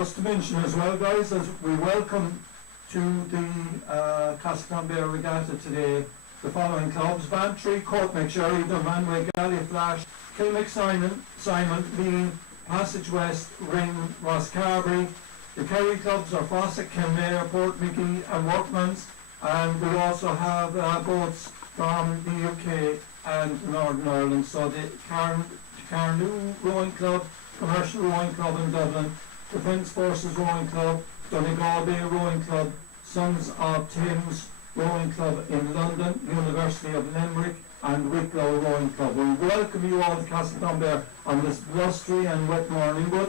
Just to mention as well, guys, as we welcome to the Castletownbere Regatta today the following clubs: Bantry, Cork, McSherry, Dunmanway, Galliflash, Kilmacsimon, Lee, Passage West, Ring, Rosscarbery. The Kerry clubs are Fossick, Kenmare, Portmickey and Workmans, and we also have boats from the UK and Northern Ireland. So the Carnew Rowing Club, Commercial Rowing Club in Dublin, Defence Forces Rowing Club, Donegal Bay Rowing Club, Sons of Thames Rowing Club in London, University of Limerick and Wicklow Rowing Club. We welcome you all to Castletownbere on this blustery and wet morning, but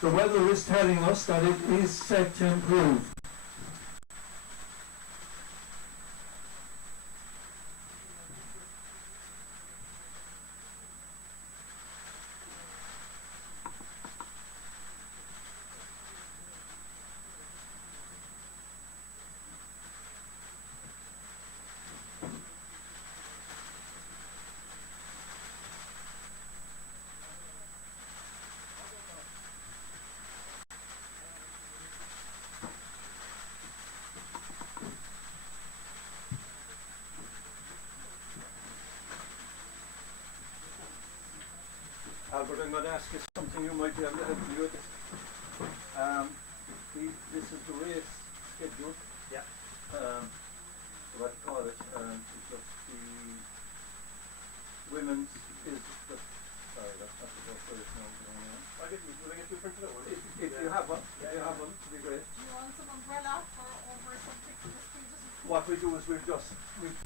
the weather is telling us that it is set to improve. Albert, I'm going to ask you something you might be able to help me with. This is the race schedule. Yeah. What do you call it? It's just the women's is the. Sorry, that's not the first race now. Will I get you printed out? If you have one, it'd be great. Do you want some umbrella for over something for the street? What we do is we'll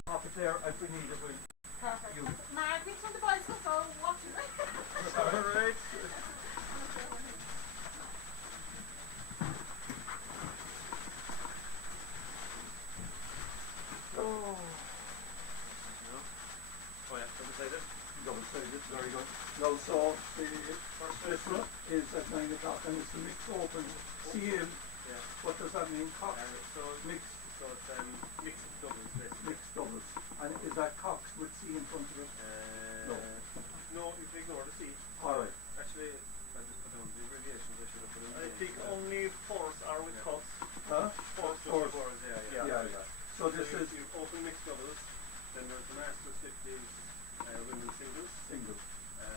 pop it there if we need it. We'll Perfect. Margaret's on the bicycle, so watch it. Alright. Oh yeah, double-sided. Double-sided, very good. No, so the first race is at 9 o'clock and it's the mixed open CM. Yeah. What does that mean? Cox? Mixed. So it's mixed doubles basically. Mixed doubles. And is that Cox with C in front of it? No, you can ignore the C. Alright. Actually, I just put down the abbreviations I should have put in. I think only fours are with cuts. Huh? Fours, yeah. So this is you open mixed doubles, then there's the Masters 50s, women's singles.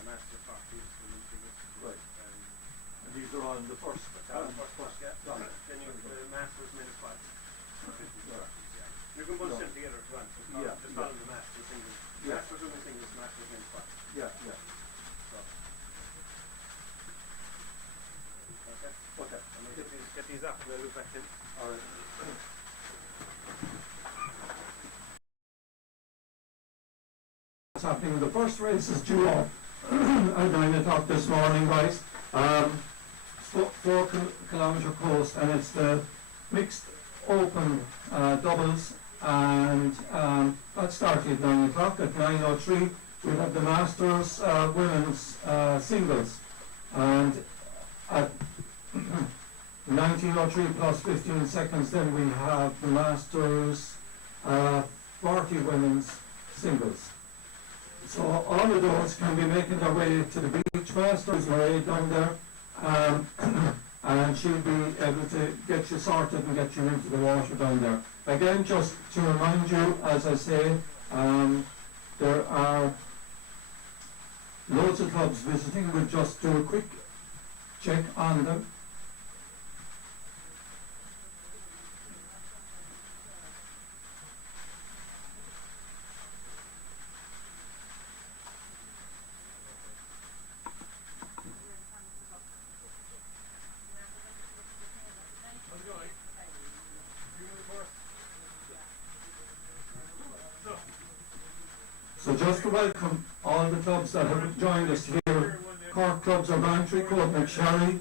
Masters 40s, women's singles. Right. And these are on the first. First, yeah. Then you have the Masters men's quads. You can bunch them together if you want. Just follow the Masters singles. Masters women's singles, Masters men's quads. Yeah. So. Okay. I'm going to get these up and I'll look back in. Alright. What's happening? The first race is due up at 9 o'clock this morning, guys. 4 kilometre coast, and it's the mixed open doubles, and that started at 9 o'clock. At 9:03 we have the Masters women's singles, and at 19:03 plus 15 seconds then we have the Masters 40 women's singles. So all of those can be making their way to the beach. Masters Marie down there, and she'll be able to get you sorted and get you into the water down there. Again, just to remind you, as I say, there are loads of clubs visiting. We'll just do a quick check on them. So just to welcome all the clubs that have joined us here. Cork clubs are Bantry, Cork, McSherry,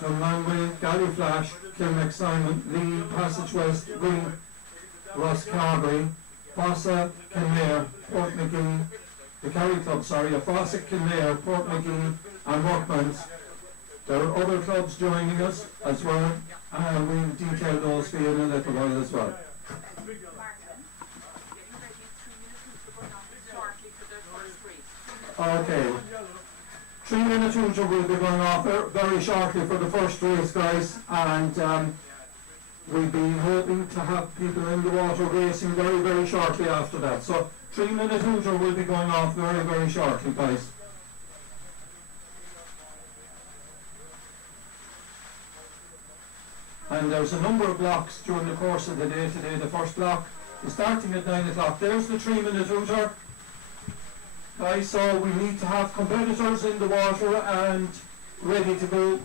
Dunmanway, Galliflash, Kilmacsimon, Lee, Passage West, Ring, Rosscarbery, Fossa, Kenmare, Portmickey, the Kerry club, Fossick, Kenmare, Portmickey and Workmans. There are other clubs joining us as well, and we'll detail those for you in a little while as well. Okay. 3-minute hooter will be going off very shortly for the first race, guys, and we'll be hoping to have people in the water racing very, very shortly after that. So 3-minute hooter will be going off very, very shortly, guys. And there's a number of blocks during the course of the day today. The first block is starting at 9 o'clock. There's the 3-minute hooter. Guys, so we need to have competitors in the water and ready to go.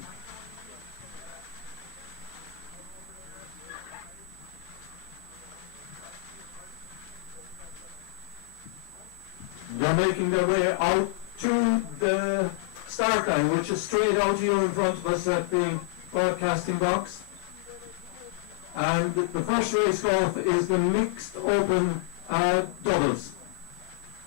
They're making their way out to the start line, which is straight out here in front of us at the broadcasting box. And the first race off is the mixed open doubles.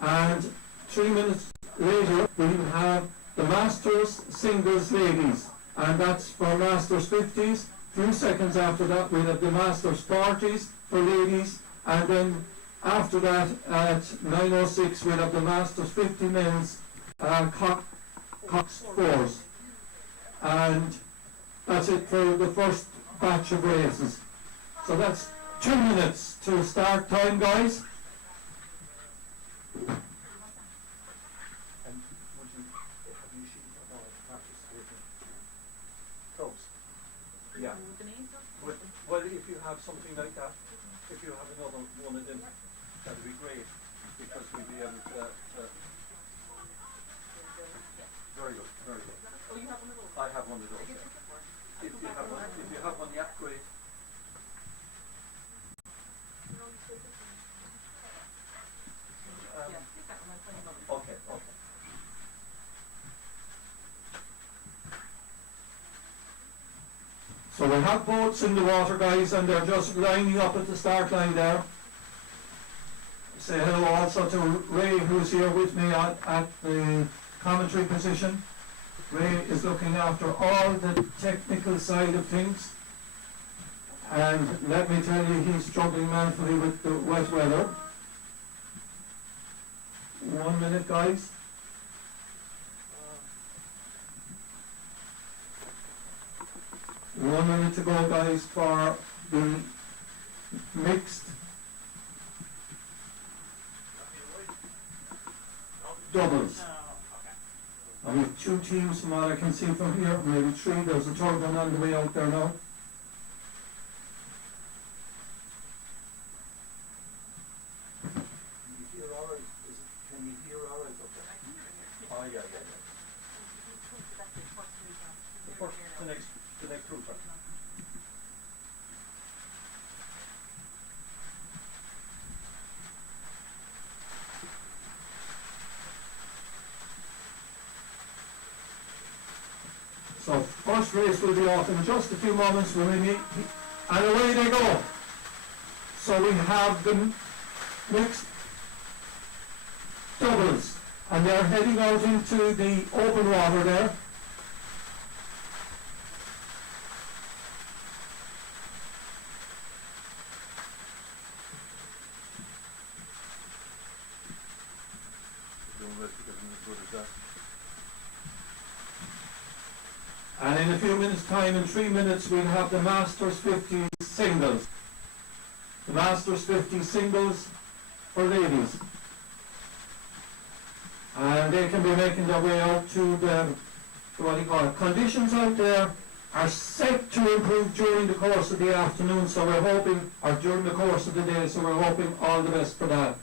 And 3 minutes later we have the Masters singles ladies, and that's for Masters 50s. Few seconds after that we'll have the Masters 40s for ladies, and then after that at 9:06 we'll have the Masters 50 men's Cox 4s. And that's it for the first batch of races. So that's 2 minutes to start time, guys. And would you have you seen practice clubs? Yeah. Well, if you have something like that, if you have another one of them, that'd be great, because we'll be able to very good, very good. Oh, you have one of those? I have one of those. If you have one, yeah, great. Okay. So we have boats in the water, guys, and they're just lining up at the start line there. Say hello also to Ray, who's here with me at the commentary position. Ray is looking after all the technical side of things, and let me tell you, he's struggling manfully with the wet weather. 1 minute, guys. One minute to go, guys, for the mixed doubles. And we have 2 teams from what I can see from here, maybe 3. There's a third one on the way out there now. The next router. So first race will be off in just a few moments, and away they go. So we have the mixed doubles, and they're heading out into the open water there. And in a few minutes' time, in 3 minutes, we'll have the Masters 50 singles. The Masters 50 singles for ladies. And they can be making their way out to the, conditions out there are set to improve during the course of the afternoon, so we're hoping, or during the course of the day, so we're hoping all the best for that.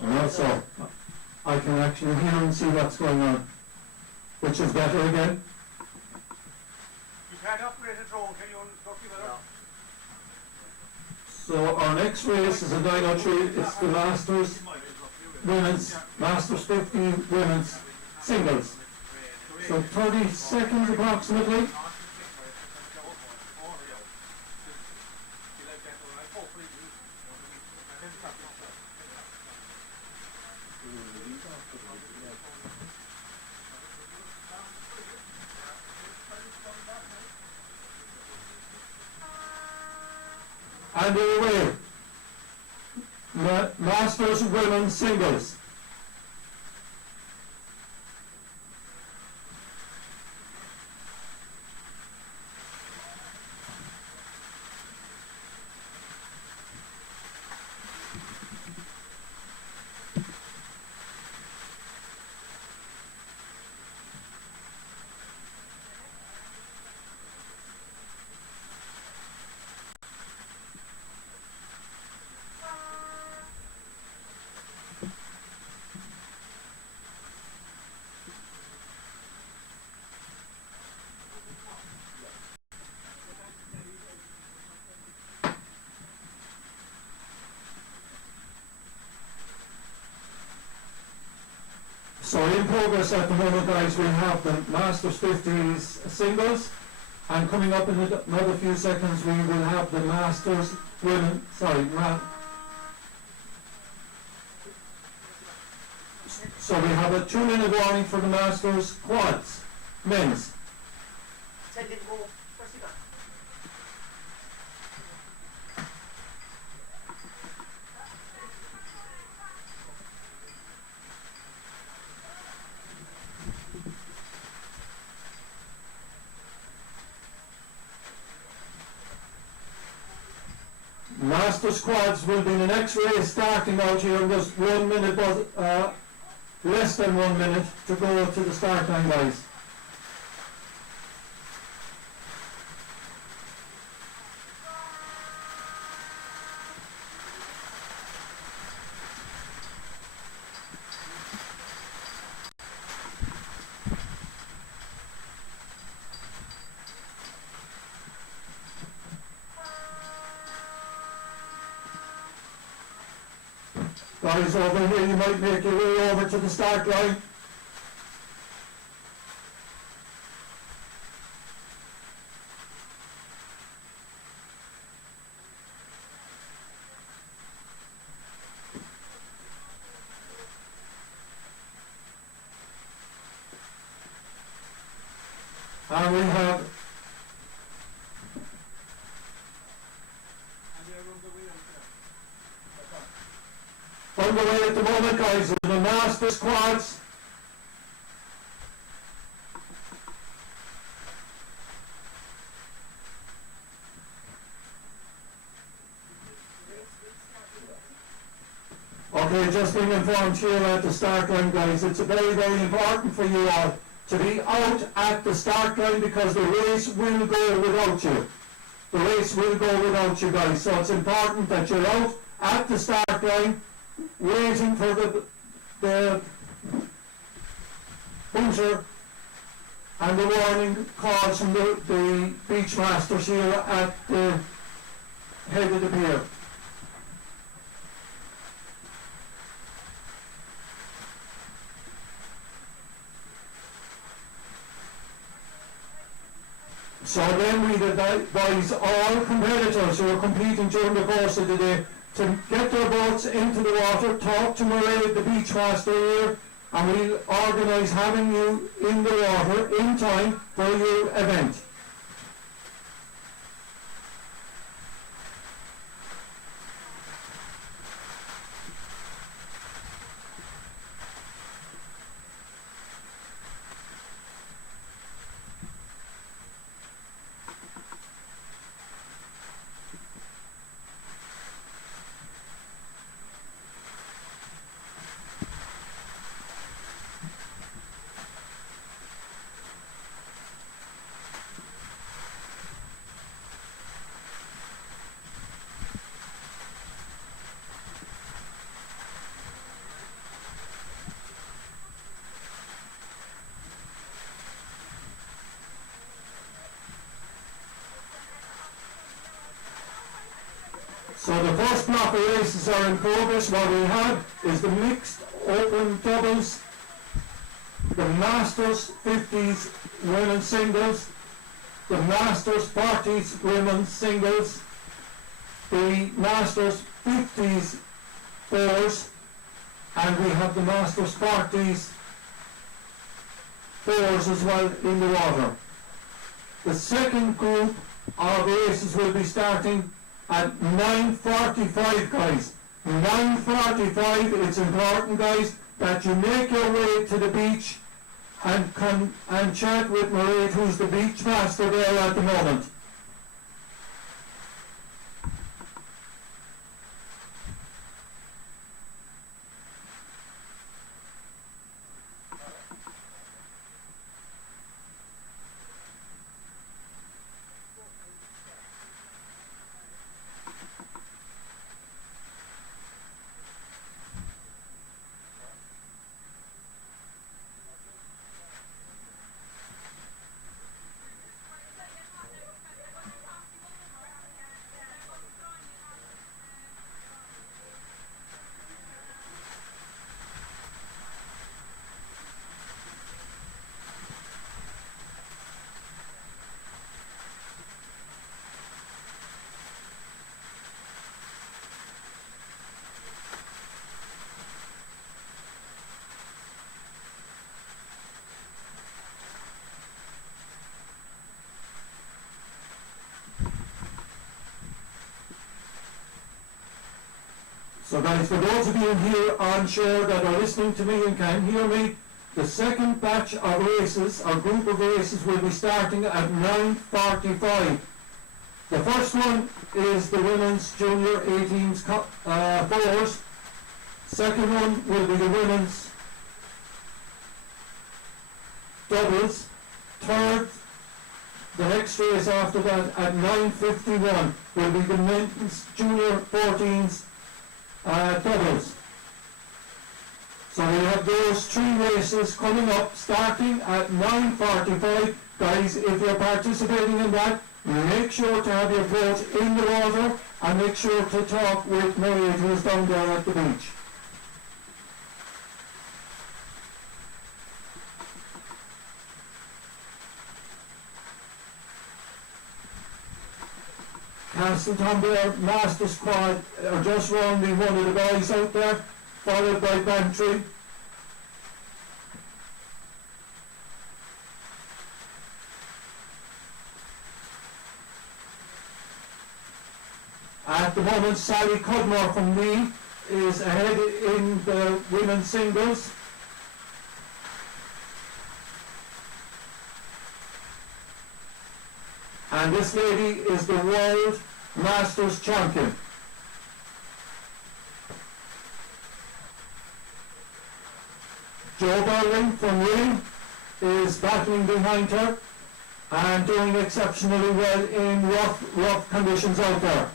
And also, I can actually hear and see what's going on, which is better again. You can't operate a drone, can you, Dr. Miller? So our next race is a 903. It's the Masters 50 women's singles. So 30 seconds approximately. And away. Masters women's singles. So in progress at the moment, guys, we have the Masters 50s singles, and coming up in another few seconds we will have the Masters women, so we have a 2-minute warning for the Masters quads, men's. Master squads will be the next race starting out here in just 1 minute, but less than 1 minute to go to the start line, guys. Guys over here, you might make your way over to the start line. And we have underway at the moment, guys, with the Master squads. Okay, just being informed here at the start line, guys, it's very, very important for you all to be out at the start line, because the race will go without you. The race will go without you, guys, so it's important that you're out at the start line, waiting for the buzzer and the warning calls from the beach masters here at the head of the pier. So then we advise all competitors who are competing during the course of the day to get their boats into the water, talk to Murray, the beach master here, and we'll organise having you in the water in time for your event. So the first block of races are in progress. What we have is the mixed open doubles. The the Masters 50s women's singles, the Masters 40s women's singles, the Masters 50s fours, and we have the Masters 40s fours as well in the water. The second group of races will be starting at 9:45, guys. 9:45. It's important, guys, that you make your way to the beach and come and chat with Marie, who's the beach master there at the moment. So guys, for those of you here on shore that are listening to me and can hear me, the second batch of races, or group of races, will be starting at 9:45. The first one is the women's junior 18s fours. Second one will be the women's doubles. Third, the next race after that at 9:51 will be the men's junior 14s doubles. So we have those three races coming up starting at 9:45. Guys, if you're participating in that, make sure to have your boat in the water and make sure to talk with Marie, who's down there at the beach. Castletownbere Master Squad are just rounding one of the guys out there, followed by Bantry. At the moment, Sally Cudmore from Lee is ahead in the women's singles. And this lady is the World Masters Champion. Joe Berling from Ring is battling behind her and doing exceptionally well in rough conditions out there.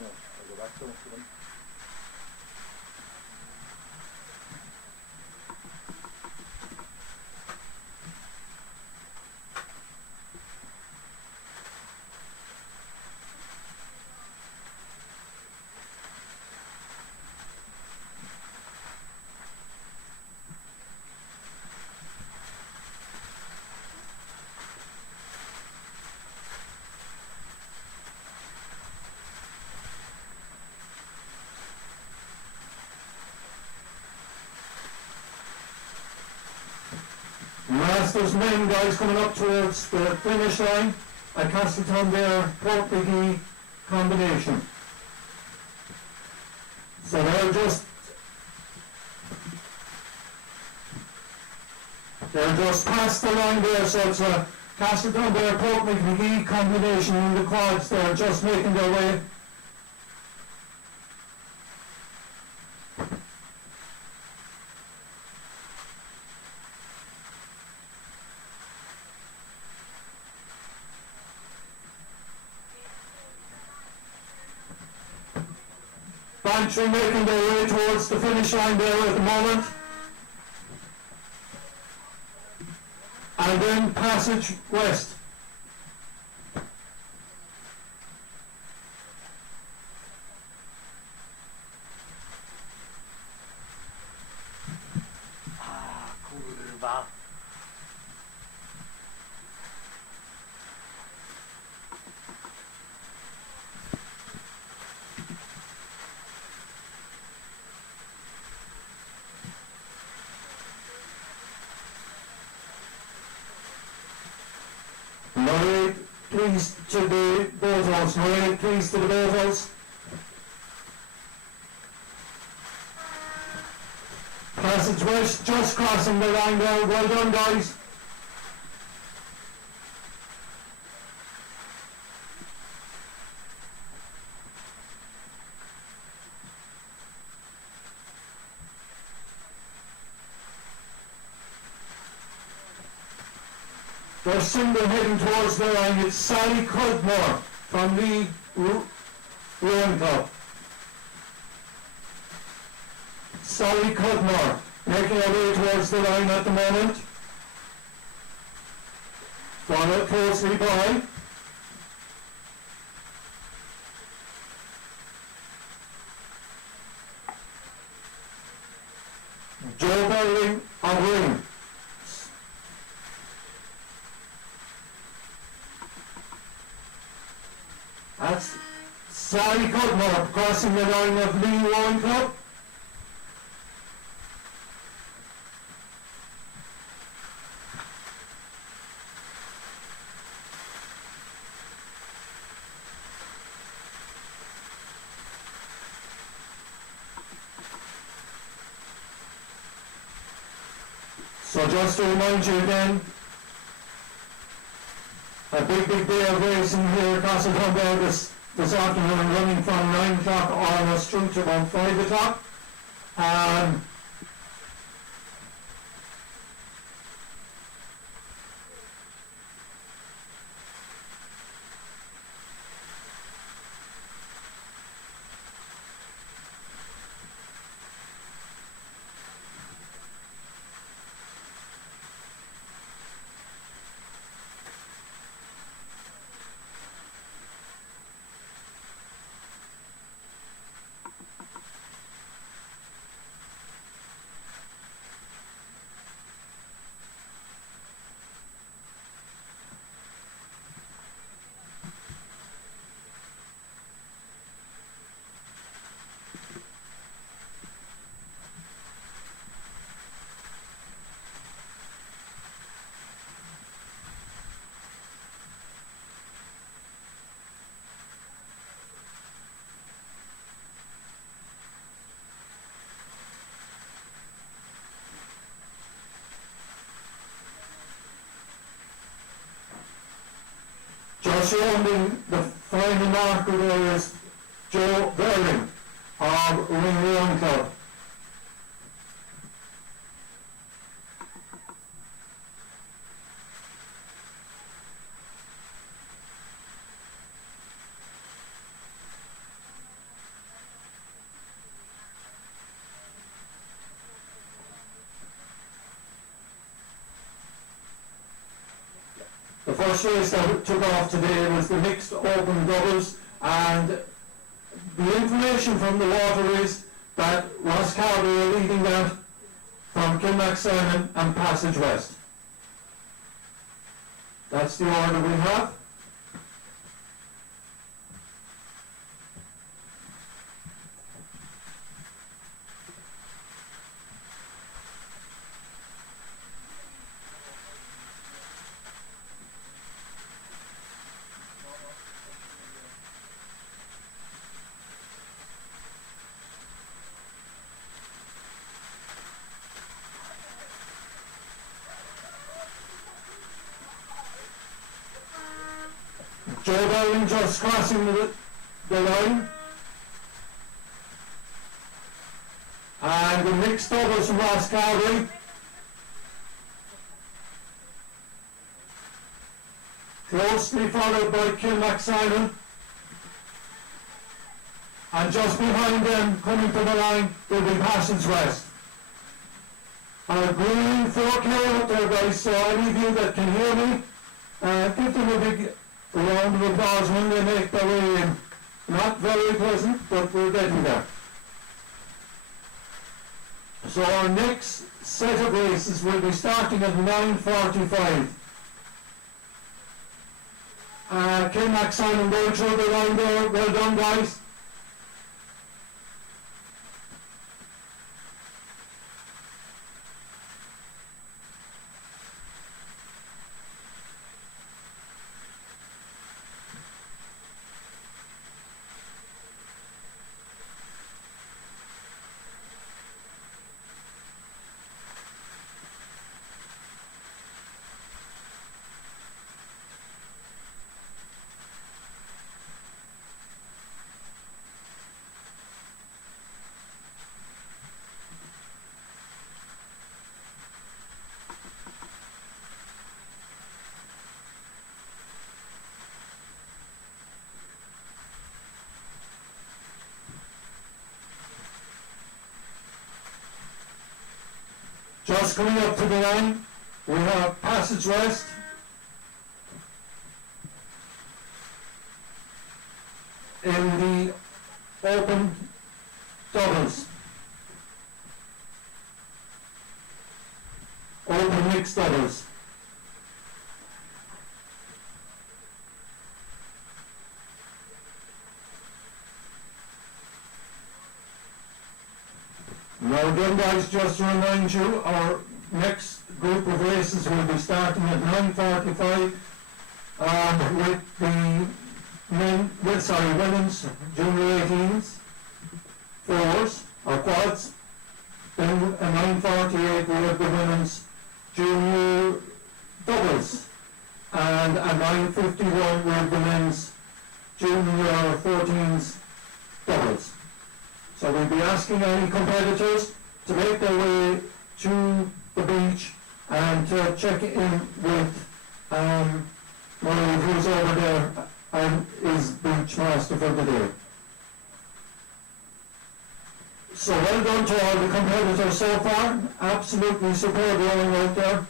No, I'll go back down to them. Masters men, guys, coming up towards the finish line at Castletownbere Endurance combination. So they're just past the line there, so it's a Castletownbere Endurance combination in the quads. They're just making their way. Bantry making their way towards the finish line there at the moment. And then Passage West. Kurva. Number 8, please to the boathouse. Number 8, please to the boathouse. Passage West, just crossing the line there. Well done, guys. They're single heading towards the line. It's Sally Cudmore from the Rowing Club. Sally Cudmore making her way towards the line at the moment. Followed closely by Joe Berling of Ring. That's Sally Cudmore crossing the line of Lee Rowing Club. So just to remind you again, a big day of racing here at Castletownbere this afternoon, running from 9 o'clock almost through to about 5 o'clock. Just rounding the final marker there is Joe Berling of Ring Rowing Club. The first race that took off today was the mixed open doubles, and the information from the water is that Roscarby are leading that from Kilmac-Simon and Passage West. That's the order we have. Joe Dowling just crossing the line. And the mixed doubles from Ross Calgary. Closely followed by Kilmac-Simon. And just behind them, coming to the line, will be Passage West. A green 4K out there, guys, so any of you that can hear me, give them a big round of applause when they make their way in. Not very pleasant, but we're getting there. So our next set of races will be starting at 9:45. Kilmac-Simon going through the line there. Well done, guys. Just coming up to the line, we have Passage West. In the open doubles. Open mixed doubles. Now again, guys, just to remind you, our next group of races will be starting at 9:45 with the women's junior 18s, fours or quads. Then at 9:48 we have the women's junior doubles, and at 9:51 we have the men's junior 14s doubles. So we'll be asking any competitors to make their way to the beach and to check in with Murray, who's over there and is beach master for the day. So well done to all the competitors so far. Absolutely superb rowing out there.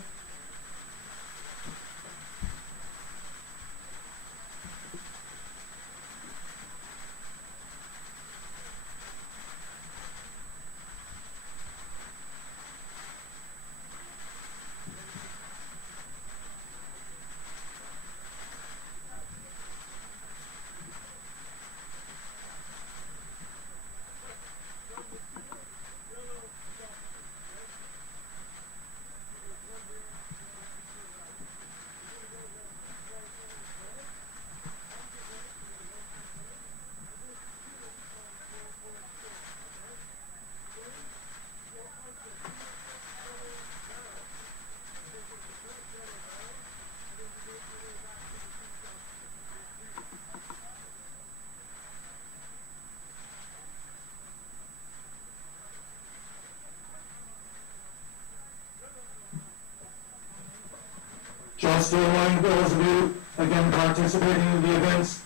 Just to remind those of you, again, participating in the events,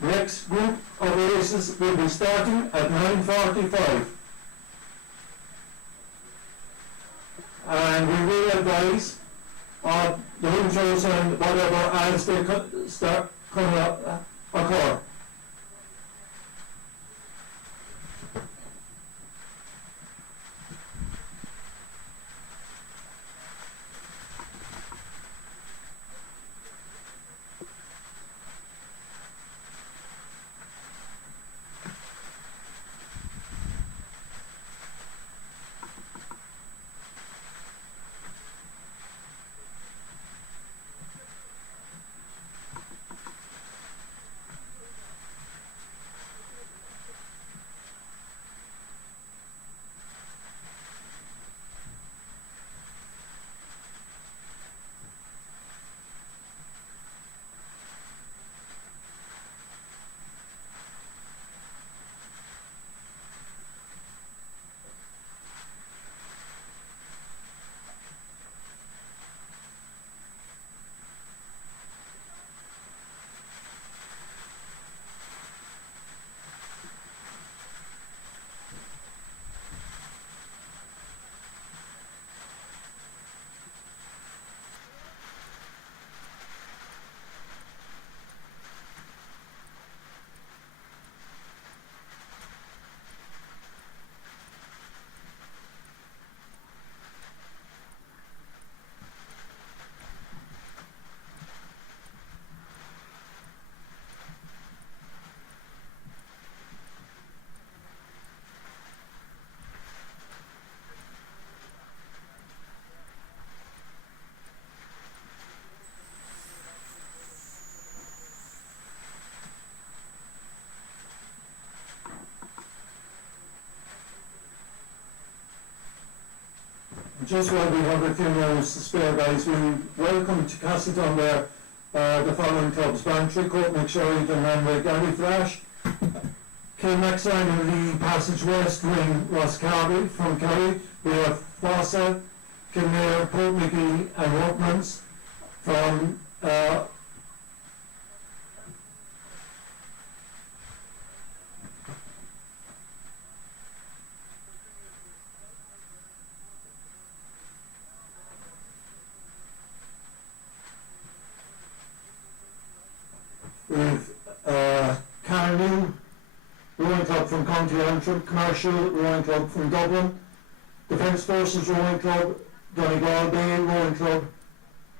next group of races will be starting at 9:45. And we will advise of the intros and whatever as they start coming up, occur. Just while we have a few minutes to spare, guys, we welcome to Castletownbere the following clubs: Bantry, Cork, McSherry, Dunmanway, Galliflash, Kilmaxine in the Passage West, Ring, Roscarby from Kerry. We have Fossa, Kilmare, Portmagee and Workmans from with Carnew Rowing Club from County Antrim, Commercial Rowing Club from Dublin, Defence Forces Rowing Club, Donegal Bay Rowing Club,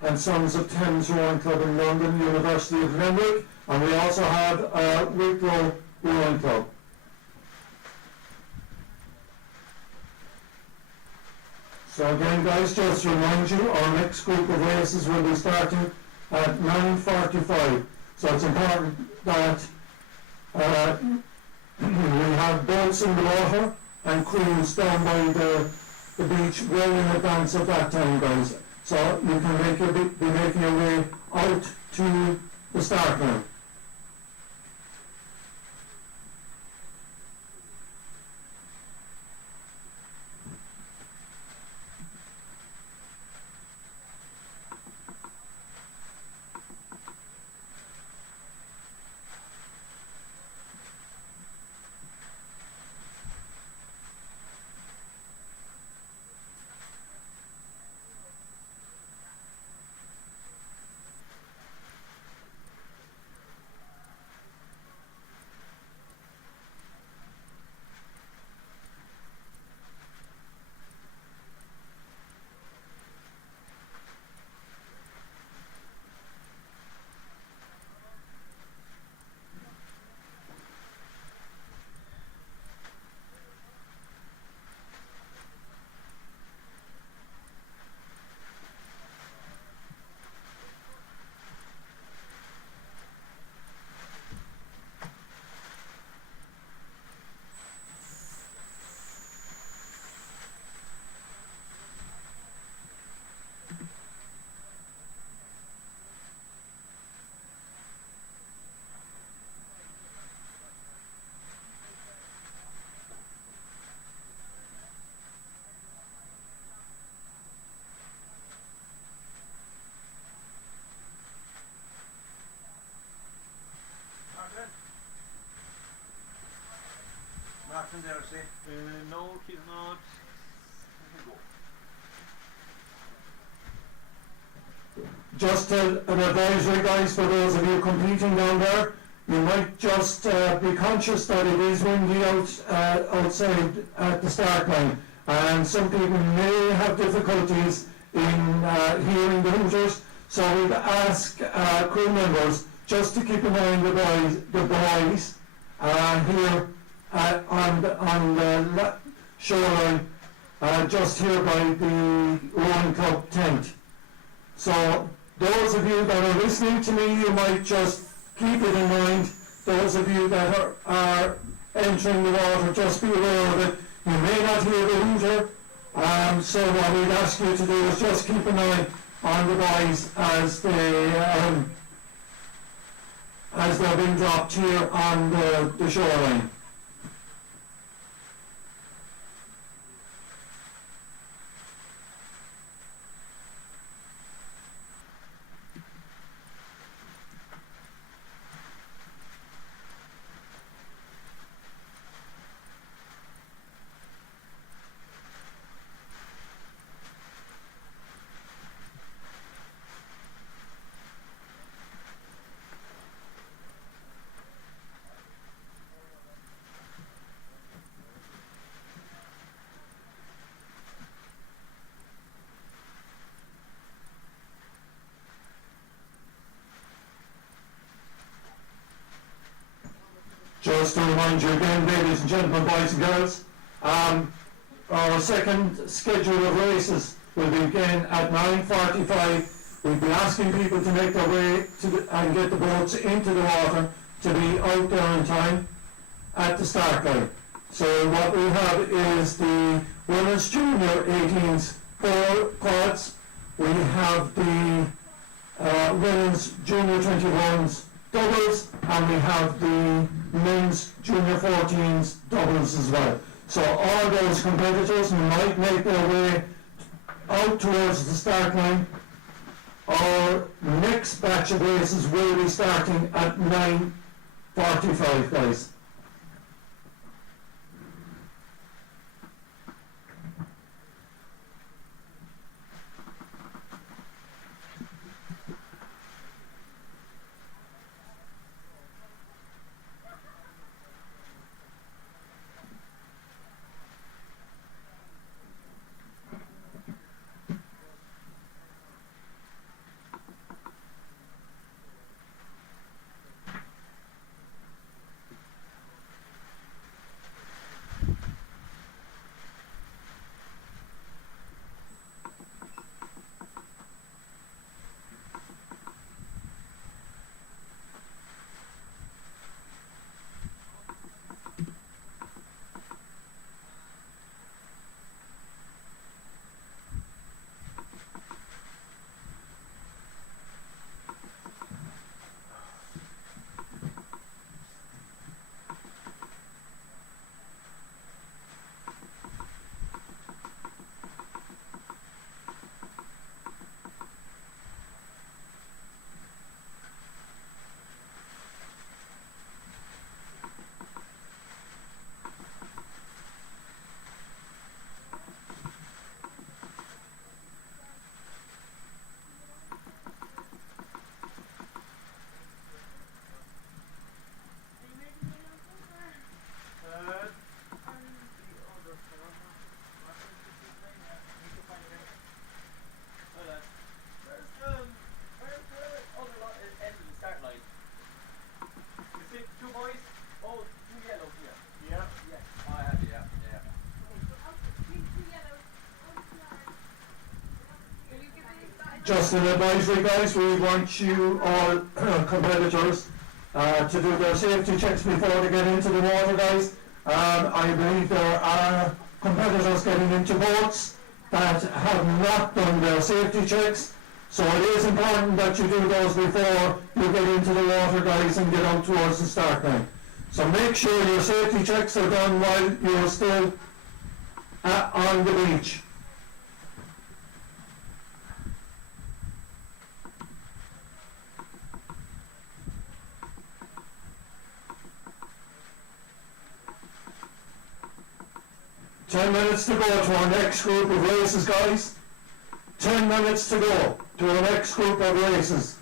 and Sons of Thames Rowing Club in London, University of Limerick, and we also have Wicklow Rowing Club. So again, guys, just to remind you, our next group of races will be starting at 9:45. So it's important that we have boats in the water and crews down by the beach well in advance of that time, guys. So you can be making your way out to the start line. Martin there, say? No, he's not. just an advisory, guys, for those of you competing down there, you might just be conscious that it is windy outside at the start line, and some people may have difficulties in hearing the hooters, so we'd ask crew members just to keep in mind the boys here on the shoreline, just here by the rowing club tent. So those of you that are listening to me, you might just keep it in mind. Those of you that are entering the water, just be aware of it. You may not hear the hooter, so what we'd ask you to do is just keep an eye on the boys as they're being dropped here on the shoreline. Just to remind you again, ladies and gentlemen, boys and girls, our second schedule of races will begin at 9:45. We'll be asking people to make their way and get the boats into the water to be out there in time at the start line. So what we have is the women's junior 18s 4 quads. We have the women's junior 21s doubles, and we have the men's junior 14s doubles as well. So all those competitors might make their way out towards the start line. Our next batch of races will be starting at 9:45, guys. Just an advisory, guys, we want you all competitors to do their safety checks before they get into the water, guys. I believe there are competitors getting into boats that have not done their safety checks, so it is important that you do those before you get into the water, guys, and get out towards the start line. So make sure your safety checks are done while you're still on the beach. Ten minutes to go to our next group of races, guys. 10 minutes to go. to the next group of races.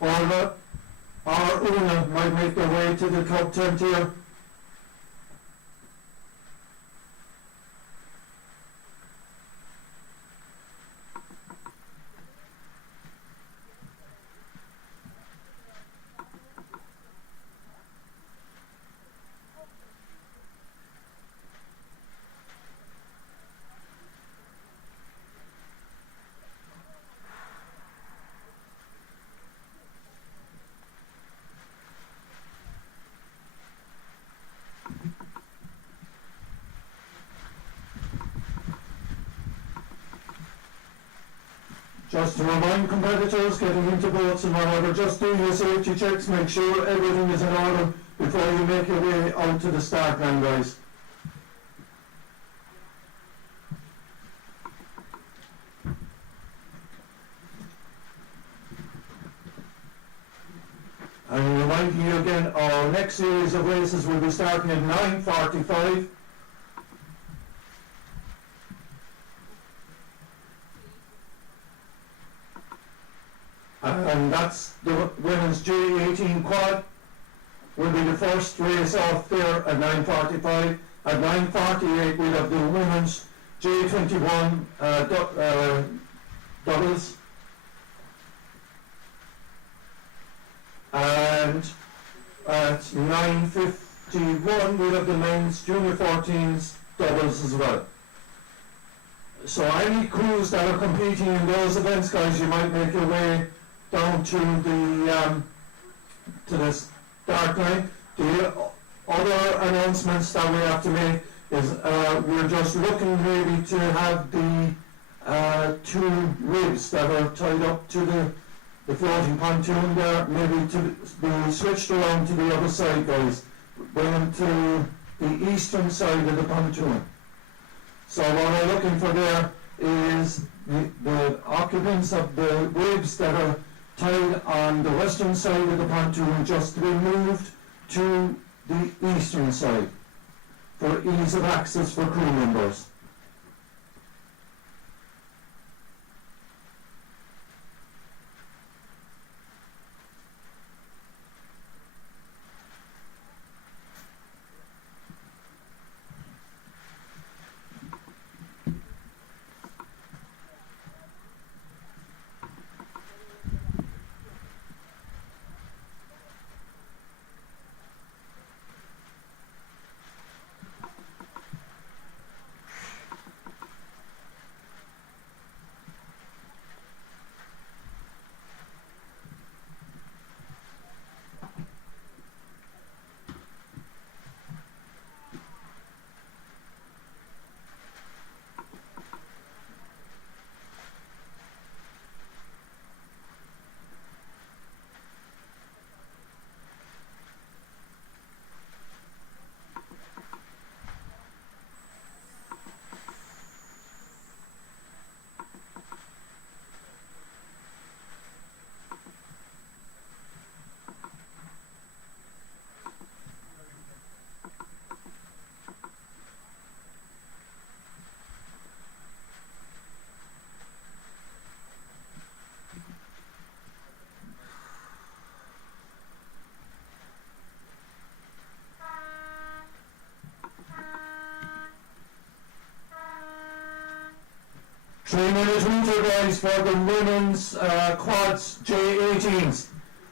Orla or Una might make their way to the club tent here. Just to remind competitors getting into boats and whatever, just do your safety checks, make sure everything is in order before you make your way out to the start line, guys. And reminding you again, our next series of races will be starting at 9:45. And that's the women's J18 quad will be the first race off there at 9:45. At 9:48 we'll have the women's J21 doubles. And at 9:51 we'll have the men's junior 14s doubles as well. So any crews that are competing in those events, guys, you might make your way down to the start line. The other announcements that we have to make is we're just looking really to have the two ribs that are tied up to the the floating pontoon there, maybe to be switched around to the other side, guys. Bring them to the eastern side of the pontoon. So what we're looking for there is the occupants of the ribs that are tied on the western side of the pontoon just to be moved to the eastern side for ease of access for crew members. Training winter guys for the women's quads J18s.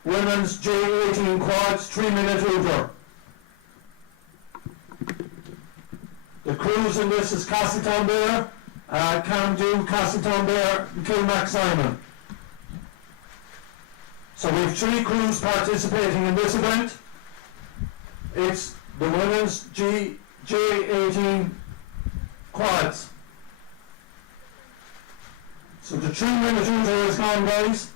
Women's J18 quads 3-minute hooter. The crews in this is Castletownbere, Camden, Castletownbere, Kilmac Simon. So we have 3 crews participating in this event. It's the women's J18 quads. So the 3-minute hooter is gone, guys.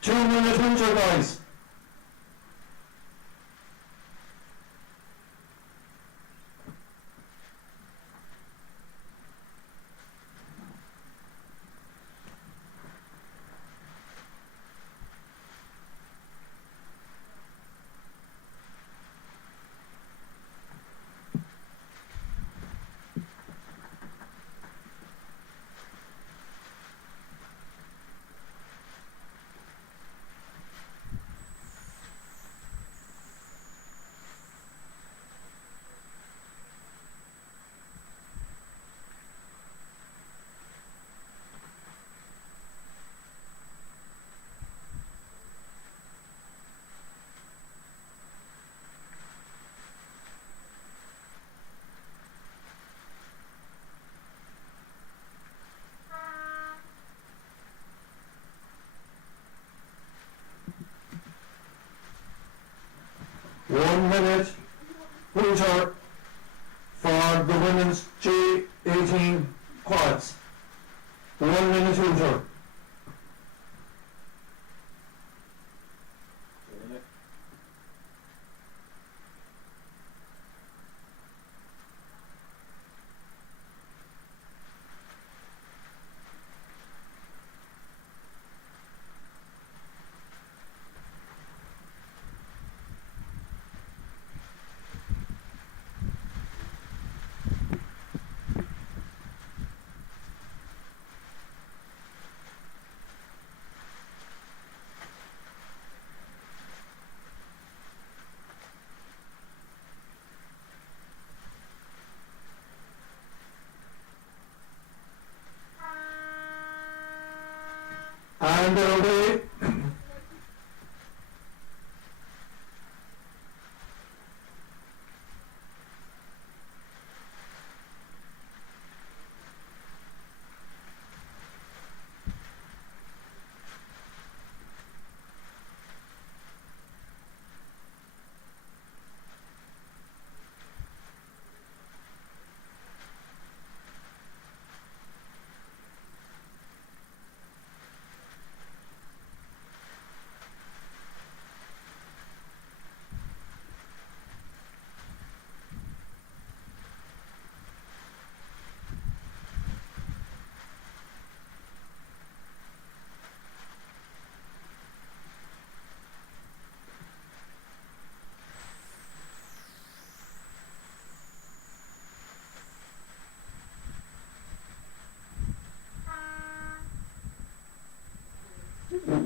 Two-minute hooter, guys. One-minute hooter for the women's J18 quads. 1-minute hooter. And they're away.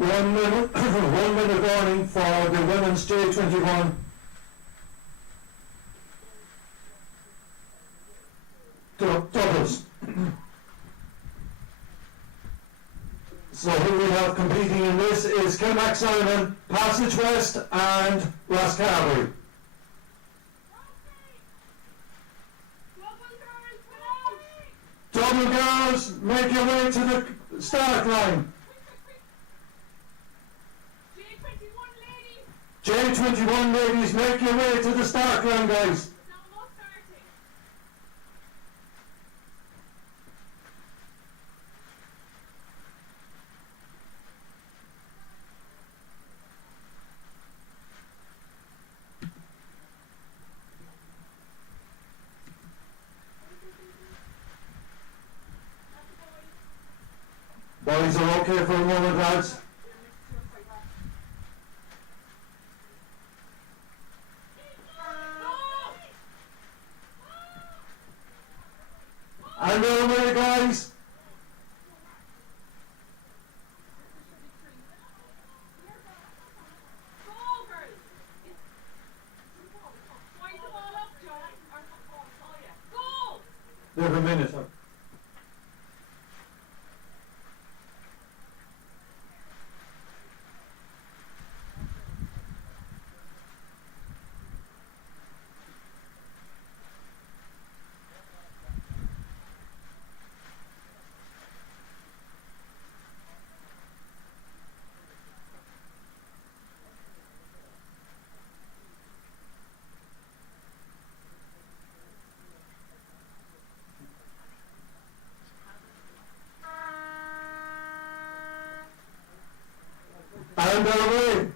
1 minute, 1 minute warning for the women's J21 doubles. So who we have competing in this is Kilmac Simon, Passage West and Ross Carberry. Double girls, make your way to the start line. J21 ladies, make your way to the start line, guys. Boys are okay for a moment, lads. And they're away, guys. They have a minute. And they're away.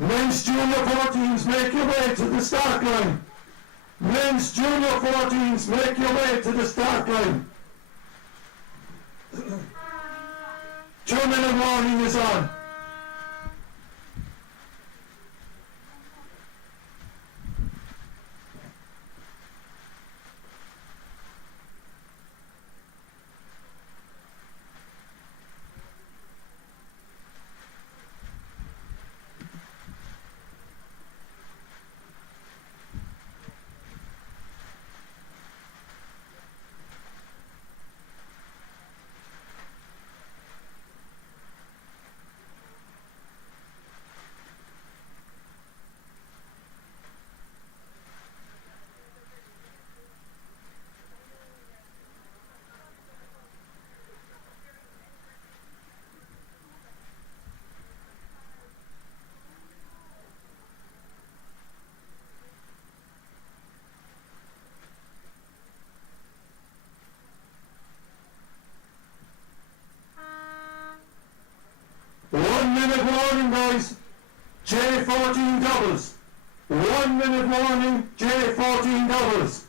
Men's junior 14s, make your way to the start line. Men's junior 14s, make your way to the start line. 2-minute warning is on. Warning, guys. J14 doubles. 1 minute warning, J14 doubles.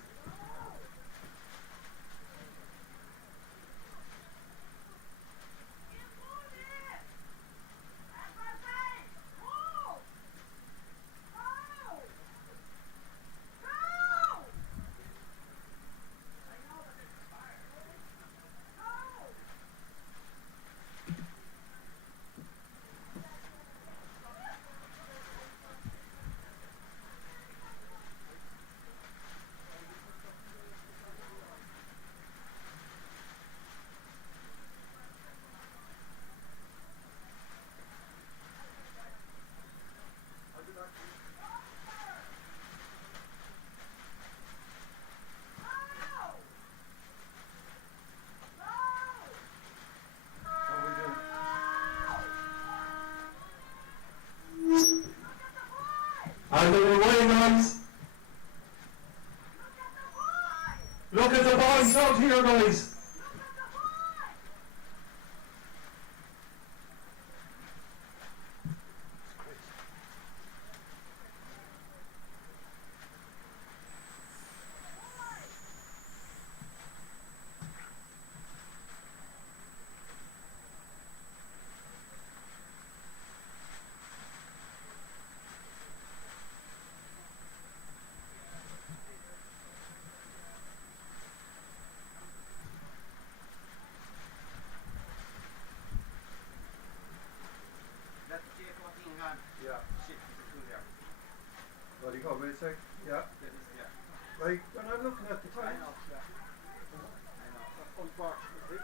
A little way, guys. Look at the boys out here, guys. That's the J14 gun. Yeah. Shit, through there. What do you call me, say? Yeah. That is, yeah. Right, when I'm looking at the I time. know, yeah. I know. Unfortunately.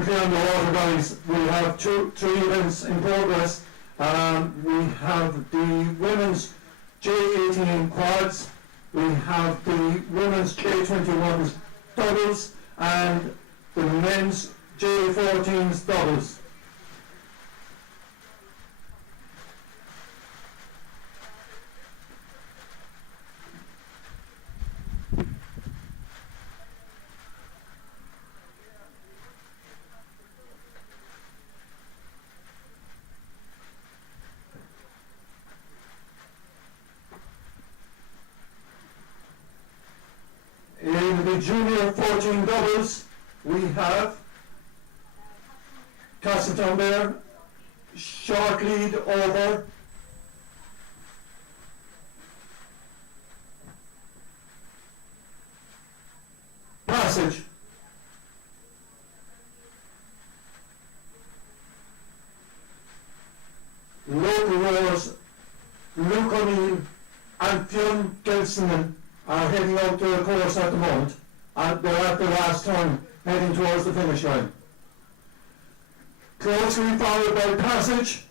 currently on the water, guys. We have three events in progress. We have the women's J18 quads, we have the women's J21s doubles, and the men's J14s doubles. In the junior 14 doubles, we have Castletownbere, short lead over Passage. Local rowers Luke O'Neill and Fionn Gelsonen are heading out to the course at the moment, and they're at the last turn, heading towards the finish line. Closely followed by Passage,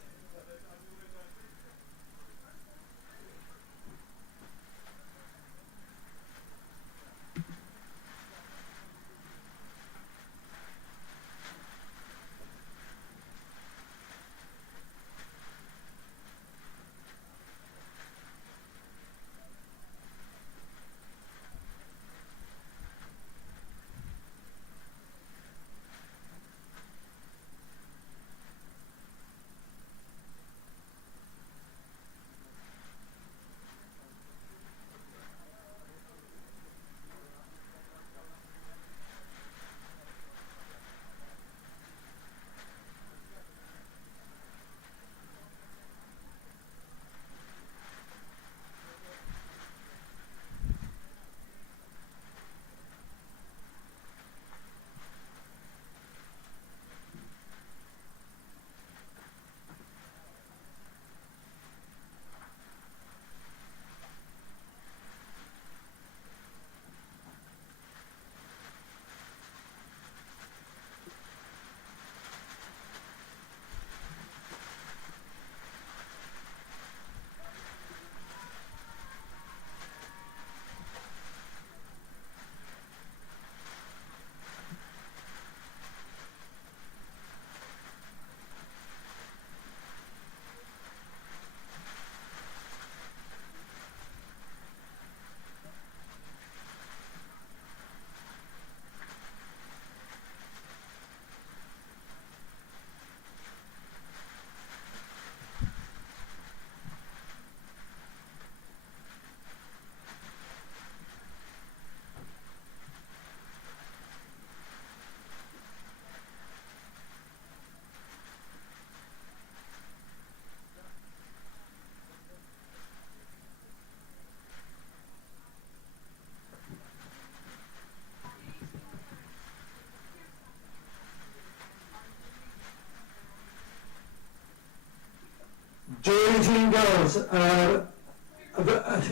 J18 girls,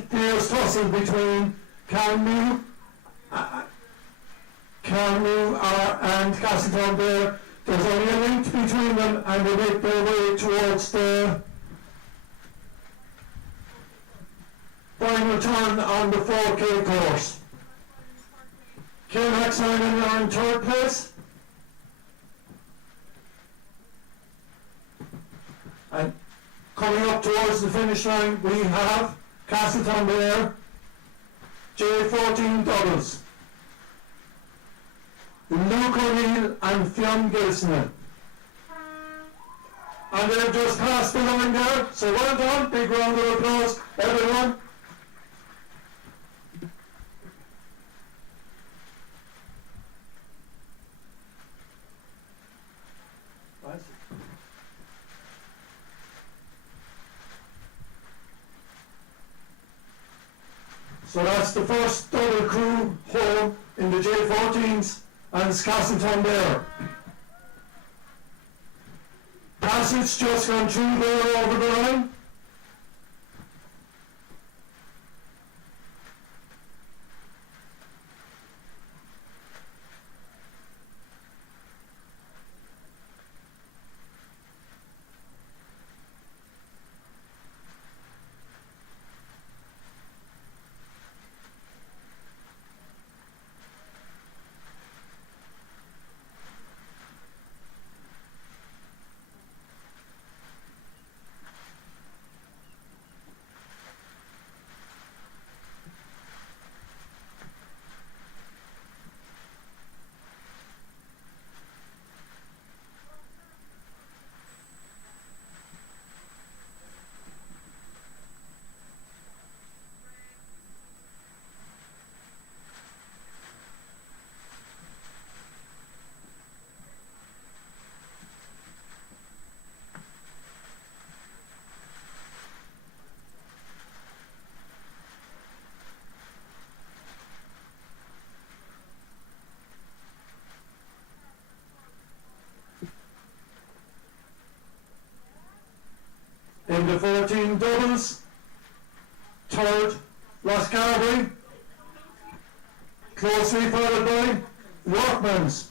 fierce tussle between Calmu and Castletownbere. There's only a link between them, and they make their way towards the final turn on the 4K course. Kilmac Simon are in third place. And coming up towards the finish line, we have Castletownbere J14 doubles. Luke O'Neill and Fionn Gilsonen. And they've just passed the line there, so well done, big round of applause, everyone. So that's the first double crew home in the J14s, and it's Castletownbere. Passage just gone through there over the line. In the 14 doubles, third, Roscarbery, closely followed by Workmans.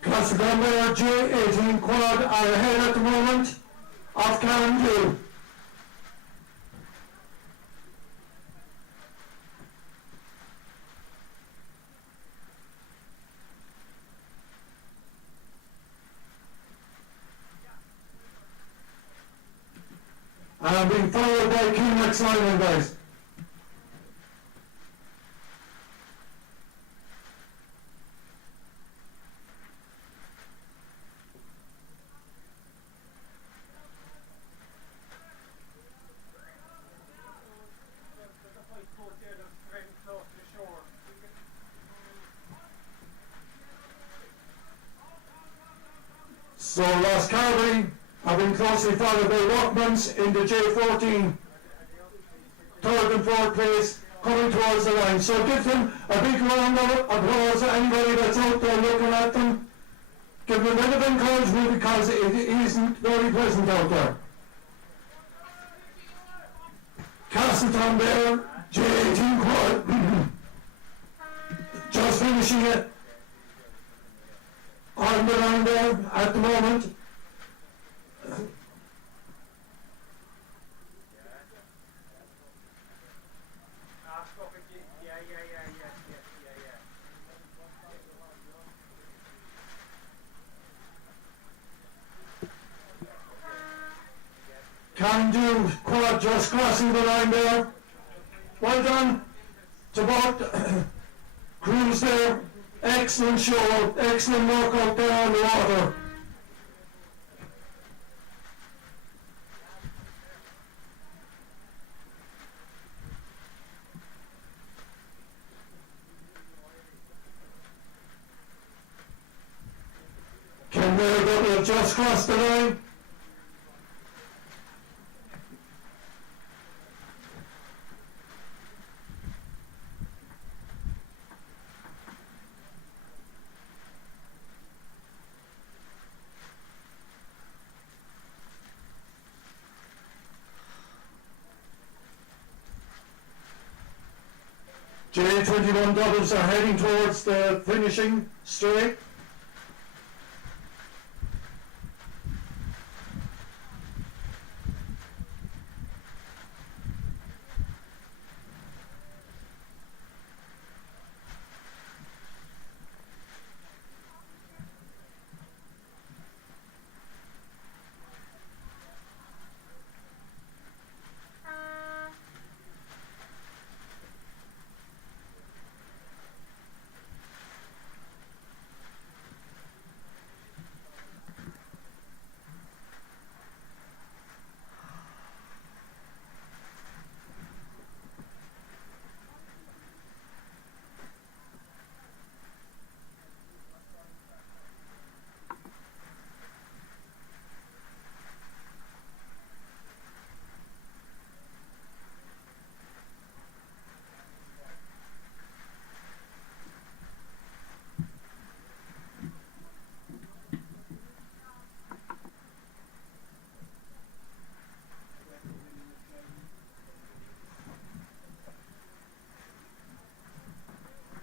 Castletownbere J18 quad are ahead at the moment of Cairn. And being followed by Kingmax Island, guys. So Roscarbery have been closely followed by Workmans in the J14, third and fourth place, coming towards the line. So give them a big round of applause, anybody that's out there looking at them. Give them a bit of encouragement because it isn't very pleasant out there. Castletownbere J18 quad, just finishing it on the line there at the moment. Can do quad just crossing the line there. Well done to both crews there. Excellent show, excellent work out there on the water. Can they just cross the line? J21 doubles are heading towards the finishing straight.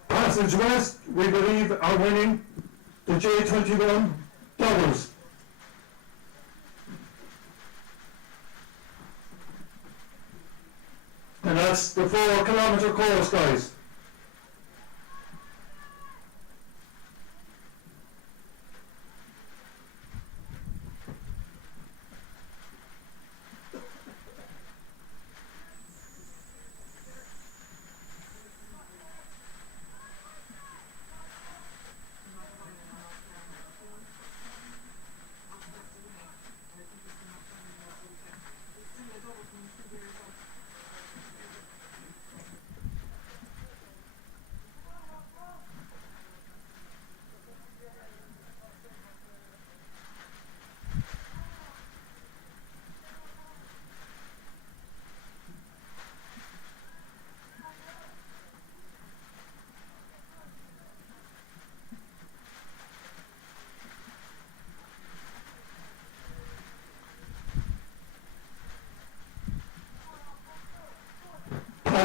Passage West, we believe, are winning the J21 doubles. And that's the 4 kilometre course, guys.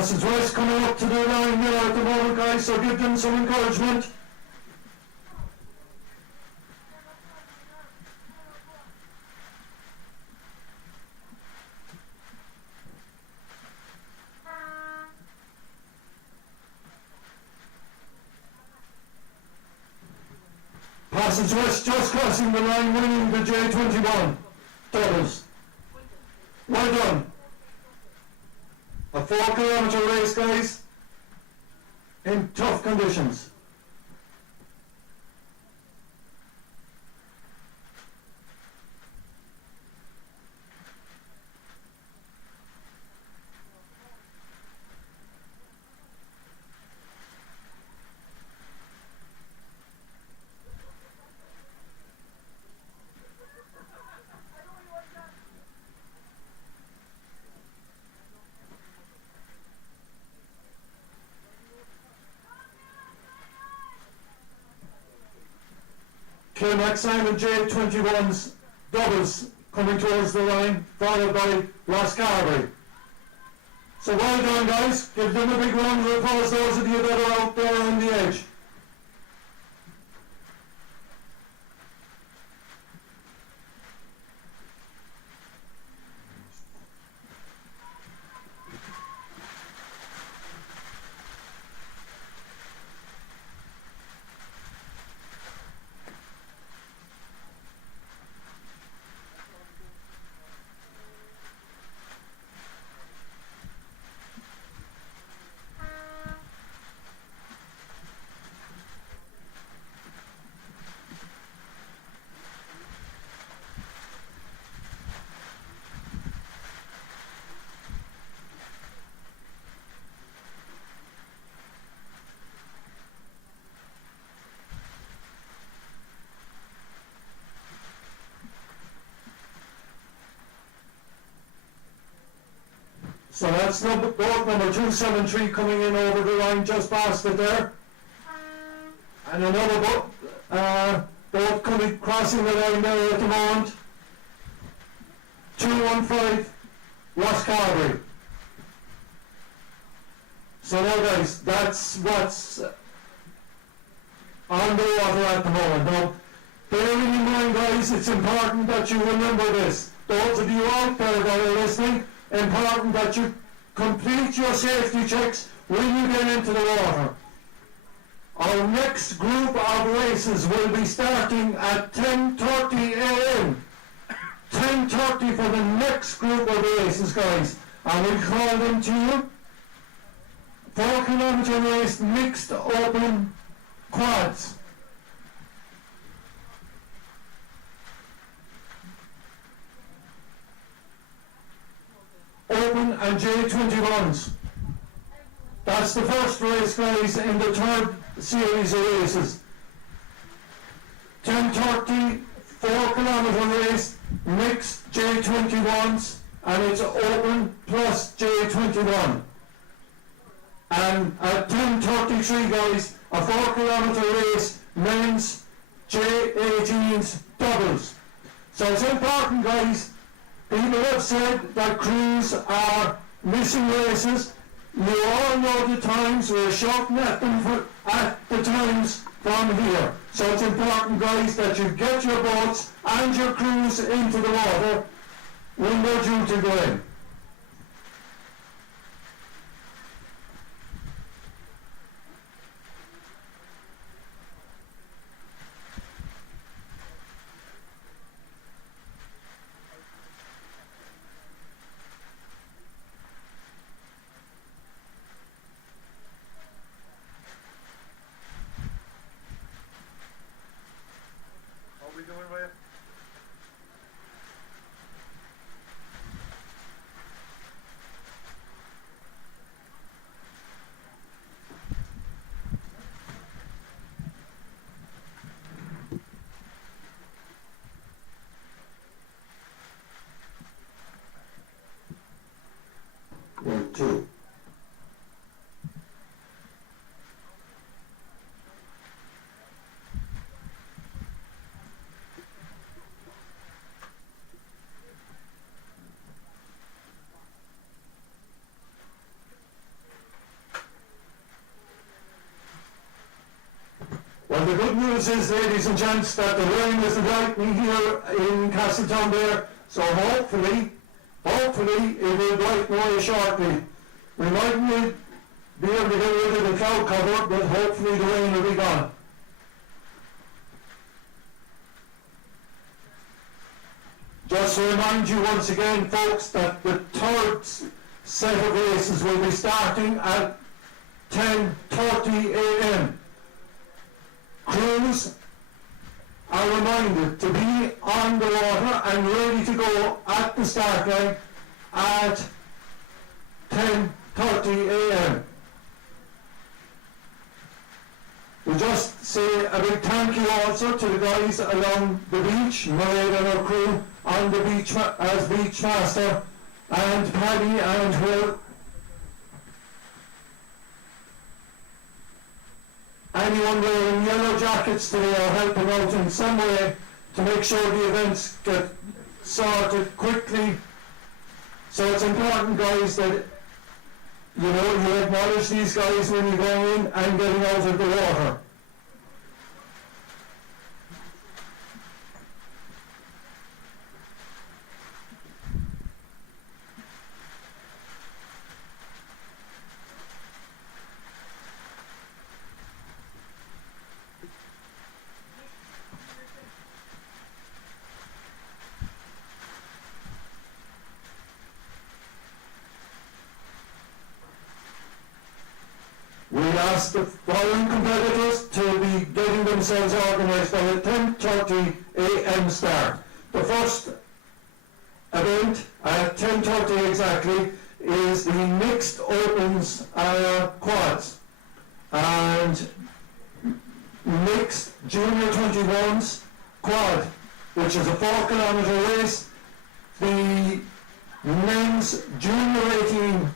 Passage West coming up to the line there at the moment, guys, so give them some encouragement. Passage West just crossing the line, winning the J21 doubles. Well done. A 4-kilometre race, guys, in tough conditions. Next Simon J21's doubles coming towards the line, followed by Ross Carberry. So well done, guys. Give them a big round of applause, those of you that are out there on the edge. So that's boat number 273 coming in over the line just past it there. And another boat coming crossing the line there at the moment. 215 Ross Carberry. So now guys, that's what's on the water at the moment. Now, bearing in mind guys, it's important that you remember this. Those of you out there that are listening, important that you complete your safety checks when you get into the water. Our next group of races will be starting at 10:30 a.m. 10:30 for the next group of races, guys. And we call them to you 4-kilometre race mixed open quads. Open and J21s. That's the first race, guys, in the third series of races. 10:30, 4-kilometre race, mixed J21s, and it's open plus J21. And at 10:33, guys, a 4-kilometre race, men's J18s doubles. So it's important, guys. People have said that crews are missing races. You all know the times. We're shouting at them at the times from here. So it's important, guys, that you get your boats and your crews into the water when they're due to go in. And the good news is, ladies and gents, that the rain isn't lightning here in Castletownbere, so hopefully it will brighten away shortly. We mightn't be able to get rid of the cloud cover, but hopefully the rain will be gone. Just to remind you once again, folks, that the third set of races will be starting at 10:30 a.m. Crews are reminded to be on the water and ready to go at the start line at 10:30 a.m. We just say a big thank you also to the guys along the beach, Mairead and her crew on the beach as beach master, and Paddy and her. Anyone wearing yellow jackets today are helping out in some way to make sure the events get sorted quickly. So it's important, guys, that you acknowledge these guys when you're going in and getting out of the water. We ask the following competitors to be getting themselves organised by a 10:30 a.m. start. The first event at 10:30 exactly is the mixed opens quads and mixed junior 21s quad, which is a 4-kilometre race. The men's junior 18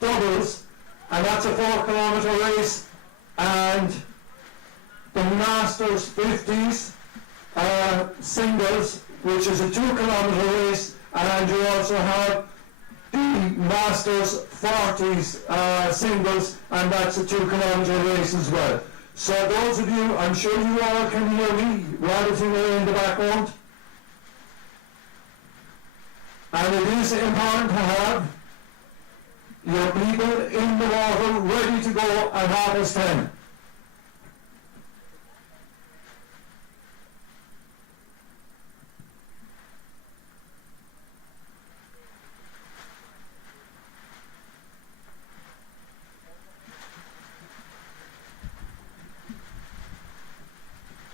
doubles, and that's a 4-kilometre race, and the Masters 50s singles, which is a 2-kilometre race, and you also have the Masters 40s singles, and that's a 2-kilometre race as well. So those of you, I'm sure you all can hear me rattling away in the background, and it is important to have your people in the water ready to go at 10:30.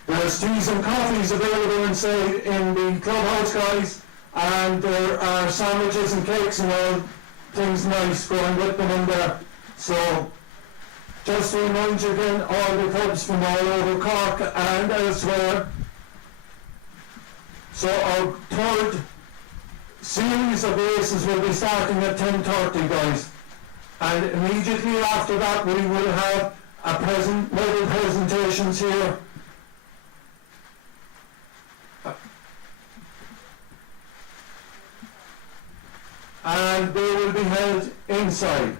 There's teas and coffees available inside in the clubhouse, guys, and there are sandwiches and cakes and all things nice going with them in there. So just to remind you again, all the clubs from all over Cork and elsewhere. So our third series of races will be starting at 10:30, guys, and immediately after that we will have medal presentations here. And they will be held inside.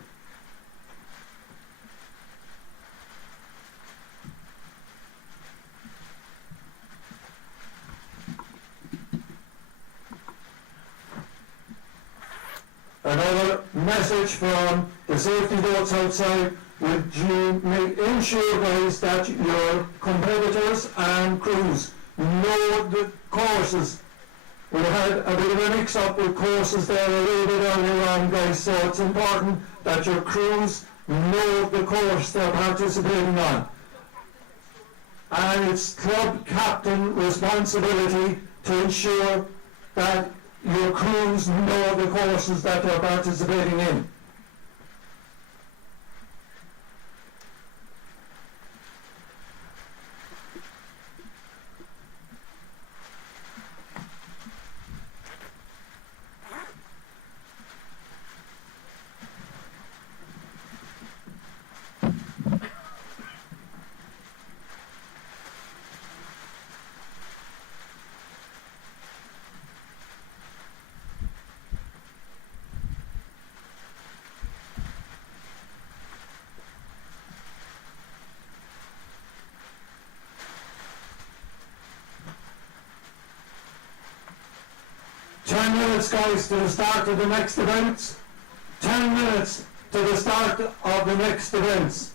Another message from the safety boats outside: would you ensure, guys, that your competitors and crews know the courses? We had a bit of a mix-up with courses there a little bit earlier on, guys, so it's important that your crews know the course they're participating on. And it's club captain responsibility to ensure that your crews know the courses that they're participating in. 10 minutes, guys, to the start of the next events. 10 minutes to the start of the next events.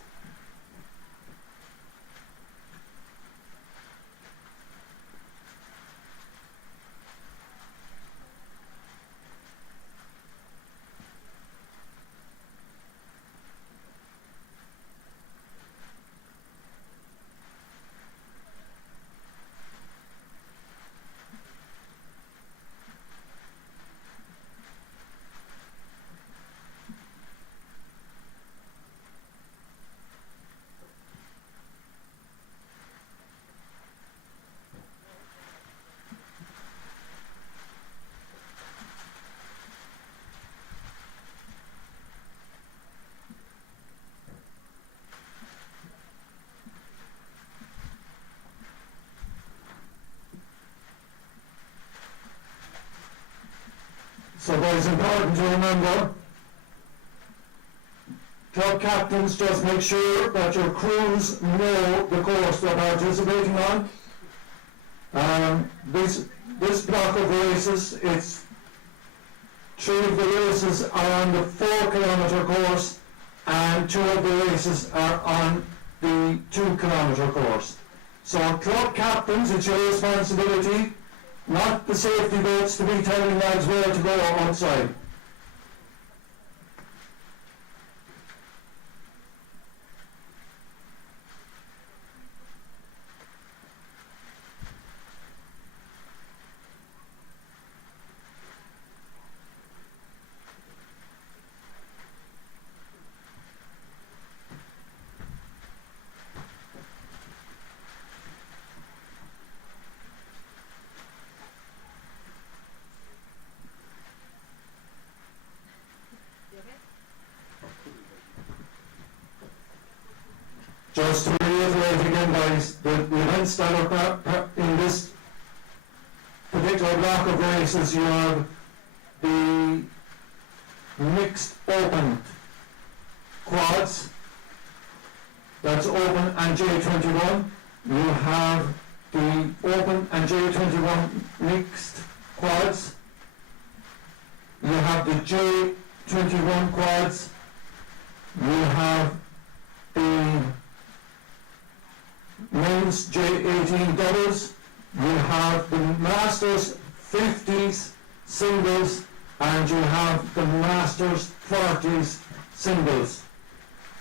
So guys, important to remember, club captains, just make sure that your crews know the course they're participating on. This block of races, it's 3 of the races are on the 4-kilometre course and 2 of the races are on the 2-kilometre course. So club captains, it's your responsibility, not the safety boats, to be telling lads where to go outside. Just to reiterate again, guys, the events that are in this particular block of races, you have the mixed open quads, that's open and J21. You have the open and J21 mixed quads. You have the J21 quads. You have the men's J18 doubles, you have the Masters 50s singles, and you have the Masters 40s singles.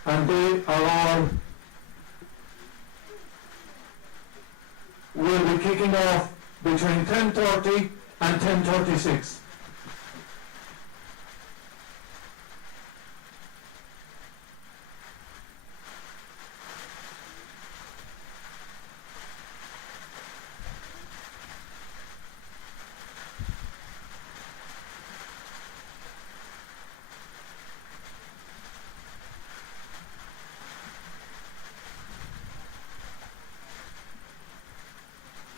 And they are all, will be kicking off between 10:30 and 10:36.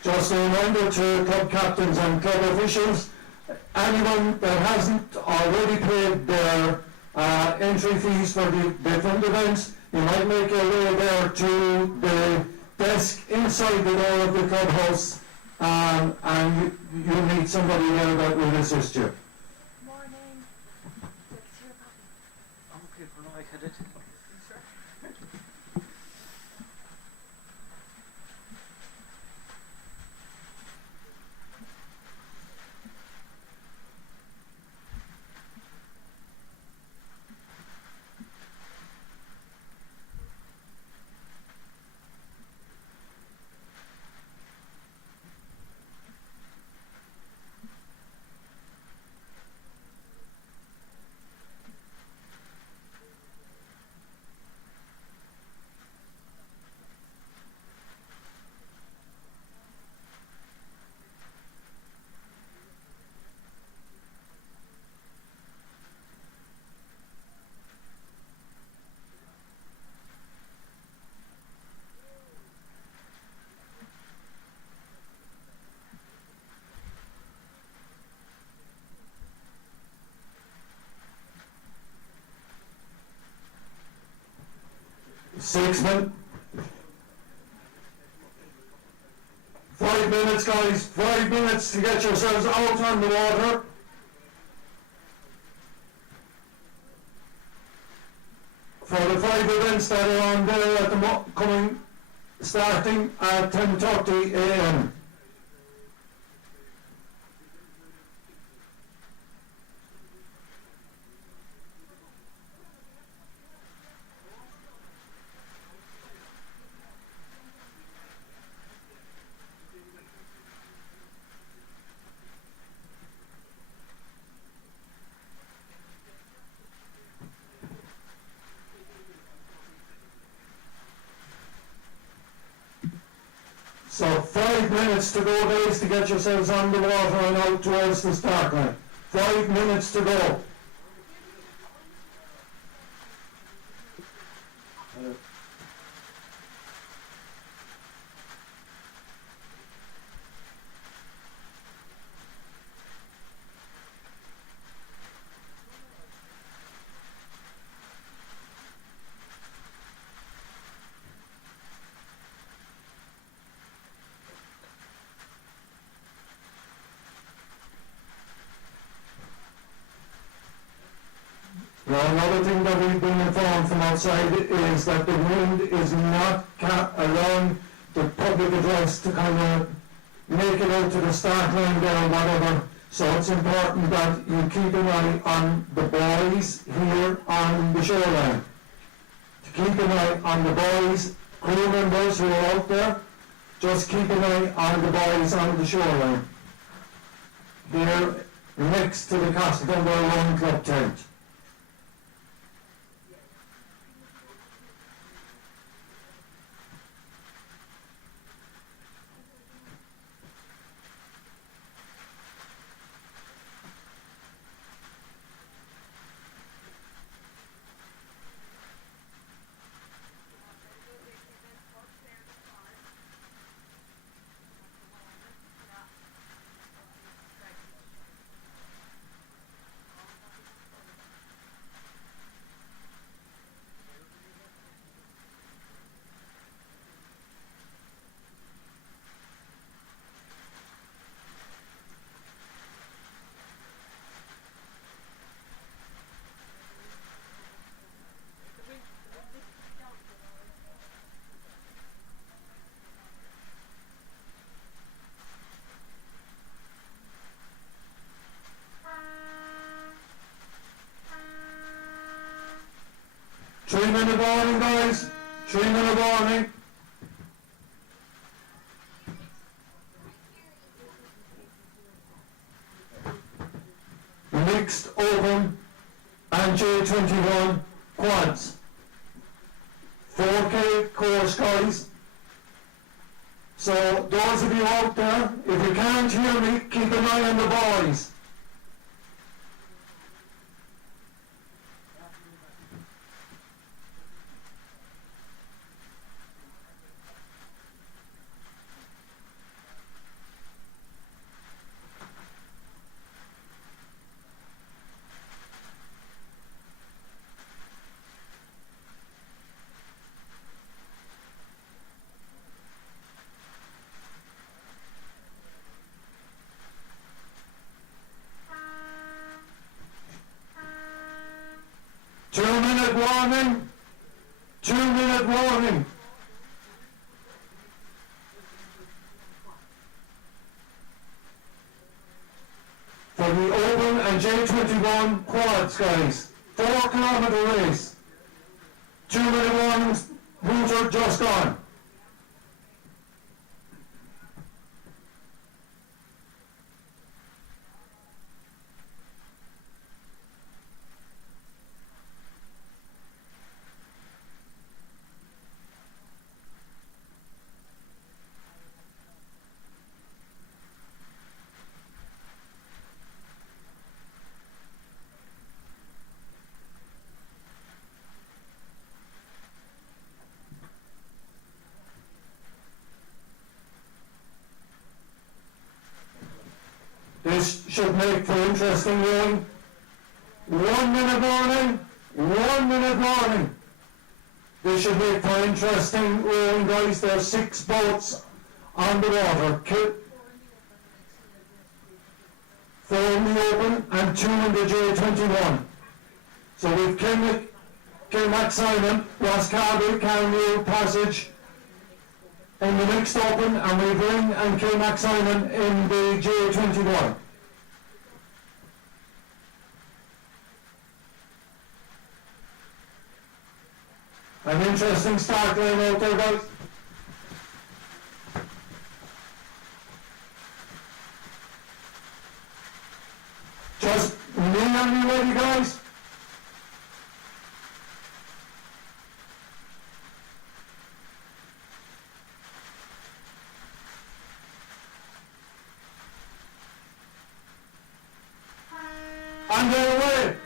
Just a reminder to club captains and club officials, anyone that hasn't already paid their entry fees for the different events, you might make your way there to the desk inside the door of the clubhouse, and you'll meet somebody there that will assist you. Morning. Okay, for now I had it. Sixman. 5 minutes, guys. 5 minutes to get yourselves out on the water. events that are on there at the starting at 10:30 a.m. So 5 minutes to go, guys, to get yourselves on the water and out towards the start line. 5 minutes to go. Now, another thing that we've been informed from outside is that the wind is not allowing the public address to kind of make it out to the start line there or whatever. So it's important that you keep an eye on the boys here on the shoreline. To keep an eye on the boys, crew members who are out there, just keep an eye on the boys on the shoreline. Here next to the Castletownbere Rowing Club tent. Three-minute warning, guys. 3-minute warning. Mixed open and J21 quads. 4K course, guys. So those of you out there, if you can't hear me, keep an eye on the boys. Two-minute warning. 2-minute warning. For the open and J21 quads, guys. 4-kilometer race. 2-minute warnings. Router just gone. This should make for interesting rowing. 1-minute warning. 1-minute warning. This should make for interesting rowing, guys. There's 6 boats on the water. 4 in the open and 2 in the J21. So we've Kilmac Simon, Ross Carby, Carnew Passage in the mixed open, and we've Ring and Kilmac Simon in the J21. An interesting start line out there, guys. Just nearly ready, guys. And they're away.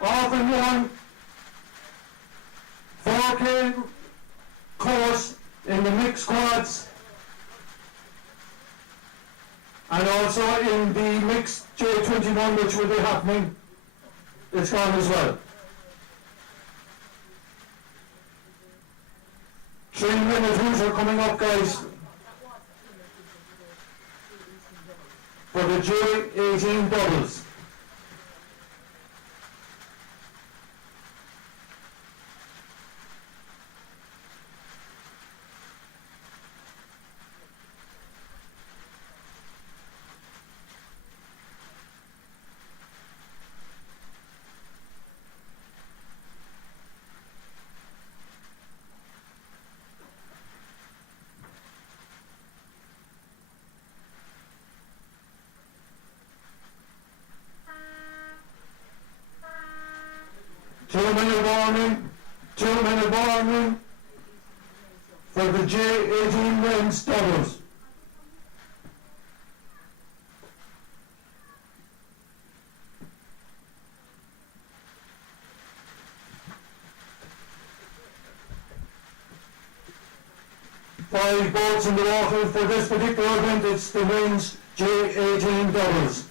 Off in one. 4K course in the mixed quads. And also in the mixed J21, which will be happening. It's gone as well. 3-minute hooter coming up, guys, for the J18 doubles. Two-minute warning for the J18 men's doubles. Five boats in the water for this particular event. It's the men's J18 doubles.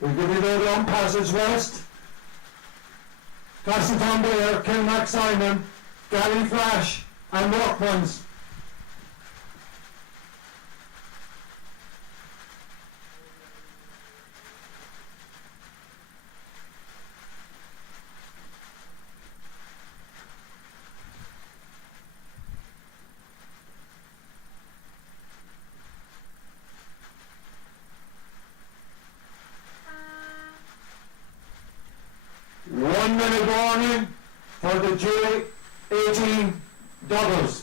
We'll give you the long passage west. Castletownbere, Kilmac Simon, Galley Flash and Workmans. One-minute warning for the J18 doubles.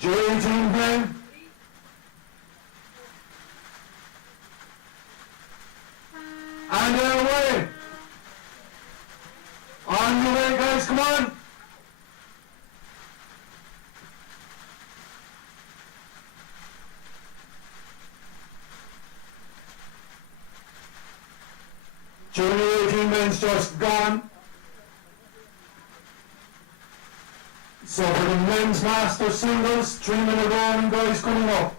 J18 men. And they're away. On your way, guys, come on. Junior 18 men's just gone. So for the men's master singles, 3-minute warning, guys, coming up.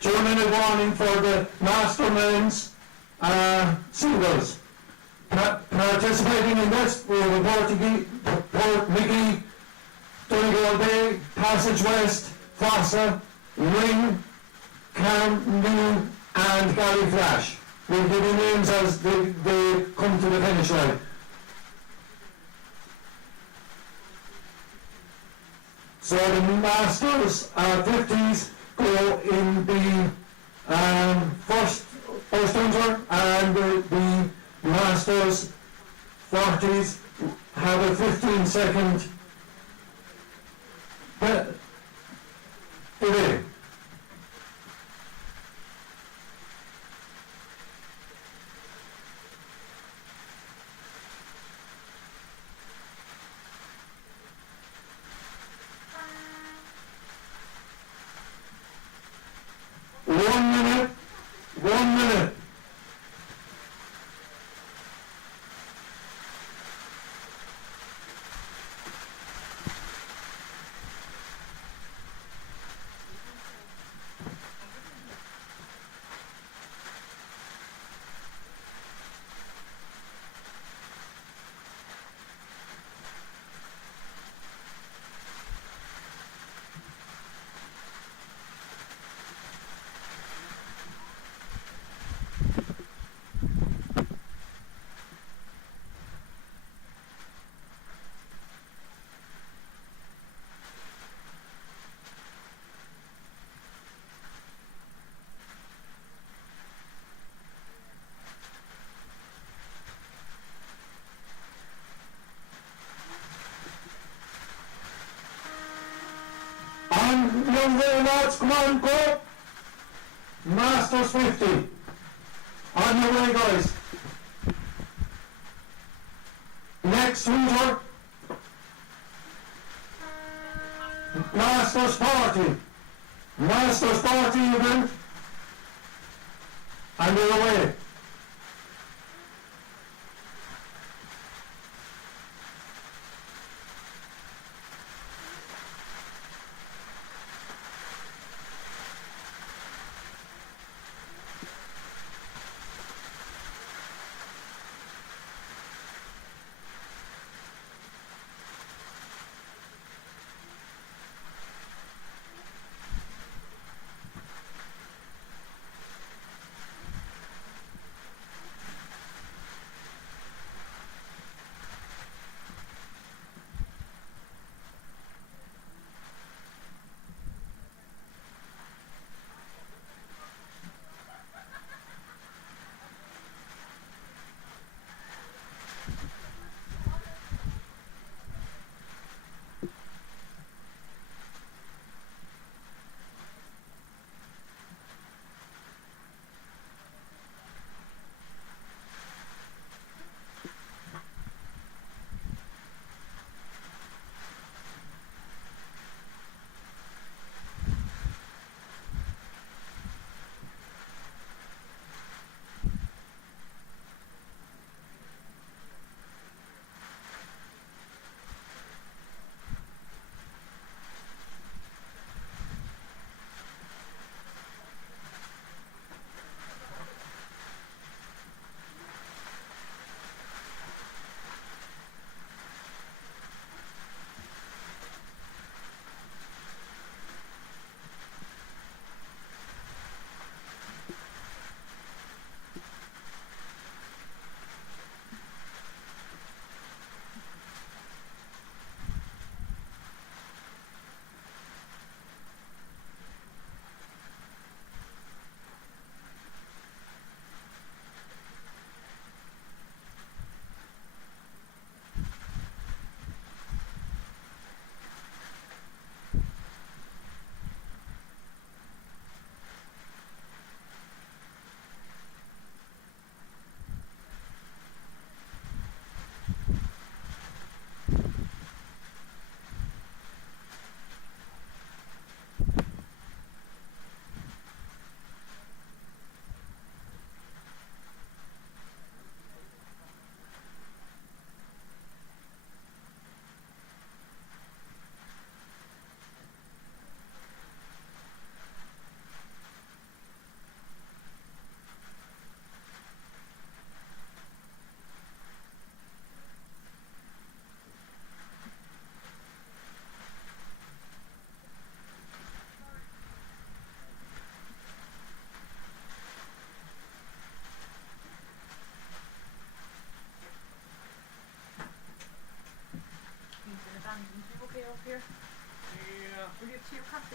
Two-minute warning for the master men's singles. Participating in this, we have Port Mickey, Donegal Bay, Passage West, Fossa, Ring, Cam, me and Gary Flash. We'll give you names as they come to the finish line. So the Masters 50s go in the first hunter, and the Masters 40s have a 15-second delay. One minute. On young lads, come on, go! Masters 50. On your way, guys. Next shooter. Masters 40. Masters 40 event. And you're away.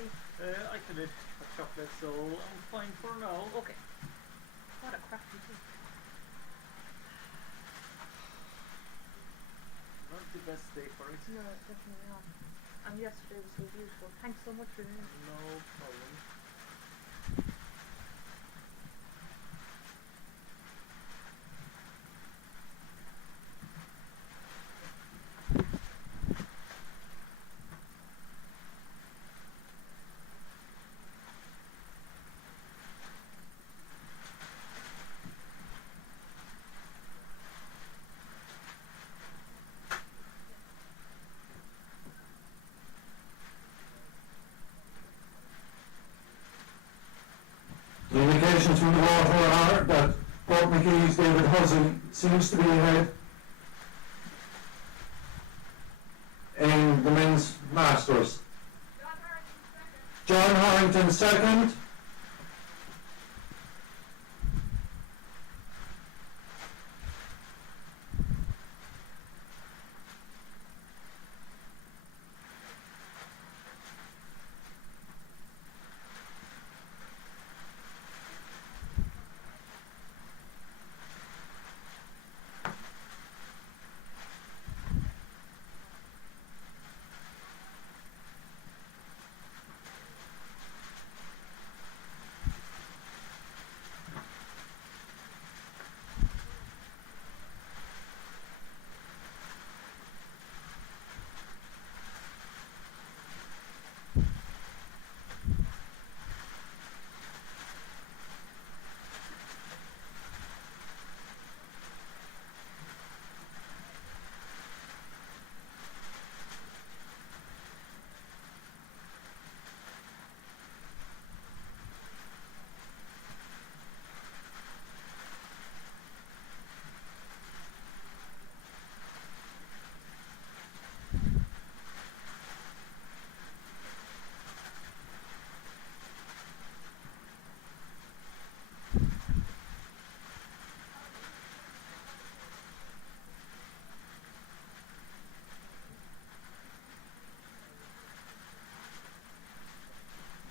coffee? I can have chocolate, so I'm fine for now. Okay. What a crafty thing. Not the best day for it. No, definitely not. And yesterday was so beautiful. Thanks so much for doing it. No problem. The indications from the water are that Port McGee's David Hussey seems to be ahead in the men's masters. John Harrington second.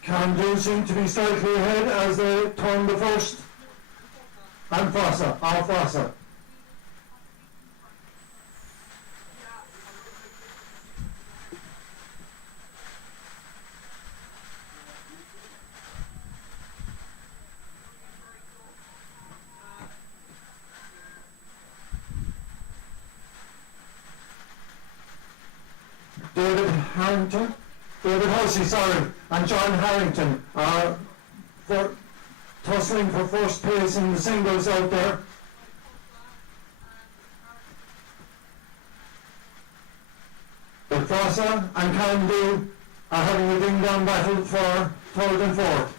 Can seem to be slightly ahead as they turn the first. And Fossa. David Hussey, and John Harrington are tussling for first place in the singles out there. But Fossa and Candu are having a ding-dong battle for third and fourth.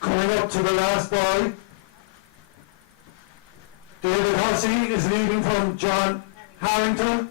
Coming up to the last boy, David Hussey is leading from John Harrington.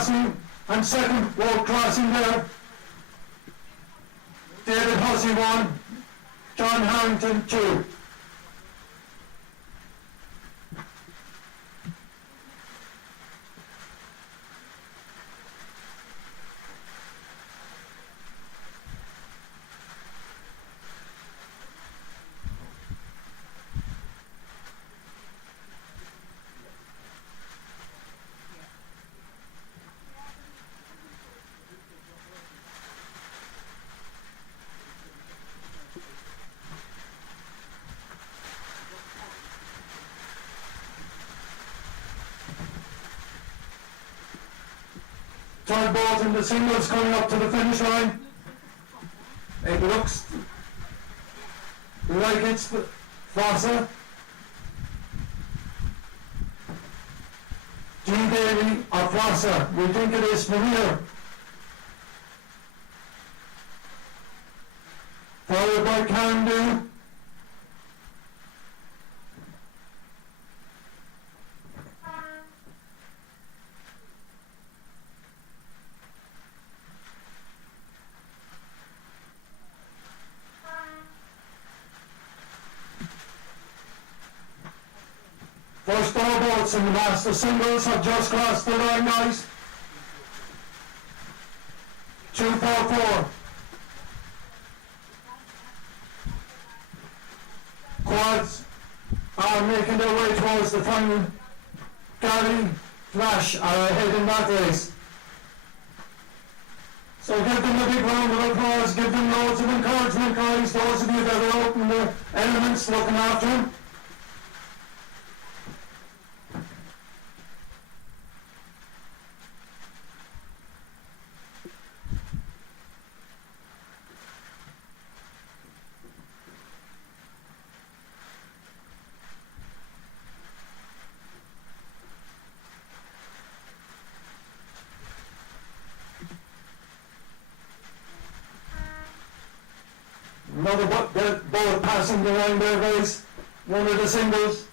crossing, and second boat crossing there. David Hussey 1, John Harrington 2. Third boat in the singles coming up to the finish line. It looks like it's Fossa. G. Daly or Fossa. We think it is from here. Followed by Candu. First four boats in the master singles have just crossed the line, guys. 2-4-4. Quads are making their way towards the final. Gary, Flash are ahead in that race. So give them a big round of applause, give them loads of encouragement, guys, those of you that are out in the elements looking after them. Another boat passing the line there, guys. One of the singles.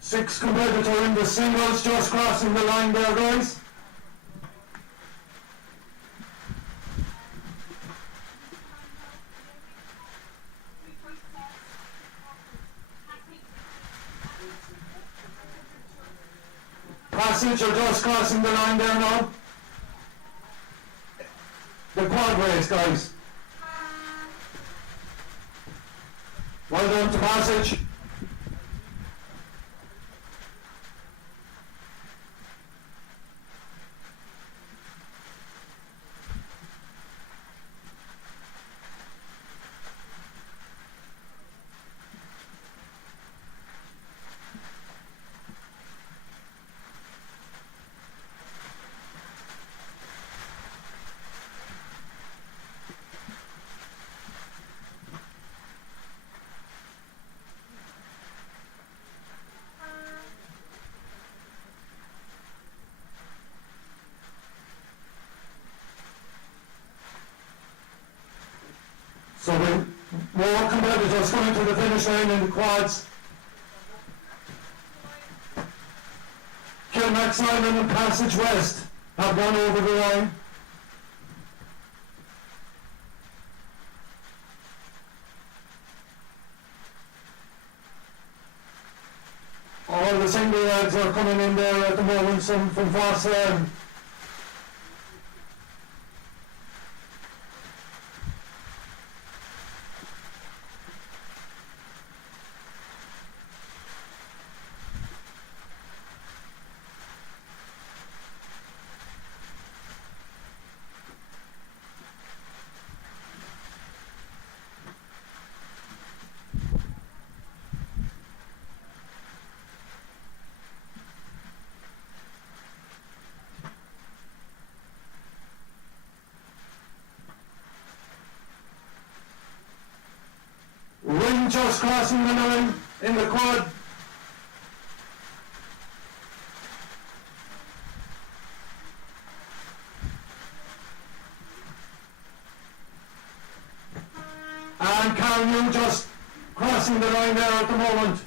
Six competitor in the singles just crossing the line there, guys. Passage are just crossing the line there now. The quad race, guys. Well done to Passage. So the more competitors coming to the finish line in the quads. Kilmac Simon and Passage West have gone over the line. All the single lads are coming in there at the moment, some from Fossa. Ring just crossing the line in the quad. two just crossing the line there at the moment.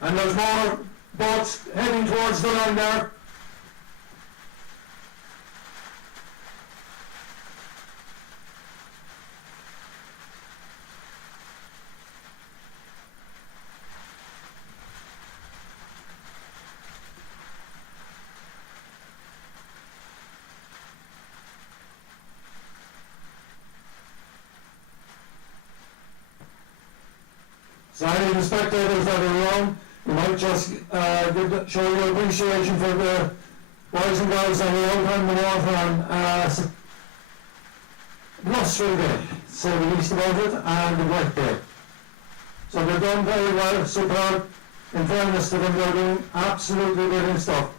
And there's more boats heading towards the line there. So any of the spectators that are around, you might just show your appreciation for the boys and girls that are out on the water on blustery day, say the least about it, and a wet day. So they're done very well, superb. In fairness to them, they're doing absolutely brilliant stuff.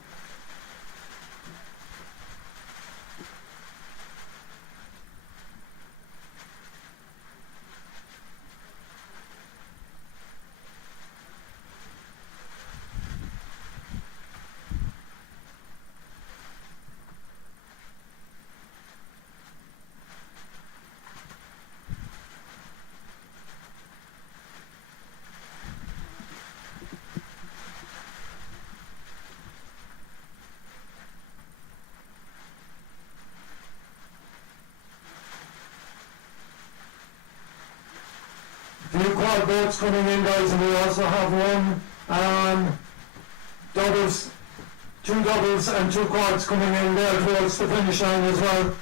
Few quad boats coming in, guys, and we also have one doubles, two doubles and two quads coming in there towards the finish line as well.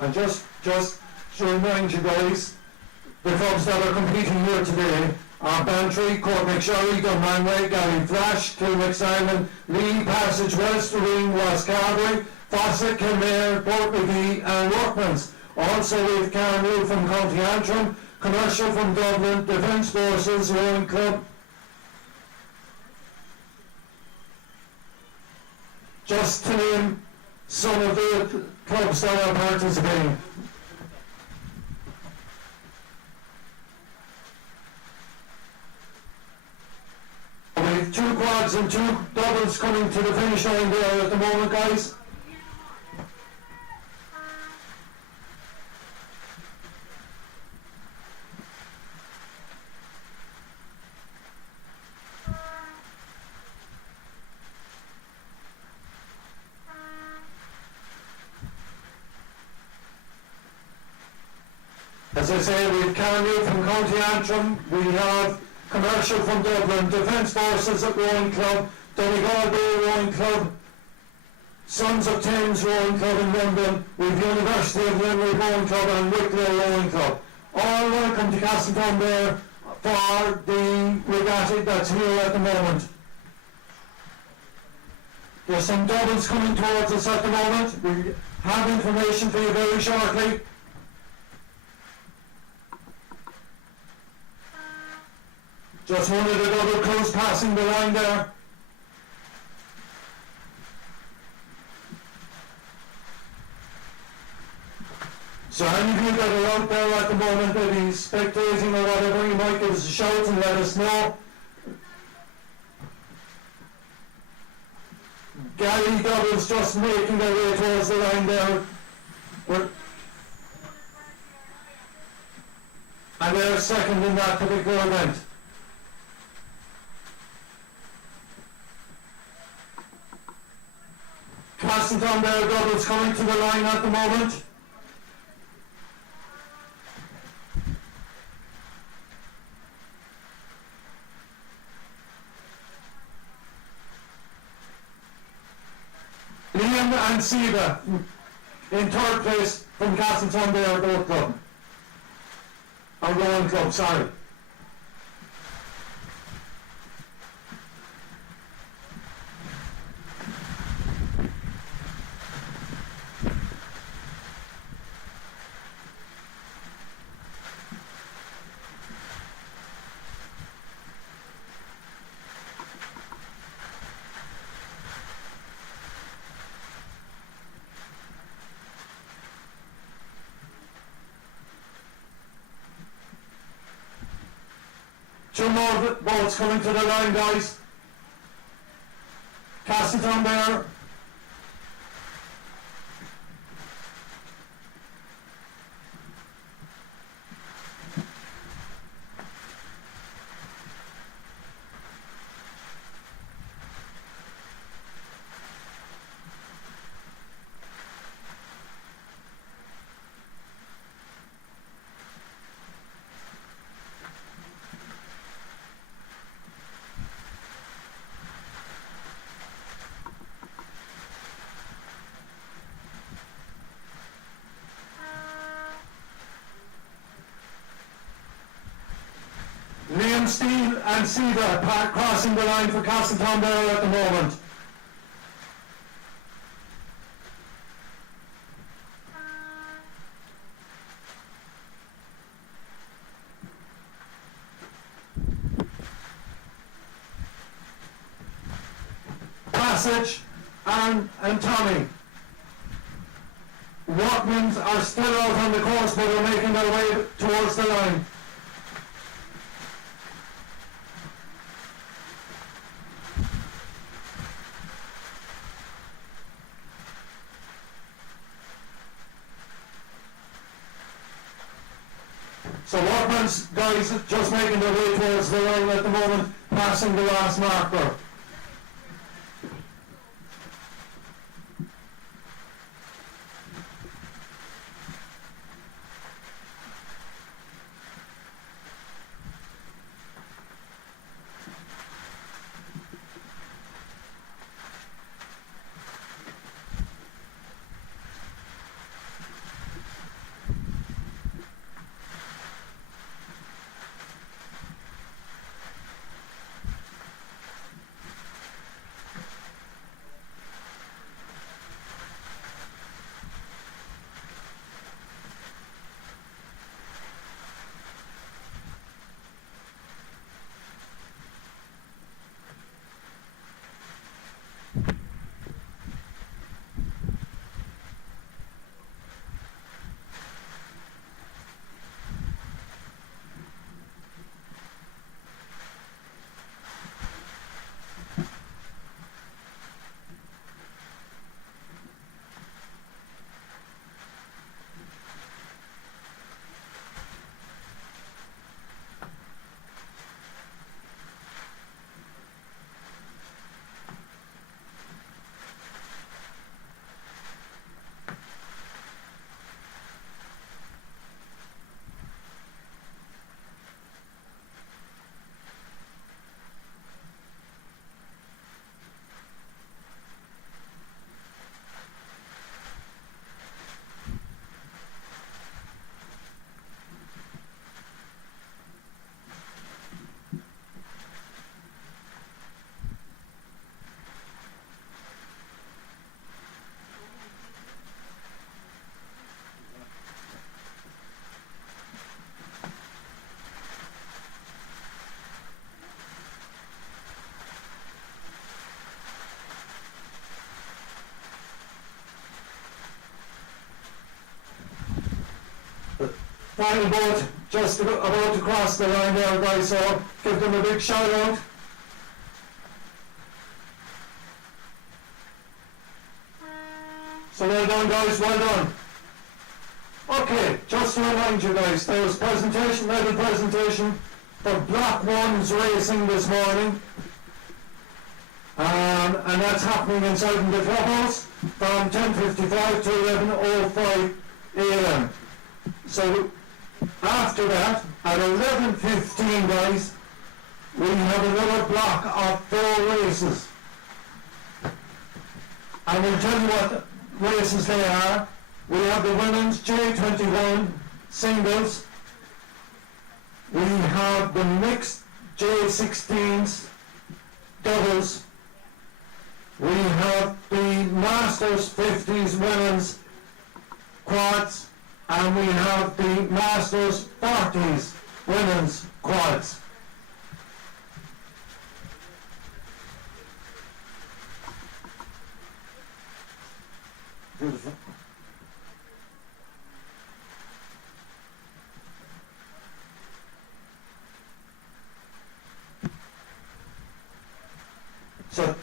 And just to remind you guys, the clubs that are competing here today are Bantry, Cork, Dunmanway, Galliflash, Kilmacsimon, Lee, Passage, Westereen, Ross Carbery, Fossett, Kilmare, Portmagee and Workmans. Also we have Carnhill from County Antrim, Commercial from Dublin, Defence Forces, Rowing Club. Just to name some of the clubs that are participating. With two quads and two doubles coming to the finish line there at the moment, guys. As I say, we have Carnhill from County Antrim, we have Commercial from Dublin, Defence Forces at Rowing Club, Donegal Bay Rowing Club, Sons of Thames Rowing Club in London, we have University of Limerick Rowing Club and Wicklow Rowing Club. All welcome to Castletownbere for the regatta that's here at the moment. There's some doubles coming towards us at the moment. We have information for you very shortly. Just one of the double crews passing the line there. So any of you that are out there at the moment that is spectating or whatever, you might give us a shout and let us know. Galley doubles just making their way towards the line there. And they're second in that particular event. Castletownbere doubles coming to the line at the moment. Liam and Siva in third place from Castletownbere Boat Club. Or Rowing Club, sorry. Two more boats coming to the line, guys. Castletownbere. Liam Steele and Cedar crossing the line for Castletownbere at the moment. Passage and Tommy. Workmen are still out on the course, but are making their way towards the line. So workmen's guys just making their way towards the line at the moment, passing the last marker. Final boat just about to cross the line there, guys, so give them a big shout out. So well done, guys, well done. Okay, just to remind you guys, there was medal presentation for Block 1's racing this morning. And that's happening inside in the clubhouse from 10:55 to 11:05 a.m. So after that, at 11:15, guys, we have another block of 4 races. And we'll tell you what races they are. We have the women's J21 singles. We have the mixed J16s doubles. We have the Masters 50s women's quads. And we have the Masters 40s women's quads. Beautiful. So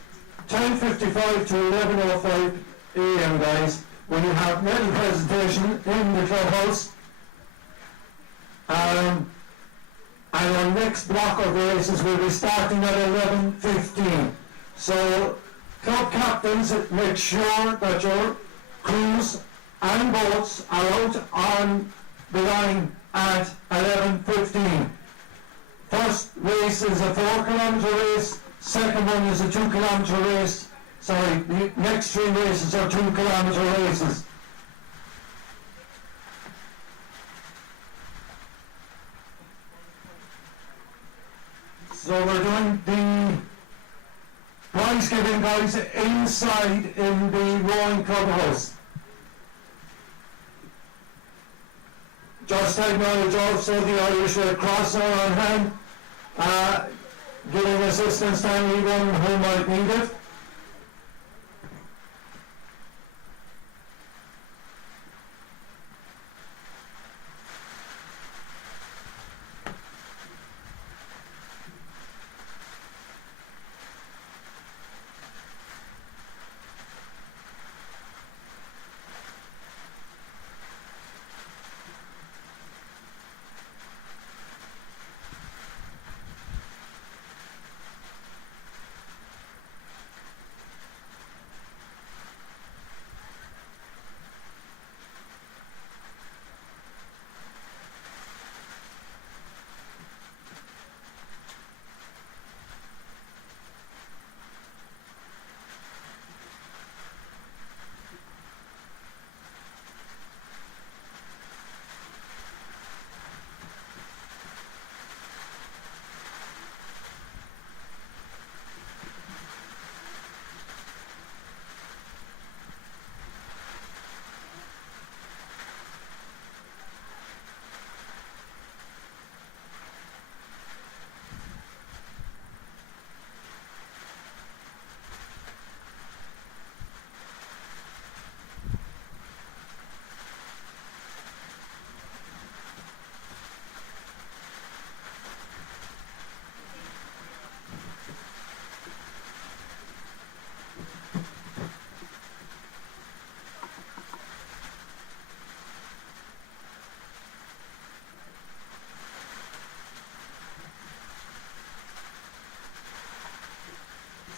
10:55 to 11:05 a.m. guys, when you have medal presentation in the clubhouse. And our next block of races will be starting at 11:15. So club captains, make sure that your crews and boats are out on the line at 11:15. First race is a 4-kilometre race, second one is a 2-kilometre race. Sorry, the next 3 races are 2-kilometre races. So we're doing the prize giving guys inside in the rowing clubhouse. Just acknowledge also the Irish Red Cross are on hand, giving assistance to anyone who might need it.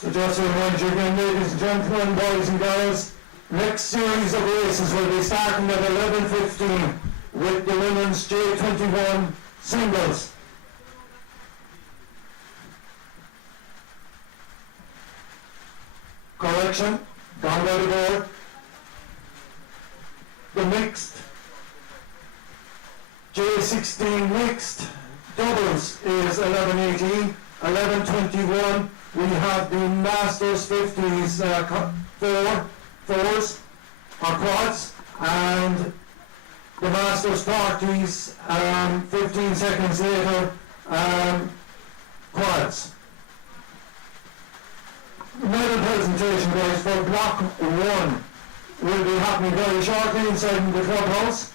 So just to remind you again, ladies and gentlemen, boys and girls, next series of races will be starting at 11:15 with the women's J21 singles. Correction, down by the board. The mixed J16 mixed doubles is 11:18, 11:21. We have the Masters 50s fours or quads, and the Masters 40s 15 seconds later quads. Medal presentation guys for block 1 will be happening very shortly inside the clubhouse.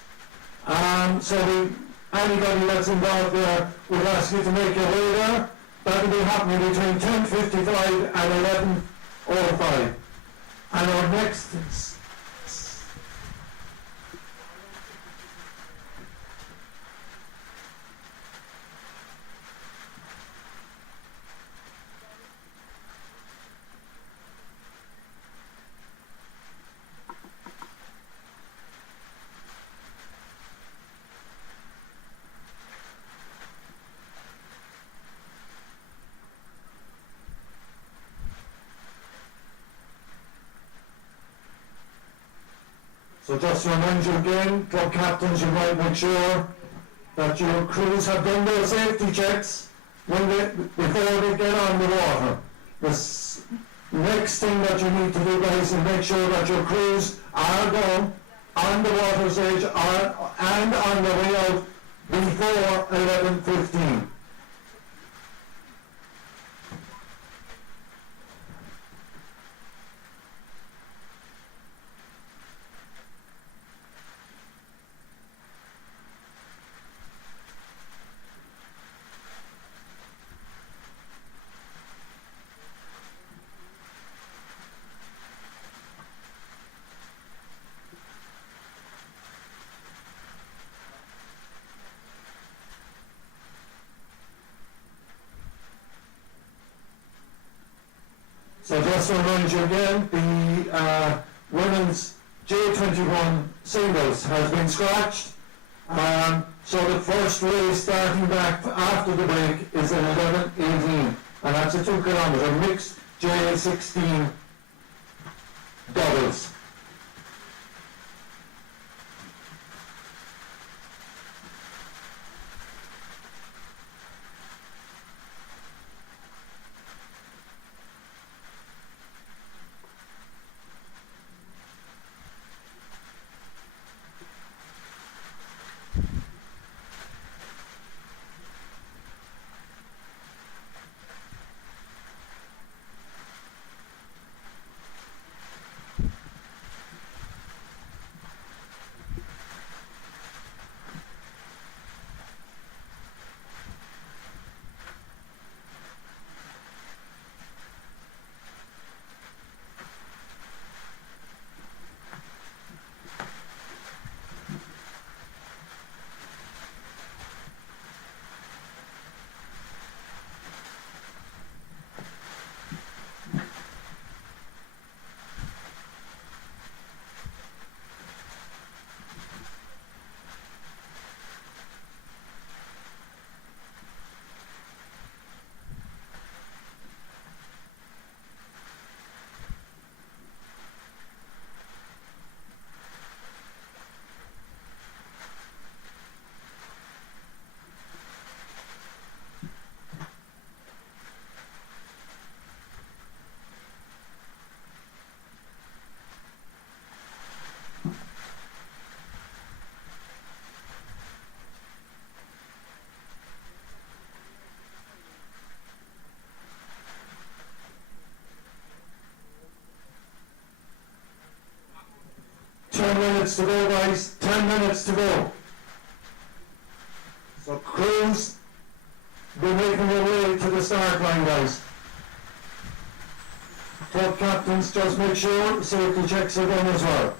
Anybody that's involved there, we'll ask you to make your way there. That will be happening between 10:55 and 11:05. And our next So just to remind you again, club captains, you might make sure that your crews have done their safety checks before they get on the water. The next thing that you need to do, guys, is make sure that your crews are done on the water's edge and on the way out before 11:15. So just to remind you again, the women's J21 singles has been scratched. So the first race starting back after the break is at 11:18, and that's a 2 kilometre mixed J16 doubles. Minutes to go, guys. 10 minutes to go. So crews, be making their way to the start line, guys. Club captains, just make sure safety checks are done as well.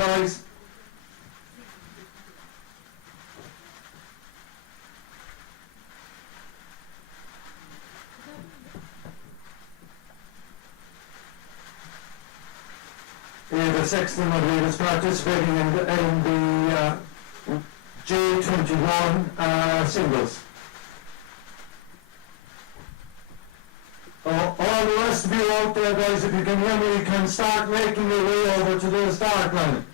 guys. Ava Sexton, I believe, is participating in the J21 singles. All the rest of you out there, guys, if you can hear me, you can start making your way over to the start line.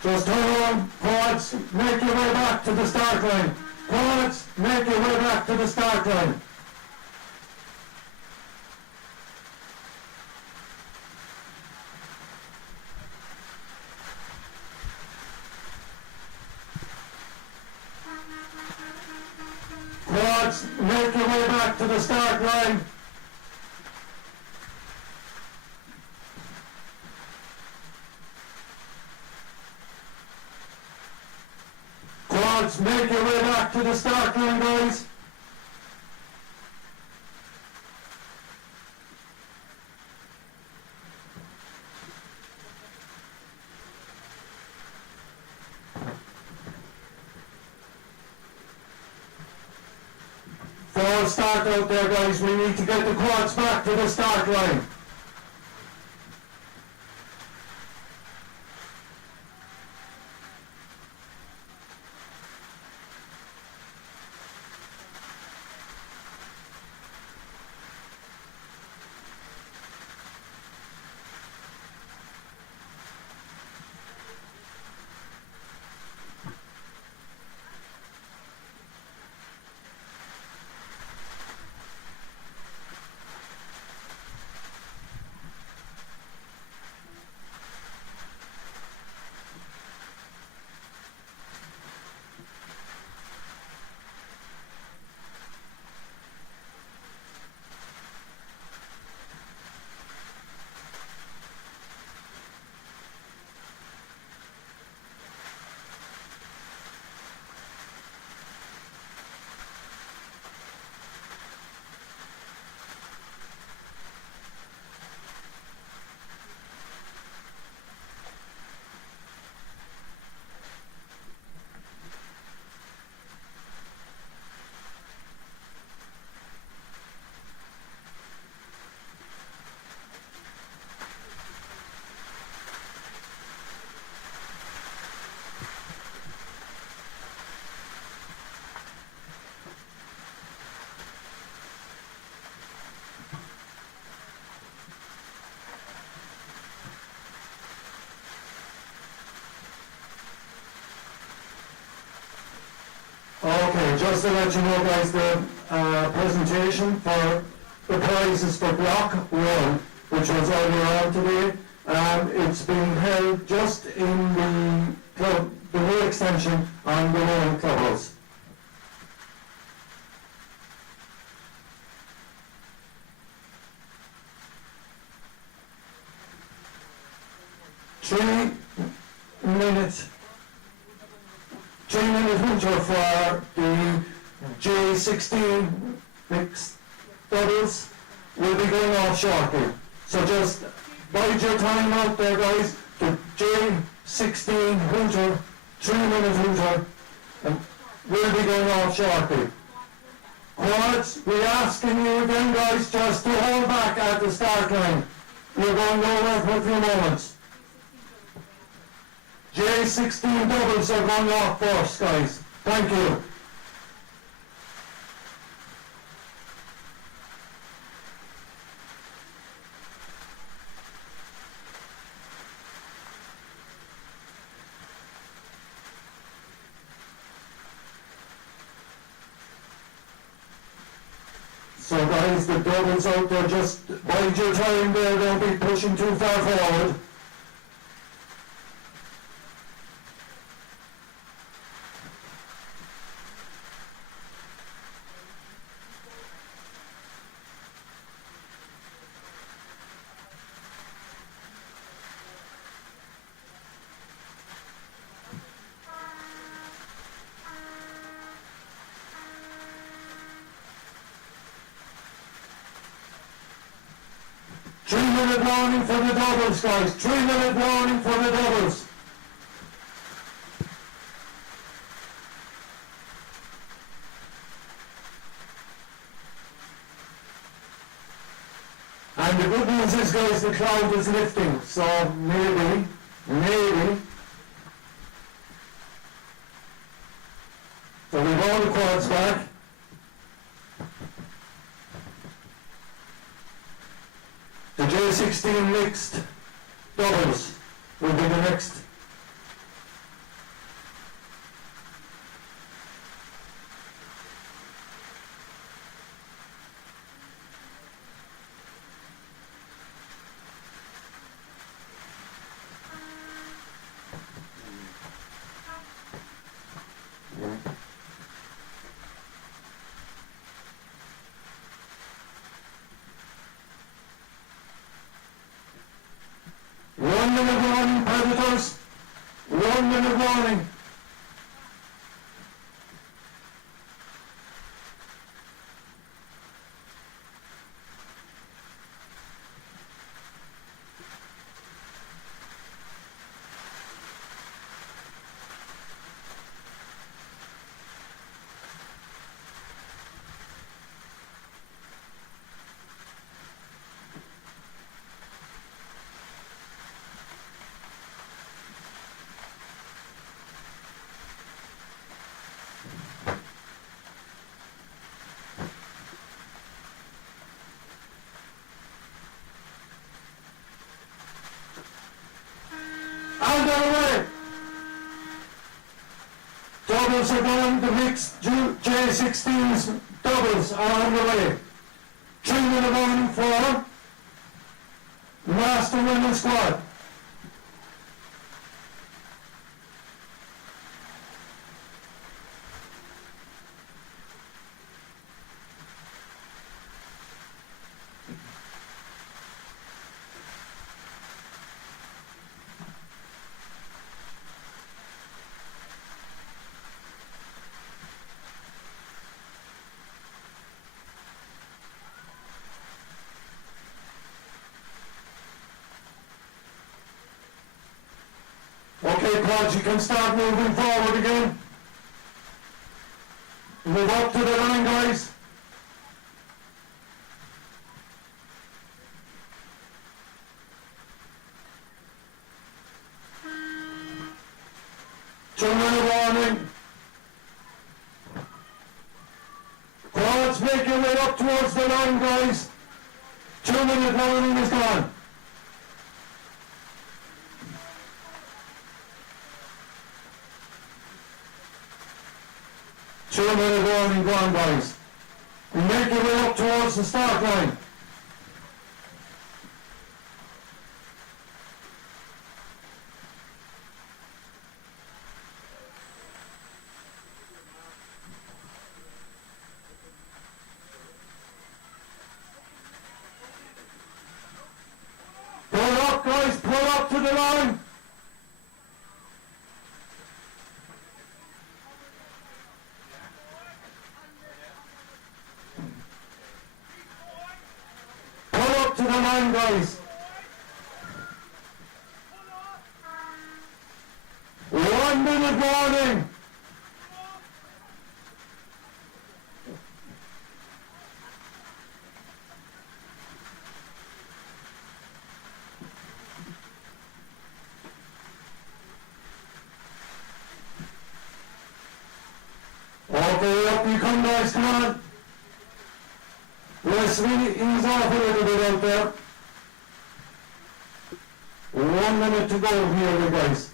Just turn on, forwards, make your way back to the start line. Forwards, make your way back to the start line. Forwards, make your way back to the start line. Make your way back to the start line, guys. False start out there, guys. We need to get the quads back to the start line. Okay, just to let you know, guys, the presentation for the prizes for Block 1, which was earlier on today, It's being held just in the club, the new extension on the main clubhouse. Three minute winter for the J16 mixed doubles will be going off shortly. So just bide your time out there, guys. The J16 winter, 3 minute winter, will be going off shortly. Quads, we're asking you again, guys, just to hold back at the start line. You're going nowhere for a few moments. J16 doubles are going off first, guys. Thank you. So guys, the doubles out there, just bide your time there, don't be pushing too far forward. Three-minute warning for the doubles, guys. 3-minute warning for the doubles. And the good news is, guys, the cloud is lifting. So maybe. So we've all the quads back. The J16 mixed doubles will be the next. One minute warning, predators. 1 minute warning. Out of the way. Doubles are going, the mixed J16's doubles are on the way. 3 minute warning for master women's squad. Okay, quads, you can start moving forward again. Move up to the line, guys. Two-minute warning. Quads, make your way up towards the line, guys. 2-minute warning is gone. Two-minute warning gone, guys. And make your way up towards the start line. Guys, pull up to the line. Pull up to the line, guys. 1 minute warning. Okay, up you come, guys, come on. Let's really ease off a little bit out there. 1 minute to go here, you guys.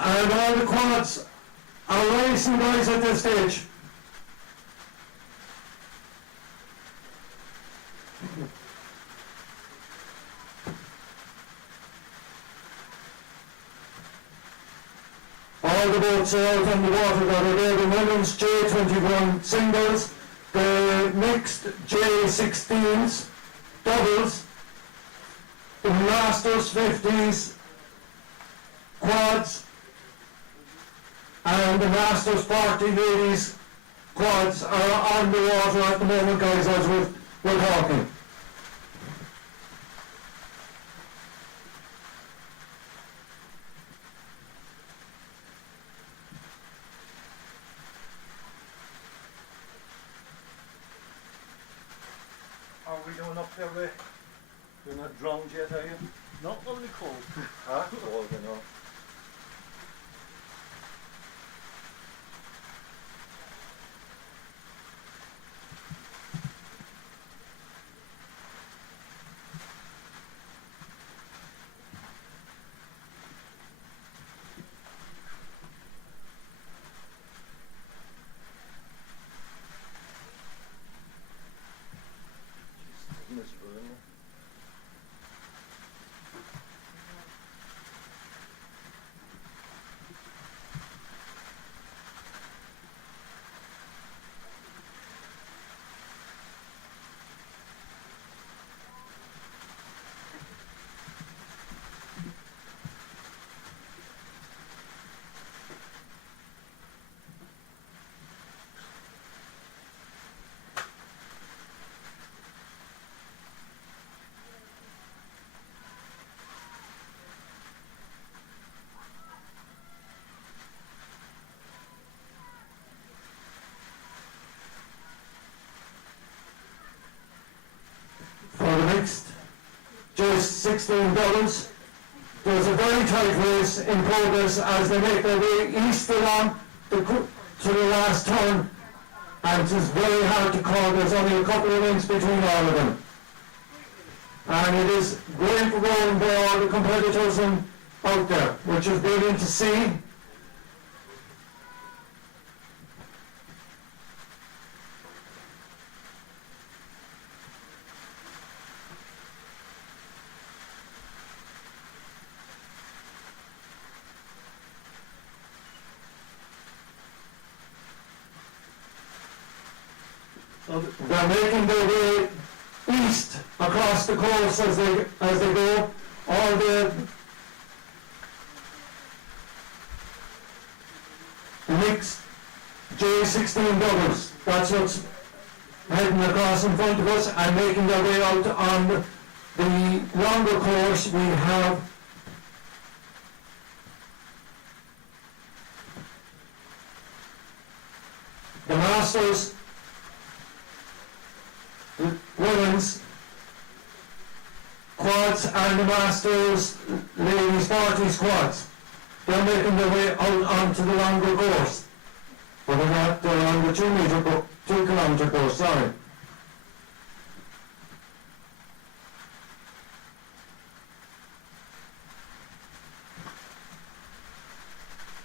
And all the quads are racing, guys, at this stage. All the boats are out on the water that are there. The women's J21 singles, the mixed J16s, doubles, the Masters 50s, quads, and the Masters 40 ladies quads are on the water at the moment, guys, as we're talking. How are we doing up there, Ray? You're not drowned yet, are you? Not only cold. Huh? Cold, you know. Miserable, isn't it? For the mixed J16 doubles, there's a very tight race in progress as they make their way east along to the last turn, and it is very hard to call. There's only a couple of links between all of them. And it is great rowing by all the competitors out there, which is brilliant to see. So they're making their way east across the coast as they go. All the mixed J16 doubles, that's what's heading across in front of us and making their way out on the longer course. We have the Masters and the Masters Ladies 40 squads. They're making their way out onto the longer course. But they're on the 2 kilometre course, sorry.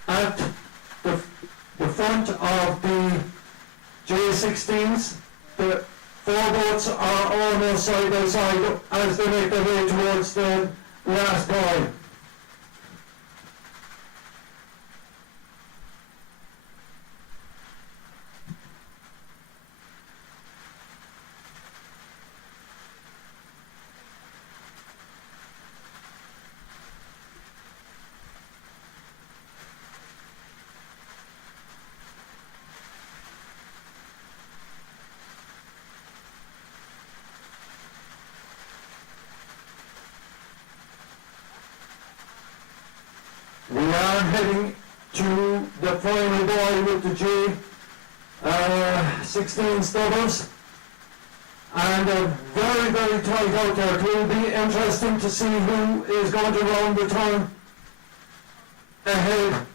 At the front of the J16s, the 4 boats are almost side by side as they make their way towards the last buoy. We are heading to the final buoy with the J16 stubbers, and very, very tight out there. It will be interesting to see who is going to round the turn ahead.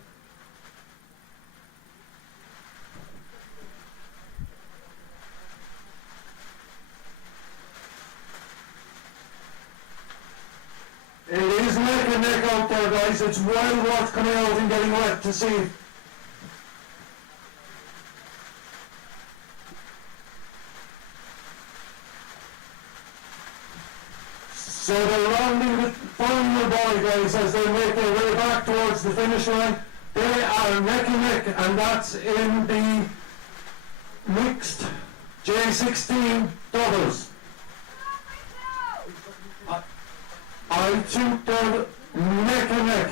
It is neck and neck out there, guys. It's well worth coming out and getting wet to see. So they're rounding the final buoy, guys, as they make their way back towards the finish line. They are neck and neck, and that's in the mixed J16 doubles. I think they're neck and neck.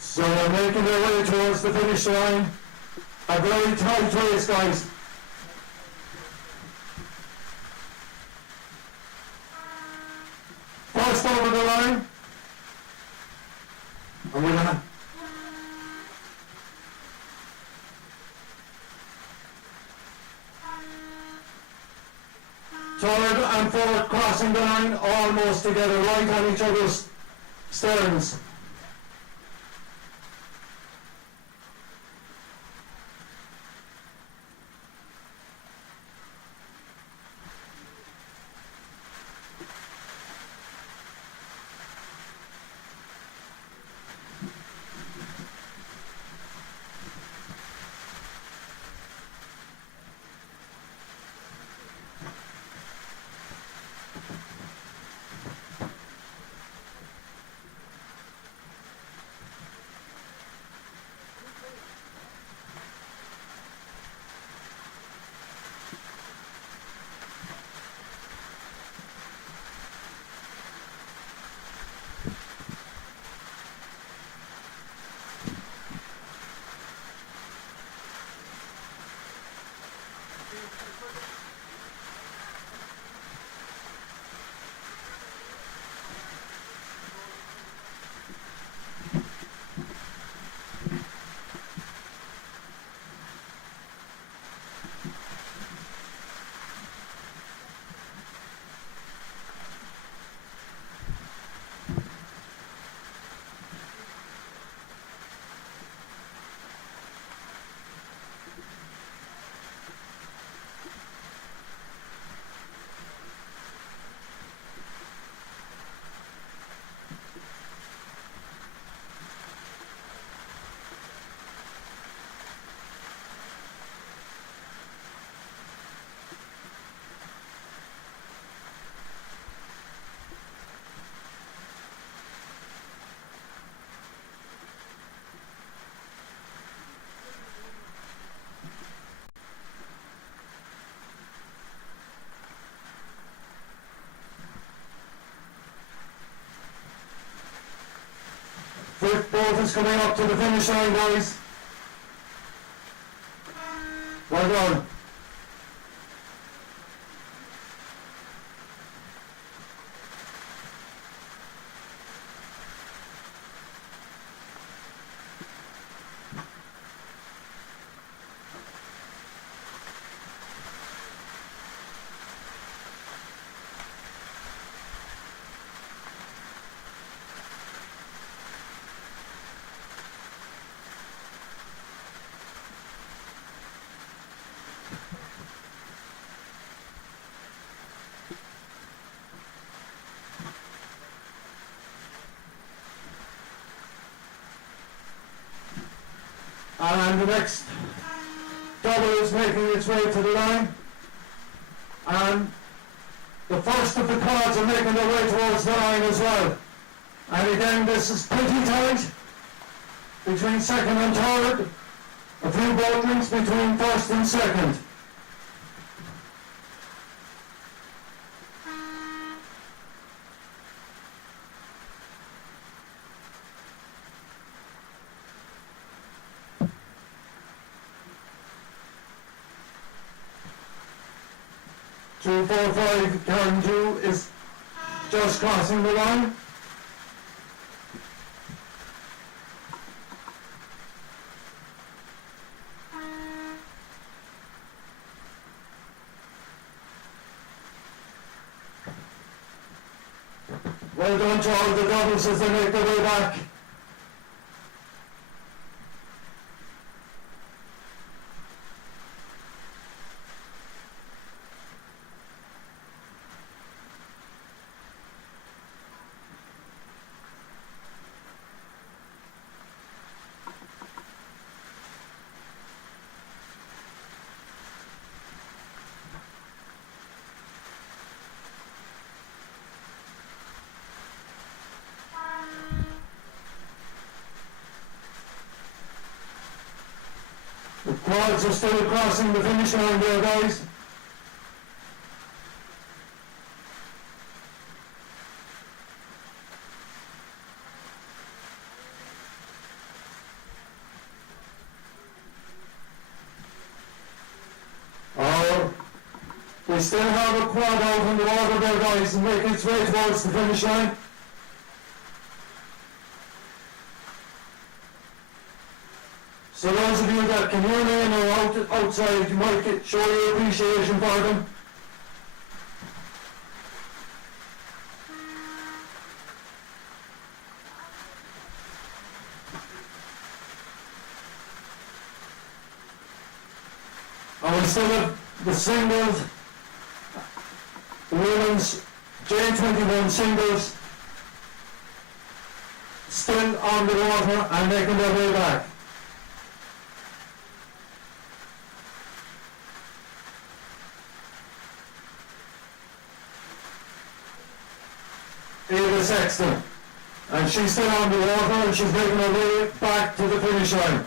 So they're making their way towards the finish line. A very tight race, guys. First over the line. And we're gonna third and fourth crossing the line almost together, right on each other's sterns. Fifth boat is coming up to the finish line, guys. Well done. And the next double is making its way to the line. And the first of the quads are making their way towards the line as well. And again, this is pretty tight between second and third. A few boat links between first and second. Two, four, five, turn 2 is just crossing the line. Well done to all the doubles as they make their way back. The quads are still crossing the finish line there, guys. We still have a quad out on the water there, guys, and making its way towards the finish line. So those of you that can hear me and are outside, you might show your appreciation for them. And we still have the singles, the women's J21 singles, still on the water and making their way back. Ava Sexton, and she's still on the water and she's making her way back to the finish line.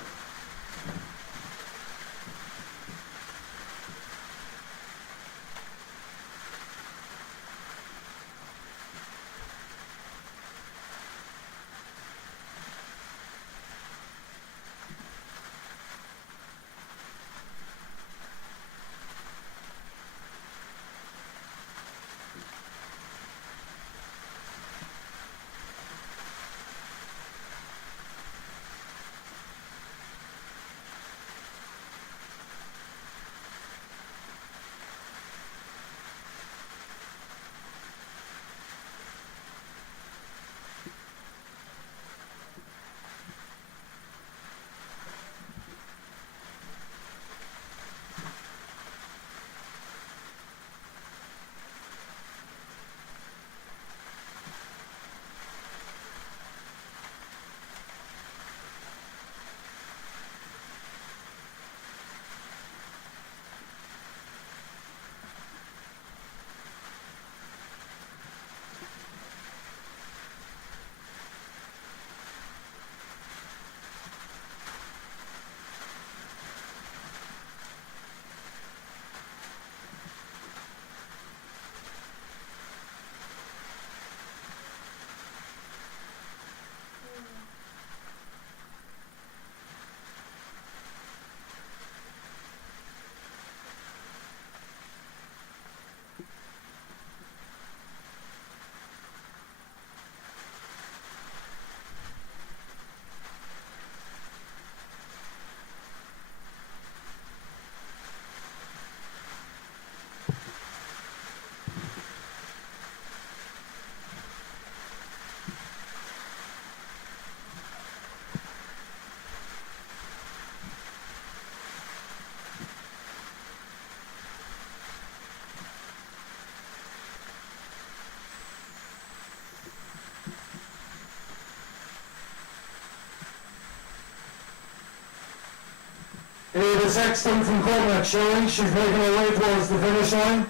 Ada Sexton from Cork showing. She's making her way towards the finish line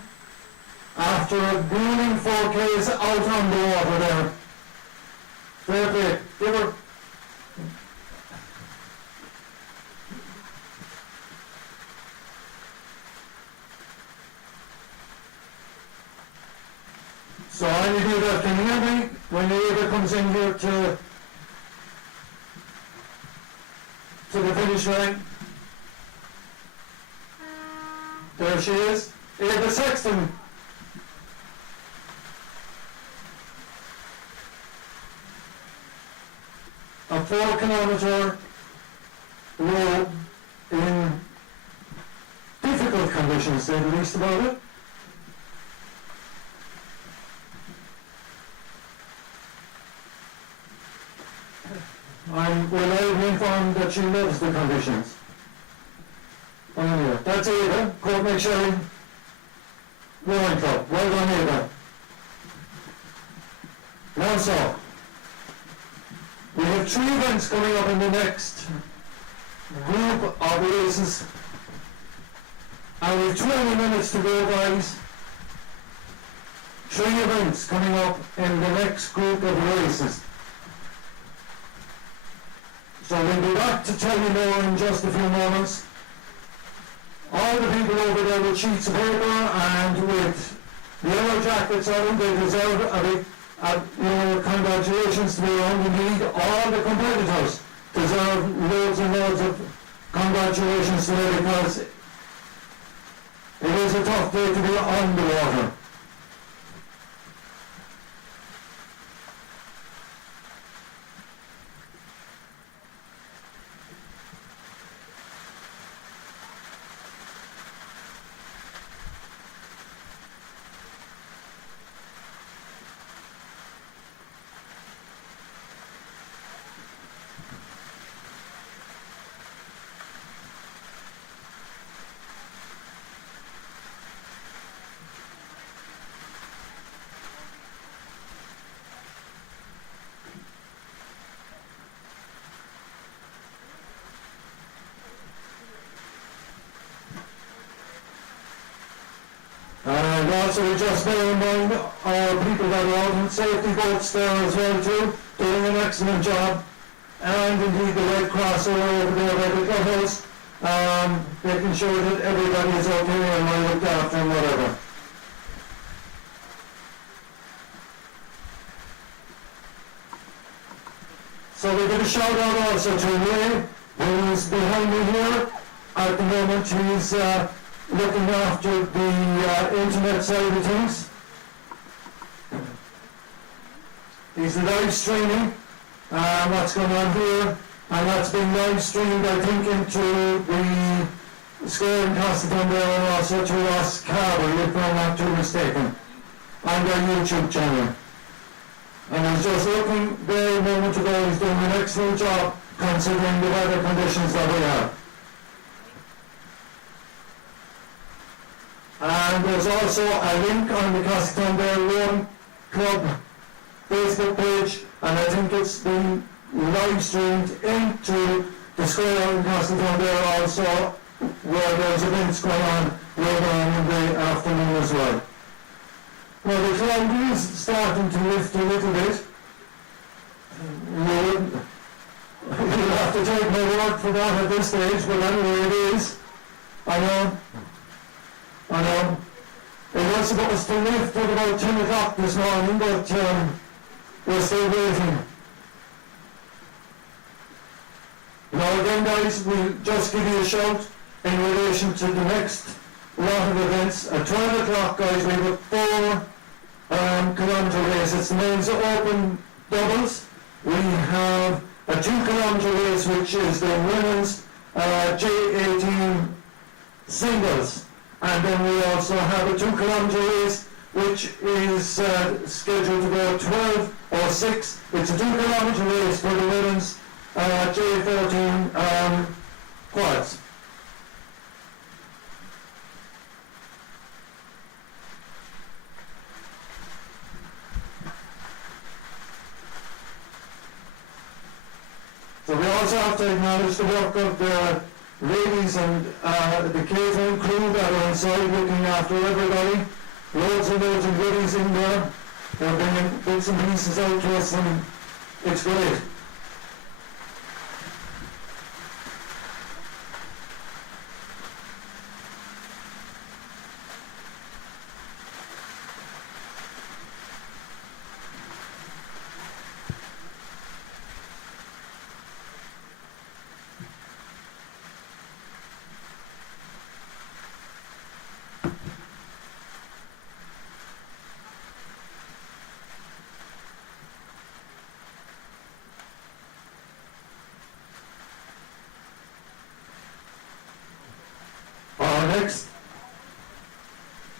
after a grueling 4Ks out on the water there. Fair play. Give her. So I will do that. Can you hear me? When Ada comes in here to the finish line. There she is. Ada Sexton. A 4-kilometre row in difficult conditions, say the least about it. I'm reliably informed that she loves the conditions. Anyway, that's Ada, Cork McSherry Rowing Club. Well done, Ada. Now so, we have 3 events coming up in the next group of races. And we have 20 minutes to go, guys. 3 events coming up in the next group of races. So we'll be back to tell you more in just a few moments. All the people over there with sheets of paper and with yellow jackets on, they deserve a big, congratulations to be on. Indeed, all the competitors deserve loads and loads of congratulations today because it is a tough day to be on the water. And also we just bear in mind our people that are out in safety boats there as well too, doing an excellent job. And indeed the Red Cross are over there by the clubhouse, making sure that everybody is okay and well looked after and whatever. So we give a shout out also to Ray, who's behind me here. At the moment he's looking after the internet side of things. He's live streaming what's going on here, and that's been live streamed I think into the square in Castletownbere and also to Ross Carver, if I'm not too mistaken, on their YouTube channel. And I was just looking there a moment ago, he's doing an excellent job considering the weather conditions that we have. And there's also a link on the Castletownbere Rowing Club Facebook page, and I think it's been live streamed into the square in Castletownbere also, where there's events going on later on in the afternoon as well. Well, the cloud is starting to lift a little bit. You'll have to take my word for that at this stage, but anyway it is. I know. It was supposed to lift at about 10 o'clock this morning, but we're still waiting. Now again guys, we'll just give you a shout in relation to the next lot of events. At 12 o'clock guys, we have a 4-kilometre race. It's the men's open doubles. We have a 2-kilometre race which is the women's J18 singles. And then we also have a 2-kilometre race which is scheduled to go 12:06. It's a 2-kilometre race for the women's J14 quads. So we also have to acknowledge the work of the ladies and the catering crew that are inside looking after everybody. Loads and goodies in there. They're bringing bits and pieces out to us, and it's great. Our next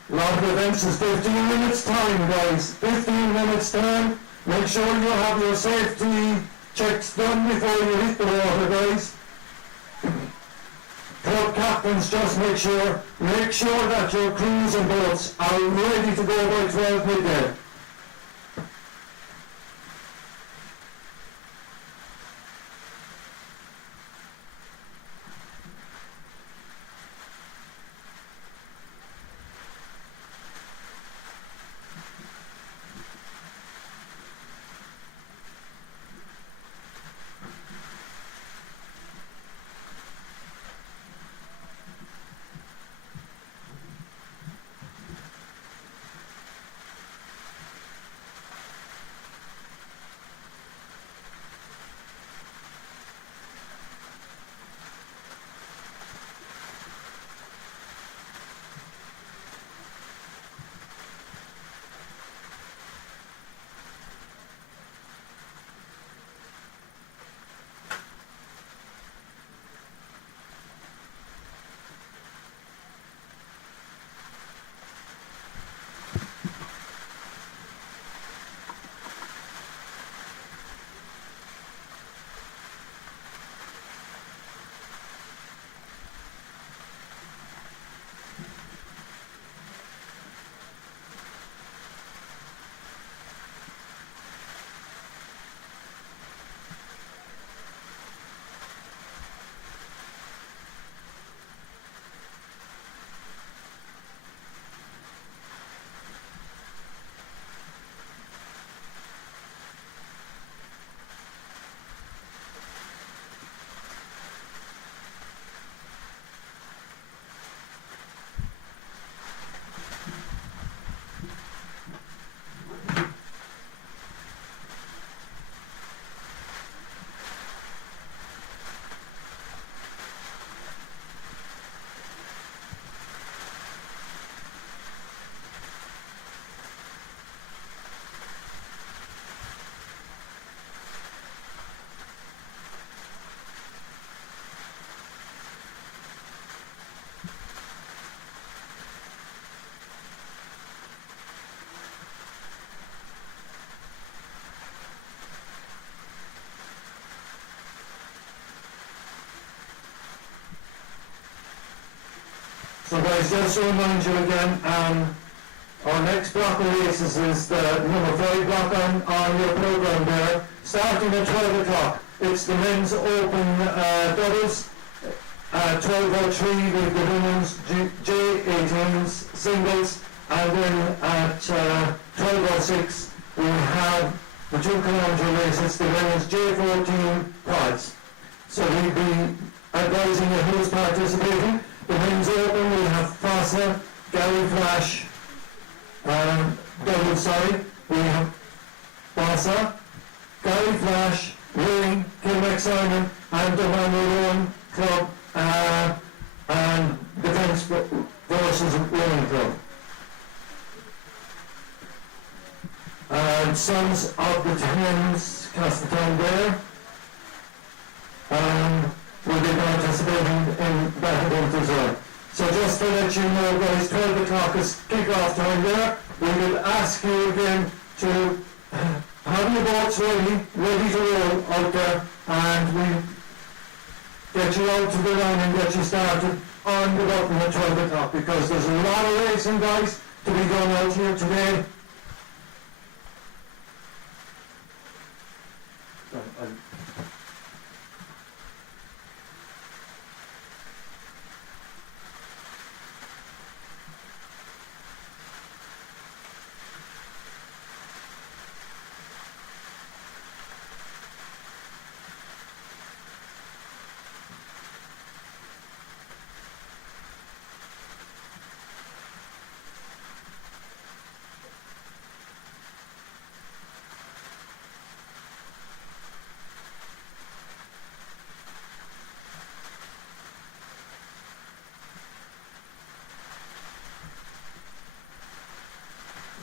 lot of events is 15 minutes time, guys. 15 minutes time. Make sure you have your safety checks done before you hit the water, guys. Club captains, just make sure that your crews and boats are ready to go by 12 midday. So guys, just to remind you again, our next block of races is the number 5 block on your program there, starting at 12 o'clock. It's the men's open doubles, 12:03 with the women's J18s singles, and then at 12:06 we have the 2 kilometre races, the women's J14 quads. So we'll be advising you who's participating. The men's open, we have Fossa, Gary Flash, we have Fossa, Gary Flash, Wayne, Kilmac Simon, and the Rowan Club, and Defence Forces Rowing Club. And Sons of the Thames, Castletownbere, will be participating in that event as well. So just to let you know, guys, 12 o'clock is kick-off time there. We will ask you again to have your boats ready to roll out there, and we'll get you out to the line and get you started on the button at 12 o'clock, because there's a lot of racing, guys, to be done out here today.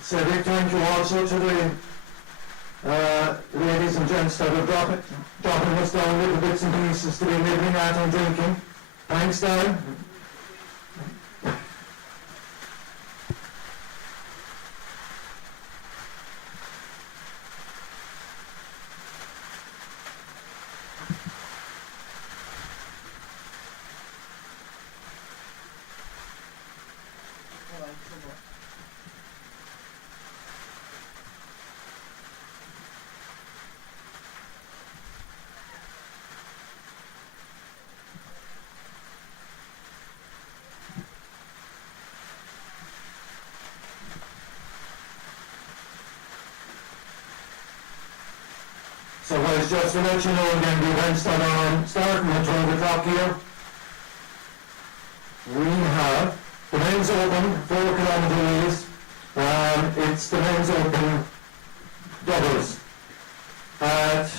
say a big thank you also to the ladies and gents that are dropping us down little bits and pieces to be living at and drinking. Thanks, Dan. So guys, just to let you know again, the events that are starting at 12 o'clock here. We have the men's open, 4 kilometre race. It's the men's open doubles. At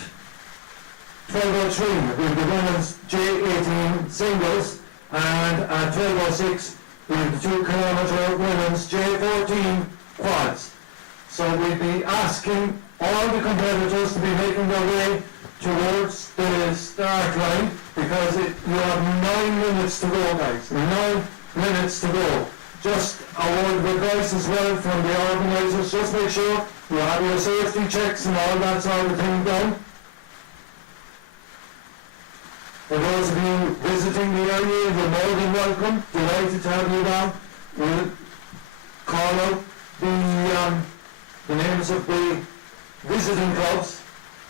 12:03 we have the women's J18 singles, and at 12:06 we have the 2 kilometre women's J14 quads. So we'll be asking all the competitors to be making their way towards the start line, because you have 9 minutes to go, guys. 9 minutes to go. Just a word of advice as well from the organisers, just make sure you have your safety checks and all that sort of thing done. For those of you visiting the area, you're more than welcome. Delighted to have you down. We'll call out the names of the visiting clubs.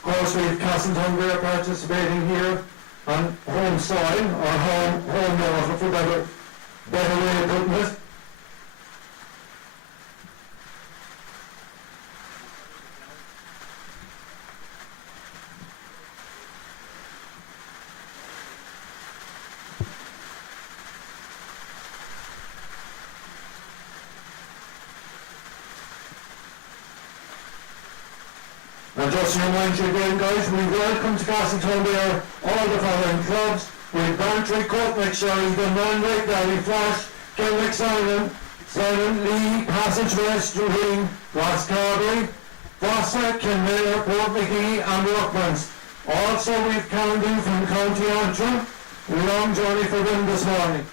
Of course, we have Castletownbere participating here on home soil, or home water, for better way of putting it. And just to remind you again, guys, we welcome to Castletownbere all the following clubs. We have Bantry, Cork, McSherry, Dunman, Lake Valley, Flash, Kelwick, Silent, Lee, Passage West, Ring, Roscarbery, Fossa, Kinmare, Portmagee and Workmans. Also we've Camden from County Antrim. Long journey for them this morning.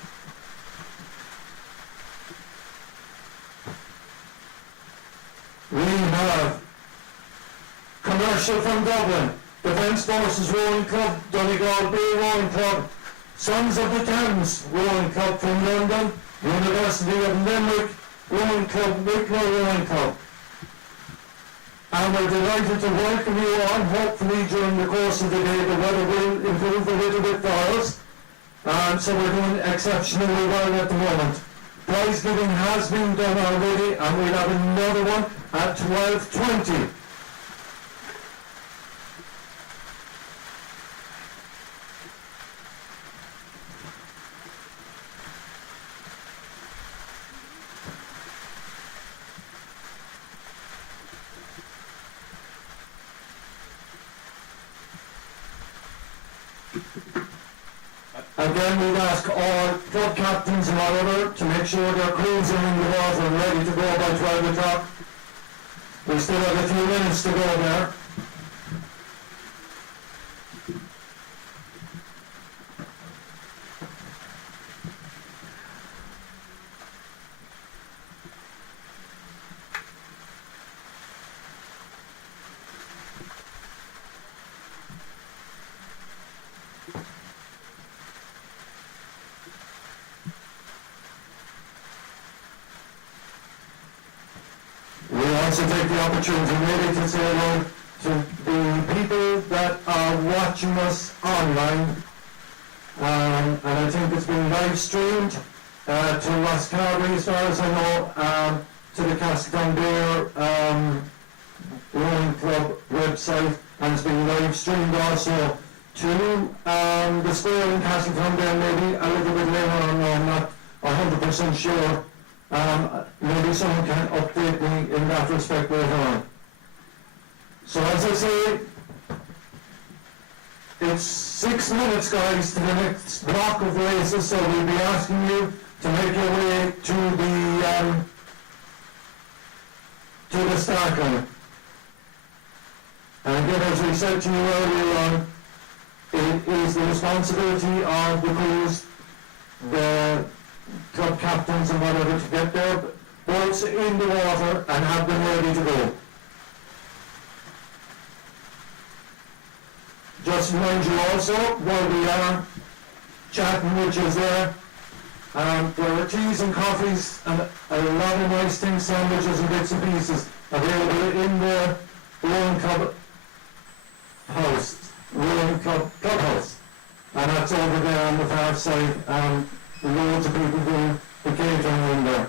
We have Commercial from Dublin, Defence Forces Rowing Club, Donegal Bay Rowing Club, Sons of the Thames Rowing Club from London, University of Limerick Rowing Club, Wicklow Rowing Club. And we're delighted to welcome you all. Hopefully during the course of the day the weather will improve a little bit for us. So we're doing exceptionally well at the moment. Prize giving has been done already, and we'll have another one at 12:20. Again, we'd ask all club captains and whatever to make sure their crews are in the water and ready to go by 12 o'clock. We still have a few minutes to go there. Also take the opportunity really to say hello to the people that are watching us online, and I think it's been live streamed to Roscarbery, as far as I know, to the Castletownbere Rowing Club website, and it's been live streamed also to the square in Castletownbere, maybe a little bit later on. I'm not 100% sure. Maybe someone can update me in that respect later on. So as I say, it's 6 minutes, guys, to the next block of races, so we'll be asking you to make your way to to the start line. And again, as we said to you earlier on, it is the responsibility of the crews, the club captains and whatever, to get their boats in the water and have them ready to go. Just remind you also, while we are chatting, which is there are teas and coffees and a lot of nice things, sandwiches and bits and pieces available in the Rowing Club house, Rowing Club clubhouse, and that's over there on the far side. Loads of people doing the catering in there.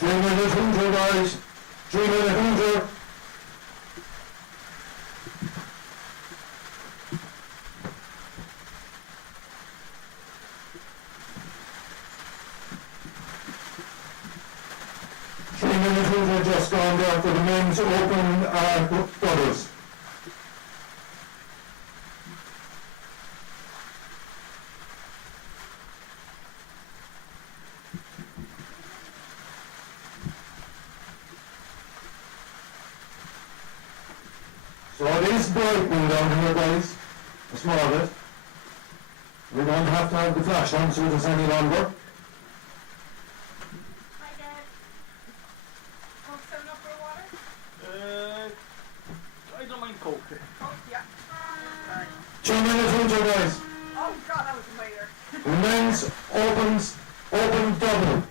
Dreaming Hooter, guys. Dreaming Hooter. Dreaming Hooter just gone there for the men's open doubles. So it is brightening down here, guys. A small bit. We don't have to have the flash on so this any longer. Hi, Dad. Want some up for water? I don't mind Coke. Oh, yeah. 2 minutes into guys. Oh, God, that was a waiter. Men's open double.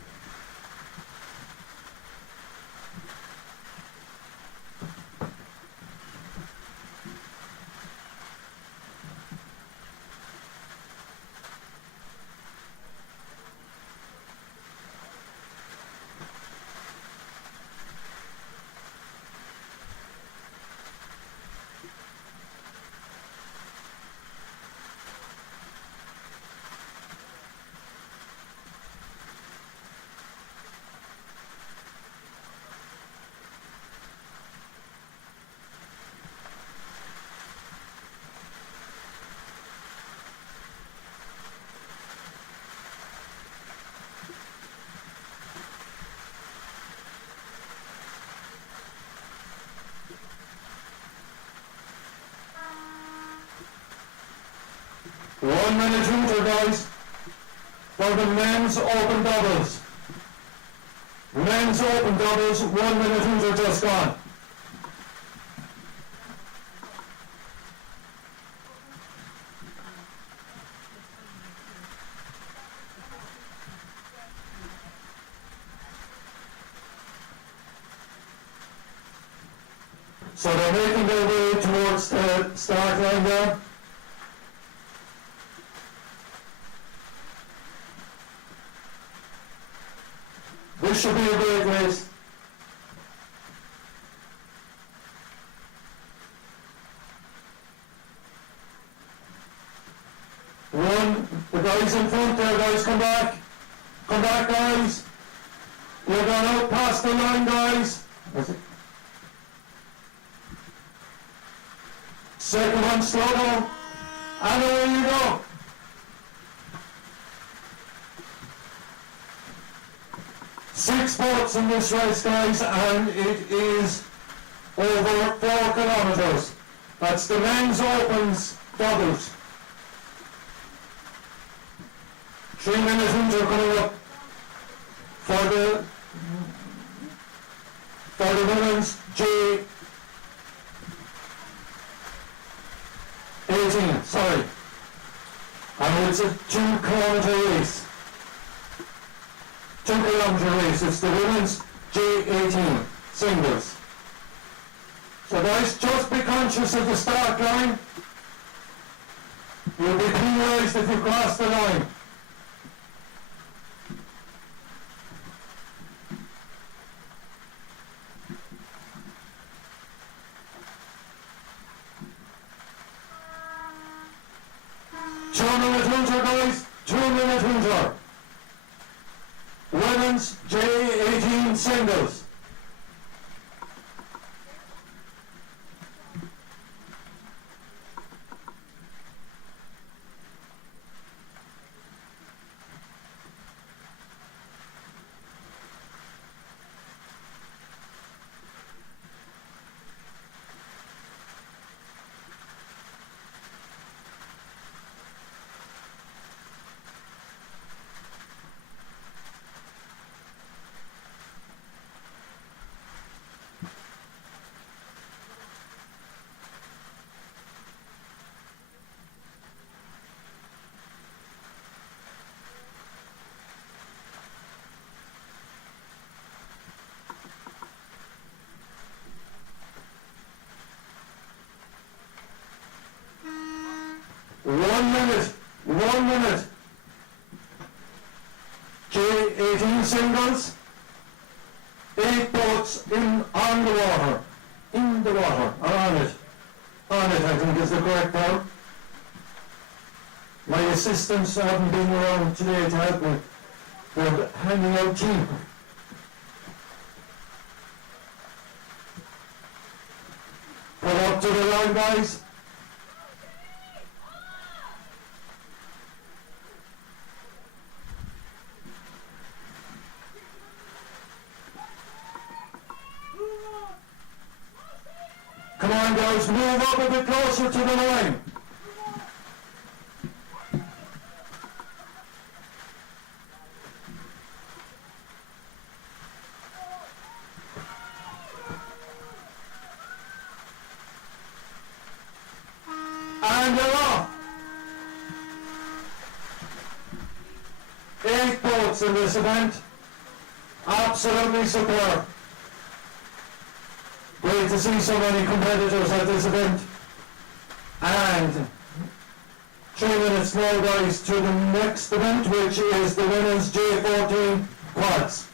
One minute hooter, guys, for the men's open doubles. Men's open doubles, 1 minute hooter just gone. So they're making their way towards the start line there. This should be a great race. The guys in front there, guys, come back. Come back, guys. You're going out past the line, guys. Second one, slow down. And away you go. Six boats in this race, guys, and it is over 4 kilometres. That's the men's opens doubles. 3 minute winter coming up for the women's J18, sorry. And it's a 2 kilometre race. 2 kilometre race. It's the women's J18 singles. So guys, just be conscious of the start line. You'll be penalised if you cross the line. Guys, 2 minute winter. Women's J18 singles. One minute. J18 singles. 8 boats on the water. In the water, or on it. On it, I think is the correct term. My assistants haven't been around today to help me. They're handing out tea. Pull up to the line, guys. Come on, guys, move up a bit closer to the line. And you're off. 8 boats in this event. Absolutely superb. Great to see so many competitors at this event. And 3 minutes now, guys, to the next event, which is the women's J14 quads.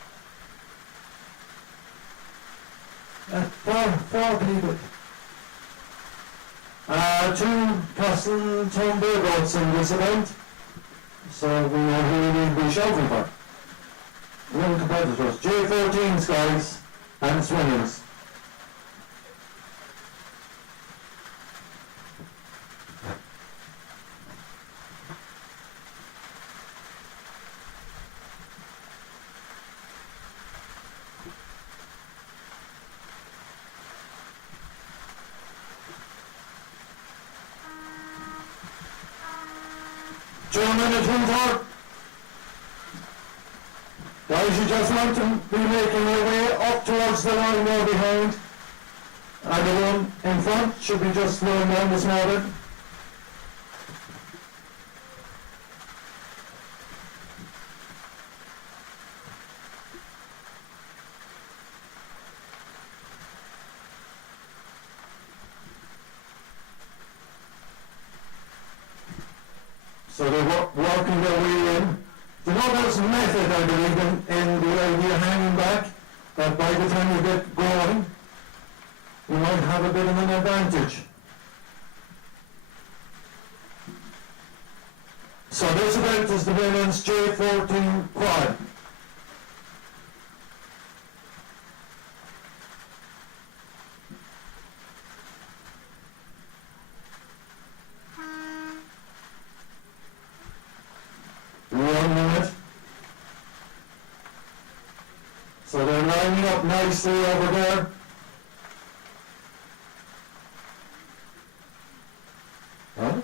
Four people. 2 Castletownbere boats in this event. So we know who we need to be shouting for. Young competitors. J14s, guys, and swimmers. Minute winter. Guys, you just want to be making your way up towards the line there behind. And the one in front should be just slowing down this morning. So they're working their way in. The numbers method, I believe, in the idea hanging back, that by the time you get going, you might have a bit of an advantage. So this event is the women's J14 quad. up nicely over there. Huh?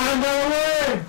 And away!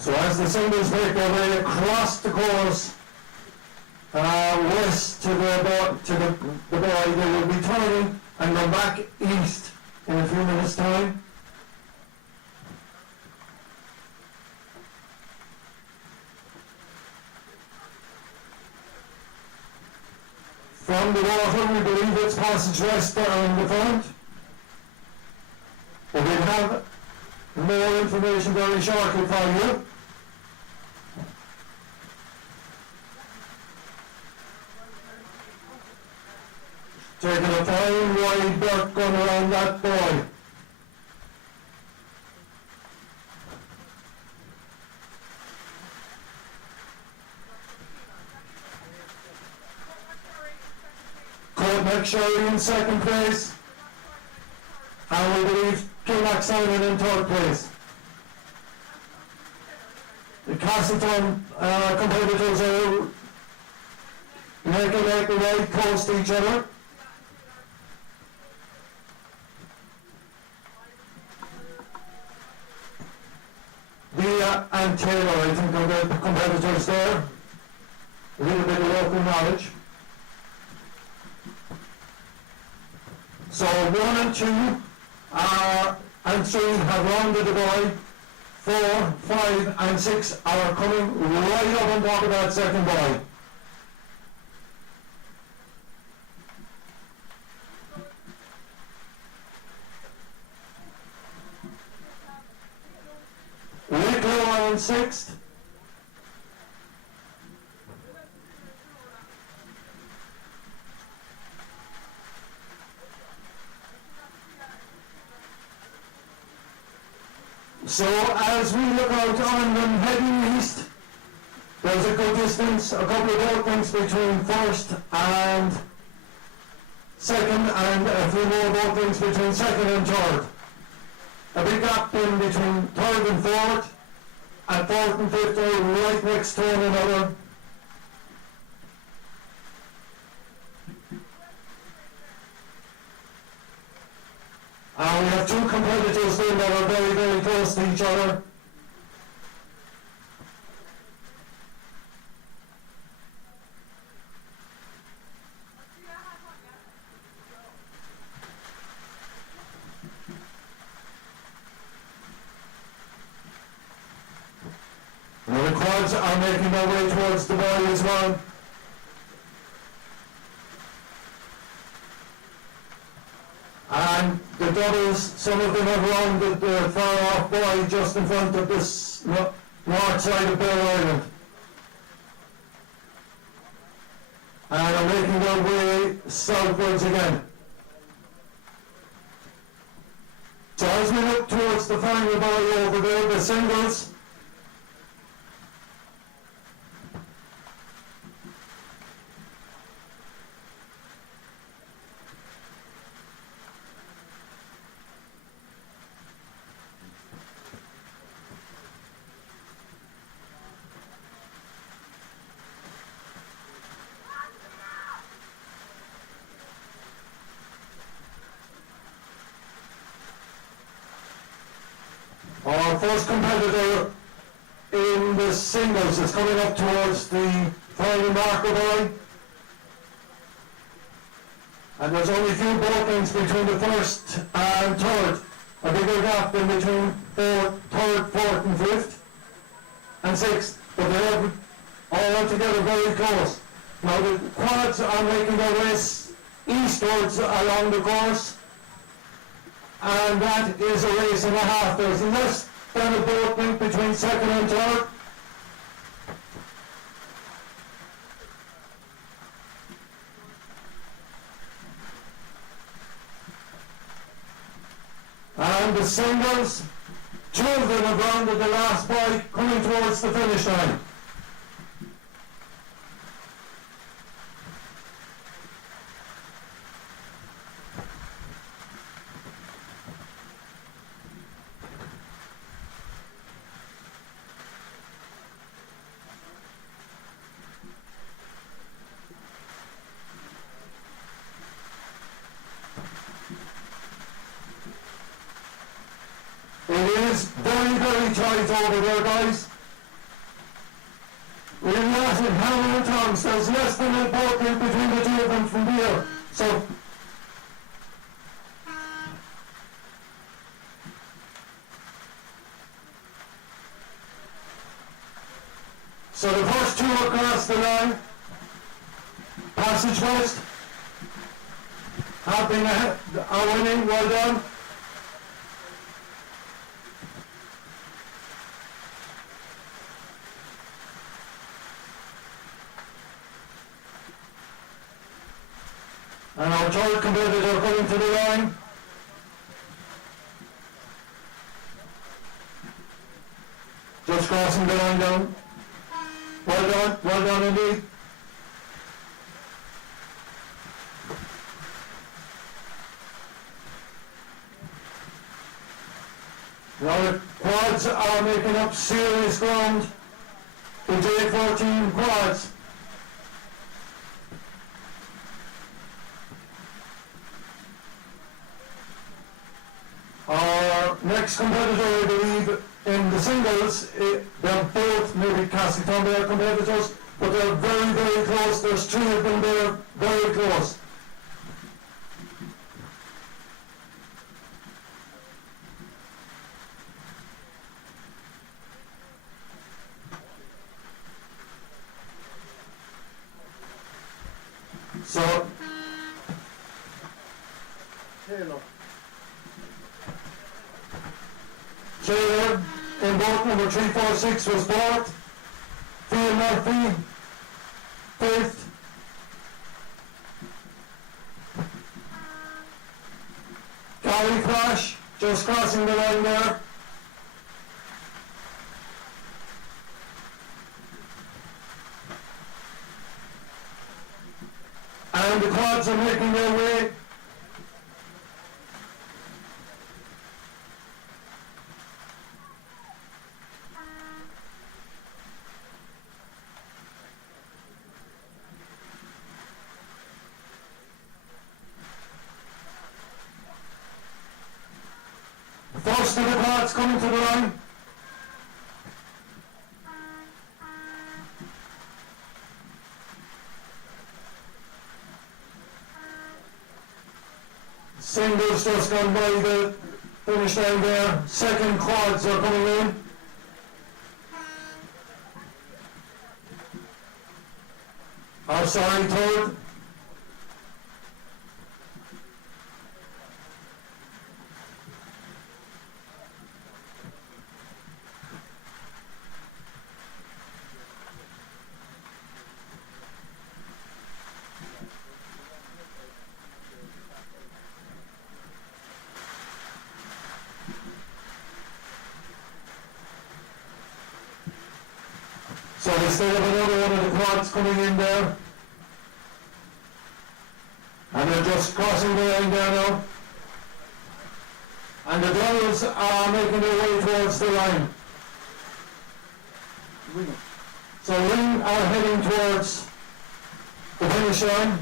So as the singles make their way across the course, west to the boy, they will be turning and go back east in a few minutes' time. From the water, we believe it's passage west there in the front. But we'll have more information very shortly for you. Taking a fine wide berth going around that boy. Cork McSherry in second place. And we believe Kilmac Simon in third place. The Castletown competitors are making right close to each other. Beara and Taylor, I think, are the competitors there. A little bit of local knowledge. So 1 and 2 and 3 have rounded the boy. 4, 5 and 6 are coming right up on top of that second boy. Wicklow on 6th. So as we look out on them heading east, there's a good distance, a couple of openings between first and second, and a few more openings between second and third. A big gap in between third and fourth, and fourth and fifth are right next to one another. And we have two competitors then that are very, very close to each other. And the quads are making their way towards the ball as well. And the doubles, some of them have rounded the far off buoy just in front of this north side of Beara Island. And are making their way southwards again. So as we look towards the final buoy over there, the singles, our first competitor in the singles is coming up towards the final marker buoy. And there's only a few boatings between the first and third. A bigger gap in between third, fourth and fifth and sixth. But they're all together very close. Now the quads are making their way eastwards along the course. And that is a race and a half. There's less than a boat link between second and third. And the singles, two of them have rounded the last buoy, coming towards the finish line. It is very, very tight over there, guys. We've lost it hammer and tongs. There's less than a boat link between the two of them from here. So the first two across the line, passage west, have been are winning. Well done. And our third competitor coming to the line. Just crossing the line down. Well done indeed. Now the quads are making up serious ground. The J14 quads. Our next competitor, I believe, in the singles, they're both maybe Castletownbere competitors, but they're very, very close. There's three of them there, very close. So, Taylor in boat number 346 was fourth. Field Murphy, fifth. Gary Flash, just crossing the line there. quads are making their way. The first of the quads coming to the line. Singles just gone by the finish line there. Second quads are coming in. Oh, sorry, third. So we still have another one of the quads coming in there. And they're just crossing the line there now. And the girls are making their way towards the line. So we are heading towards the finish line.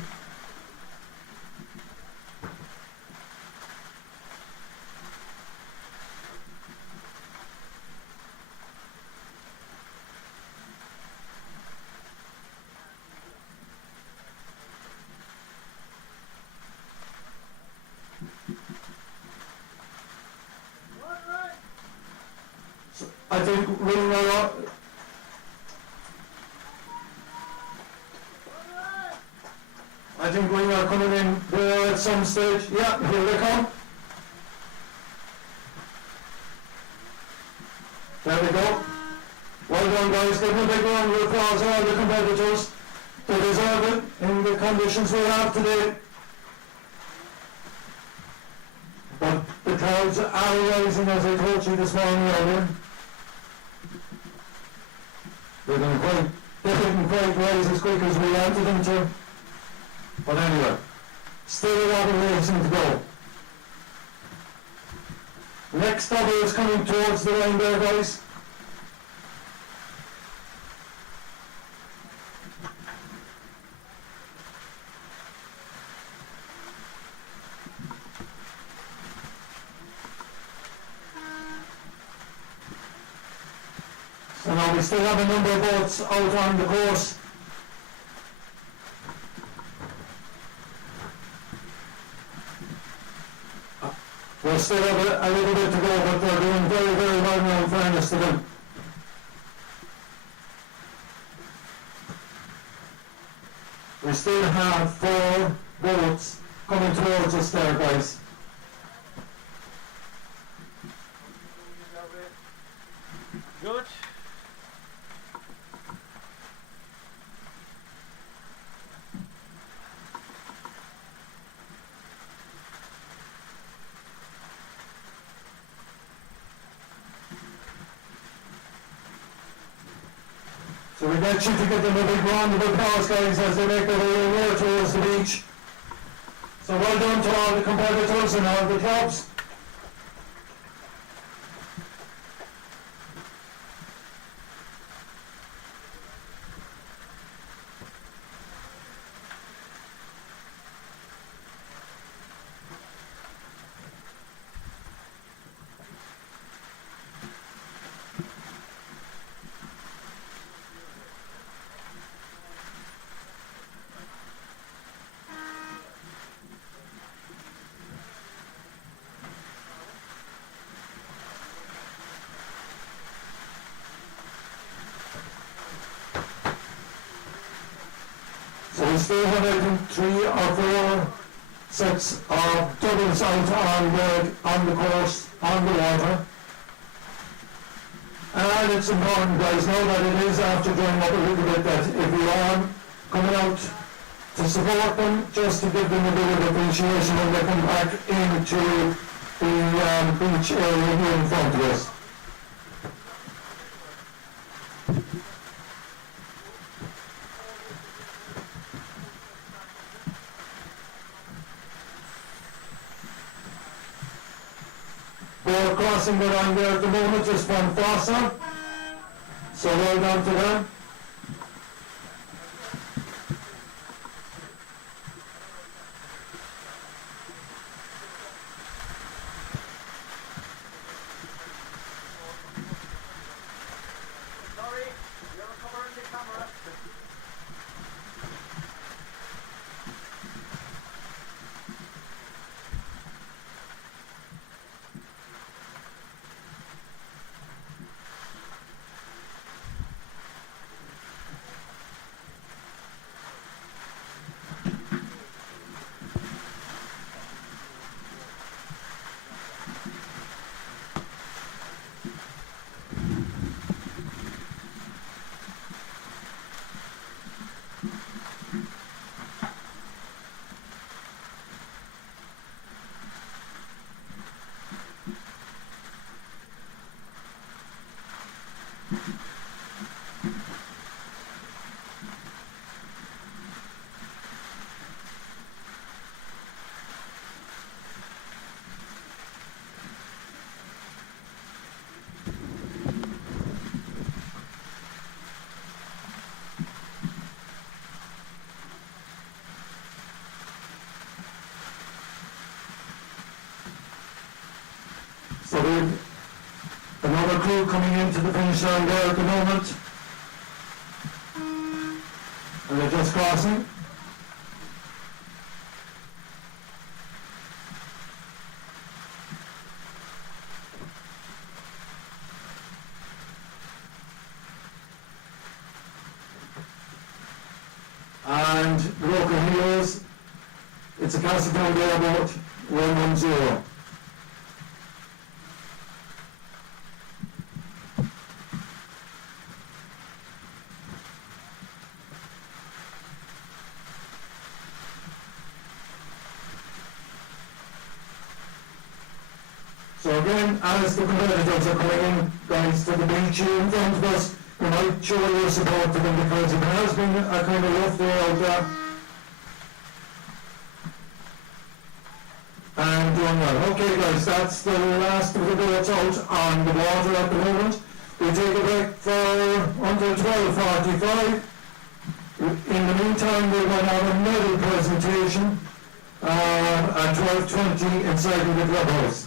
I think Ring are coming in there at some stage. Yeah, here they come. There we go. Well done, guys. Give them a big round of applause to all the competitors. They deserve it in the conditions we have today. But the clouds are rising, as I told you this morning earlier. They didn't quite rise as quick as we wanted them to. But anyway, still a lot of racing to go. Next double is coming towards the line there, guys. So now we still have a number of boats out on the course. We still have a little bit to go, but they're doing very, very well now, in fairness to them. We still have 4 boats coming towards us there, guys. Good. So we get you to give them a big round of applause, guys, as they make their way near towards the beach. So well done to all the competitors and all the clubs. So we still have, I think, 3 or 4 sets of doubles out on the course, on the water. And it's important, guys, know that it is after drying up a little bit, that if you are coming out to support them, just to give them a bit of appreciation when they come back into the beach area here in front of us. boat crossing that on there at the moment, just one fossa. So well done to them. Sorry, you're covering the camera. So we've another crew coming into the finish line there at the moment. And they're just crossing. And the local heroes, it's a Castletownbere boat, 110. So again, as the competitors are coming in, guys, to the beach here in front of us, we might show your support to them because it has been a kind of rough day out there. And doing well. Okay guys, that's the last of the boats out on the water at the moment. We take a break for until 12:45. In the meantime, we're going to have a medal presentation at 12:20 inside of the clubhouse.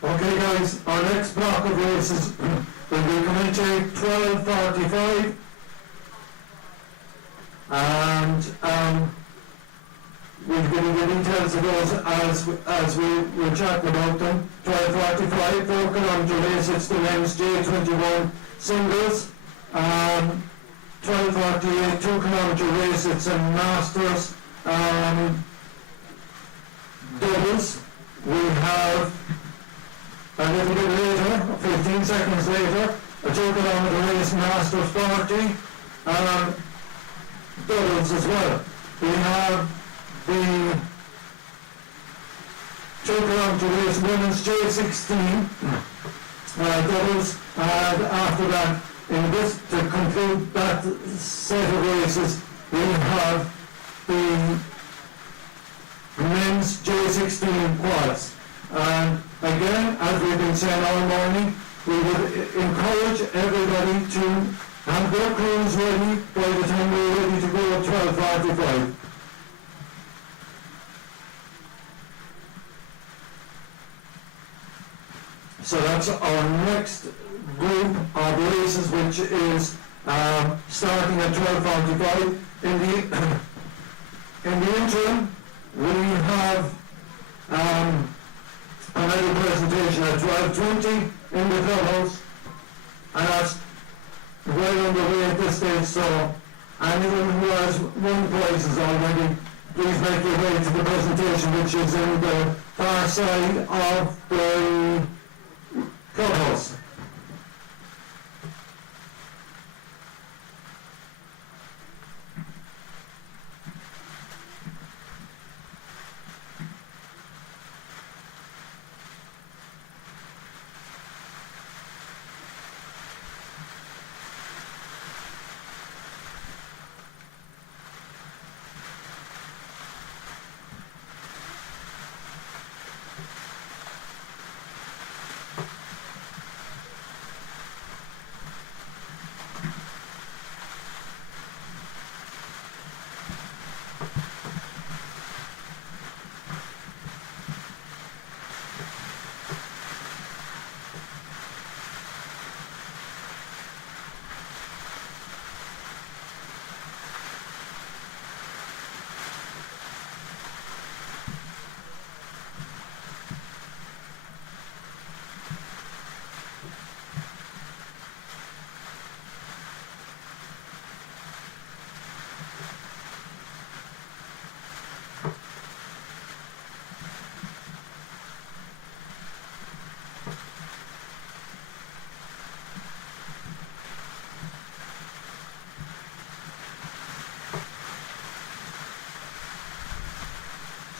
Okay guys, our next block of races will be coming to 12:45 and we'll give you the details of those as we were chatting about them. 12:45, 4 kilometre race, it's the men's J21 singles. 12:48, 2 kilometre race, it's a masters doubles. We have a little bit later, 15 seconds later, a 2 kilometre race, masters 40 doubles as well. We have the 2 kilometre race, women's J16 doubles, and after that, in this, to conclude that set of races, we have the men's J16 quads. And again, as we've been saying all morning, we would encourage everybody to have their crews ready by the time we're ready to go at 12:45. So that's our next group of races, which is starting at 12:45. In the interim, we have another presentation at 12:20 in the clubhouse, and that's well underway at this stage. So anyone who has won prizes already, please make your way to the presentation, which is in the far side of the clubhouse.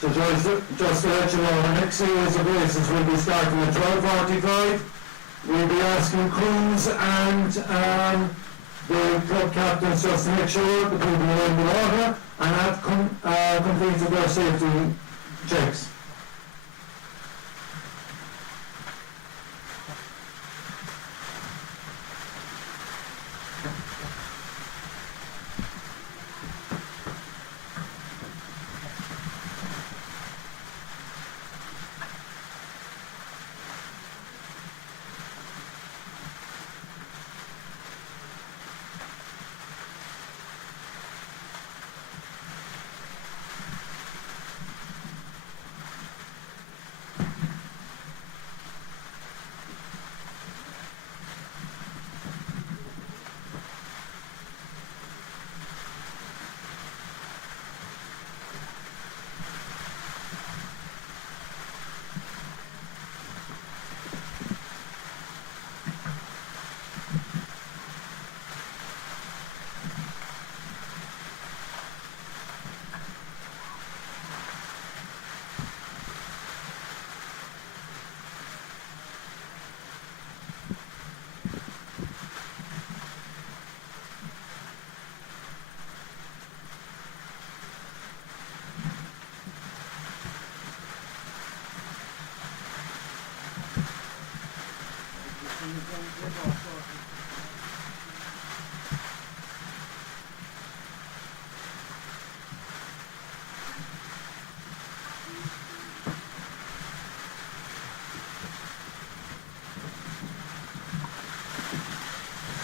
So just to let you know, the next series of races will be starting at 12:45. We'll be asking crews and the club captains just to make sure the people are in the water and have completed their safety checks.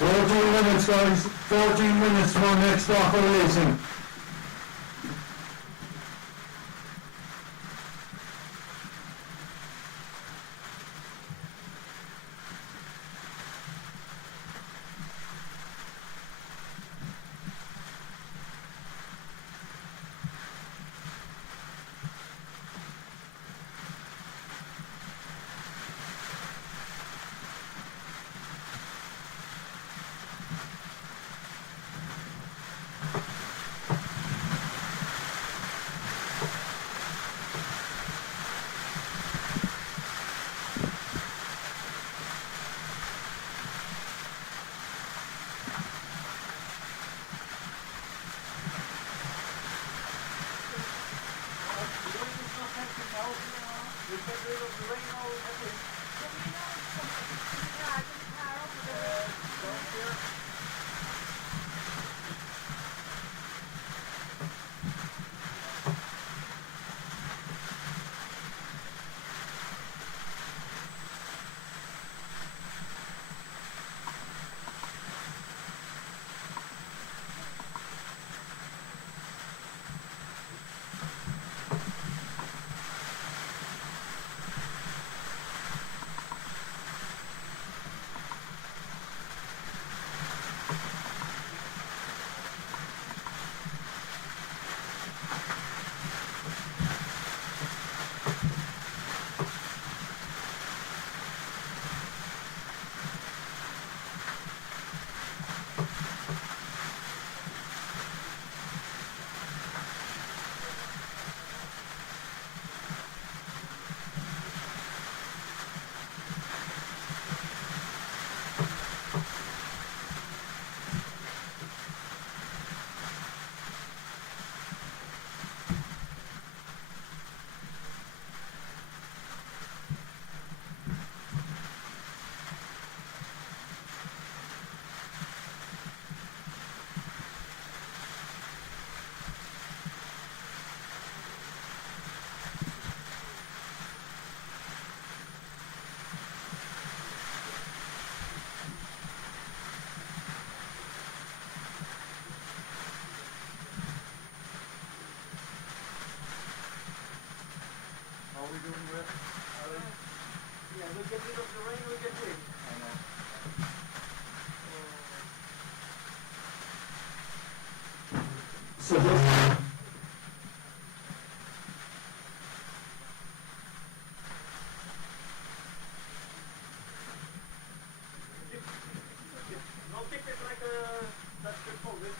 14 minutes, guys. 14 minutes for next stop of racing. Yeah, we'll get rid of the rain, we'll get wind. So this, Don't take it like that's the COVID.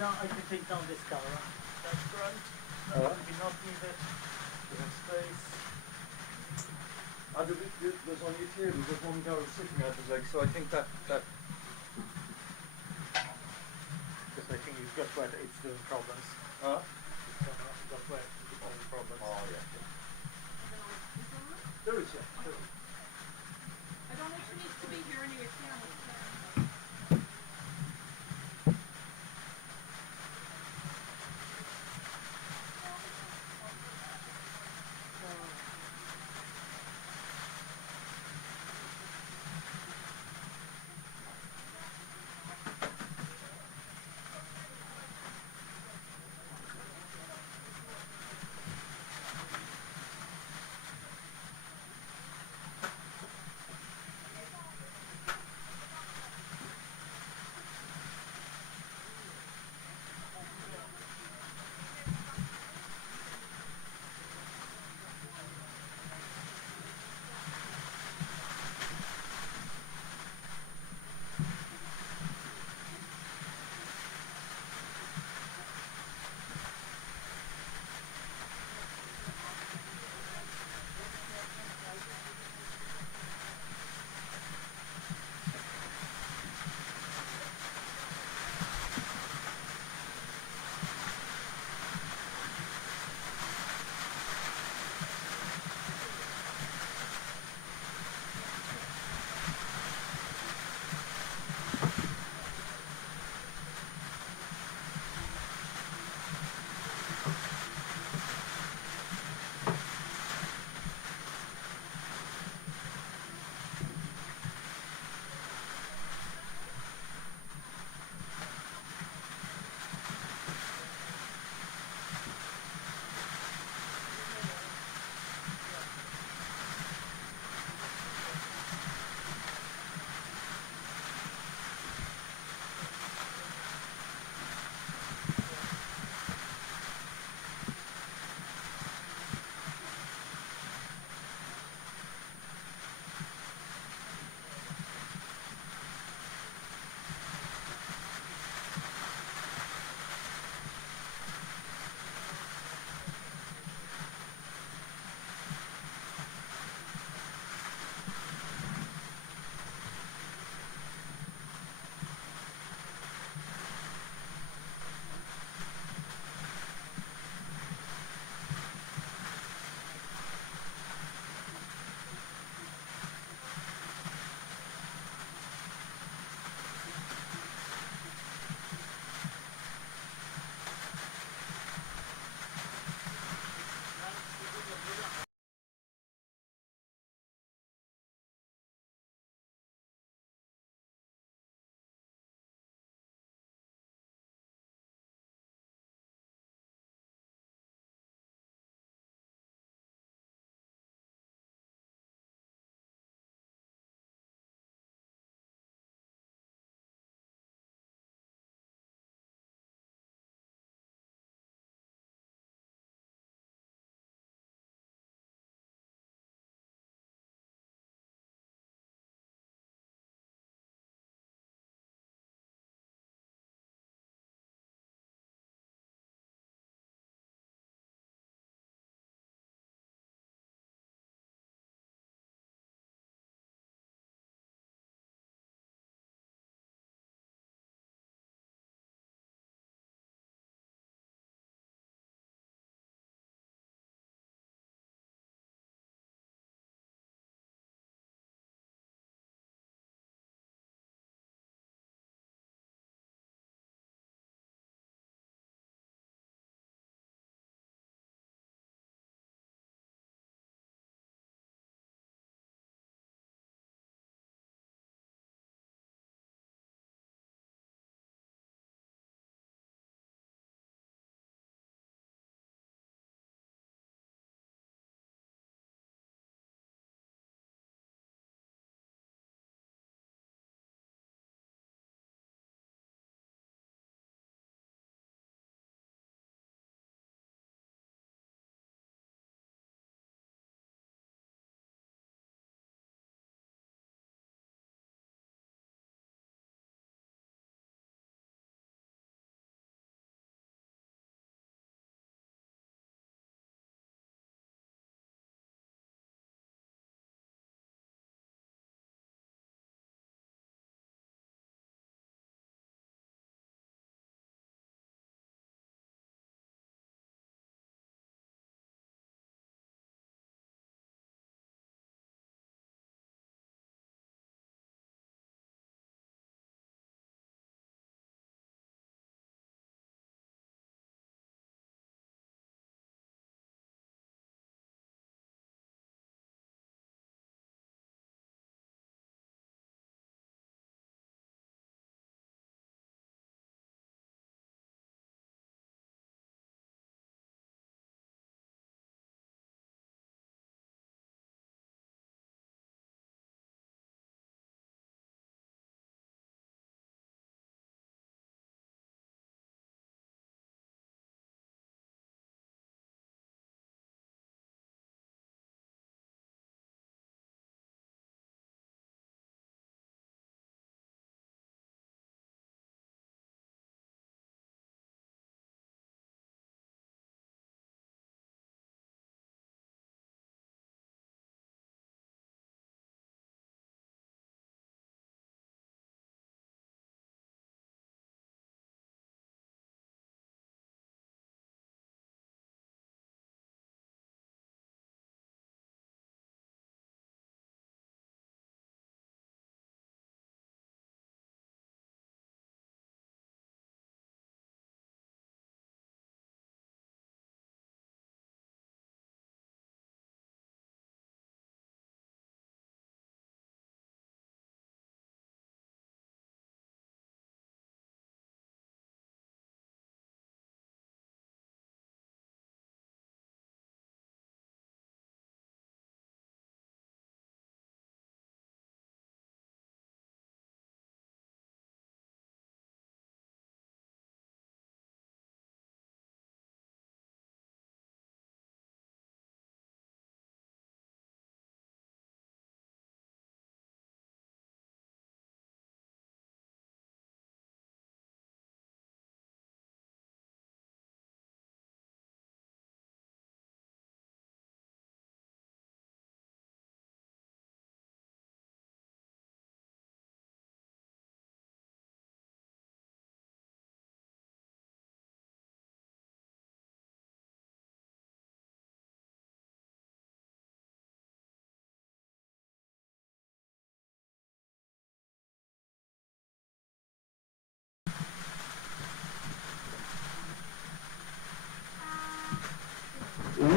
down, I can take down this camera. That's right. We do not need it. We have space. There's only a table, there's one girl sitting at it, like, so I think that Because I think you've got where it's doing problems. huh? It's got where it's doing problems. Oh yeah. I don't know. Is there room? There is, yeah. There is. I don't know if she needs to be here anyway, Karen.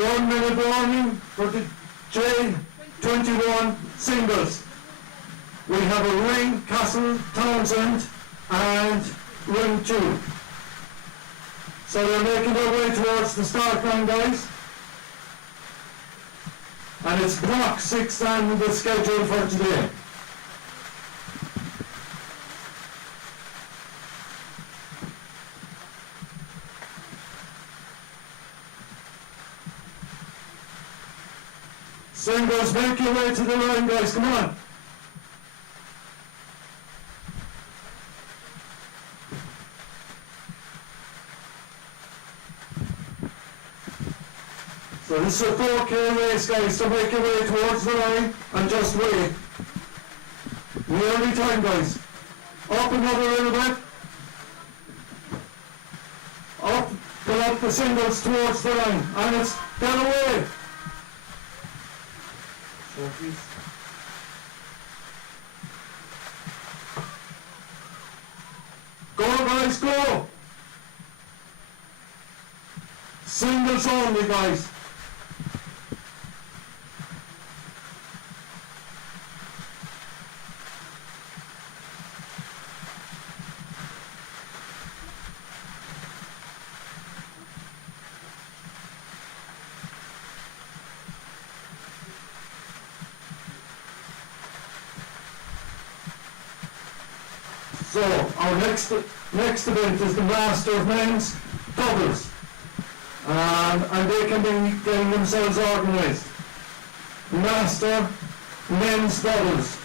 1 minute warning for the J21 singles. We have a ring, Castletownbere and ring 2. So they're making their way towards the start line, guys. And it's block 6 on the schedule for today. Singles, make your way to the line, guys, come on. So this is a 4K race, guys, so make your way towards the line and just wait. Nearly time, guys. Up another little bit. Up, pull up the singles towards the line, and it's get away. Go, guys, go. Singles only, guys. So, our next event is the Master of Men's Doubles. And they can be getting themselves organised. Master Men's Doubles.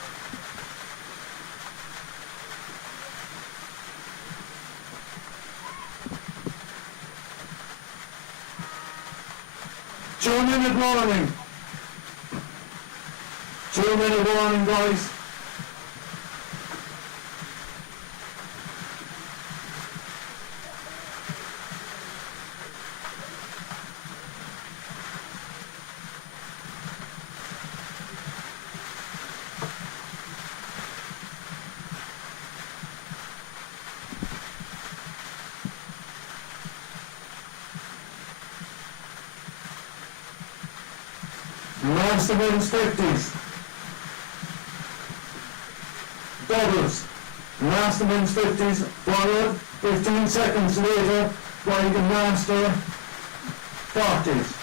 Two-minute warning. 2-minute warning, guys. Master Men's 50s. Doubles. Master Men's 50s followed 15 seconds later by the Master 40s.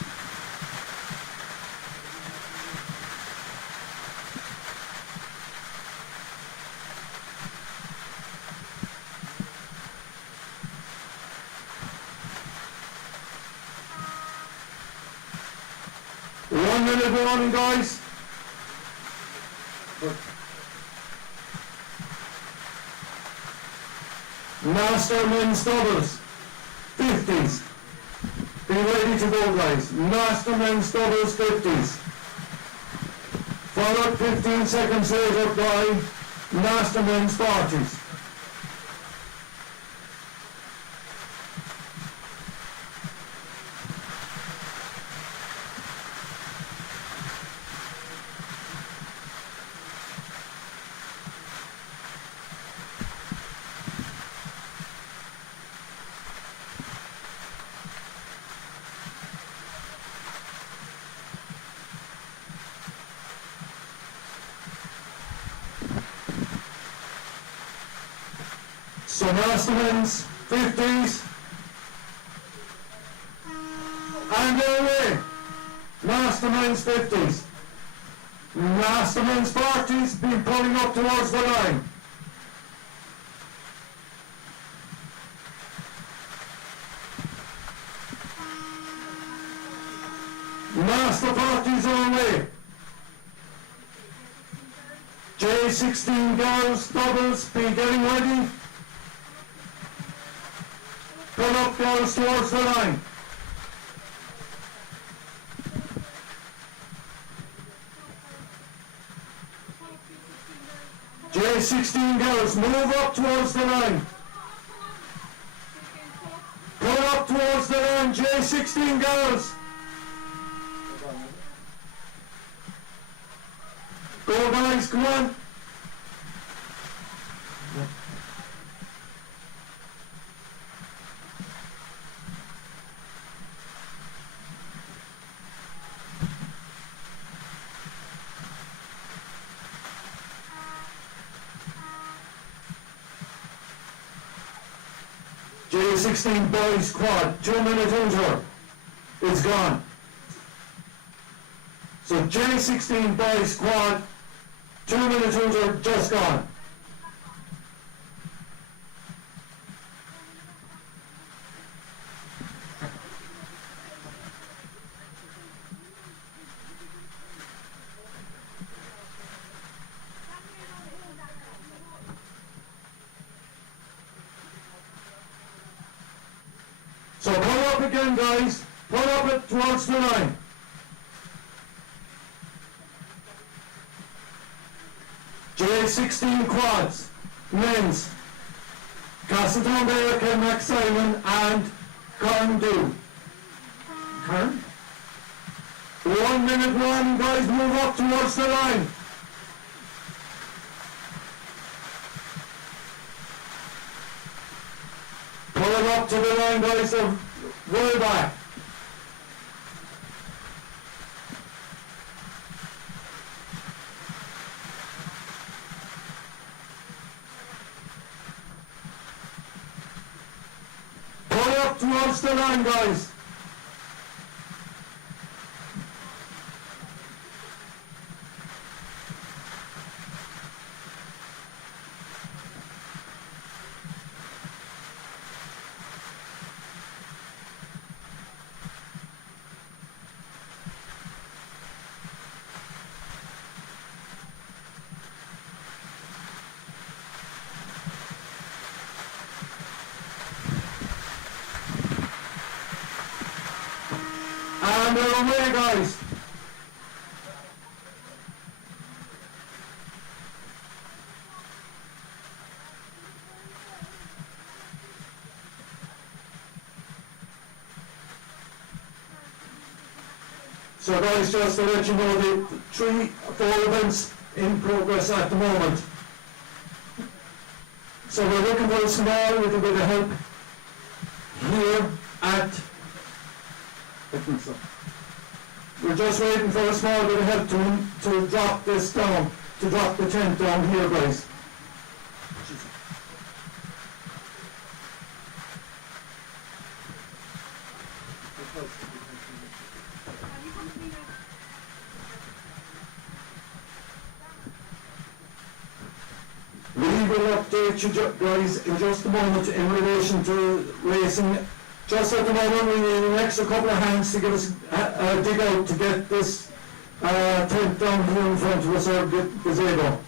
One-minute warning, guys. Master Men's Doubles, 50s. Be ready to go, guys. Master Men's Doubles, 50s. Followed 15 seconds later by Master Men's 40s. So Master Men's 50s. And they're away. Master Men's 50s. Master Men's 40s be pulling up towards the line. Master 40s are away. J16 girls, doubles, be getting ready. Pull up, girls, towards the line. J16 girls, move up towards the line. Pull up towards the line, J16 girls. Go, guys, come on. J16 boys quad, 2 minute inter. It's gone. So J16 boys quad, 2 minute inter, just gone. So pull up again, guys. Pull up it towards the line. J16 quads, men's. Castletownbere, Max Simon and Condu. Kern? 1 minute one, guys, move up towards the line. Pull it up to the line, guys, so way back. Pull it up towards the line, guys. And they're away, guys. So guys, just to let you know, the 3-4 events in progress at the moment. So we're looking for a small little bit of help here at we're just waiting for a small bit of help to drop this down, to drop the tent down here, guys. We will update you guys in just a moment in relation to racing. Just at the moment, we need an extra couple of hands to give us a dig out to get this tent down here in front of us, or gazebo.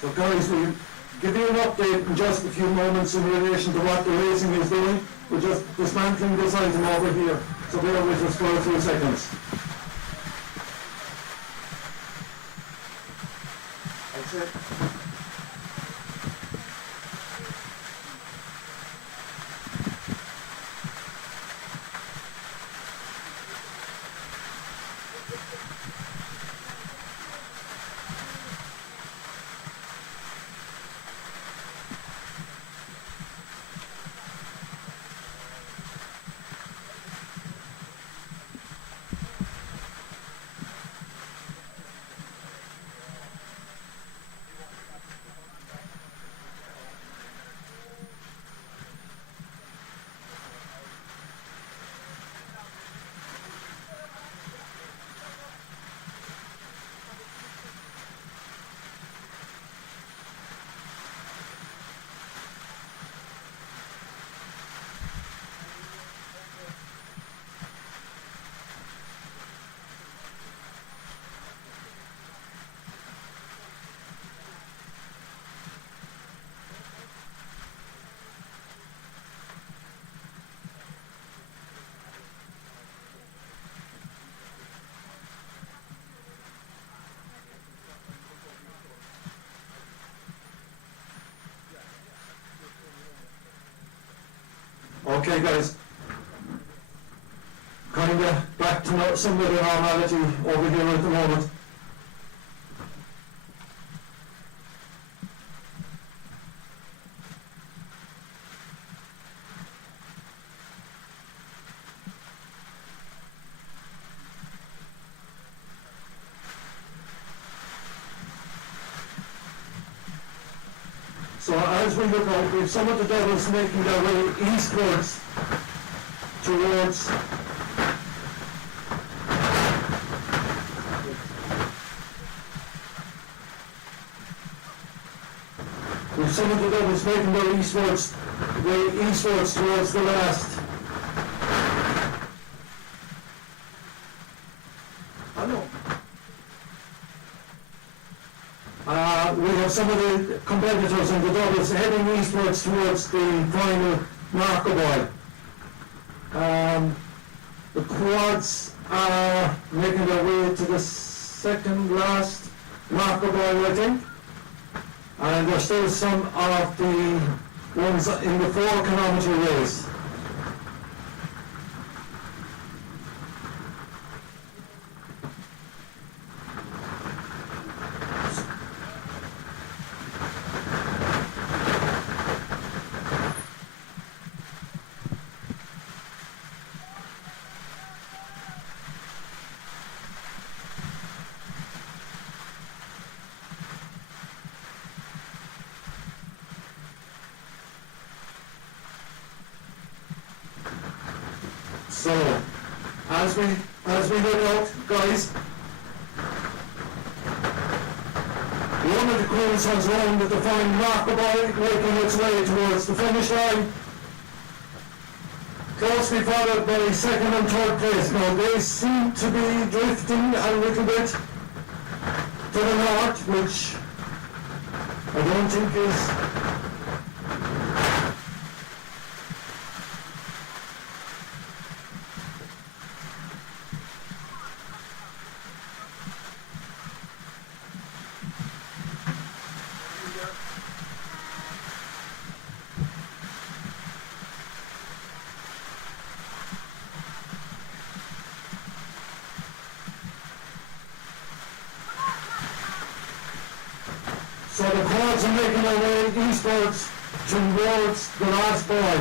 So guys, we'll give you an update in just a few moments in relation to what the racing is doing. We're just dismantling this item over here, so bear with us for a few seconds. That's it. Okay, guys. Kinda back to some of the normality over here at the moment. So as we look out, we have some of the devils making their way eastwards towards with some of the devils making their way eastwards towards the last. I know. We have some of the competitors and the doubles heading eastwards towards the final marker boy. The quads are making their way to the second last marker boy, I think. And there's still some of the ones in the 4 kilometre race. So, as we head out, guys, one of the crews has run with the fine marker boy making its way towards the finish line, closely followed by second and third place. Now they seem to be drifting a little bit to the north, which I don't think is so the quads are making their way eastwards towards the last boy.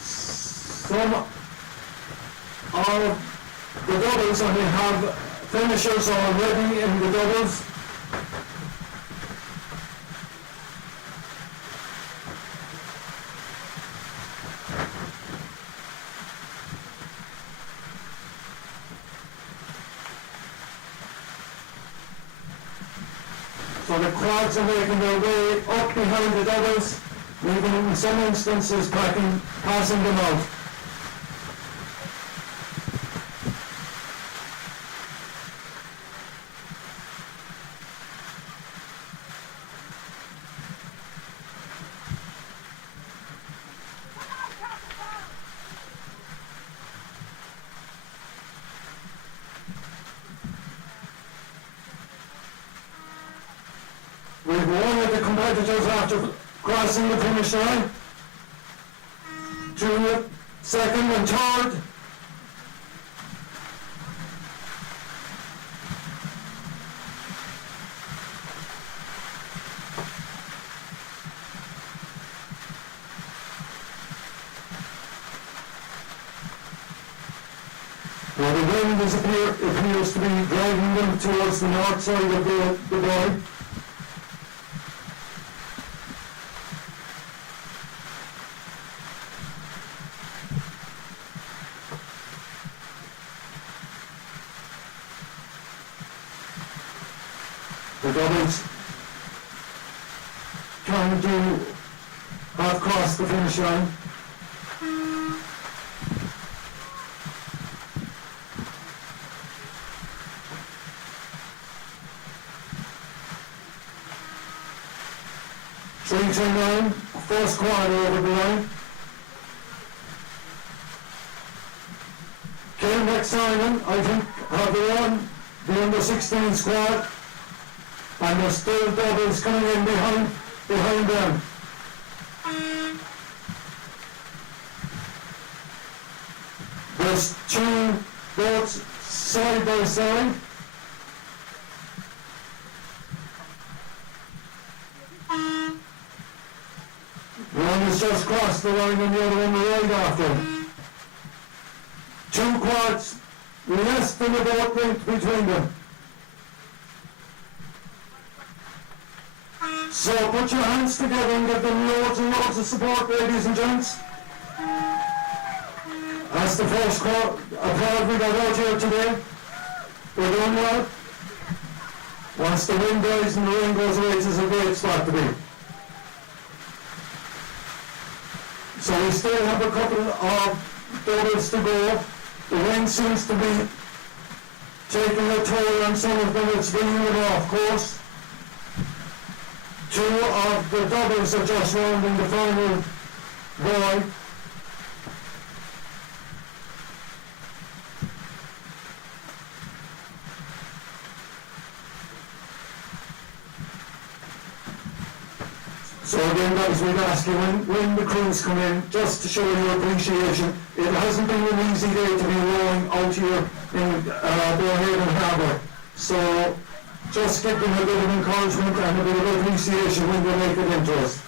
Some of the doubles, and we have finishers already in the doubles. So the quads are making their way up behind the doubles, even in some instances passing them out. We've one of the competitors after crossing the finish line. 2 second and third. Well, the wind appears to be driving them towards the north side of the boy. The doubles trying to have crossed the finish line. Three to 9, first quad over the line. Kilneck Simon, I think, have won the under 16 squad. And there's still doubles coming in behind them. There's two boats side by side. One has just crossed the line and the other one right after. Two quads, less than a boat length between them. So put your hands together and give them loads and loads of support, ladies and gents. That's the first applaud we got out here today. We're doing well. Once the wind dies and the rain goes away, it's a great spot to be. So we still have a couple of doubles to go. The wind seems to be taking a toll on some of them. It's bringing off course. Two of the doubles are just rounding the final buoy. So again, guys, we'd ask you when the crews come in, just to show your appreciation. It hasn't been an easy day to be rowing out here in Bearhaven Harbour. So just give them a bit of encouragement and a bit of appreciation when they make it into us.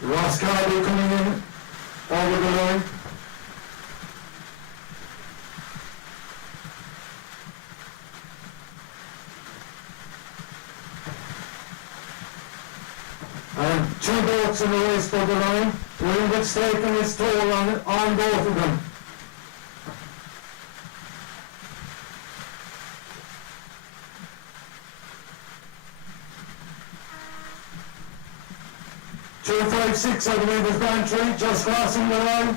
Ross Carby coming in over the line. And two boats in the race for the line. Wind taking its toll on both of them. Two, 5, 6, I believe is Bantry, just crossing the line.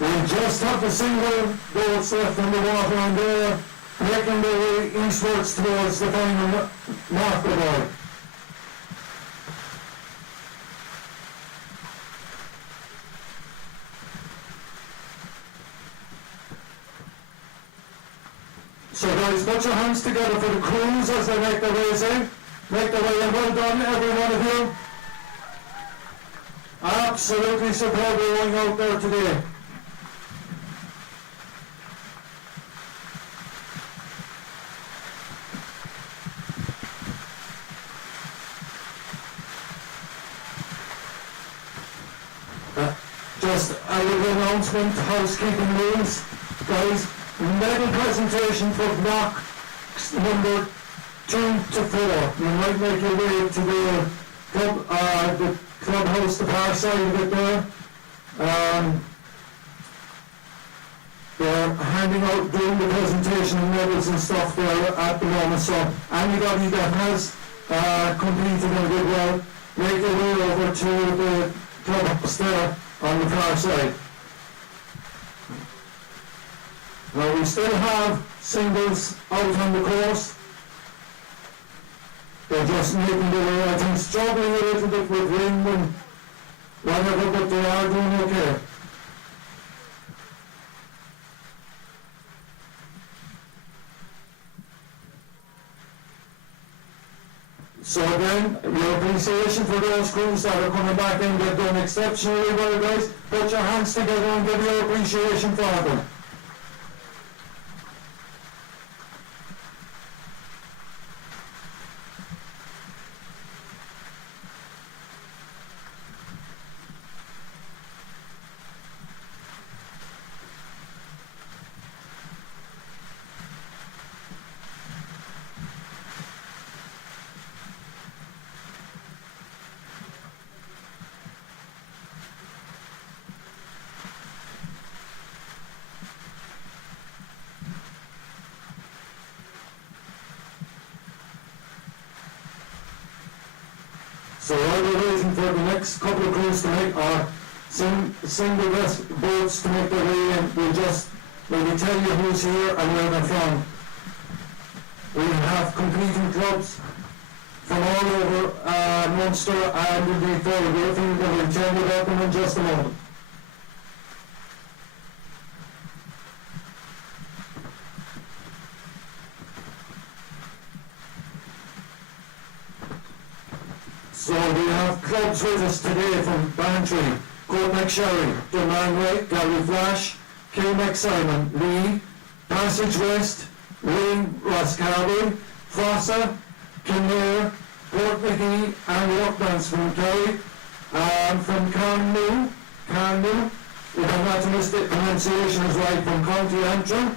We just have the single boats left in the water and they're making their way eastwards towards the final marker board. So guys, put your hands together for the crews as they make their ways in. Make their way in. Well done, every one of you. Absolutely superb rowing out there today. Just a little announcement, housekeeping rules. Guys, medal presentation for blocks number 2 to 4. You might make your way to the clubhouse, the far side of it there. They're handing out, doing the presentation of medals and stuff there at the moment. So anybody that has completed and did well, make your way over to the clubhouse there on the far side. Now we still have singles out on the course. They're just making their way, I think, struggling a little bit with wind and whatever, but they are doing okay. So again, your appreciation for those crews that are coming back in, they've done exceptionally well, guys. Put your hands together and give your appreciation for them. So while we're waiting for the next couple of crews to make, or single boats to make their way in, we'll just maybe tell you who's here and where they're from. We have competing clubs from all over Munster and indeed further. We'll tell you about them in just a moment. So we have clubs with us today from Bantry, Cork, Dunmanway, Galway-Flash, Kilmac-Simon, Lee, Passage West, Ring, Roscarbery, Fossa, Kinnair, Portmagee and Workmans from Kerry, from Carnmue, if I'm not miss the pronunciation is right, from County Antrim,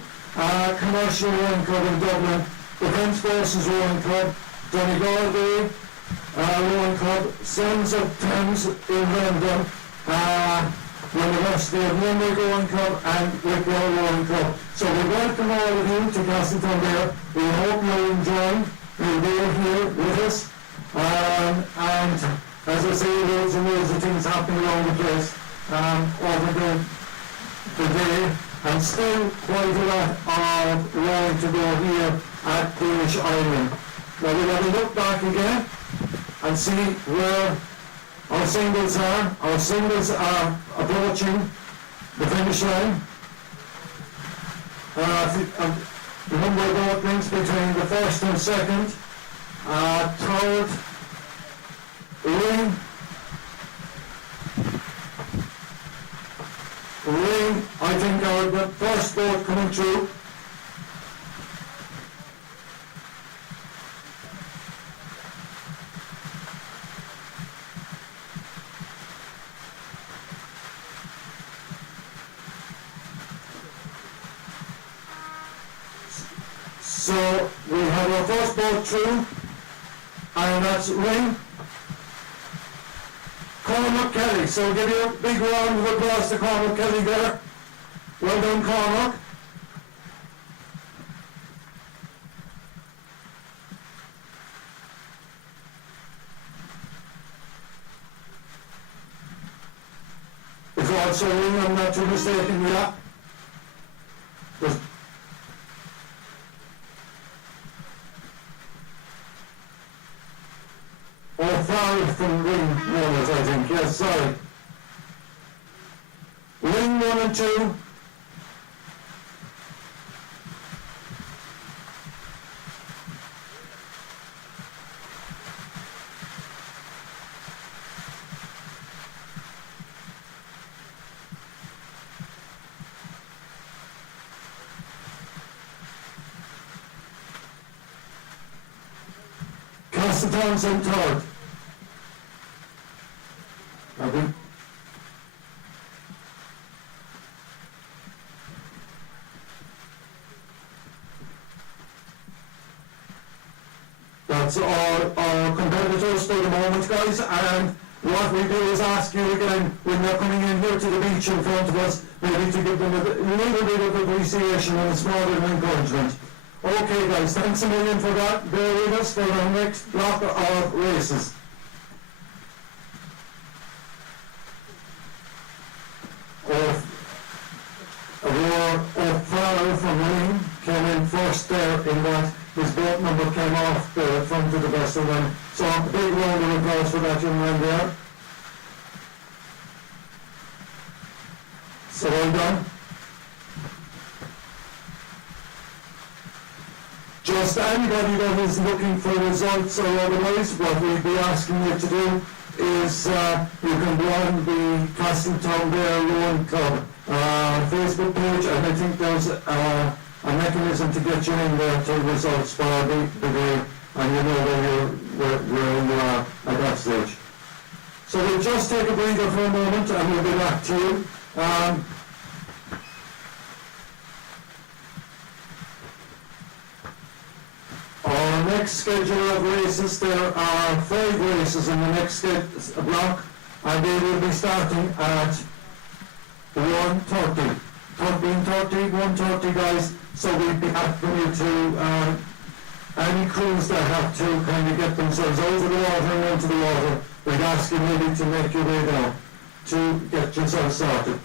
Commercial Rowing Club in Dublin, Defence Forces Rowing Club, Donegal Rowing Club, Sons of Thames in London, University of Limerick Rowing Club and Wicklow Rowing Club. So we welcome all of you to Castletownbere. We hope you're enjoying your day here with us. And as I say, loads and loads of things happening around the place over the day, and still quite a lot of rowing to go here at Bearish Island. Now we're going to look back again and see where our singles are. Our singles are approaching the finish line. The number of openings between the first and second, third, Ring, I think are the first boat coming through. So we have our first boat through, and that's Ring. Cormac Kelly, so give you a big round of applause to Cormac Kelly there. Well done, Cormac. It's also Ring, I'm not too mistaken, yeah. Five from Ring 1, I think, yes, sorry. Ring 1 and 2. Castletownbere third. That's our competitors for the moment, guys, and what we do is ask you again, when they're coming in here to the beach in front of us, maybe to give them a little bit of appreciation and a small bit of encouragement. Okay, guys, thanks a million for that. Bear with us for the next block of races. O'Farrell from Ring came in first there in that his boat number came off the front of the vessel then. So a big round of applause for that young man there. So well done. Just anybody that is looking for results or otherwise, what we'd be asking you to do is you can go on the Castletownbere Rowing Club Facebook page, and I think there's a mechanism to get you in there to results for the day, and you know where you are at that stage. So we'll just take a breather for a moment and we'll be back to you. Our next schedule of races, there are 5 races in the next block, and they will be starting at 1:30. 13:30, 1:30, guys. So we'd be asking you to any crews that have to kind of get themselves out of the water and into the water, we'd ask you maybe to make your way down to get yourself started.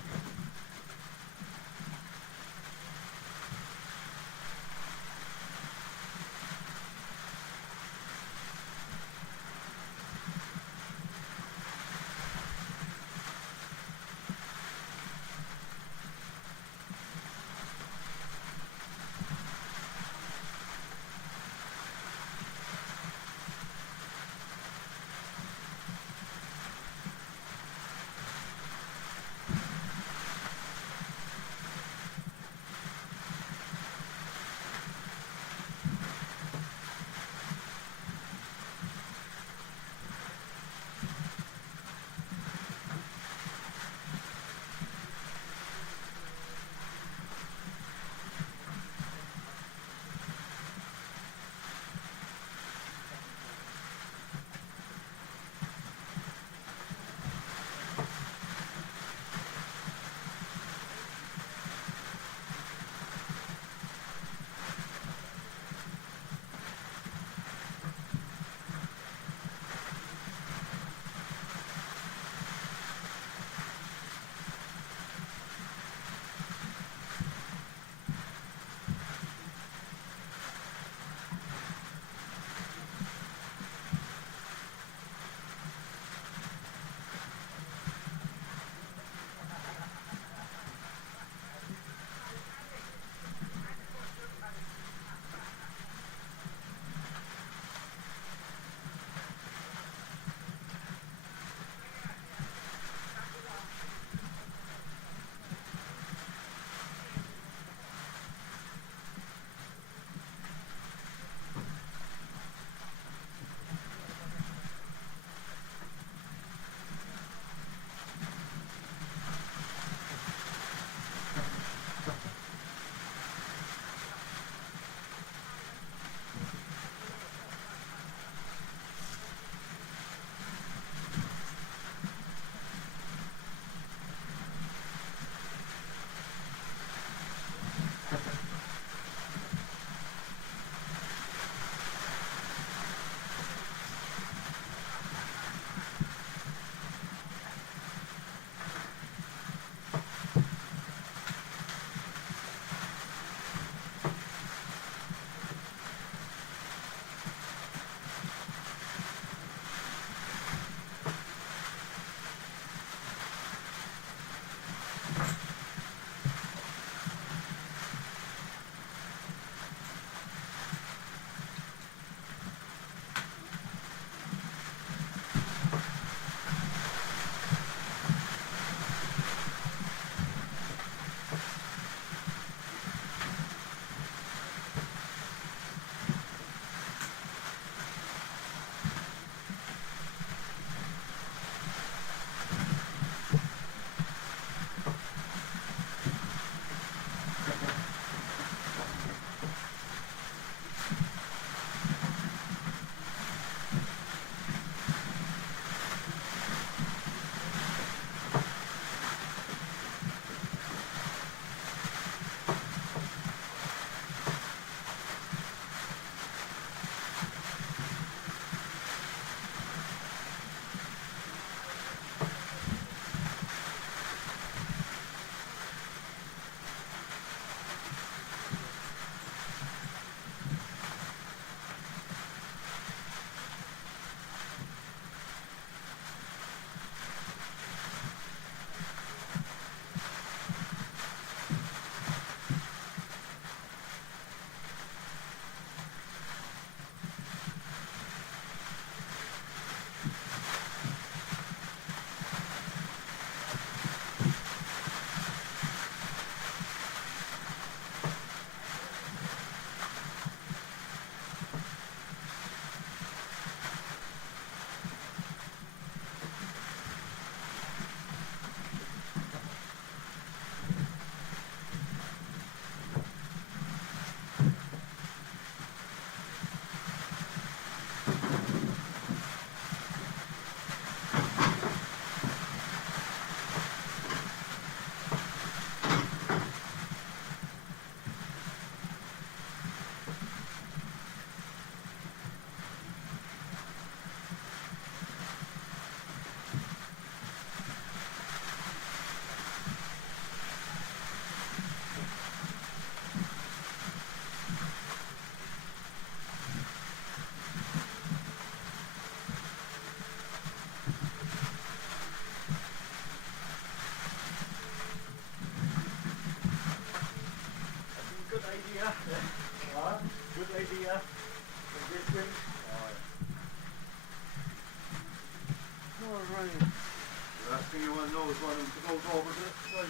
one knows one to go over the side.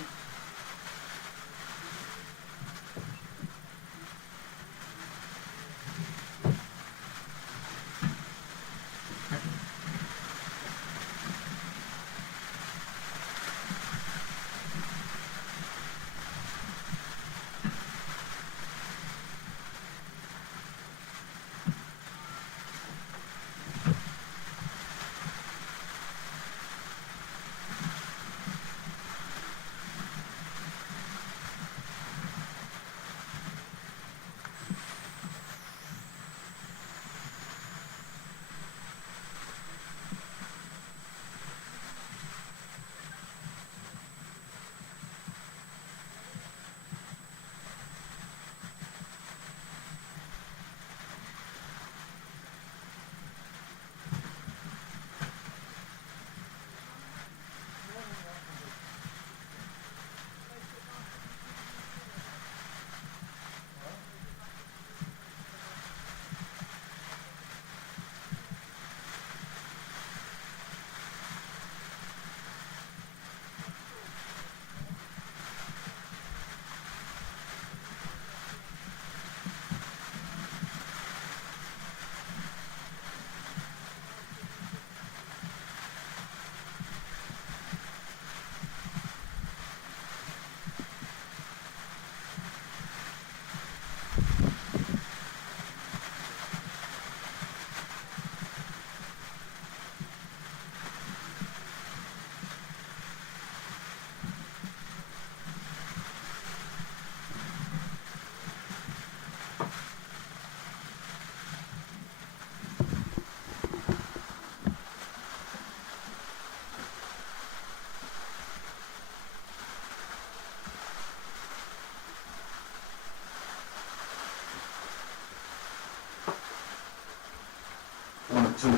Two.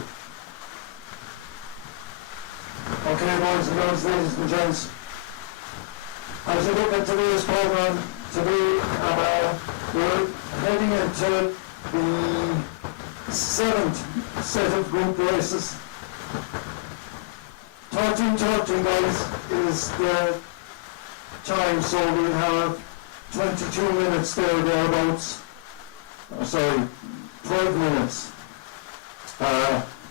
Okay, boys and girls, ladies and gents, as you look at today's program, today we're heading into the 7th set of group races. 13:13, guys, is the time, so we have 22 minutes thereabouts. Sorry, 12 minutes.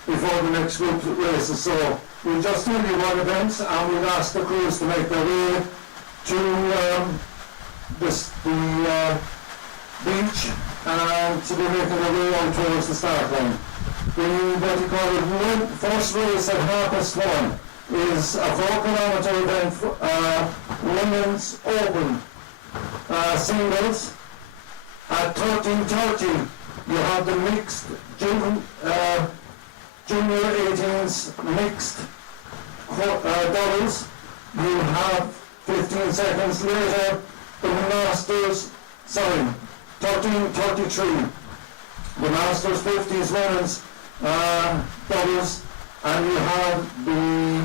Before the next group races, so we'll just do the one event and we'll ask the crews to make their way to the beach and to be making their way out towards the start line. What you call the first race at 1:30 is a 4-kilometre event, women's open singles. At 13:30 you have the mixed junior 18s mixed doubles. You have 15 seconds later the Masters, 13:33, the Masters 50s women's doubles, and you have the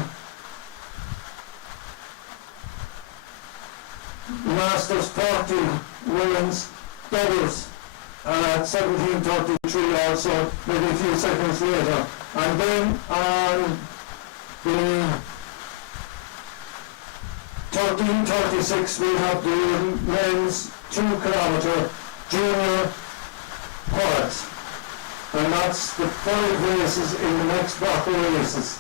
Masters 40 women's doubles at 17:33 also, maybe a few seconds later. And then on the 13:36 we have the men's 2-kilometre junior quads. And that's the 5 races in the next block of races.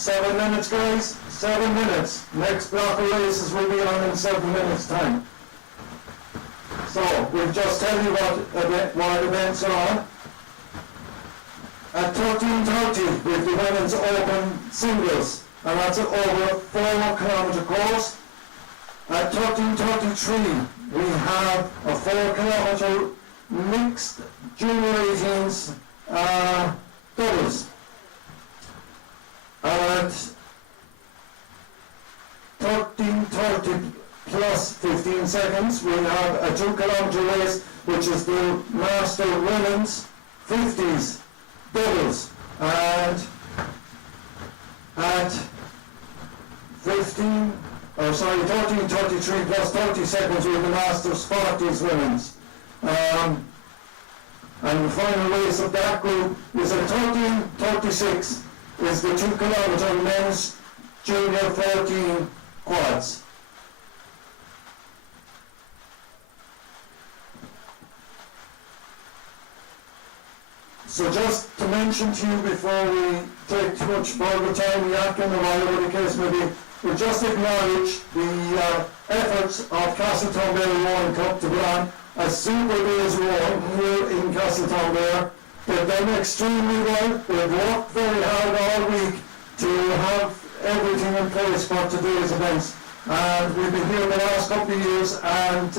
7 minutes, guys. 7 minutes. Next block of races will be on in 7 minutes' time. So, we'll just tell you what events are on. At 13:30, with the women's open singles, and that's over a 4-kilometre course. At 13:33, we have a 4-kilometre mixed junior 18s doubles. At 13:30 plus 15 seconds, we have a 2-kilometre race, which is the Master Women's 50s doubles. And at 13:33 plus 30 seconds, we have the Masters 40s Women's. And the final race of that group is at 13:36, is the 2-kilometre men's junior 14 quads. So just to mention to you before we take too much further time yakking or whatever the case may be, we just acknowledge the efforts of Castletownbere Rowing Club to put on a Super Days rowing here in Castletownbere. They've done extremely well. They've worked very hard all week to have everything in place for today's events. And we've been here the last couple of years, and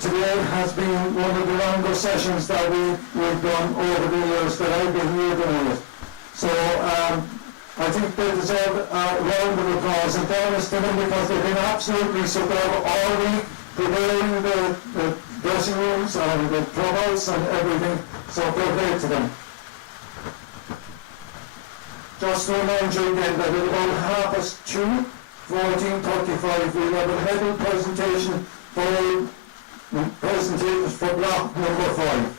today has been one of the longer sessions that we've done over the years that I've been here doing it. So I think they deserve a round of applause in fairness to them, because they've been absolutely superb all week, preparing the dressing rooms and the clubhouse and everything. So fair play to them. Just to remind you again that at about 2:30, 14:35, we'll have a medal presentation for presentations for block number 5.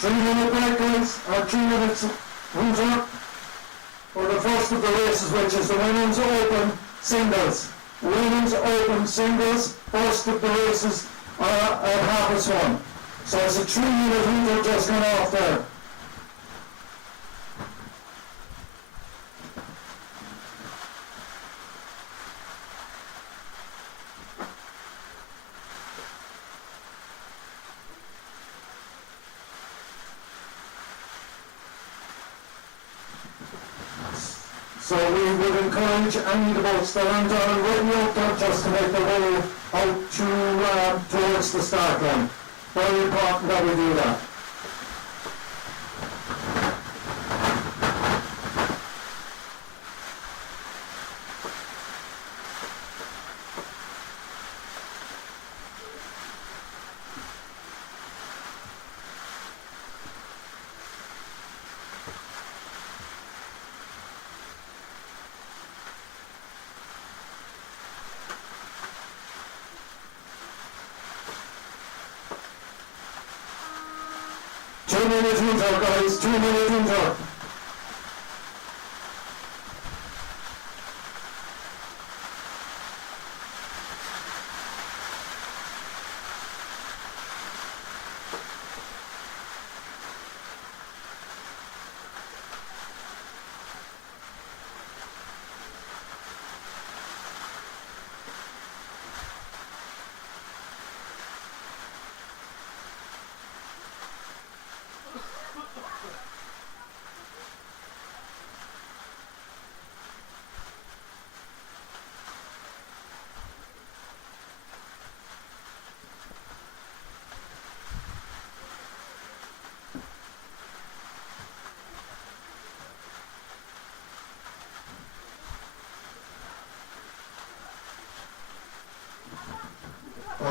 Three-minute break, guys, or 3 minutes winter for the first of the races, which is the Women's Open Singles. Women's Open Singles, first of the races at 1:30. So it's a 3-minute winter just gone off there. So we would encourage any of the boats that aren't on ready out there just to make their way out towards the start line. Very important that we do that. Two-minute winter, guys, 2-minute winter.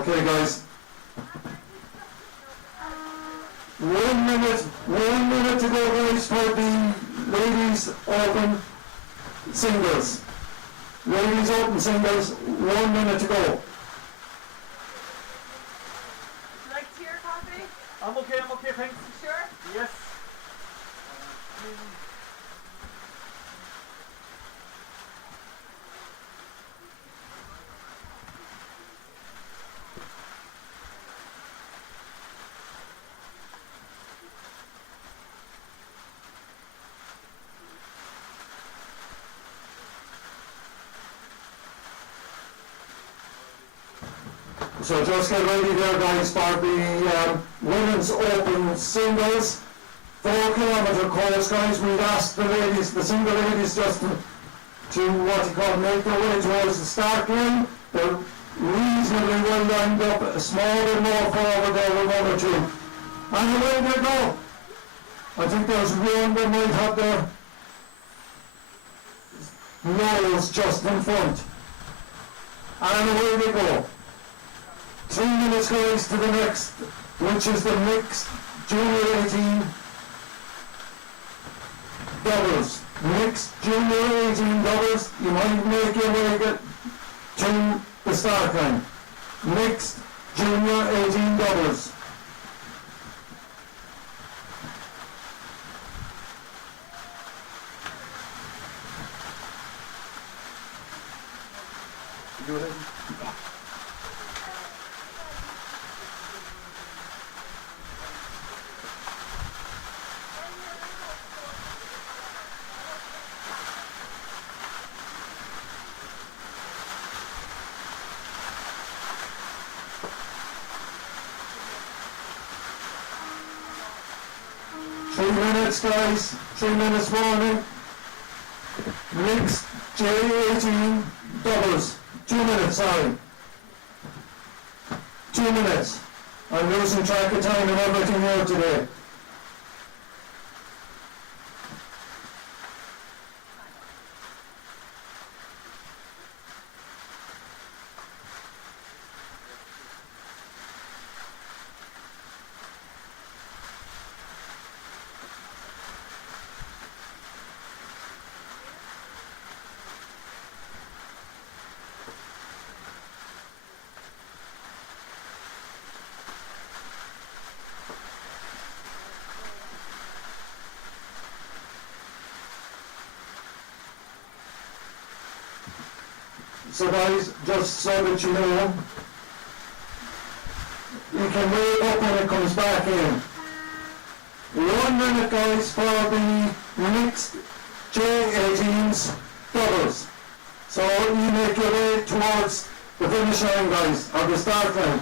Okay, guys. 1 minute to go, guys, for the ladies open singles. Ladies open singles, 1 minute to go. Would you like tea or coffee? I'm okay, thanks. You sure? Yes. So just get ready there, guys, for the women's open singles. 4 kilometre course, guys. We've asked the ladies, the single ladies, just to what you call make their way towards the start line. They're reasonably well lined up, a small bit more forward there with 1 or 2. And away they go. I think there's one that might have their nose just in front. And away they go. 3 minutes, guys, to the next, which is the mixed junior 18 doubles. Mixed junior 18 doubles. You might make your way to the start line. Mixed junior 18 doubles. Go ahead. 3 minutes, guys. 3 minutes warning. Mixed J18 doubles. 2 minutes, sorry. 2 minutes. I'm losing track of time and everything here today. So guys, just so that you know, you can wait up when it comes back in. 1 minute, guys, for the mixed J18s doubles. So you make your way towards the finish line, guys, or the start line.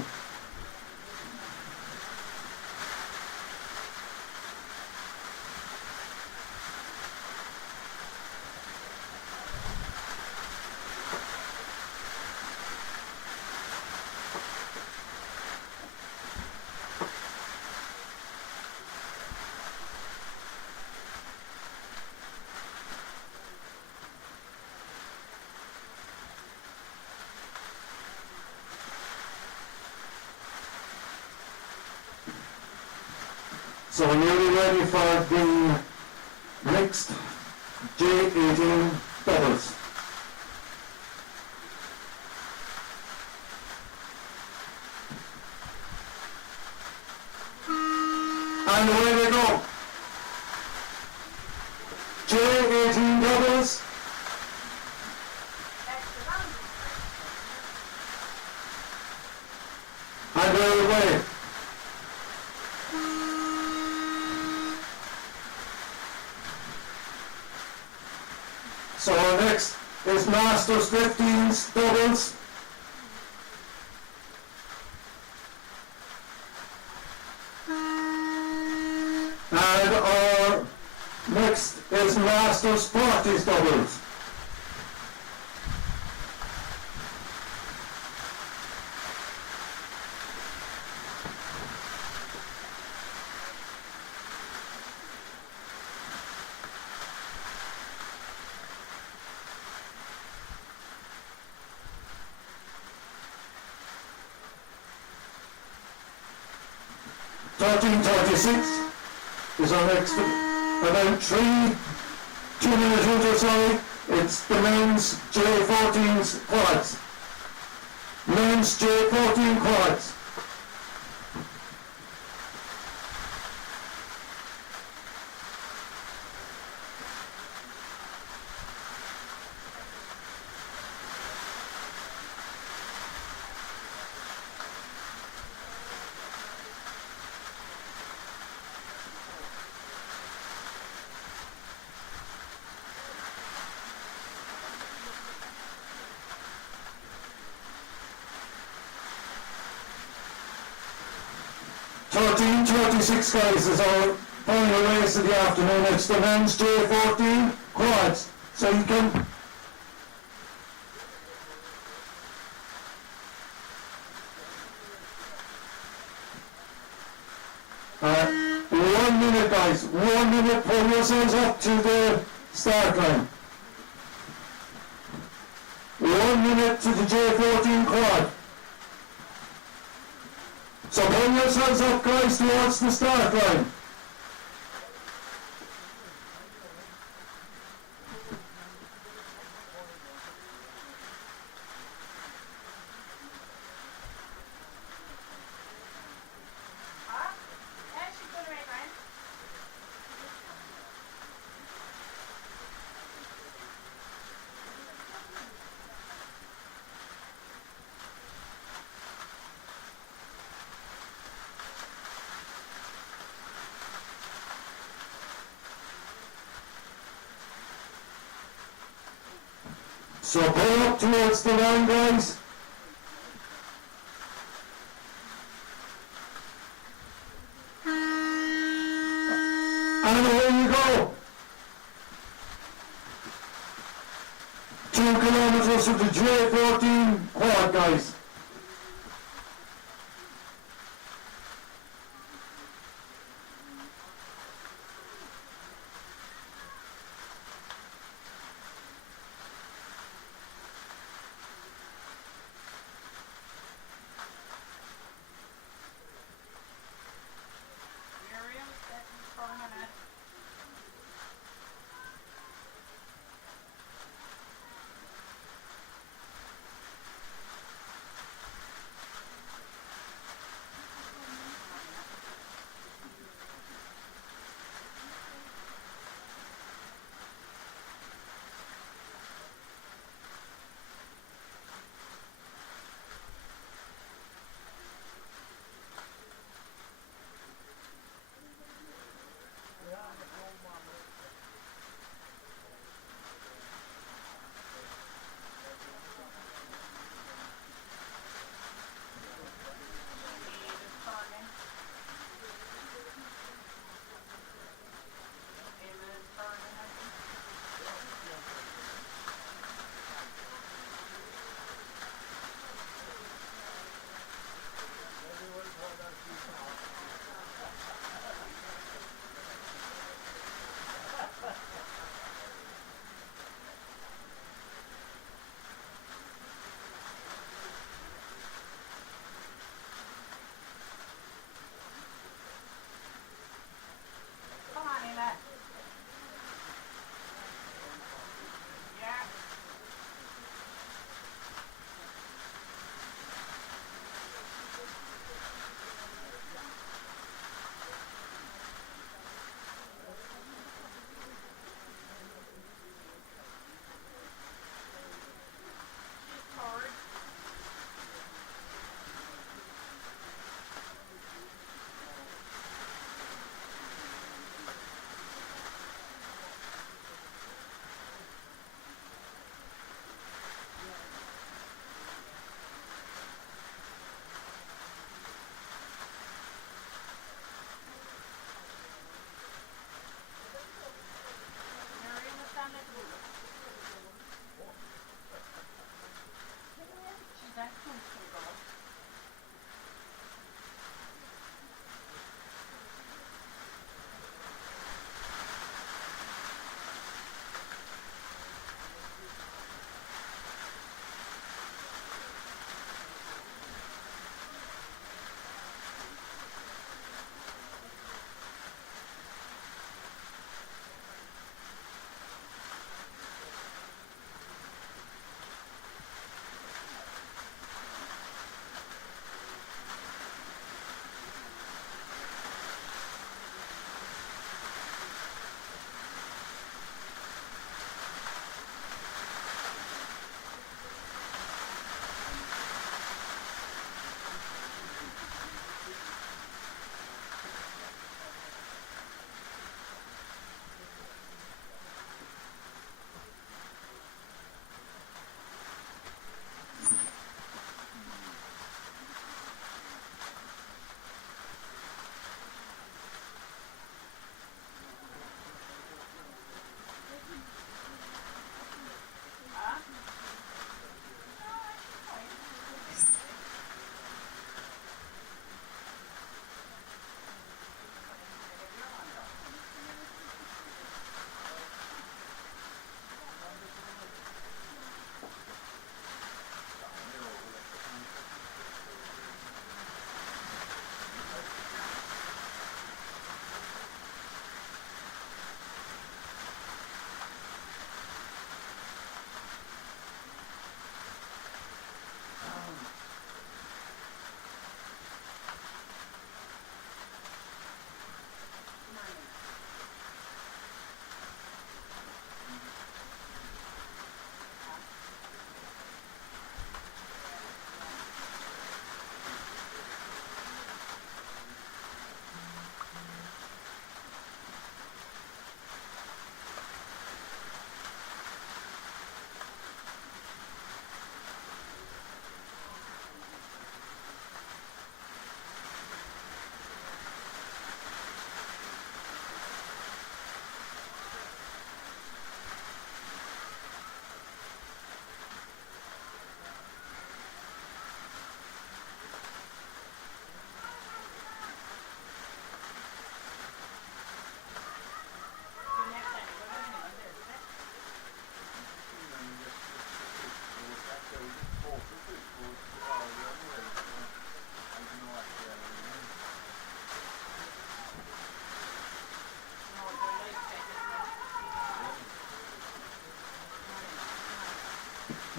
So we're nearly ready for the mixed J18 doubles. And away they go. J18 doubles. And they're away. So our next is Masters 15s doubles. And our next is Masters 40s doubles. 13:36 is our next event. 2-minute hooter, sorry. It's the men's J14's quads. Men's J14 quads. .13:36 guys is our final race of the afternoon. It's the men's J14 quads. So you can one minute guys, 1 minute, pull yourselves up to the start line. 1 minute to the J14 quad. So pull yourselves up guys towards the start line. So pull up towards the line guys. And away you go. 2 kilometers of the J14 quad guys.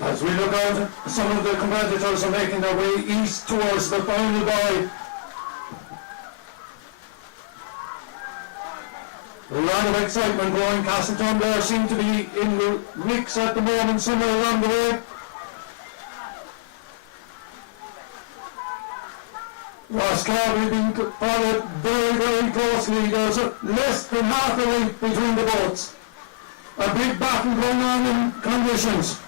As we look out, some of the competitors are making their way east towards the final buy. A lot of excitement going. Castletownbere seem to be in the mix at the moment, somewhere along the way. Roscarbery being followed very, very closely. There's less than half a week between the boats. A big battle going on in conditions.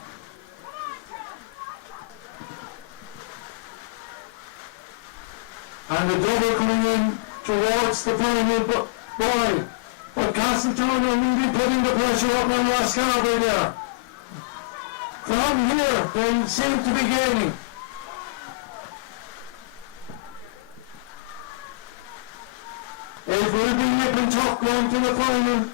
And the double coming in towards the final buy. But Castletown are really putting the pressure up on Roscarbery there. From here, they seem to be gaining. It will be nip and tuck going to the final.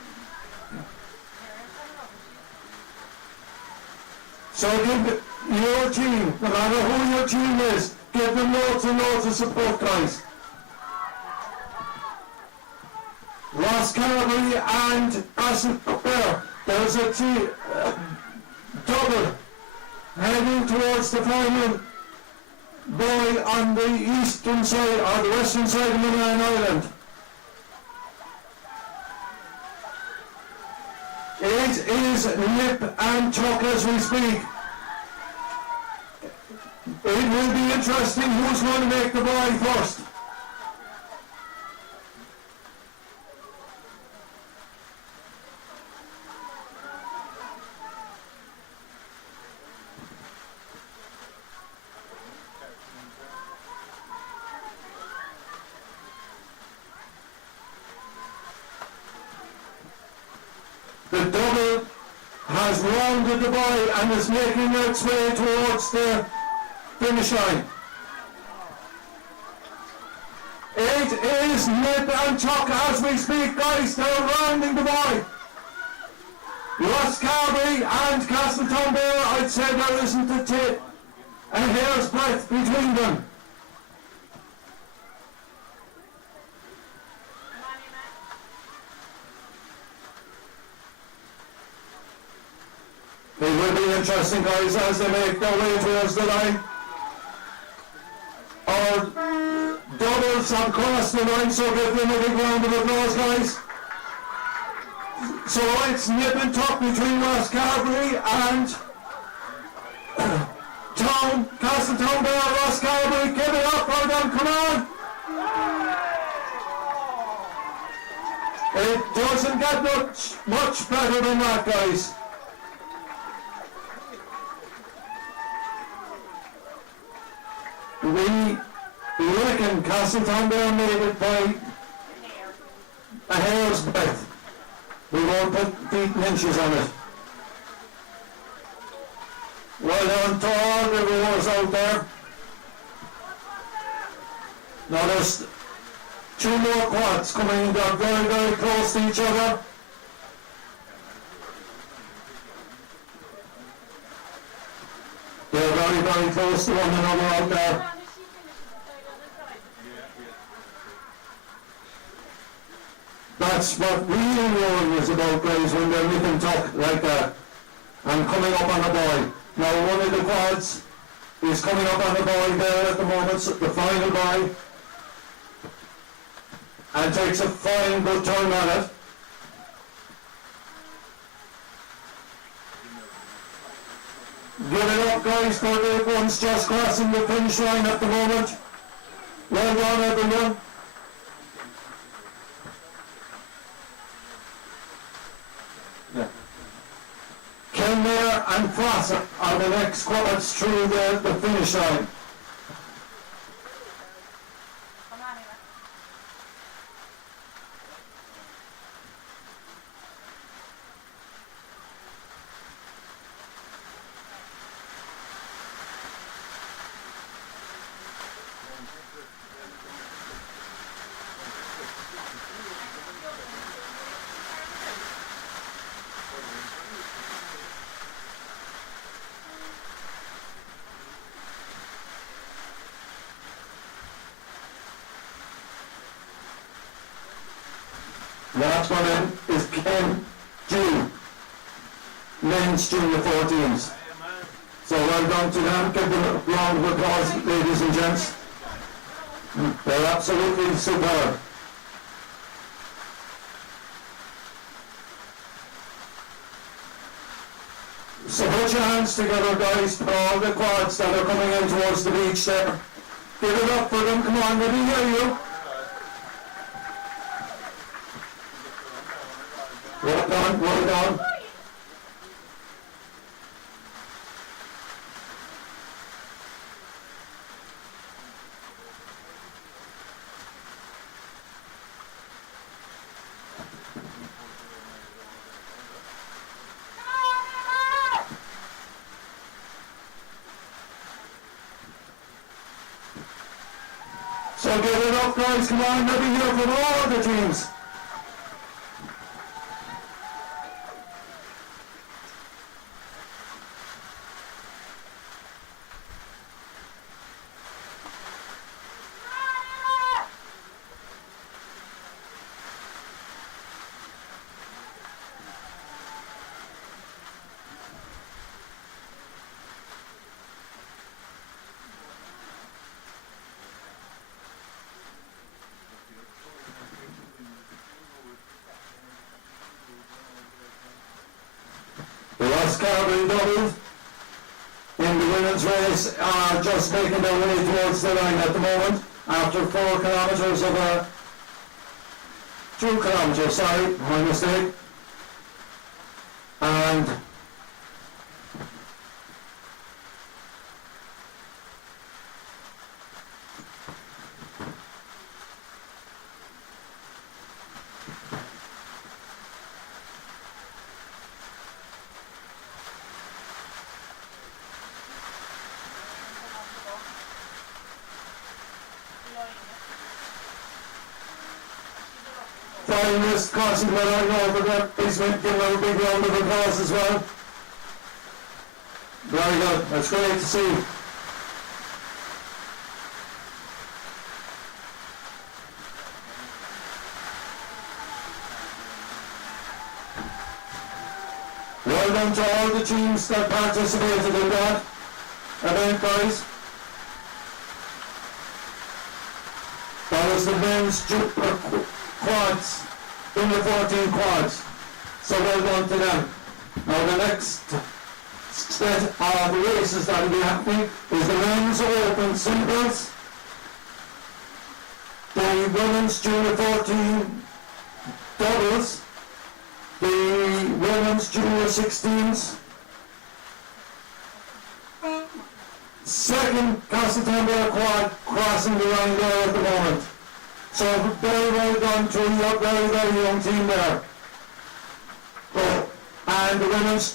So give your team, no matter who your team is, give them loads and loads of support, guys. Roscarbery and Castletownbere, there's a double heading towards the final boy on the eastern side, or the western side of Milan Island. It is nip and tuck as we speak. It will be interesting who's going to make the buy first. The double has rounded the buy and is making its way towards the finish line. It is nip and tuck as we speak, guys. They're rounding the buy. Roscarbery and Castletownbere, I'd say there isn't a hair's breadth between them. It will be interesting, guys, as they make their way towards the line. Our doubles have crossed the line, so give them a big round of applause, guys. So it's nip and tuck between Roscarbery and Castletownbere. Roscarbery, give it up for them, come on! It doesn't get much better than that, guys. We reckon Castletownbere made it by a hair's breadth. We won't put feet and inches on it. Well done to all the rowers out there. Now there's two more quads coming in. They're very, very close to each other. They're very, very close to one another out there. That's what real rowing is about, guys, when they're nip and tuck like that and coming up on a buoy. Now one of the quads is coming up on the buoy there at the moment, so the final buoy, and takes a fine good turn on it. Give it up, guys, for the ones just crossing the finish line at the moment. Well done, everyone. Kenmare and Fossa are the next quads through the finish line. Last one in is Ken June, men's junior 14s. So well done to them. Give them a round of applause, ladies and gents. They're absolutely superb. So put your hands together, guys, for all the quads that are coming in towards the beach there. Give it up for them. Come on, let me hear you. Well done, well done. So give it up, guys, come on, let me hear from all the teams. The last carbon double in the women's race are just making their way towards the line at the moment after 4 kilometres of 2 kilometres, sorry, my mistake. And finalist crossing the line over there, please give them a big round of applause as well. Very good, that's great to see. Well done to all the teams that participated in that event, guys. That was the men's quads, under 14 quads. So well done to them. Now the next set of races that will be happening is the men's open singles, the women's junior 14 doubles, the women's junior 16s, second Castletownbere quad crossing the line there at the moment. So very well done to a very, very young team there. Oh, and the women's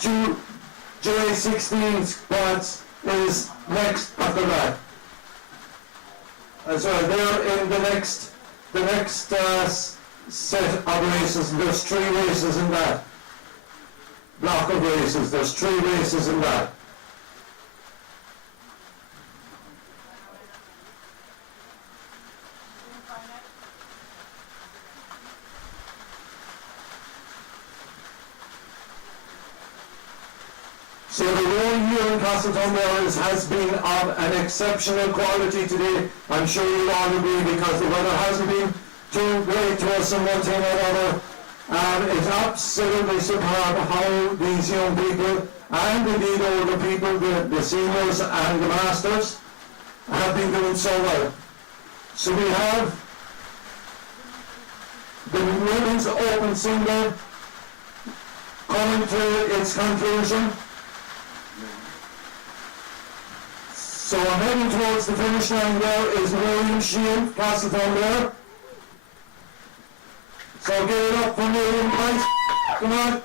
J16 quads is next after that. And so they're in the next set of races. There's 3 races in that block of races. There's 3 races in that. So the role here in Castletownbere has been of an exceptional quality today. I'm sure you all agree, because the weather hasn't been too great to us in one thing or another. It's absolutely superb how these young people, and indeed older people, the seniors and the masters, have been doing so well. So we have the women's open single coming to its conclusion. So heading towards the finish line there is William Shield, Castletownbere. So give it up for William, guys. Come on.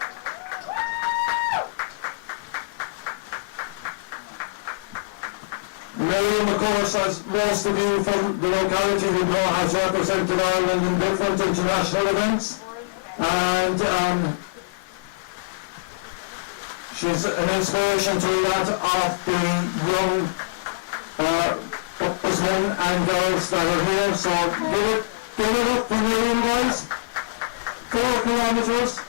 William, of course, as most of you from the locality would know, has represented Ireland in different international events. And she's an inspiration to that of the young men and girls that are here. So give it up for William, guys. 4 kilometres.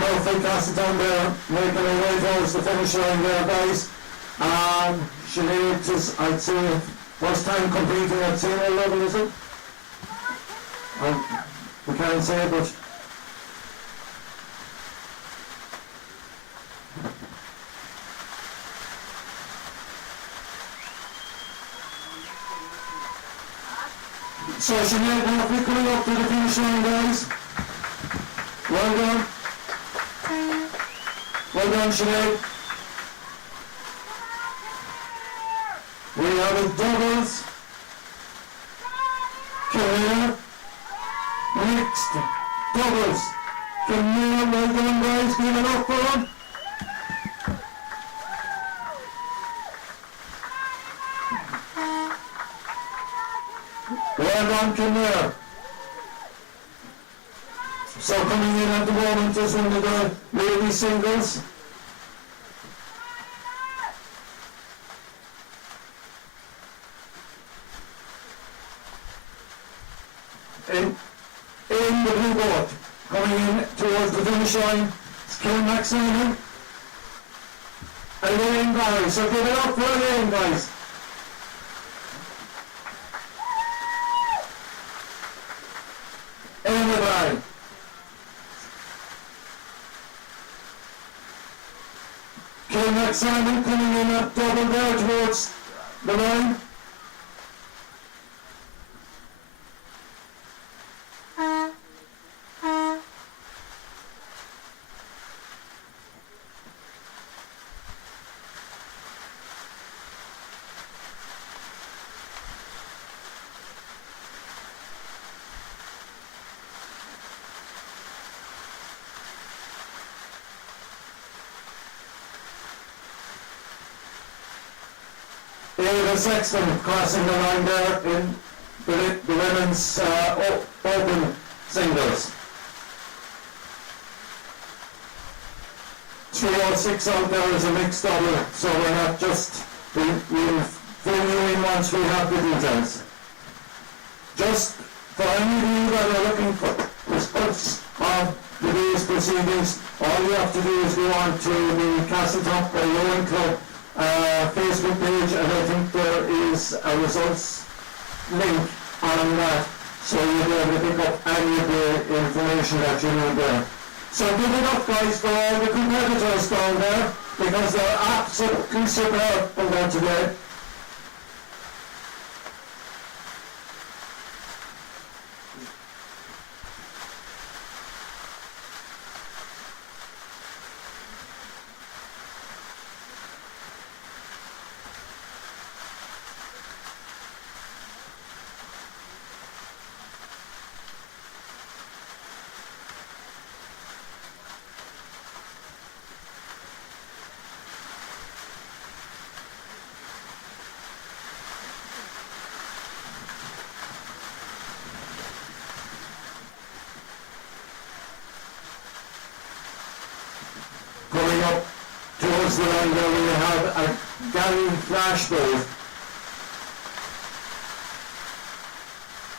Murphy, Castletownbere making their way towards the finish line there, guys. Sinead is, I'd say, first time competing at senior level, is it? We can't say, but so Sinead Murphy coming up to the finish line, guys. Well done. Well done, Sinead. We have a doubles. Come Next, doubles. Come well done, guys. Give it up for them. Well done, Kinnear. So coming in at the moment is one of the lady singles. In the blue boat, coming in towards the finish line, it's Kim Maxine. Elaine Barry, so give it up for Elaine, guys. Everybody. Kim Maxine coming in at double there towards the line. Ava Sexton crossing the line there in the women's open singles. 306 out there is a mixed double, so we're not just, we'll fill you in once we have the details. Just for any of you that are looking for results of the day's proceedings, all you have to do is go on to the Castletownbere Rowing Club Facebook page, and I think there is a results link on that, so you'll be able to pick up any of the information that you need there. So give it up, guys, for all the competitors down there, because they're absolutely superb on there today. Coming up towards the line there, we have a Gary flash boat.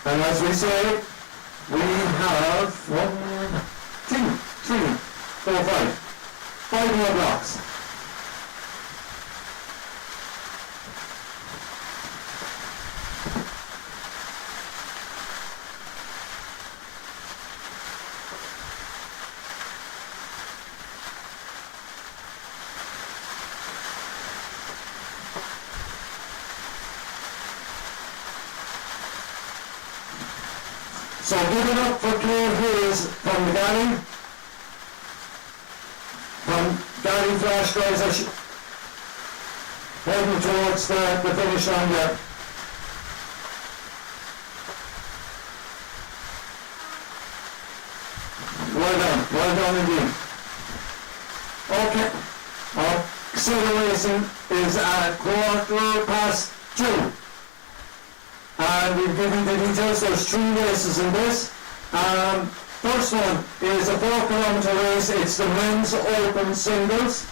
And as we say, we have 1, 2, 3, 4, 5 more blocks. So give it up for Claire Hayes from the Gary. From Gary Flash, guys, heading towards the finish line there. Well done indeed. Okay, our acceleration is at 2:15. And we've given the details. There's 3 races in this. First one is a 4-kilometre race. It's the men's open singles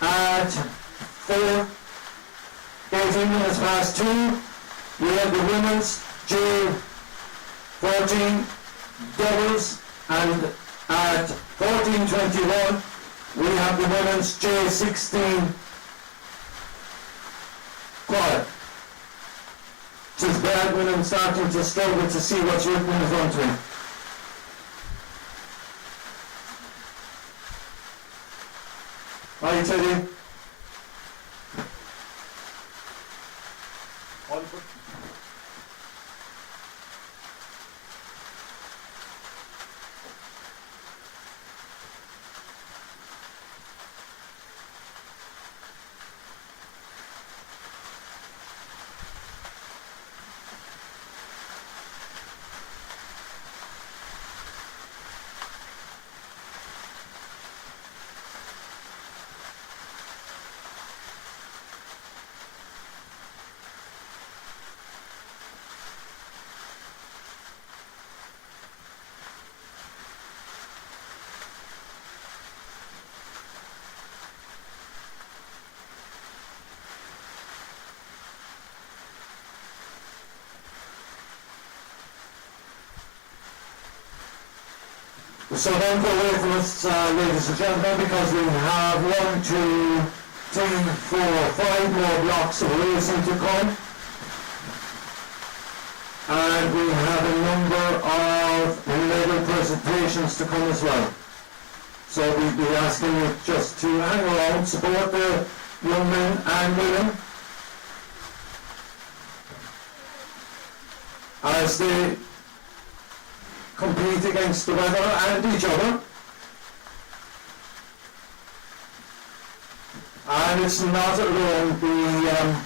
at 18 minutes past 2. We have the women's J14 doubles, and At 14:21, we have the women's J16 quad. It is bad when I'm starting to struggle to see what's written in front of me. Hi, Teddy. All good. So don't go away from us, ladies and gentlemen, because we have 1, 2, 3, 4, 5 more blocks of racing to come. And we have a number of medal presentations to come as well. So we'll be asking you just to hang around, support the young men and women as they compete against the weather and each other. And it's not alone the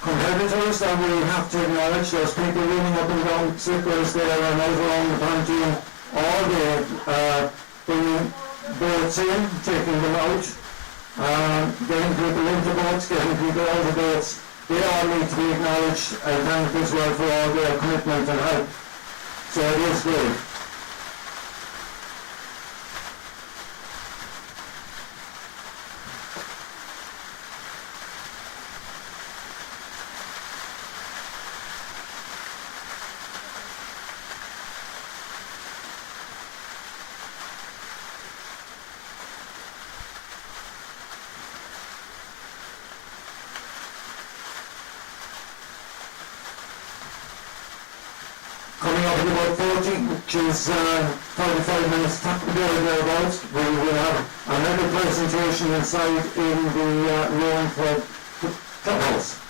competitors that we have to acknowledge. There's people running up and down slippers there and out around the pontoon all day, bringing boats in, taking them out, getting people into boats, getting people out of boats. They all need to be acknowledged and thanked as well for all their commitment and help. So it is good. Coming up in about 40, which is 35 minutes top of the day thereabouts, we will have another presentation inside in the room for the clubhouse.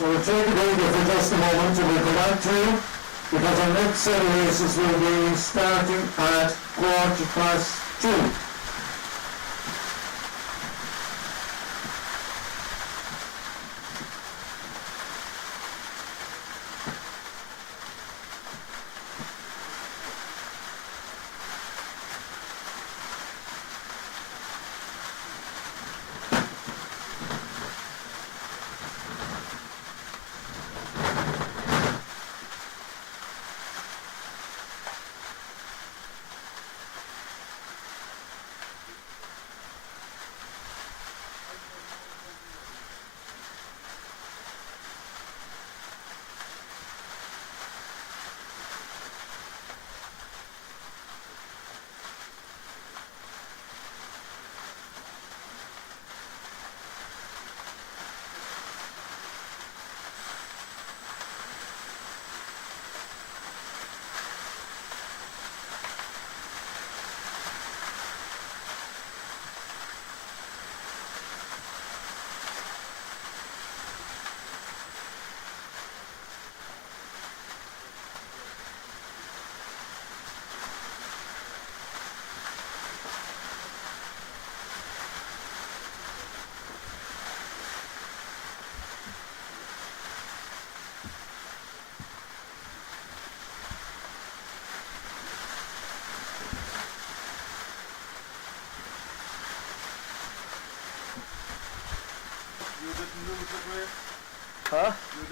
So we'll take a break for just a moment and we'll come back to you because our next set of races will be starting at 2:15.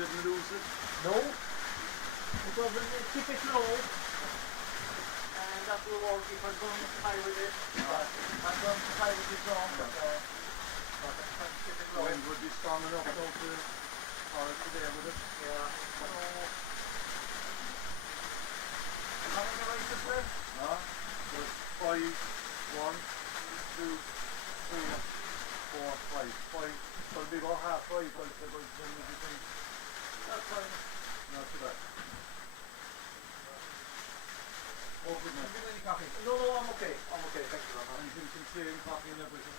didn't lose it? No, it doesn't keep it low, and that will work if I'm going high with it. I'm going to high with it wrong, but I'm trying to keep it low. Wind would be strong enough though to power it today with it. Yeah. So, how many races left? No? There's 5, 1, 2, 3, 4, 5. 5. So it'll be about half 5, I'd say, by the time we get in. That's fine. Not too bad. Oh, good night. Any coffee? No, I'm okay. I'm okay, thank you very much. Anything can stay in coffee and everything.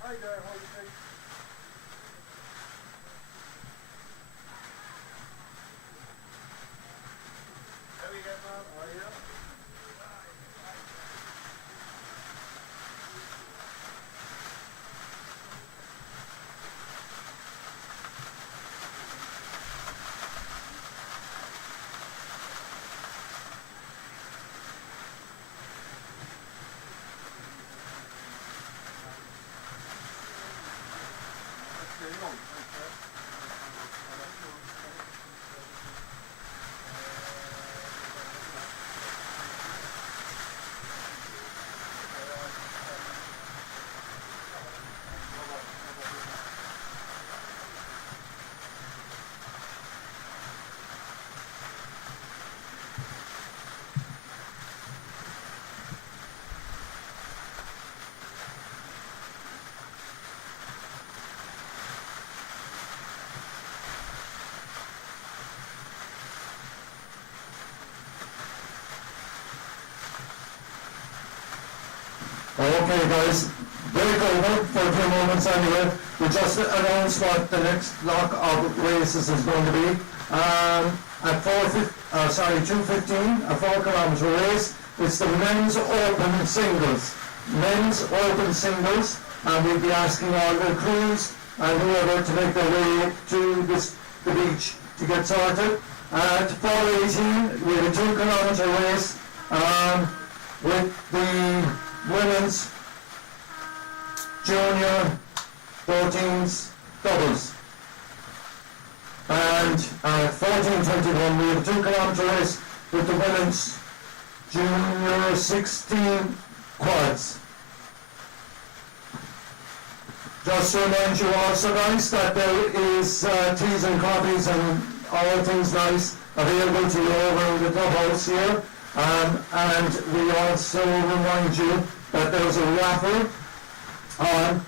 Hi there, how are you doing? How are you getting on? How are you? Okay guys, break over for a few moments anyway. We just announced what the next block of races is going to be. At 2:15, a 4 kilometre race. It's the men's open singles. Men's open singles, and we'll be asking all the crews and whoever to make their way to the beach to get sorted. At 4:18, we have a 2 kilometre race with the women's junior 14s doubles. And at 14:21 we have a 2 kilometre race with the women's junior 16 quads. Just to remind you also guys that there is teas and coffees and all things nice available to you over in the clubhouse here. And we also remind you that there's a raffle on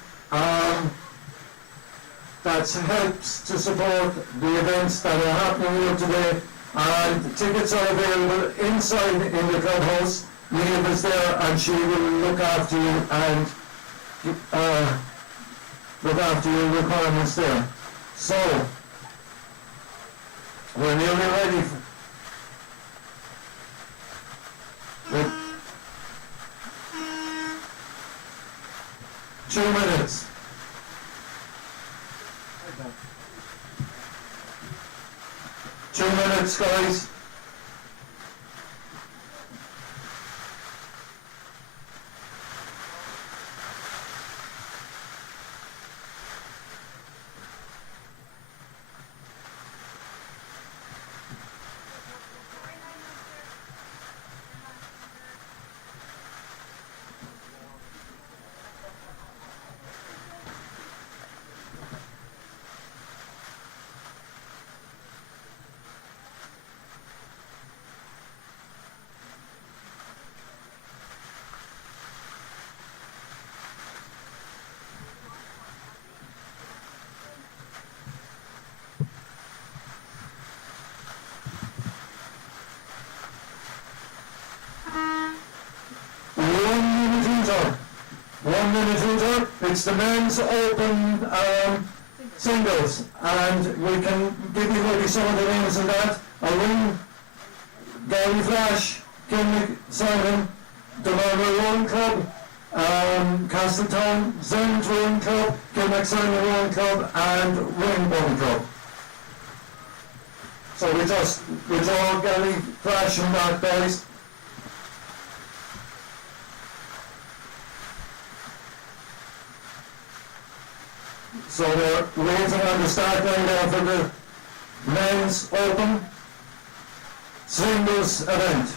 that helps to support the events that are happening here today. And tickets are available inside in the clubhouse. Niamh is there and she will look after you and look after your requirements there. So, we're nearly ready. With 2 minutes. 2 minutes, guys. 1 minute hooter. It's the men's open singles, and we can give you maybe some of the names of that. Arun, Gary Flash, Kim Simon, the Marlborough Rowing Club, Castletownbere Rowing Club, Kim Simon Rowing Club, and Rainbow Club. So we draw Gary Flash from that, boys. So we're waiting on the start line there for the men's open singles event.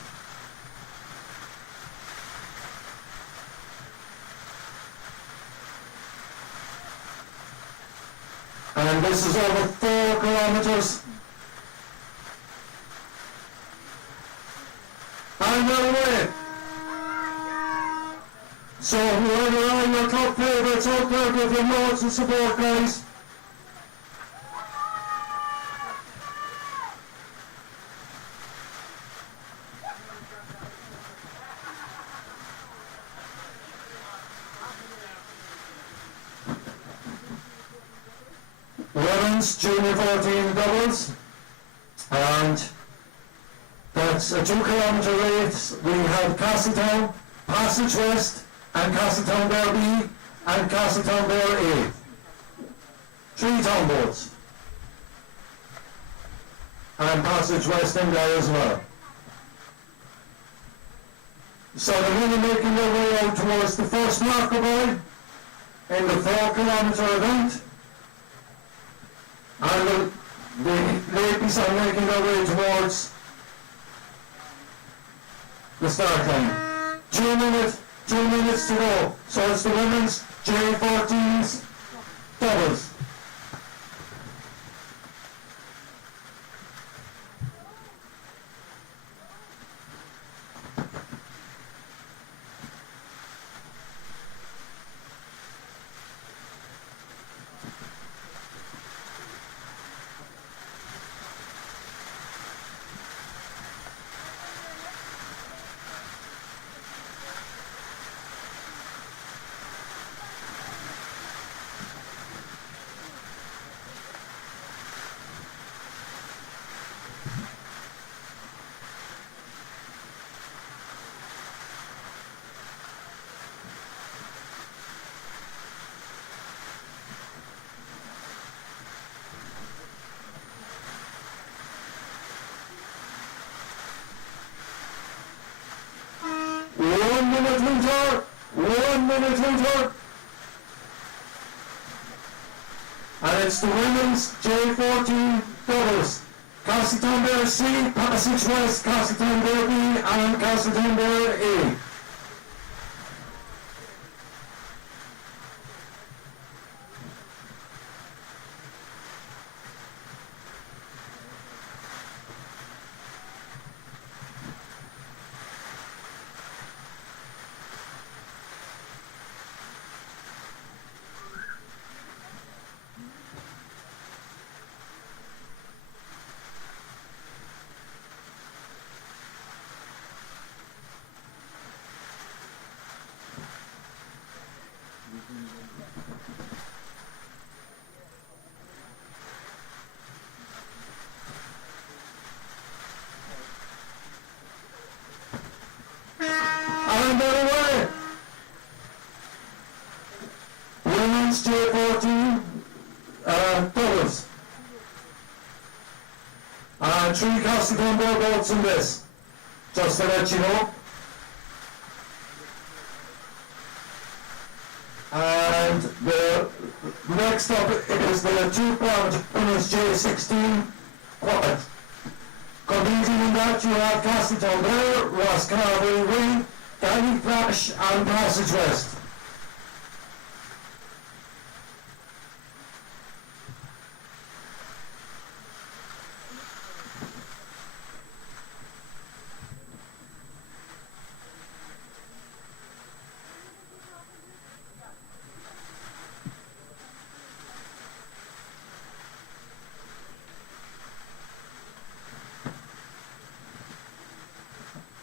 And this is over 4 kilometers. And we're away. So whoever are your top favourites out there, give them loads of support, guys. Women's Junior 14 doubles, and that's a 2 kilometre race. We have Castletown, Passage West, and Castletownbere B, and Castletownbere A. 3 town boats. And Passage West in there as well. So they're really making their way out towards the first marker buoy in the 4 kilometre event. And the ladies are making their way towards the start line. 2 minutes to go. So it's the women's J14's doubles. One minute hooter. And it's the women's J14 doubles. Castletownbere C, Passage West, Castletownbere B, and Castletownbere A. And they're away. Women's J14 doubles. And 3 Castletownbere boats in this, just to let you know. And the next up is the 2 quad women's J16 quad. Competing in that you have Castletownbere, Roscarville Ring, Gally Flash and Passage West.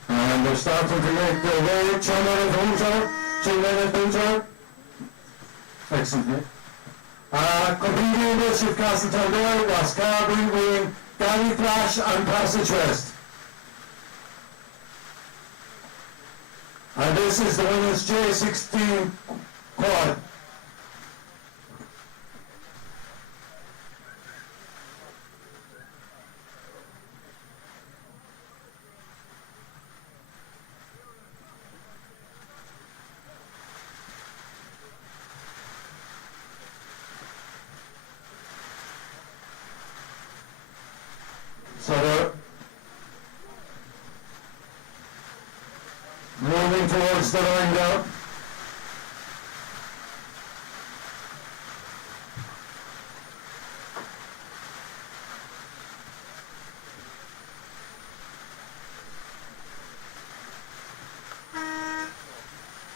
And they're starting to make their way. 2 minute hooter, 2 minute hooter. Excellent. Competing in this with Castletownbere was Carberry, Wing, Galley Flash and Passage West. And this is the women's J16 quad. So they're moving towards the line now.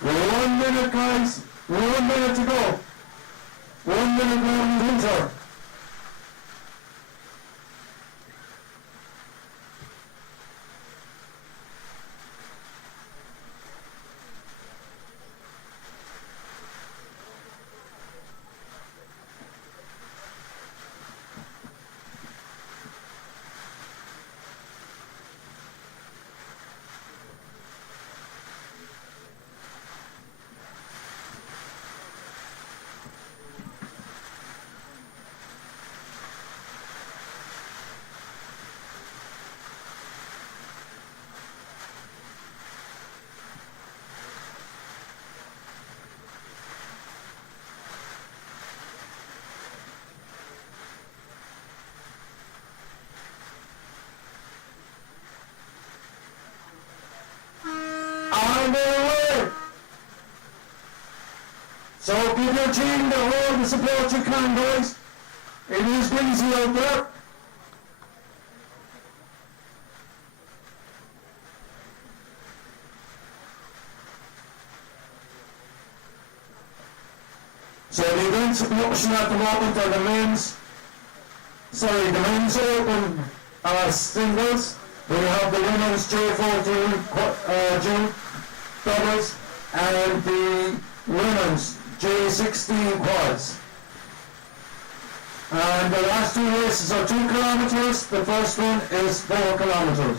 We're 1 minute, guys. We're 1 minute to go. 1 minute now in winter. On their way. So give your team the whole the support you can, boys. It is busy out there. So the events promotion at the moment are the men's open singles. We have the women's J14 June doubles and the women's J16 quads. And the last two races are 2 kilometres, the first one is 4 kilometres.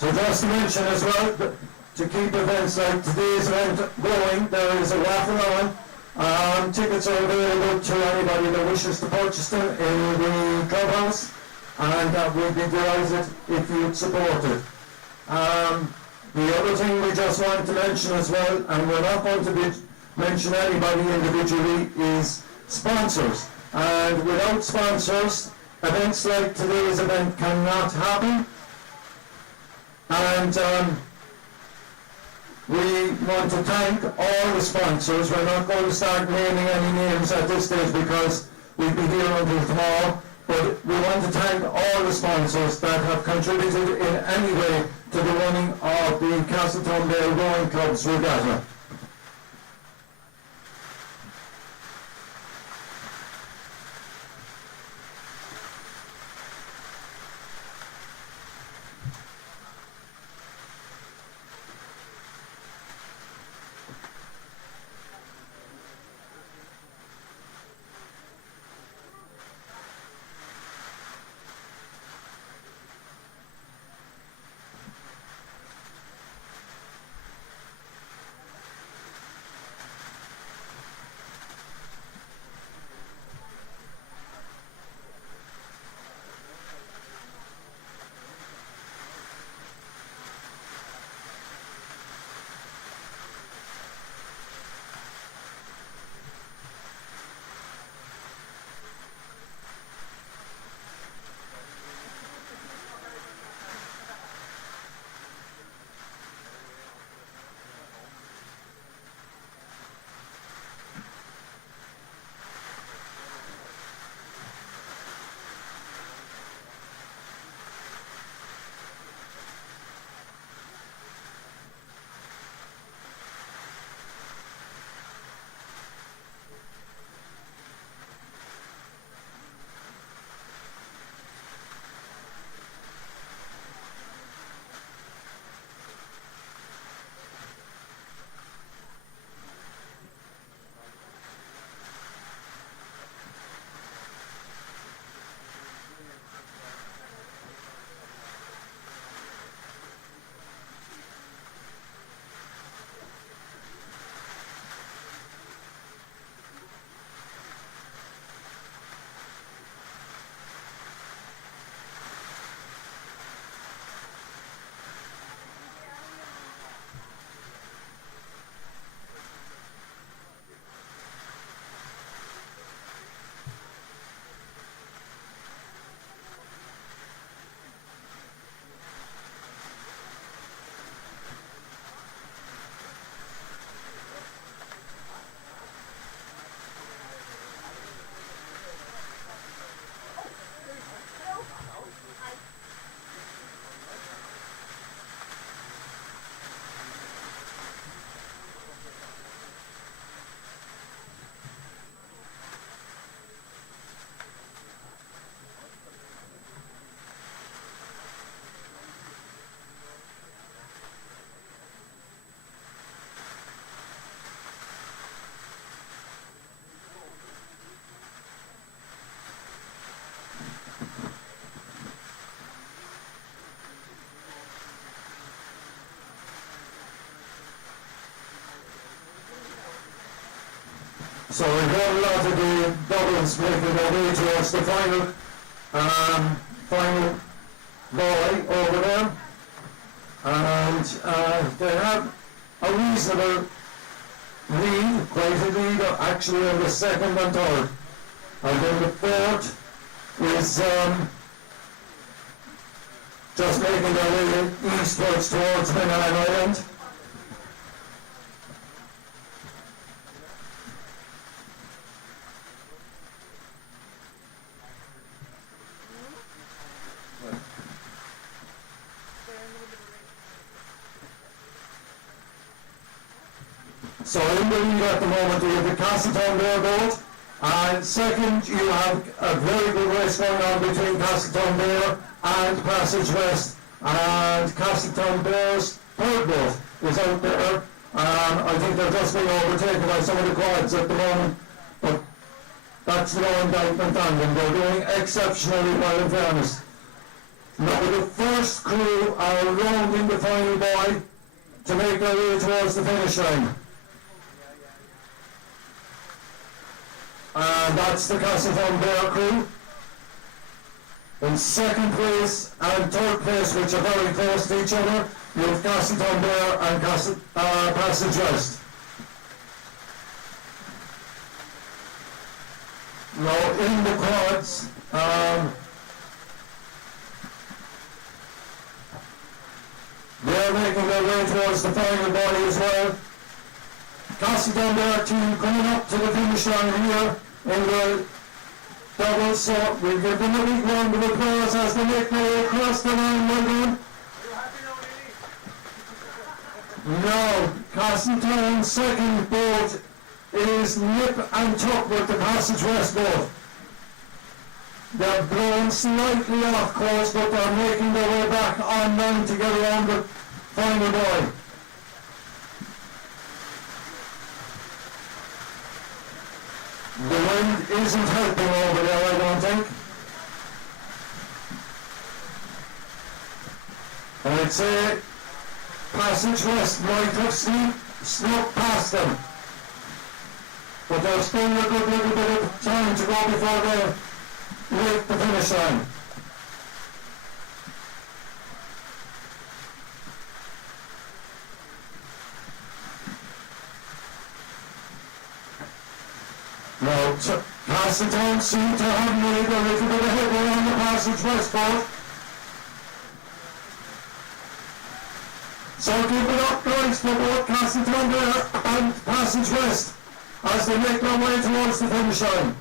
So just to mention as well, to keep events like today's event going, there is a raffle on. Tickets are available to anybody that wishes to purchase them in the clubhouse, and we'd be delighted if you'd support it. The other thing we just want to mention as well, and we're not going to mention anybody individually, is sponsors. And without sponsors, events like today's event cannot happen. And we want to thank all the sponsors. We're not going to start naming any names at this stage because we'll be here until tomorrow, but we want to thank all the sponsors that have contributed in any way to the running of the Castletownbere Rowing Club's regatta. So we've got a lot of the doubles making their way towards the final boy over there. And they have a reasonable lead, quite a lead, actually on the second and third. And then the fourth is just making their way eastwards towards Minnan Island. So in the lead at the moment we have the Castletownbere boat, and second you have a very good race going on between Castletownbere and Passage West, and Castletownbere's third boat is out there. I think they're just being overtaken by some of the quads at the moment, but that's no indictment on them. They're doing exceptionally well in fairness. Now the first crew are rounding the final boy to make their way towards the finish line. And that's the Castletownbere crew. In second place and third place, which are very close to each other, you have Castletownbere and Passage West. Now in the quads, they're making their way towards the final body as well. Castletownbere team coming up to the finish line here in the doubles, so we'll give them a big round of applause as they make their way across the line. Well done. Now, Castletown's second boat is nip and tuck with the Passage West boat. They're blown slightly off course, but they're making their way back on line to get around the final boy. The wind isn't helping over there, I don't think. I'd say Passage West might have snuck past them. But there's still a good little bit of time to go before they make the finish line. Now, Castletown seem to have made a little bit of headway on the Passage West boat. So give it up, guys, for both Castletownbere and Passage West as they make their way towards the finish line.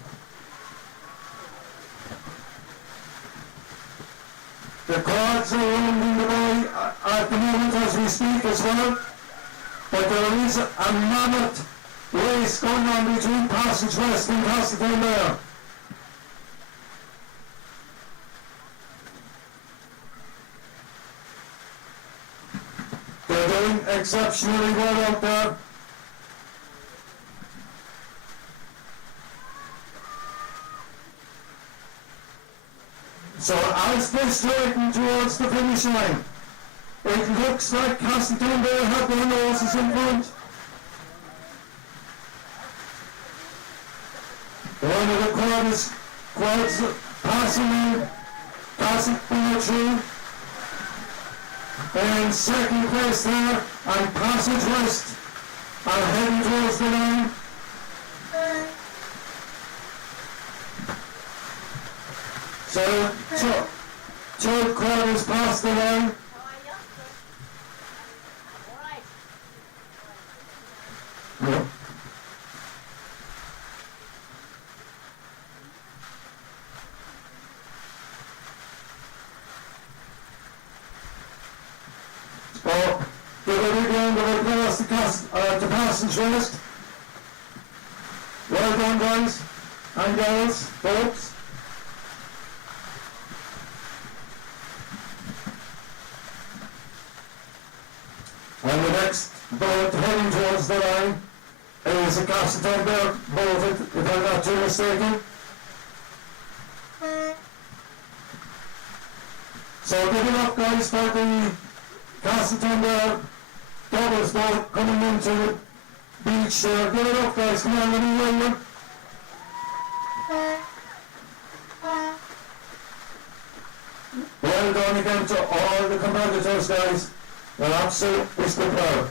The cards are rounding the way at the moment as we speak as well, but there is a mammoth race going on between Passage West and Castletownbere. They're doing exceptionally well out there. So as they straighten towards the finish line, it looks like Castletownbere have their noses in front. One of the quads passing Castletownbere through. In second place there, and Passage West are heading towards the line. So, third quad is past the line. Yeah. So, give a big round of applause to Passage West. Well done, guys and girls, folks. And the next boat heading towards the line is a Castletownbere boat, if I'm not too mistaken. So give it up, guys, for the Castletownbere doubles boat coming into beach there. Give it up, guys. Come on, let me hear you. Well done again to all the competitors, guys. You're absolutely superb.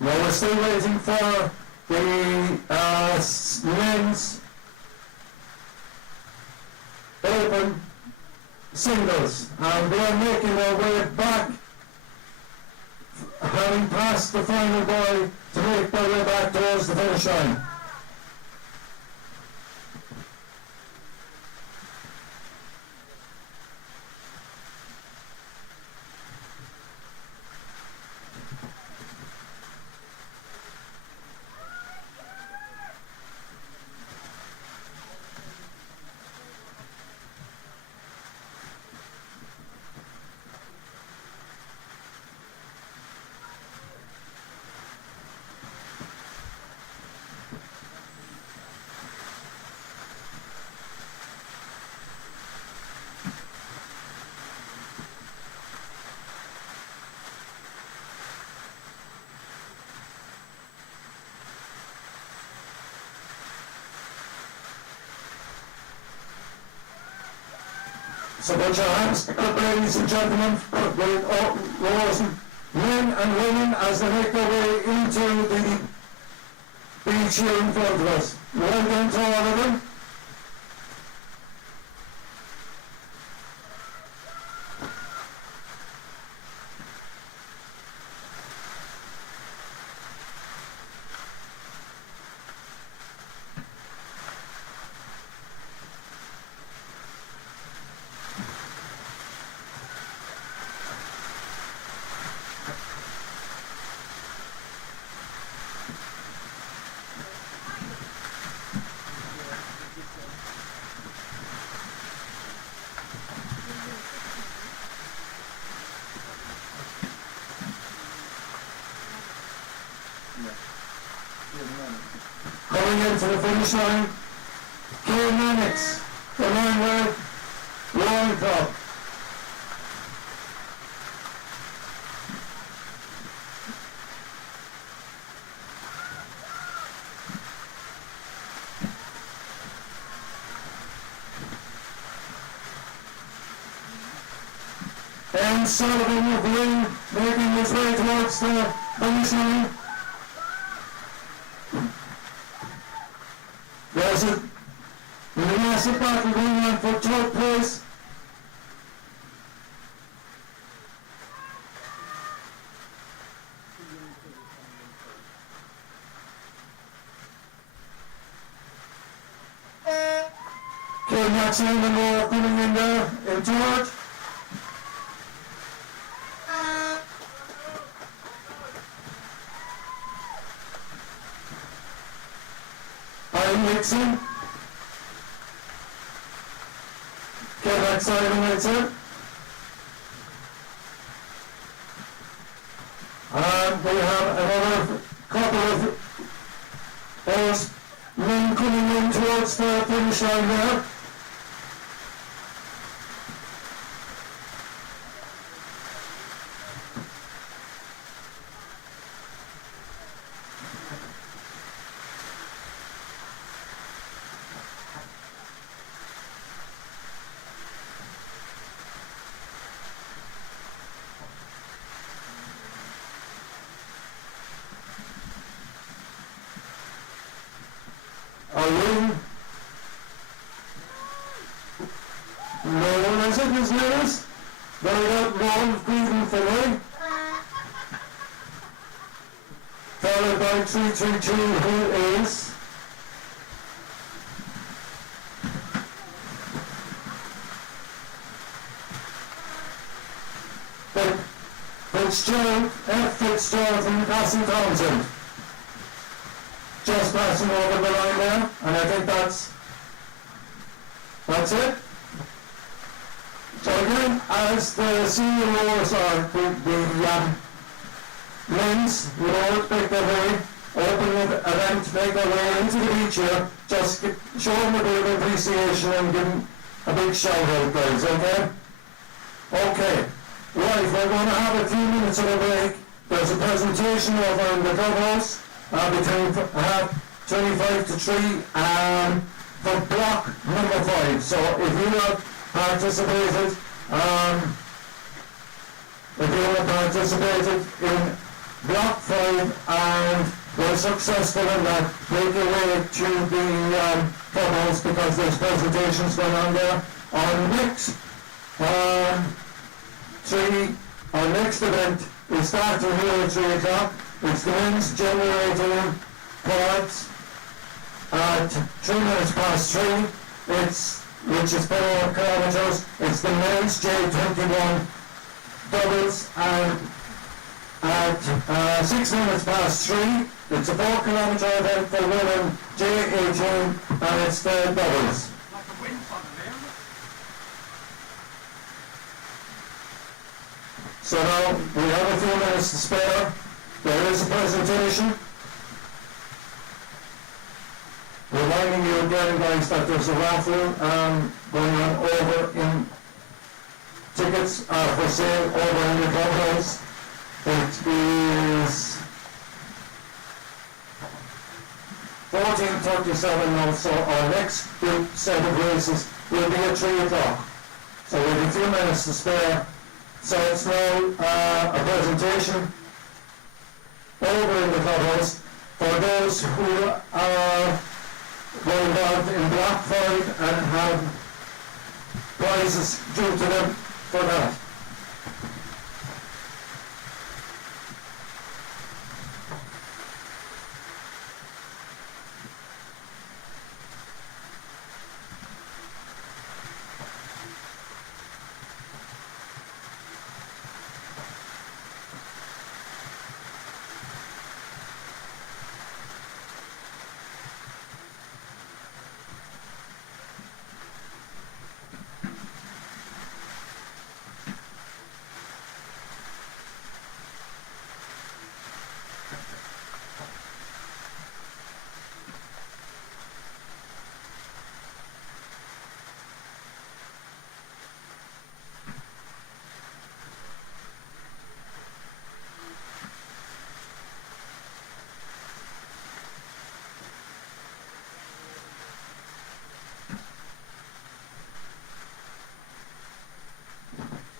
Now we're still waiting for the men's open singles, and they're making their way back, having passed the final boy to make their way back towards the finish line. So put your hands up, ladies and gentlemen, with rows men and women as they make their way into the beach here in front of us. Well done to all of them. Coming into the finish line, Kane Mannix, the Landward Lawn Club. And Sullivan of Green making his way towards the finish line. There's a massive battle going on for third place. Kane Jackson and Moore coming in there in third. Nixon. Get that side of Nixon. And we have another couple of those men coming in towards the finish line there. No one is it, Miss Lewis? They got one breathing fully. Followed by 332, who is Fitzgerald, F. Fitzgerald from Castletownbere. Just passing over the line there, and I think that's it. So again, as the CEOs or the men's would all make their way, open the event, make their way into the beach here, just show them a bit of appreciation and give them a big shout out, guys, okay? Okay, right, we're going to have a few minutes of a break. There's a presentation over in the clubhouse between 25 to 3 for block number 5. So if you have participated, in block 5 and were successful in that, make your way to the clubhouse because there's presentations going on there. Our next event is starting here at 3 o'clock. It's the men's generating quads at 3 minutes past 3. Which is 4 kilometres. It's the men's J21 doubles and at 6 minutes past 3. It's a 4 kilometre event for women J18 and it's the doubles. So now we have a few minutes to spare. There is a presentation. Reminding you again, guys, that there's a raffle going on over in tickets for sale over in the clubhouse. It is 14:37 now, so our next group set of races will be at 3 o'clock. So we have a few minutes to spare. So it's now a presentation over in the clubhouse for those who were involved in Block 5 and have prizes due to them for that.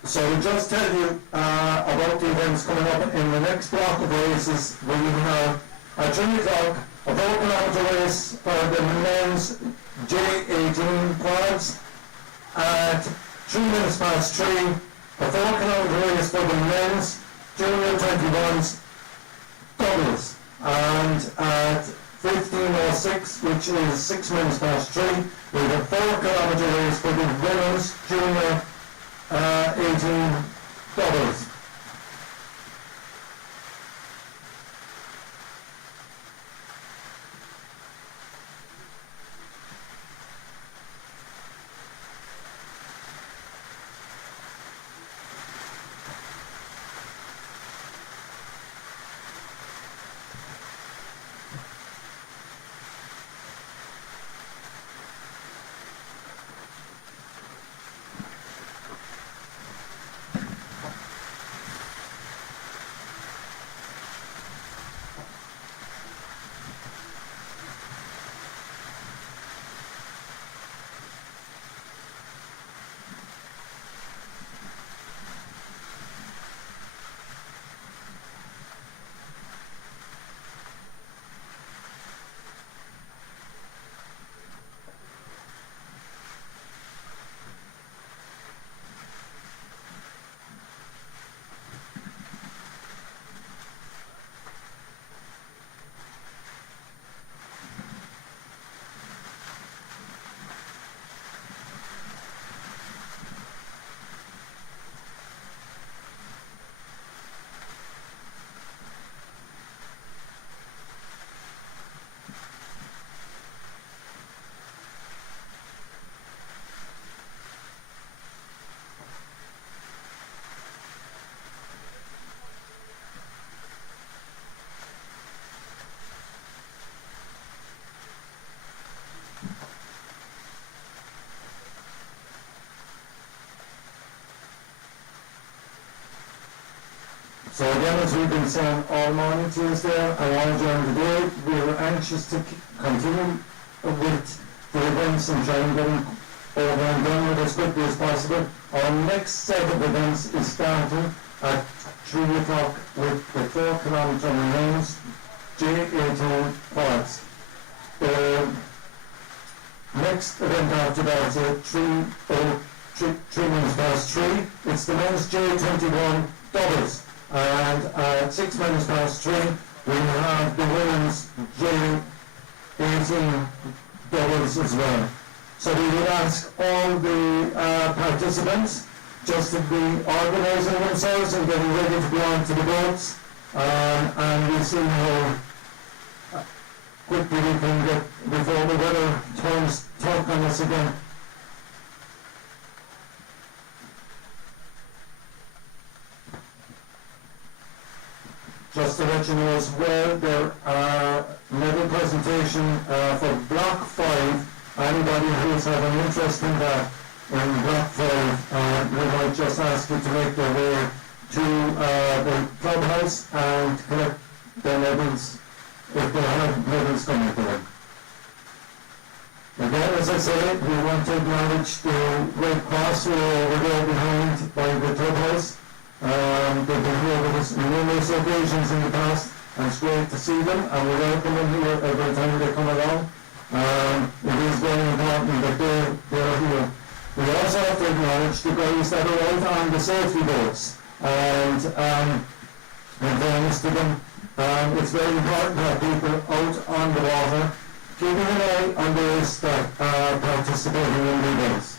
So we'll just tell you about the events coming up in the next block of races. We have at 3 o'clock a 4 kilometre race for the men's J18 quads. At 3 minutes past 3, a 4 kilometre race for the men's junior 21s doubles. And at 15:06, which is 6 minutes past 3, we have a 4 kilometre race for the women's junior 18 doubles. So again, as we've been saying all morning to us there, I want to join today. We're anxious to continue with the events and try and get them over and done with as quickly as possible. Our next set of events is starting at 3 o'clock with the 4 kilometre remains J18 Forest. The next event after that is at 3 minutes past 3. It's the men's J21 doubles. And at 6 minutes past 3, we have the women's J18 doubles as well. So we would ask all the participants just to be organising themselves and getting ready to go on to the boats. And we'll see how quickly we can get before the weather turns tough on us again. Just to let you know as well, there are medal presentation for Block 5. Anybody who's had an interest in that, in Block 5, we might just ask you to make their way to the clubhouse and collect their medals if they have medals coming to them. Again, as I say, we want to acknowledge the Red Cross who are over there behind by the clubhouse. They've been here with us on numerous occasions in the past, and it's great to see them, and we welcome them here every time they come along. It is very important that they're here. We also have to acknowledge the guys that are out on the safety boats, and in fairness to them, it's very important to have people out on the water, keeping an eye on those that are participating in the events.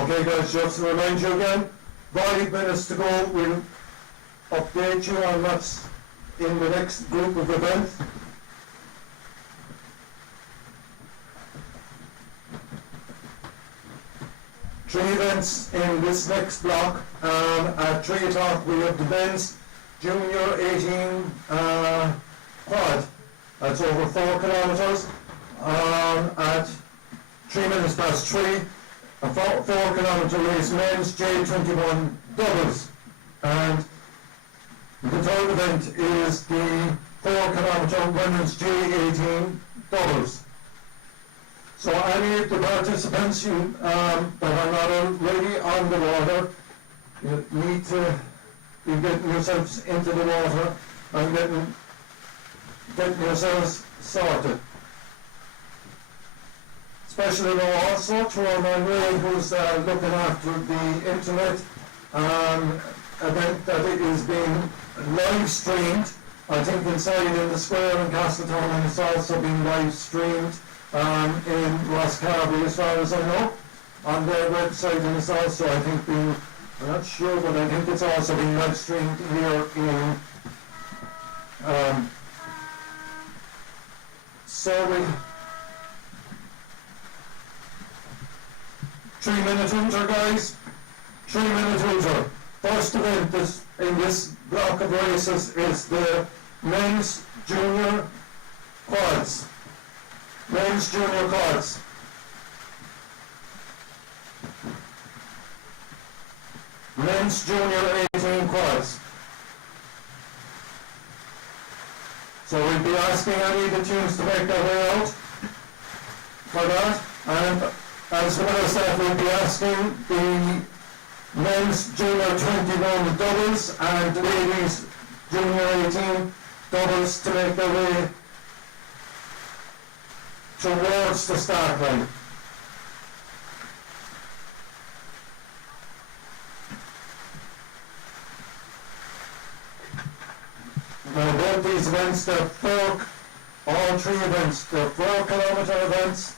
Okay guys, just to remind you again, 5 minutes to go, we'll update you on what's in the next group of events. Three events in this next block. At 3 o'clock we have the men's Junior 18 quad. That's over 4 kilometres. At 3 minutes past 3, a 4 kilometre race, men's J21 doubles. And the third event is the 4 kilometre women's J18 doubles. So any of the participants that are not already on the water, you need to be getting yourselves into the water and getting yourselves sorted. Especially now also to our man Ray, who's looking after the internet event that is being live streamed. I think inside in the square in Castletown, and it's also being live streamed in Roscarbery, as far as I know, on their website, and it's also, I think, being, I'm not sure, but I think it's also being live streamed here in so 3-minute ultra, guys. 3-minute ultra. First event in this block of races is the men's junior quads. Men's junior quads. Men's junior 18 quads. So we'll be asking any of the teams to make their way out for that. And as well as that, we'll be asking the men's junior 21 doubles and the ladies junior 18 doubles to make their way towards the start line. Now both these events, all 3 events, they're 4 kilometre events.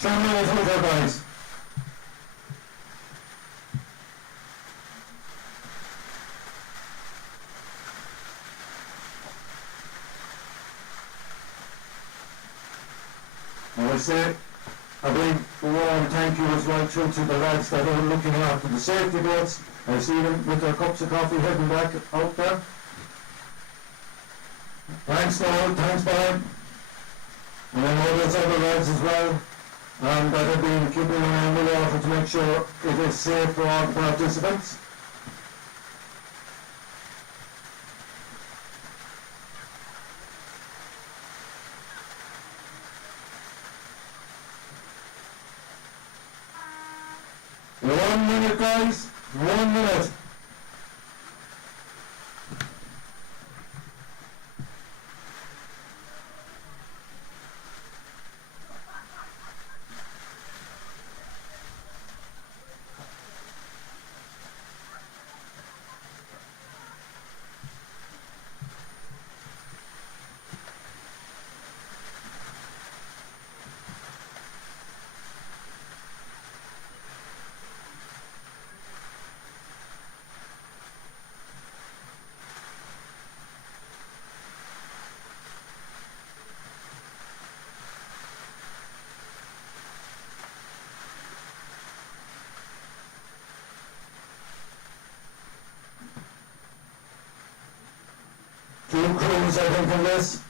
Two-minute ultra, guys. I say a big warm thank you as well to the lads that are looking after the safety boats. I see them with their cups of coffee heading back out there. Thanks Noel, thanks Brian. And I know there's other lads as well that have been keeping an eye on the water to make sure it is safe for all the participants. One minute, guys. 1 minute. Two crews, I think, in this.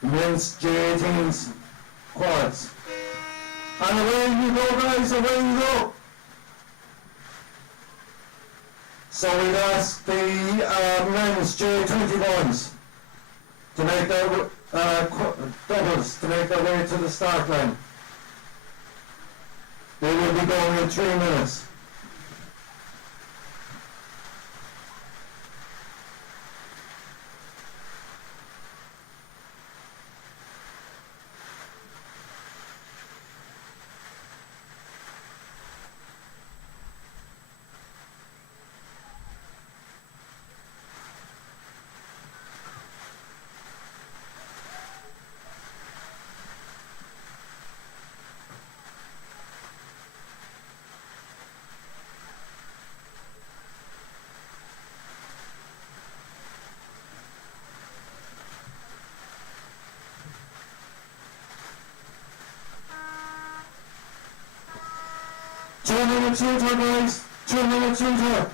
Men's J18s quads. And away you go, guys, away you go. So we'd ask the men's J21s to make their doubles to make their way to the start line. They will be going in 3 minutes. 2 minutes into, guys. 2 minutes into.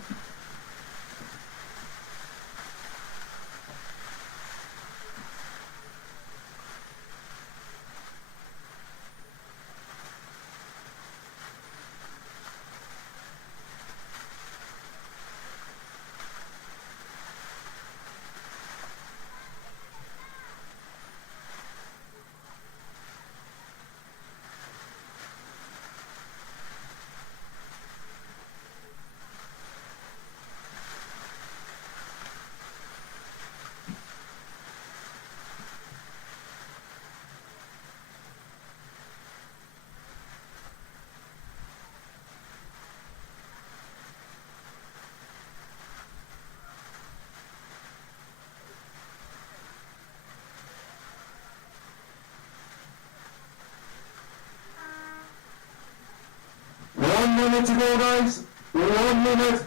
One minute to go, guys. 1 minute.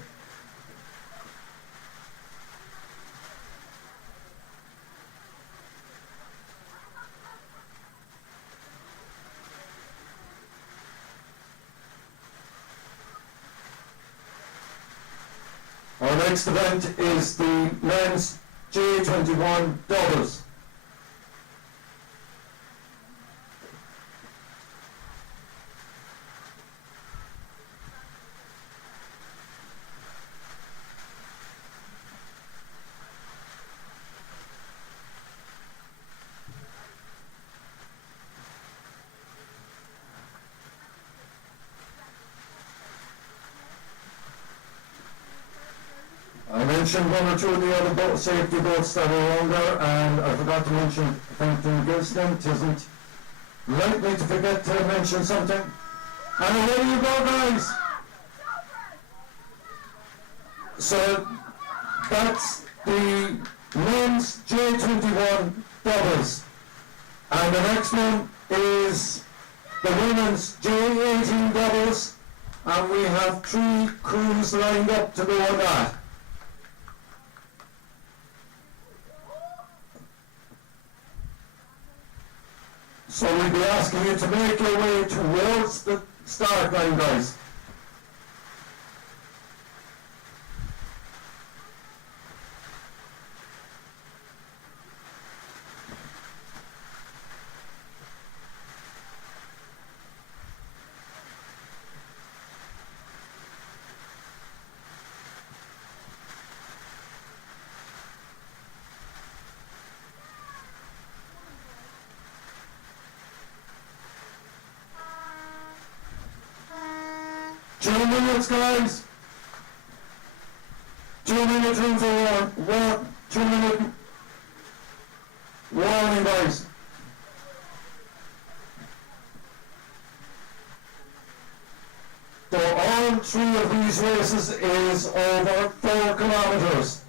Our next event is the men's J21 doubles. I mentioned one or two of the other safety boats that are around there, and I forgot to mention Fenton Gilston. Tisn't like me to forget to mention something. And away you go, guys! So that's the men's J21 doubles. And the next one is the women's J18 doubles, and we have 3 crews lined up to go on that. So we'll be asking you to make your way towards the start line, guys. Two minutes, guys. 2 minutes room for one. 2 minute warning, guys. So all 3 of these races is over 4 kilometers.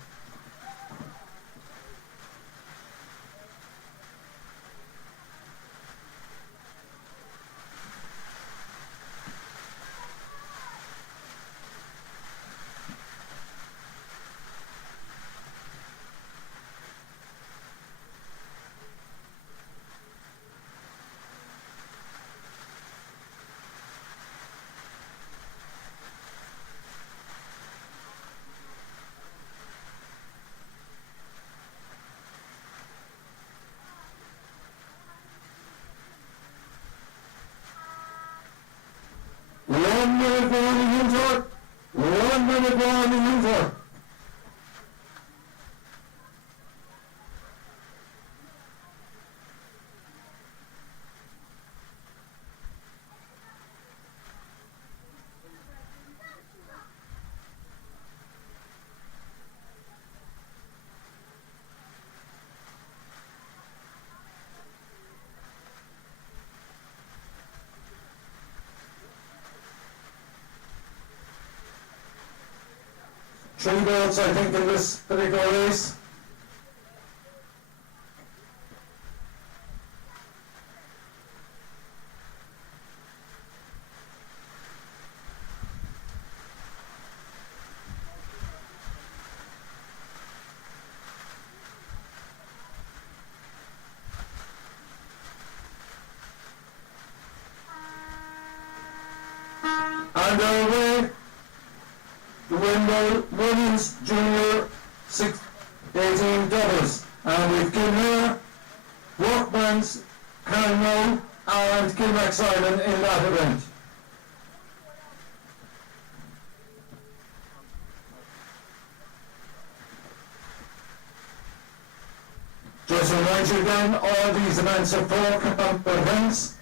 One minute warning into it. 1 minute warning into it. Three boats, I think, in this particular race. And Underway, the Wimble Women's Junior 18 doubles. And we've Kilmare, Workman's, Carnell and Kilmac Simon in that event. Just to remind you again, all these events are for events.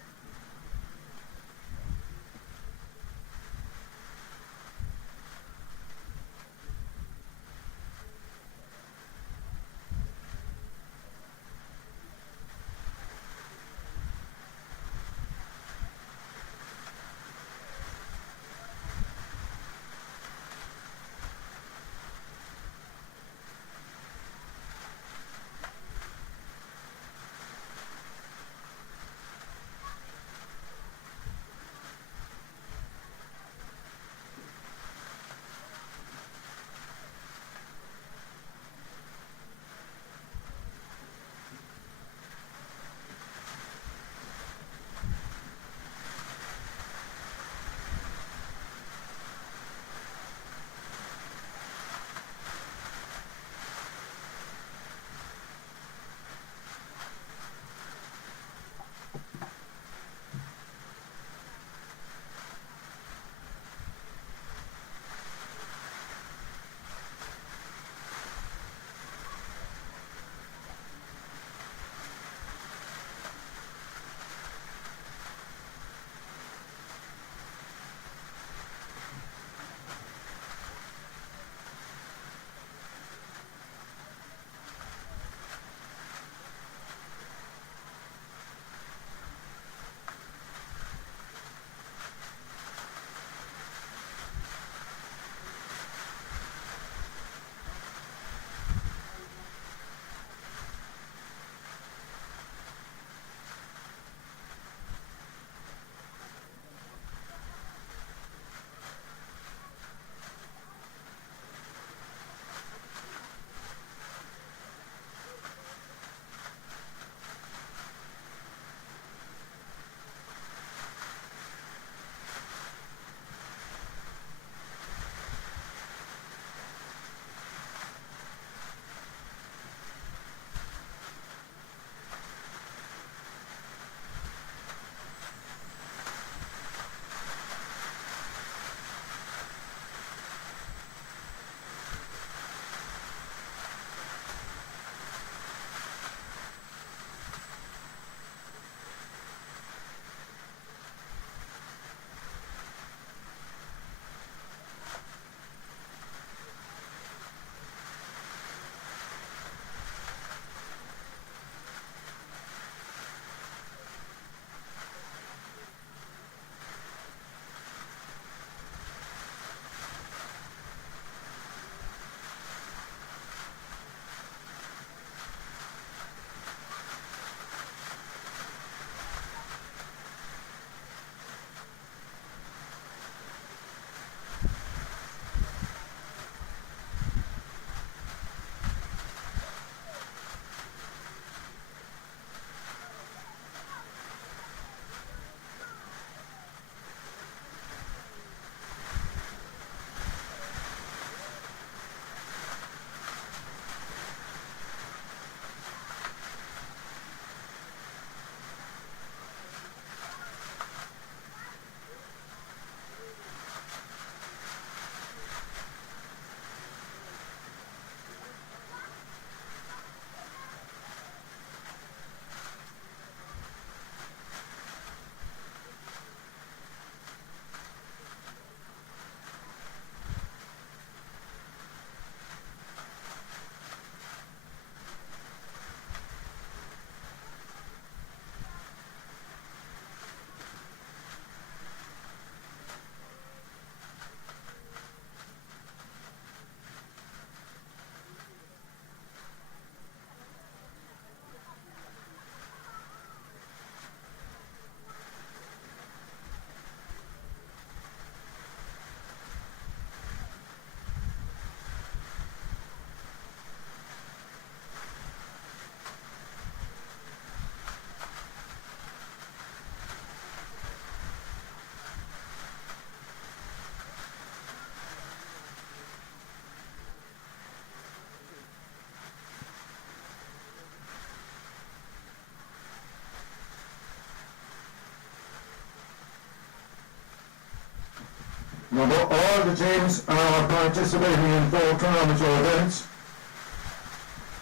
Number, all the teams are participating in 4-kilometre events.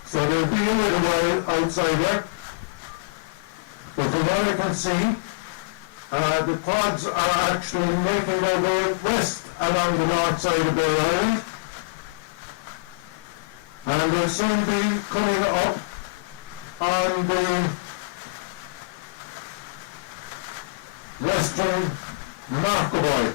So they'll be a little while outside here. But from what I can see, the pods are actually making their way west along the north side of Beara Island. And they'll soon be coming up on the western Markavoy.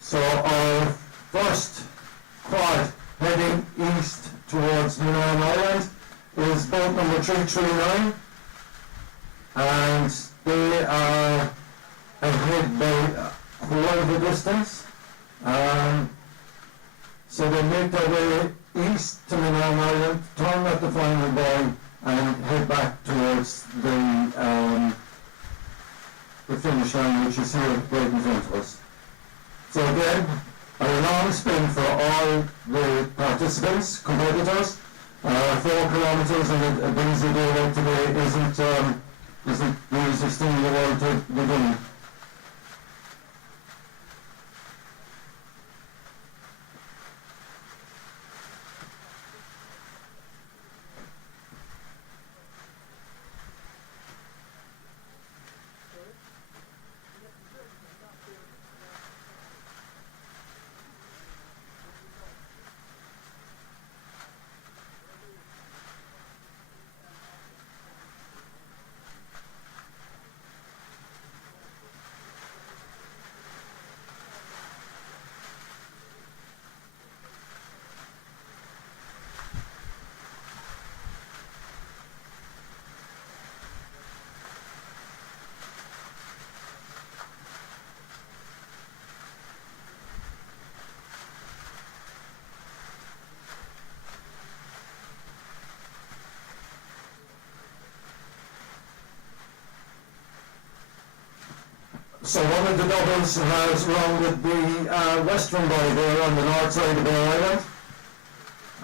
So our first quad heading east towards Milan Island is boat number 339, and they are ahead by quite a distance. So they make their way east to Milan Island, turn at the final buoy, and head back towards the finish line, which is here right in front of us. So again, a long spin for all the participants, competitors. 4 kilometres in a busy day like today isn't the easiest thing in the world to be doing. So one of the doubles has rounded the western buoy there on the north side of Beara Island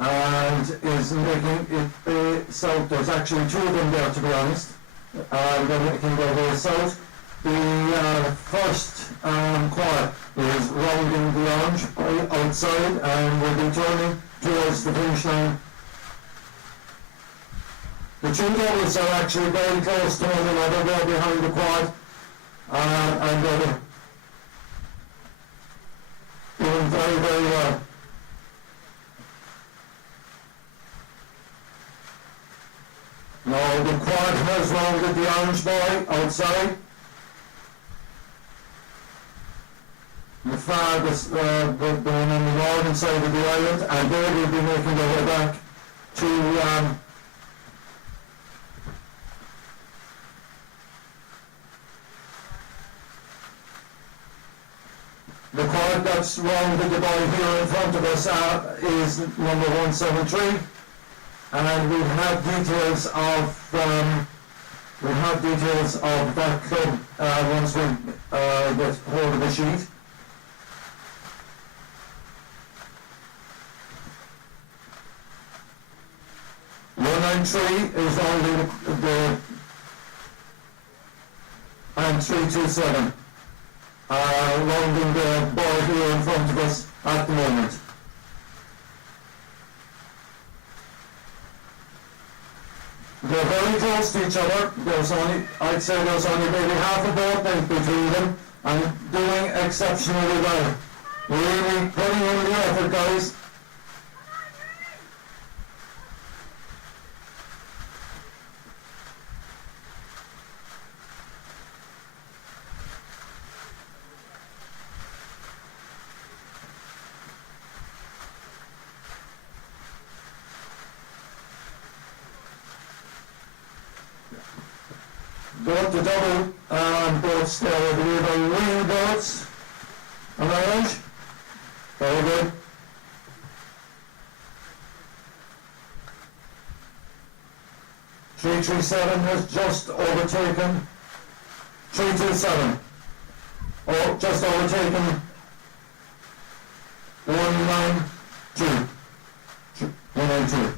and is making it south. There's actually 2 of them there, to be honest. They're making their way south. The first quad is rounding the orange buoy outside and will be turning towards the finish line. The 2 doubles are actually very close to one another. They're behind the quad. And doing very, very well. Now the quad has rounded the orange boy outside. The flag is going on the northern side of the island, and they will be making their way back to the quad that's rounded the boy here in front of us is number 173, and we have details of that club once we get hold of the sheet. Tree is only the and 327 rounding the ball here in front of us at the moment. They're very close to each other. I'd say there's only maybe half a boat length between them, and doing exceptionally well. Really putting in the effort, guys. Both the double boats there, I believe, are wing boats. Am I right? Very good. .337 has just overtaken 327. Oh, just overtaken 192. 192.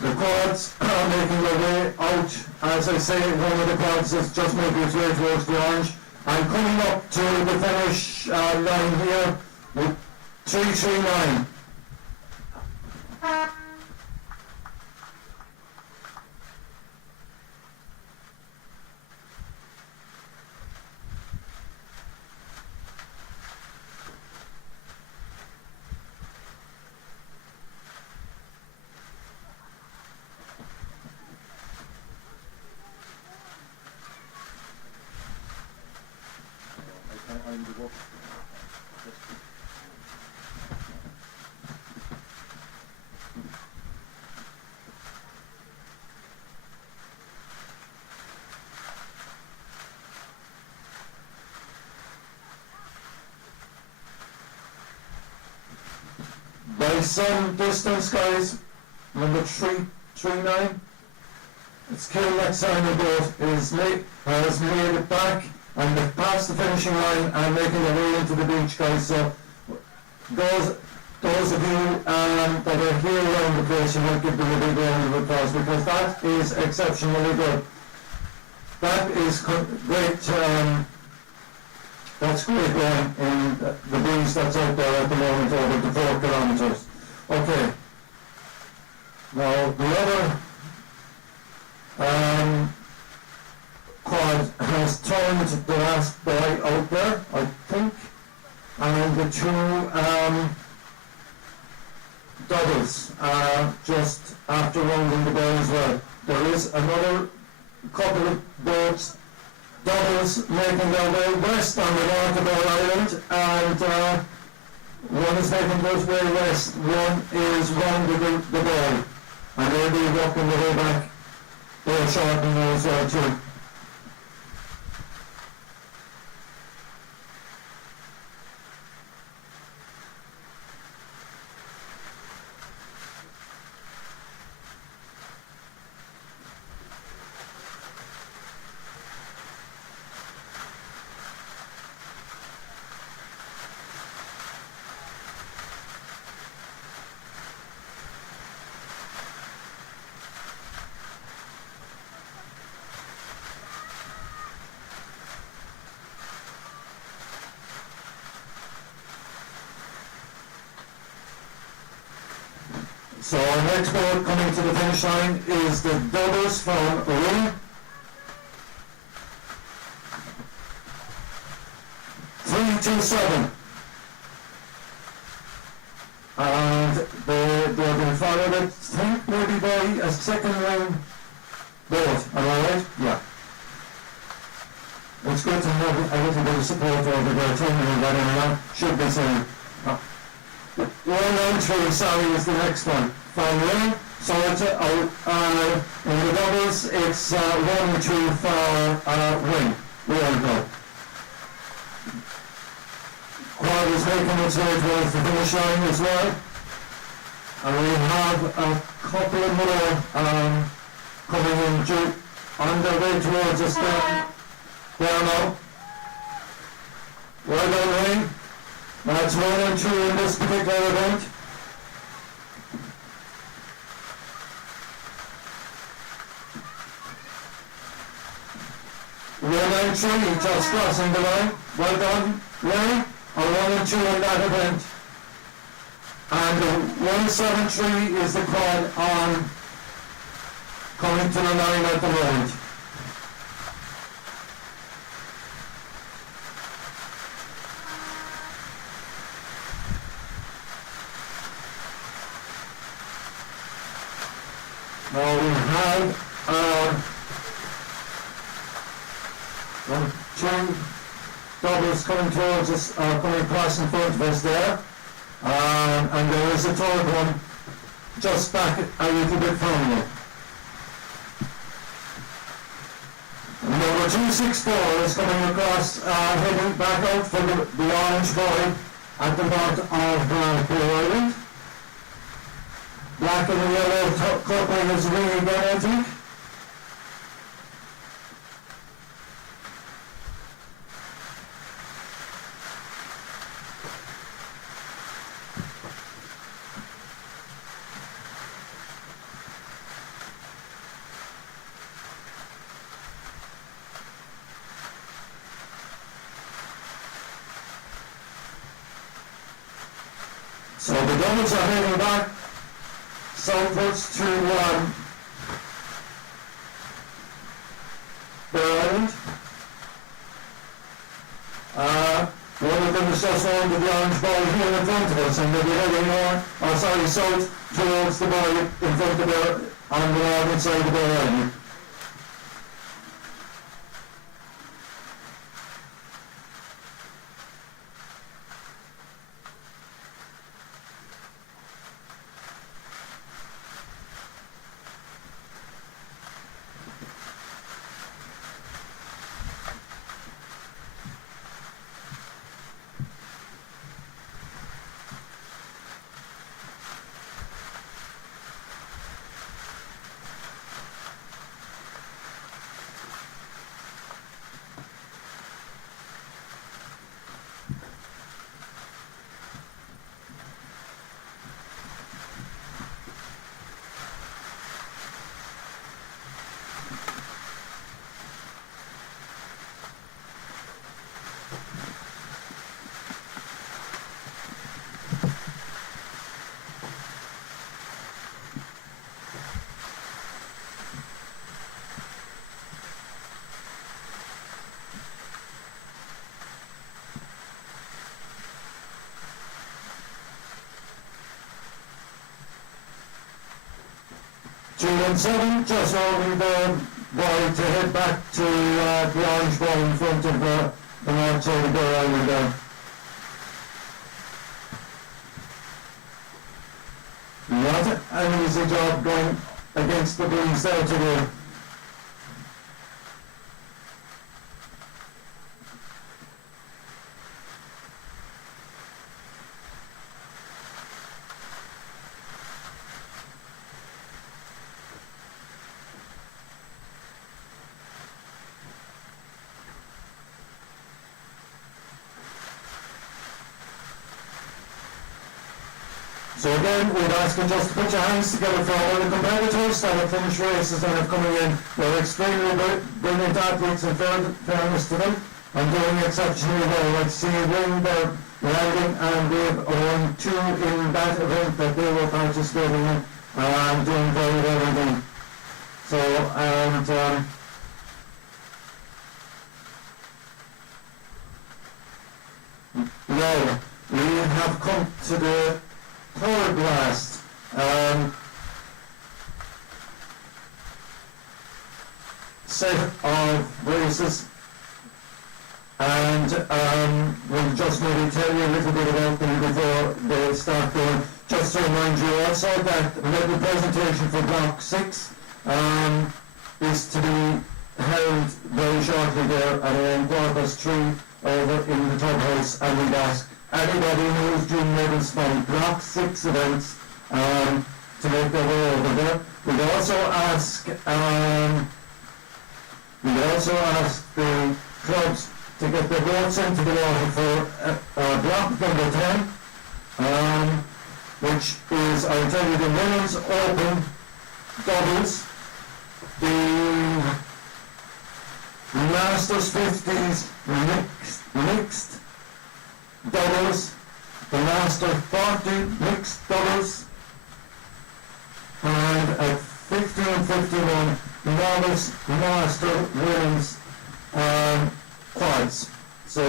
The quads are making their way out. As I say, one of the quads is just making its way towards the orange. And coming up to the finish line here with 339. By some distance, guys, number 339, it's Castletownbere boat has made it back and they've passed the finishing line and making their way into the beach, guys. So those of you that are here around the place, you might give them a big round of applause, because that is exceptionally good. That is great. That's great going in the breeze that's out there at the moment over the 4 kilometres. Okay. Now the other quad has turned the last boy out there, I think, and the two doubles just after rounding the boy as well. There is another couple of boats, doubles, making their way west on the north of our island, and one is making his way west, one is rounding the boy, and they'll be working their way back. They're shortening as well too. So our next boat coming to the finish line is the doubles from Ring. .27. And they've been followed, I think, maybe by a second line boat. Am I right? Yeah. It's good to have a little bit of support over there, telling me that anyone should be saying. 193, sorry, is the next one. Finally, so it's, in the doubles, it's 1 2 for wing. We all go. Quad is making its way towards the finish line as well. And we have a couple of more coming in due on their way towards us there. There now. Well done, Wayne. That's 1 and 2 in this particular event. One and 3 just crossing the line. Well done, Wayne. Or 1 and 2 in that event. And 173 is the quad on coming to the line at the moment. Now we have 2 doubles coming towards us, coming across in front of us there. And there is a third one just back a little bit from you. Number 264 is coming across, heading back out for the orange boy at the north of Beara Island. Black and the yellow coupling is really good, I think. So the doubles are heading back southwards to Beara Island. One of them is just under the orange ball here in front of us, and they'll be heading south towards the ball in front of Beara, on the northern side of Beara Island. And 7, just holding the boy to head back to the orange ball in front of the north side of Beara Island there. Not an easy job going against the breeze there today. So again, we'd ask you just to put your hands together for all the competitors that have finished races that have coming in. They're extremely brilliant athletes, in fairness to them, and doing exceptionally well. Let's see Wayne there riding, and they've won 2 in that event that they were participating in, and doing very well indeed. So, and set of races, and we'll just maybe tell you a little bit about them before they start going. Just to remind you also that the medal presentation for Block 6 is to be held very shortly there at around 3:15 over in the Tub House, and we'd ask anybody who's doing medals from Block 6 events to make their way over there. We'd also ask the clubs to get their votes into the water for block number 10, which is, I'll tell you, the women's open doubles, the Masters 50s mixed doubles, the Master 40 mixed doubles, and at 50 and 51 novice master women's quads. So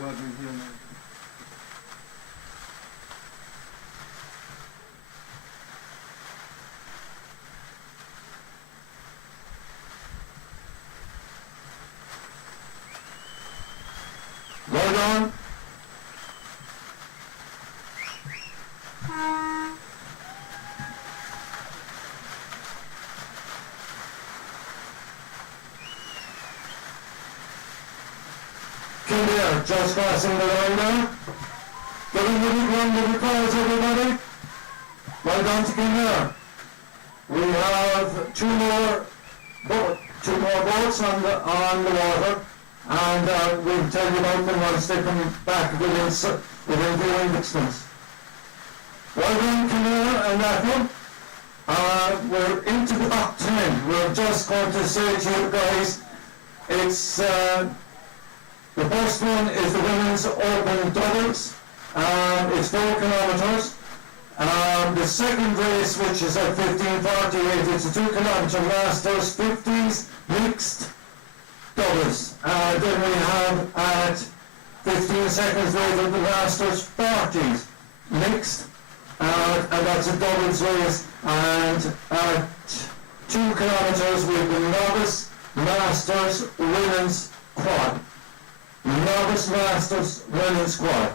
what we hear now. Well done. Kinnear, just crossing the line now. Getting the big one with the calls, everybody. Well done to Kinnear. We have two more boats on the water, and we'll tell you about them once they come back within viewing distance. Well done, Kinnear and that one. We're into Block 10. We're just going to say to you guys, it's the first one is the women's open doubles. It's 4 kilometres. The second race, which is at 15:48, it's a 2 kilometre Masters 50s mixed doubles. Then we have at 15 seconds later the Masters 40s mixed, and that's a doubles race. And at 2 kilometres we have the Novice Masters Women's Quad. Novice Masters Women's Quad.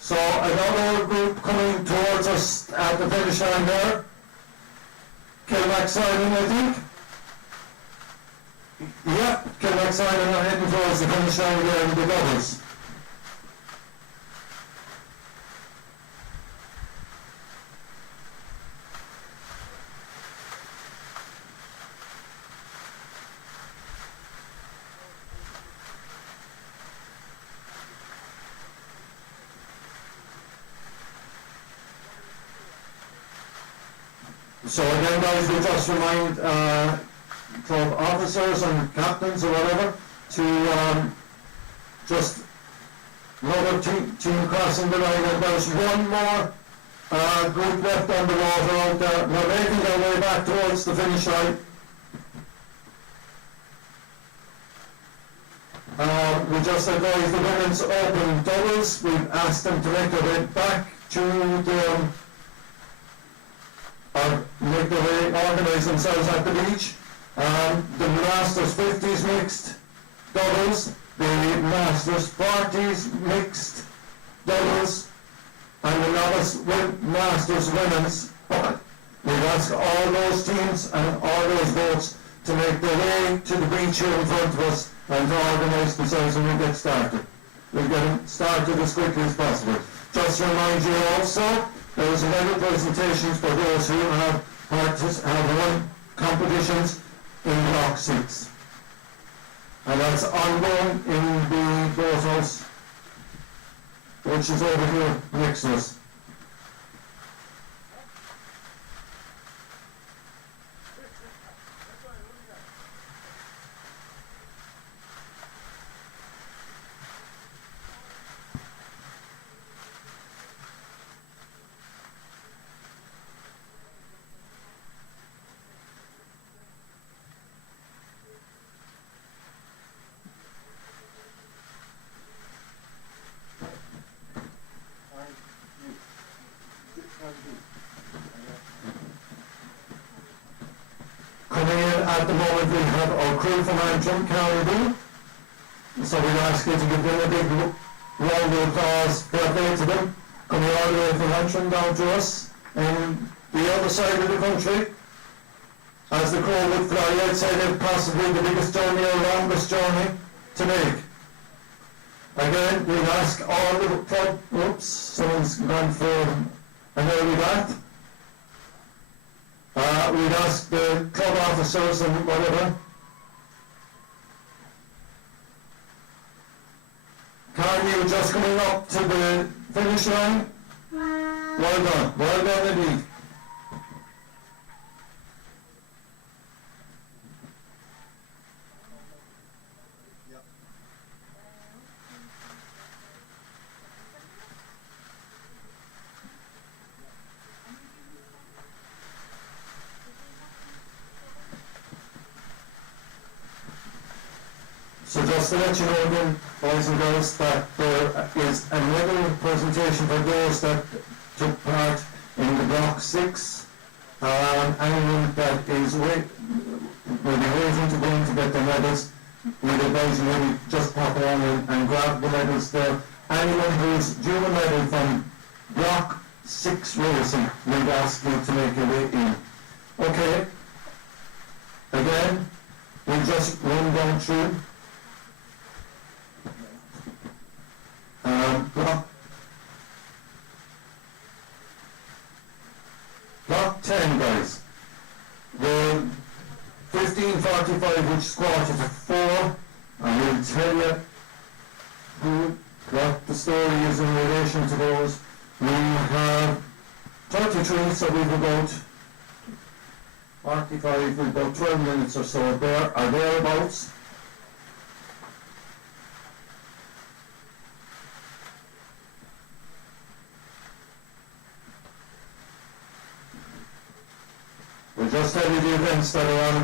So another group coming towards us at the finish line there. Kilmac Simon, I think. Yep, Kilmac Simon are heading towards the finish line there in the doubles. So again, guys, we just remind club officers and captains or whatever to just another team crossing the line, and there's one more group left on the water out there. We're making our way back towards the finish line. We just advise the women's open doubles. We've asked them to make their way back to the make their way, organise themselves at the beach. The Masters 50s mixed doubles, the Masters 40s mixed doubles, and the Novice Masters Women's Quad. We've asked all those teams and all those boats to make their way to the beach here in front of us and to organise themselves when we get started. We'll get them started as quickly as possible. Just to remind you also, there is medal presentations for those who have won competitions in Block 6. And that's ongoing in the boathouse, which is over here next to us. At the moment we have our crew from Antrim, Caribou. So we ask you to give them a big round of applause. Fair play to them. Coming all the way from Antrim down to us in the other side of the country. As the crow would fly, I'd say they're possibly the biggest journey or longest journey to make. Again, we'd ask all the club, oops, someone's gone for an early bath. We'd ask the club officers and whatever. Carl, you just coming up to the finish line? Well done indeed. So just to let you know again, boys and girls, that there is a medal presentation for those that took part in the Block 6. Anyone that is will be waiting to go in to get their medals, we'd advise you maybe just pop on and grab the medals there. Anyone who's due a medal from Block 6 racing, we'd ask you to make your way in. Okay, again, we'll just run down through. Block 10, guys. The 1545, which squatted to 4, and we'll tell you what the story is in relation to those. We have 33, so we've about 45, we've about 12 minutes or so there, or thereabouts. We'll just tell you the events that are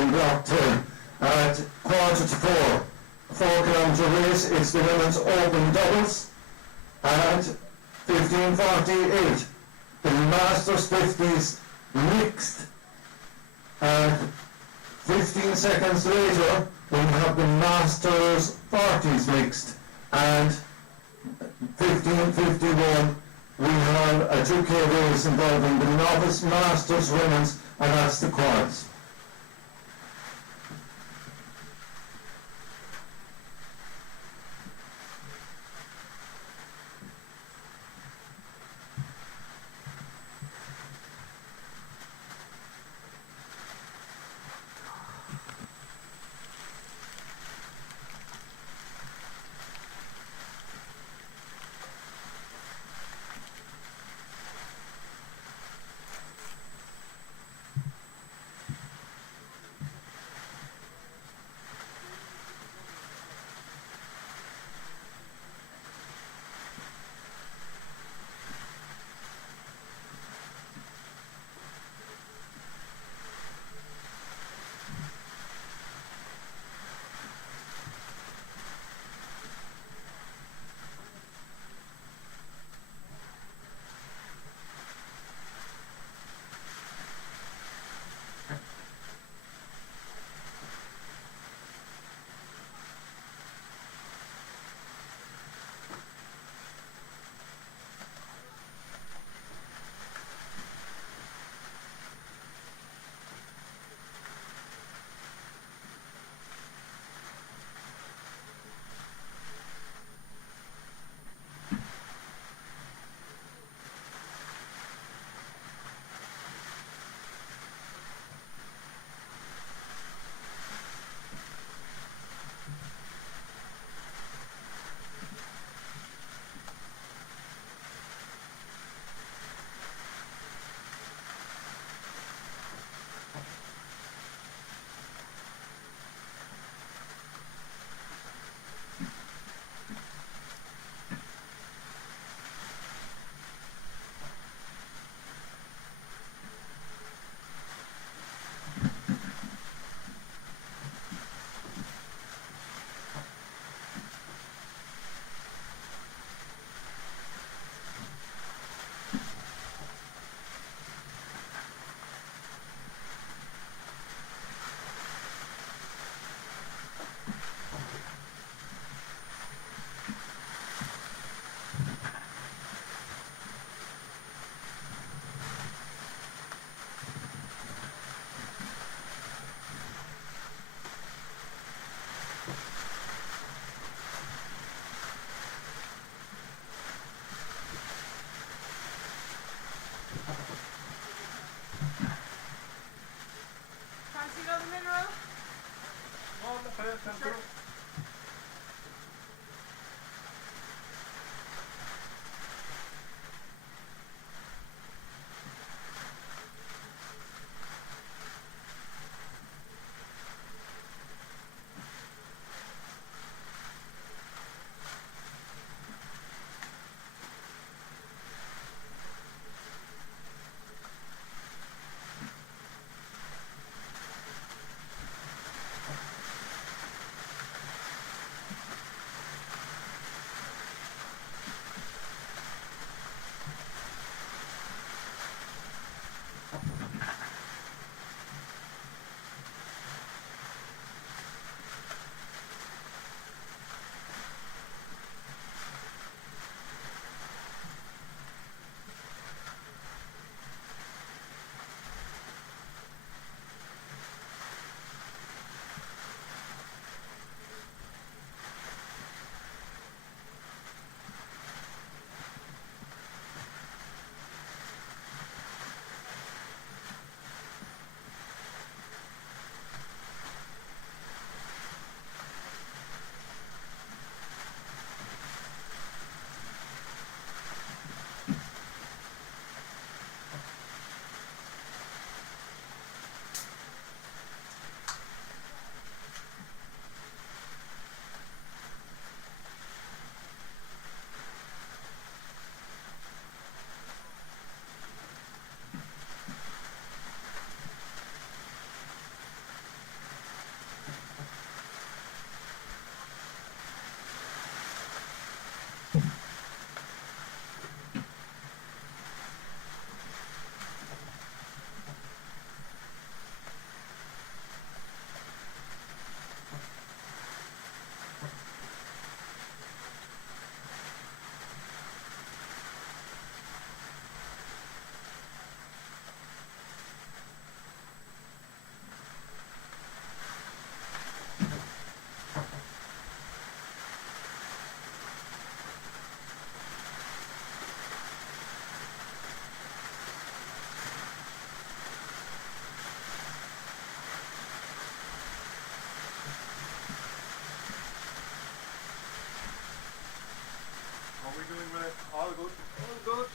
in block 10. At 4:45, 4-kilometre race, it's the women's open doubles. At 15:48, the Masters 50s mixed. At 15 seconds later, we have the Masters 40s mixed. And 15:51, we have a 2K race involving the novice Masters women's, and that's the quads. How are we doing with it? All good? All good.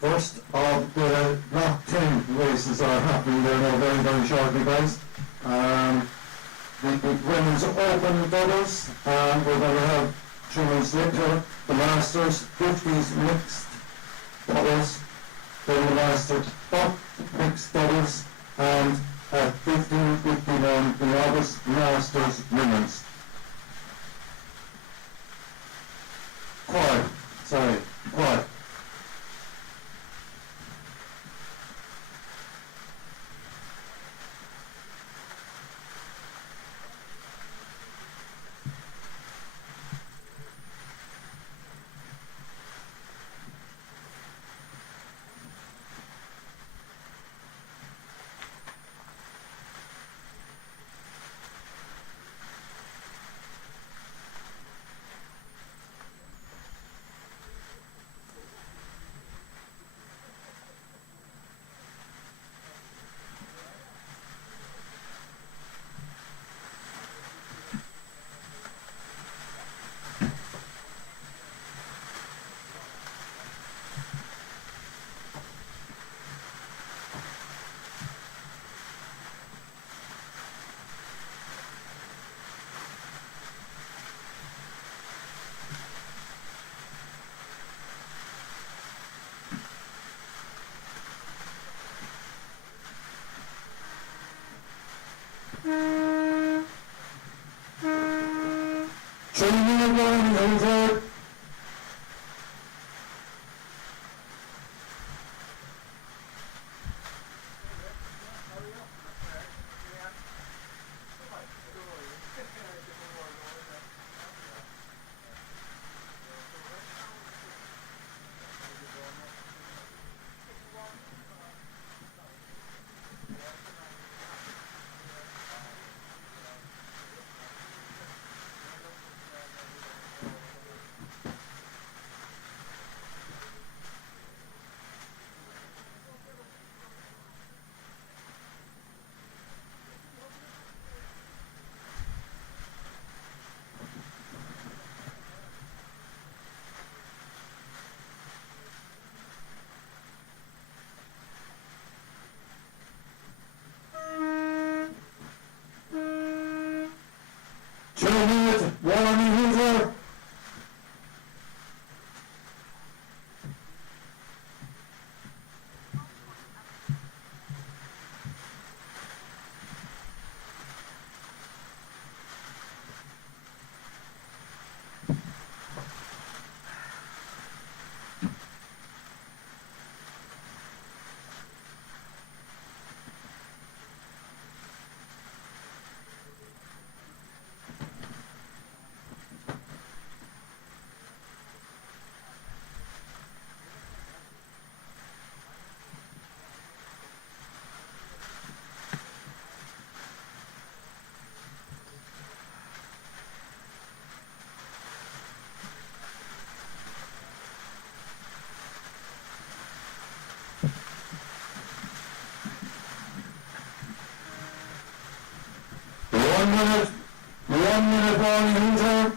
First of the Block 10 races are happening there now very shortly, guys. The women's open doubles, we're going to have 3 months later, the Masters 50s mixed doubles, then the Masters top mixed doubles, and at 15:51 the August Masters women's. Quad. Training again, over. Warning user. 1 minute warning, user.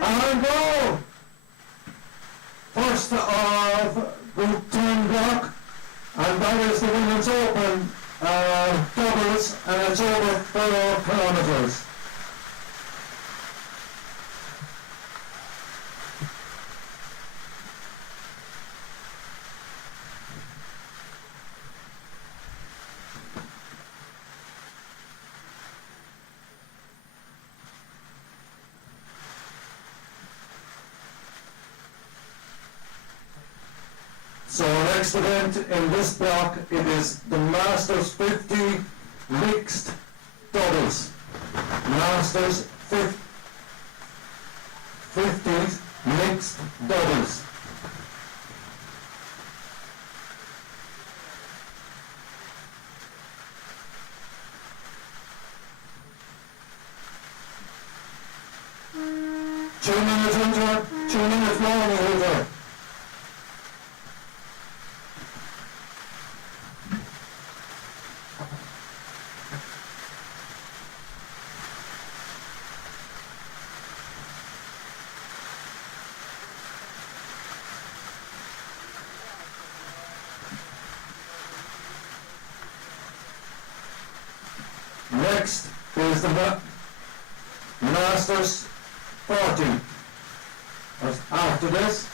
And go! First of Route 10 block, and that is the Women's Open doubles, and it's over 4 kilometres. So next event in this block, it is the Masters 50 mixed doubles. Masters 50 mixed doubles. Two minutes over, 2 minutes long over. Next is the Masters 40. After this,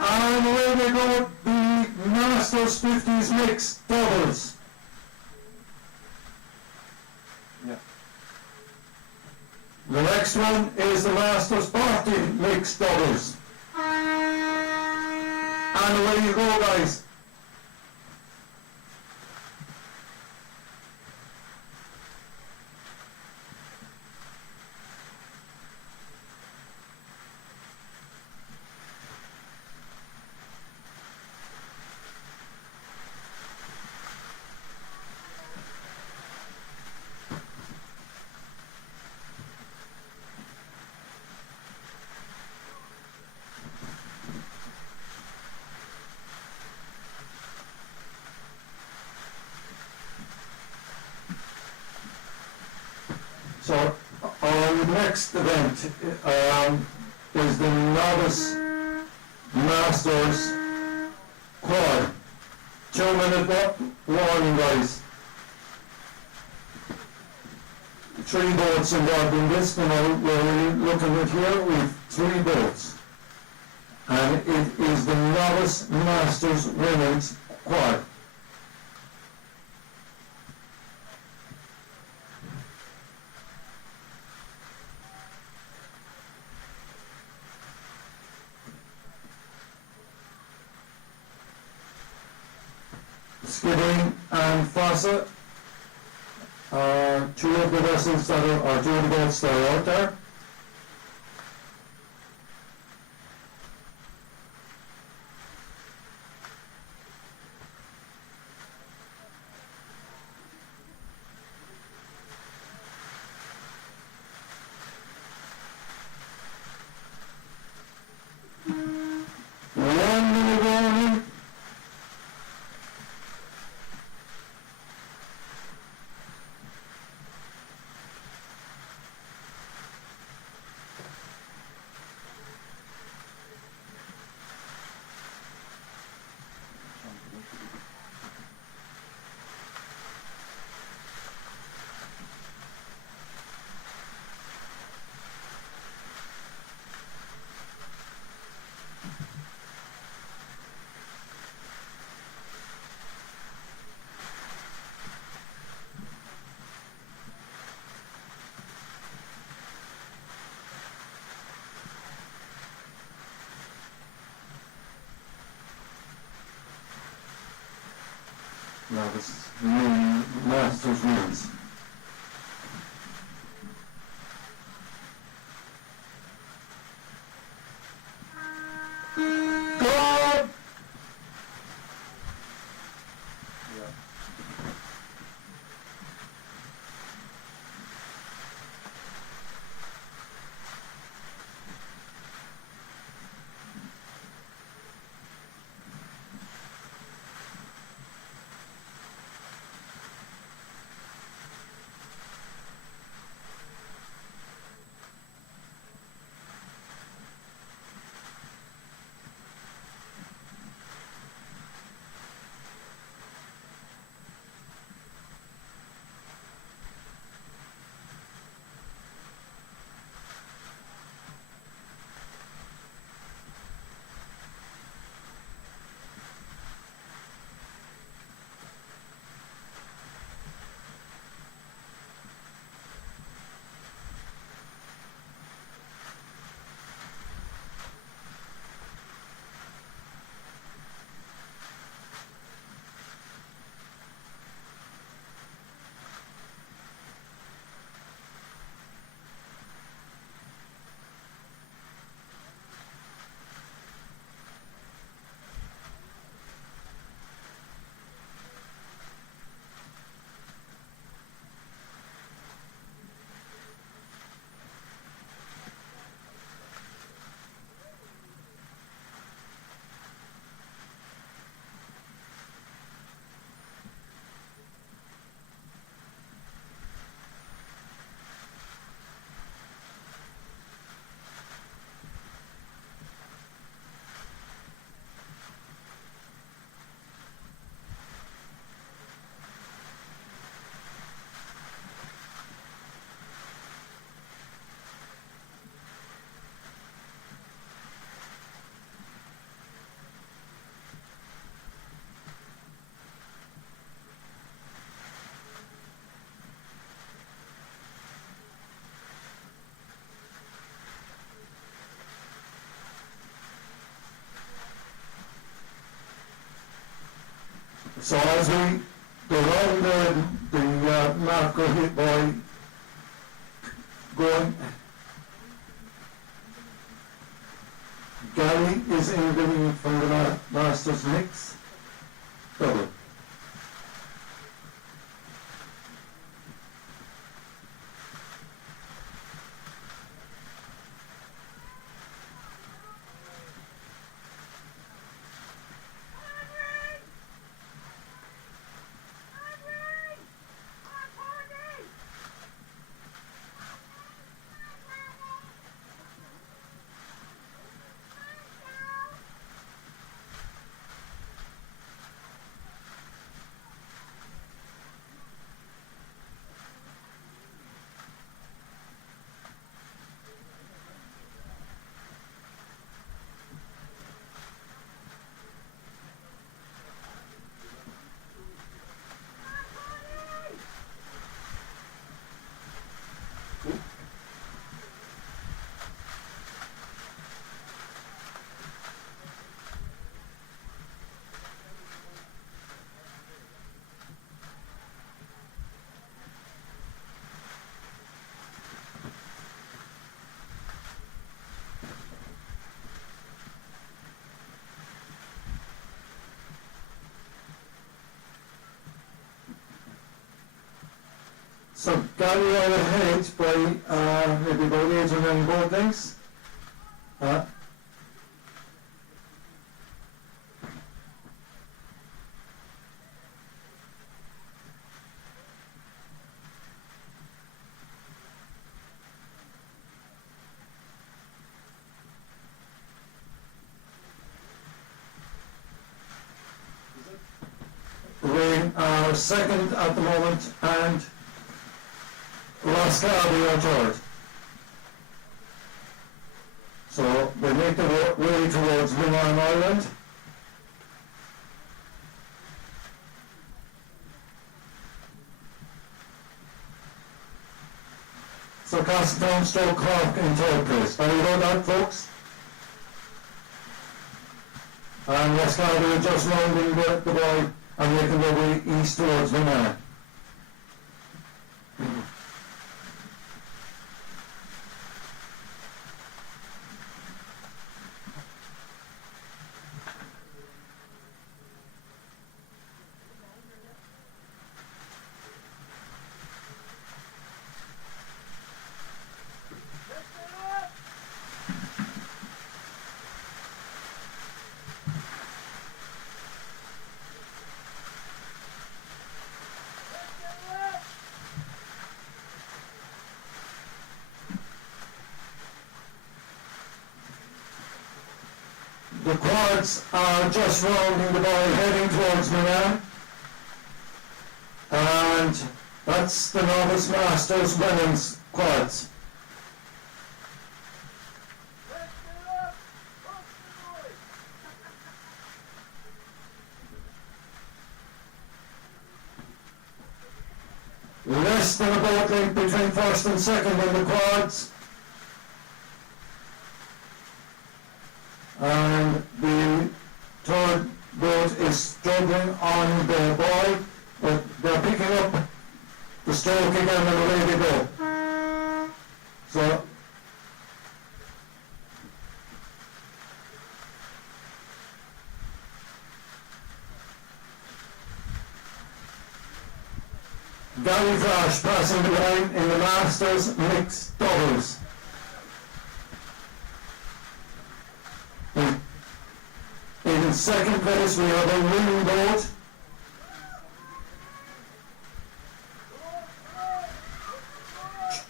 and away we go, the Masters 50s mixed doubles. The next one is the Masters 40 mixed doubles. And away you go, guys. So our next event is the Novice Masters Quad. 2-minute warning, guys. 3 boats involved in this, but now we're looking at here, we've 3 boats. And it is the Novice Masters Women's Quad. Skidding and Fossa are 2 of the vessels that are 2 of the boats that are out there. Novice Masters Women's. Go! Yeah. So as we go round the marker hit by going, Gary is in the lead from the Masters mix double. So Gary are ahead by maybe about 8 or 9 boat lengths. We are second at the moment, and Roscarby are third. So they make the way towards Winan Island. So Castletown stroke Cork in third place. Have you heard that, folks? And Roscarby are just rounding the buoy and making their way east towards Winan. The quads are just rounding the buoy, heading towards Milan. And that's the Novice Masters women's quads. Less than a boat length between first and second in the quads. And the third boat is struggling on the buoy, but they're picking up the stroke again and away they go. So Gary Flash passing the line in the Masters mixed doubles. In second place we have a winning boat.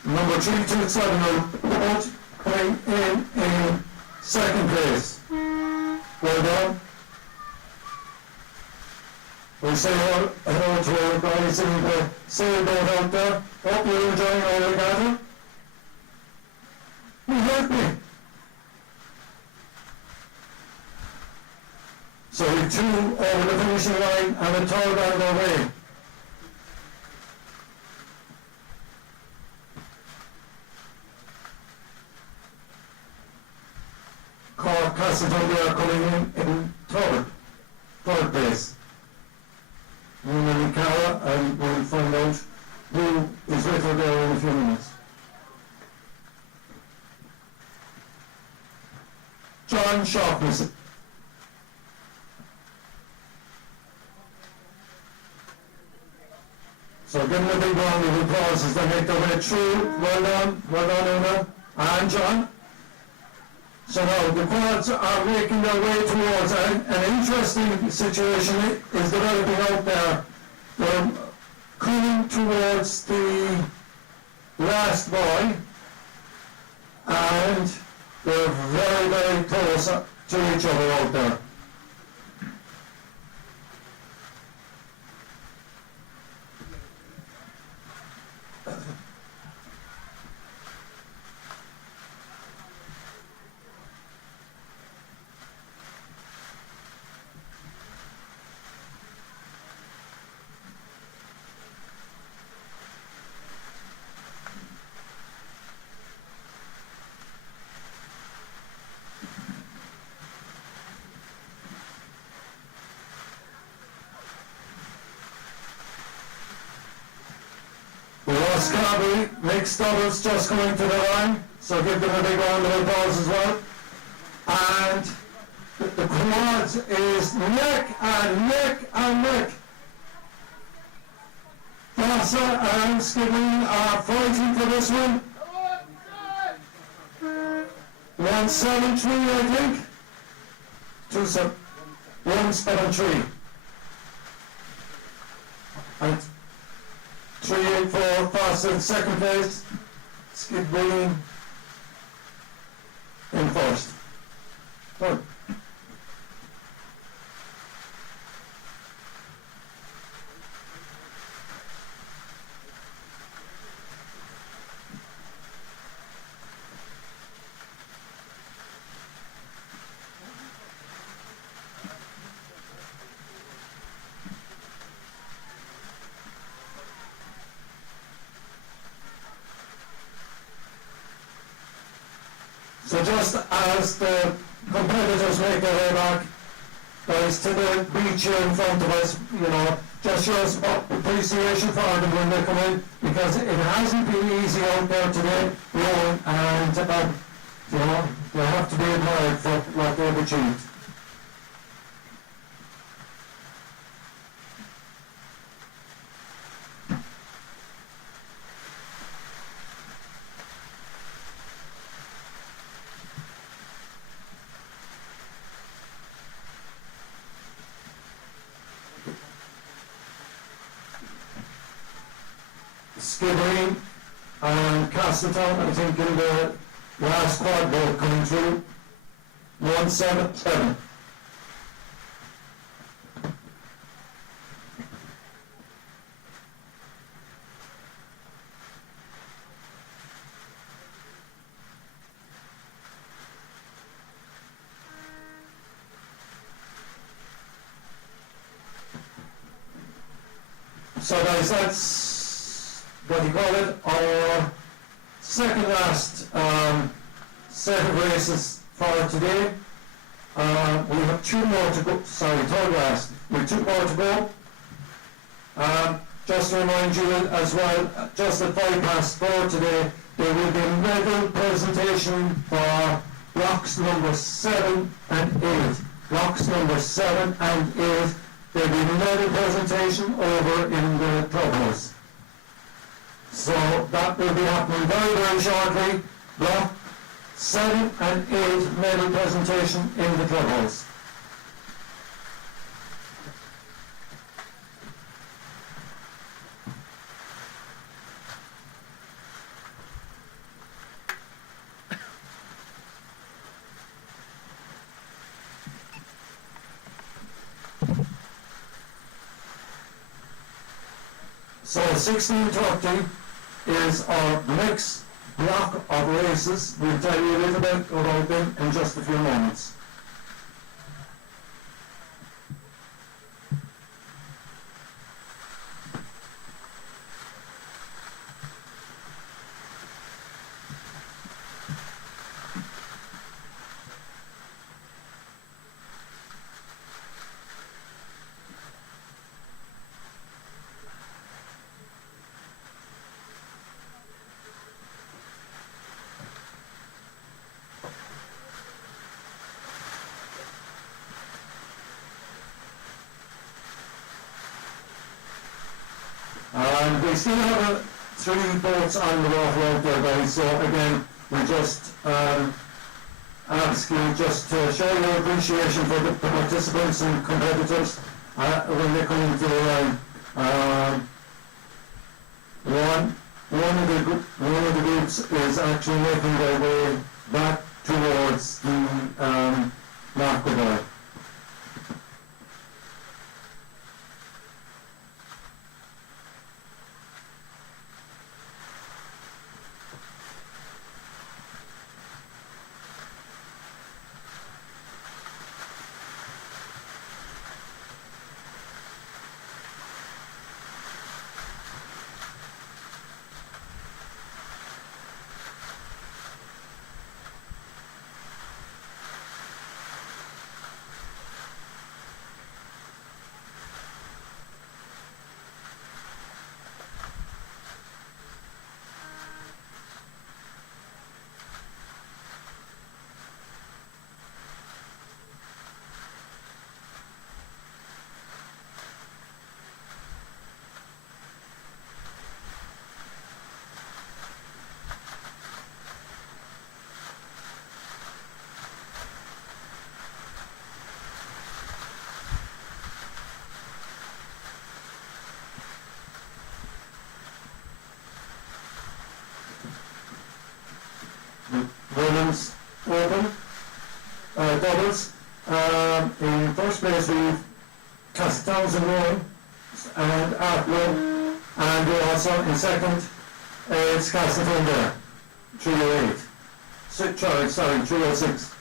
Number 327 boat coming in second place. Well done. We say hello to our guys in the sailboat out there. Hope you're enjoying our regatta. You heard me. So we 2 over the finishing line and a third on their way. Cork Castletownbere are coming in third place. Cara, and we'll find out who is with her there in a few minutes. John Sharpness. So give them a big round of applause as they make their way through. Well done, Una and John. So now the quads are making their way towards an interesting situation is developing out there. They're coming towards the last buoy and they're very, very close to each other out there. Roscarby mixed doubles just coming to the line, so give them a big round of applause as well. And the quads is neck and neck and neck. Fossa and Skibbing are fighting for this one. 173, I think. 173. And 384 Fossa in second place. Skibbing in first. Good. So just as the competitors make their way back, guys, to the beach here in front of us, just show us appreciation for them when they come in, because it hasn't been easy out there today, and they have to be admired for what they've achieved. Skibbereen and Castletown, I think, in the last quad boat coming through. 177. So guys, that's what you call it, our second last set of races for today. We have two more to go, third last. We have two more to go. Just to remind you as well, just at 4:05 today, there will be a medal presentation for blocks number 7 and 8. Blocks number 7 and 8. There will be a medal presentation over in the clubhouse. So that will be happening very, very shortly. Block 7 and 8 medal presentation in the clubhouse. So 16:30 is our next block of races. We'll tell you a little bit about them in just a few moments. And we still have 3 boats on the water out there, guys, so again, we just ask you just to show your appreciation for the participants and competitors when they come into the line. One of the groups is actually making their way back towards the marker board. women's open, doubles. In first place we've Castletownbere and Arklow, and also in second it's Castletownbere 308. Sorry, 306.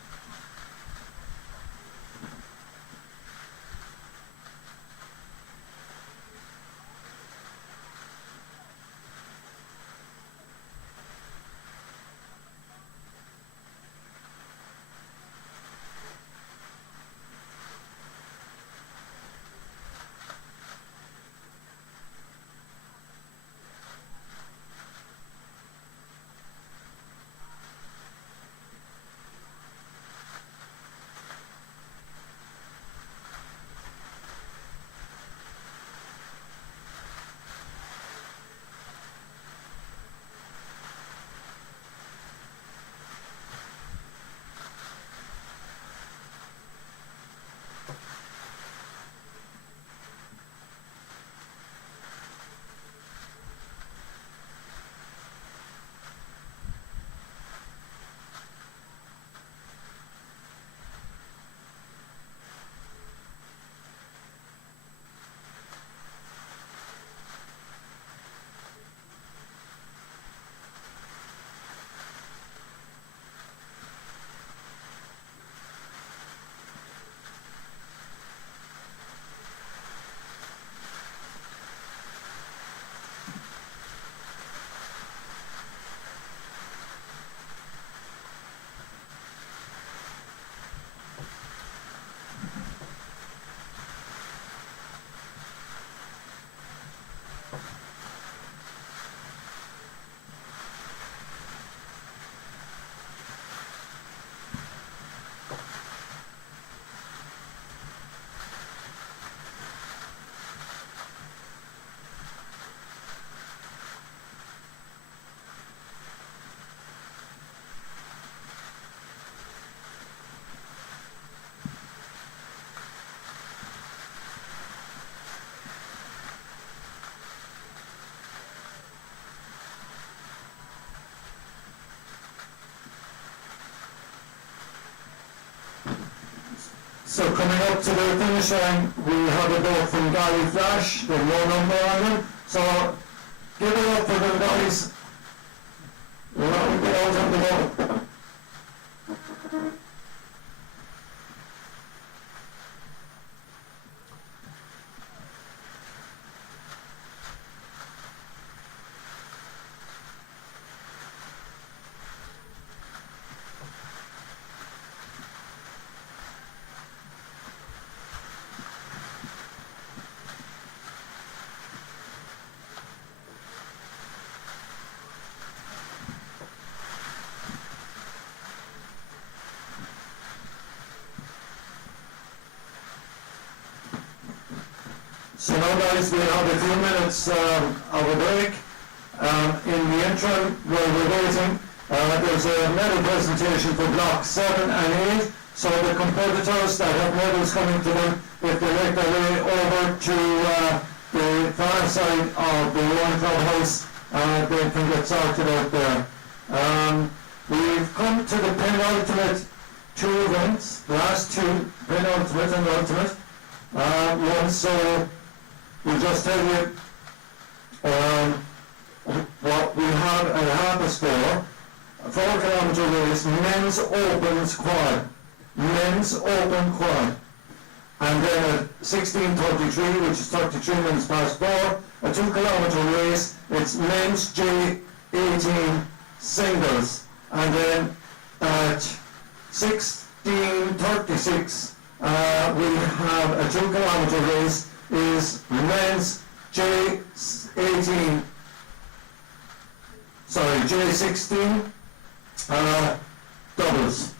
So coming up to the finish line, we have a boat from Gary Flash, the low number on them. So give it up for the guys. We're out on the boat. So now guys, we have a few minutes of a break. In the interim, while we're waiting, there's a medal presentation for Block 7 and 8. So the competitors that have medals coming to them, if they make their way over to the far side of the Rowan Clubhouse, they can get sorted out there. We've come to the penultimate two events, the last two, penultimate and ultimate. So we'll just tell you what we have at half score. A 4 kilometre race, men's open quad. Men's open quad. And then at 16:33, which is 33 minutes past 4, a 2 kilometre race, it's men's J18 singles. And then at 16:36, we have a 2 kilometre race, is men's J16 doubles.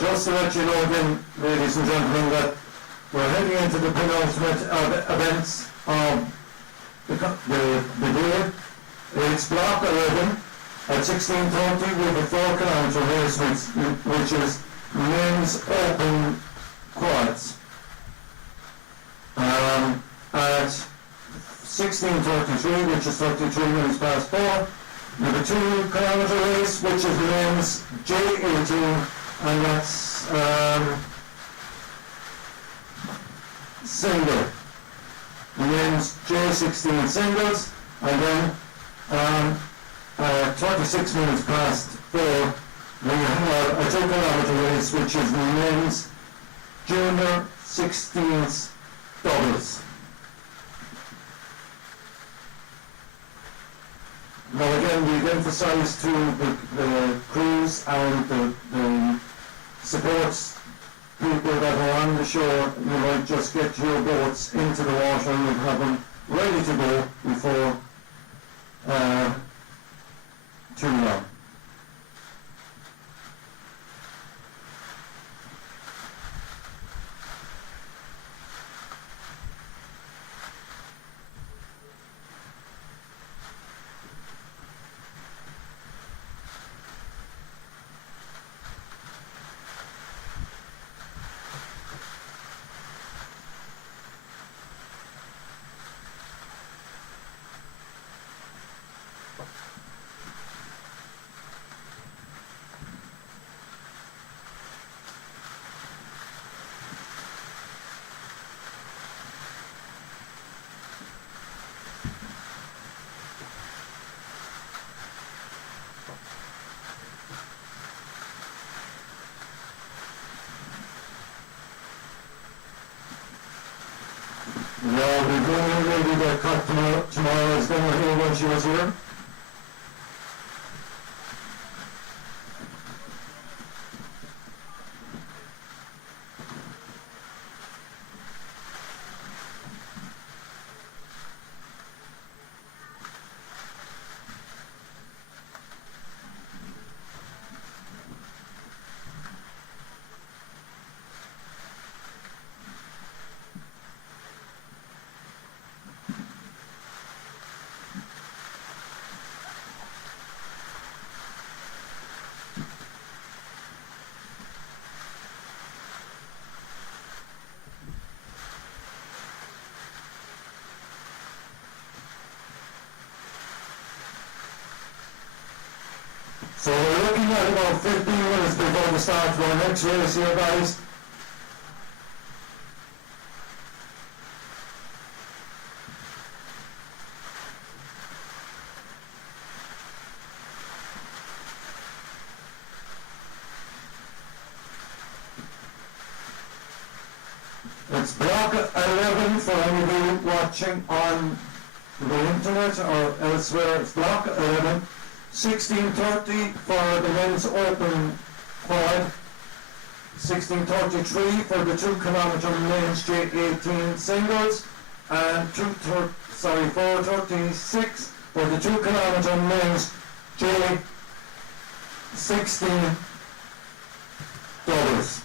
just to let you know again, ladies and gentlemen, that we're heading into the penultimate events of the day. It's block 11 at 16:30 with a 4-kilometre race, which is men's open quads. At 16:33, which is 33 minutes past 4, with a 2-kilometre race, which is men's J18, and that's single. Men's J16 singles, and then 26 minutes past 4, we have a 2-kilometre race, which is men's junior 16s doubles. Now again, we've emphasised to the crews and the supports people that are on the shore, you might just get your boats into the water and you'll have them ready to go before too long. Yeah, we've only really got cut tomorrow's dinner here when she was here. So we're looking at about 15 minutes before the start of our next race here, guys. It's block 11 for anybody watching on the internet or elsewhere. It's block 11. 16:30 for the men's open quad, 16:33 for the 2-kilometre men's J18 singles, and 4:36 for the 2-kilometre men's J16 doubles.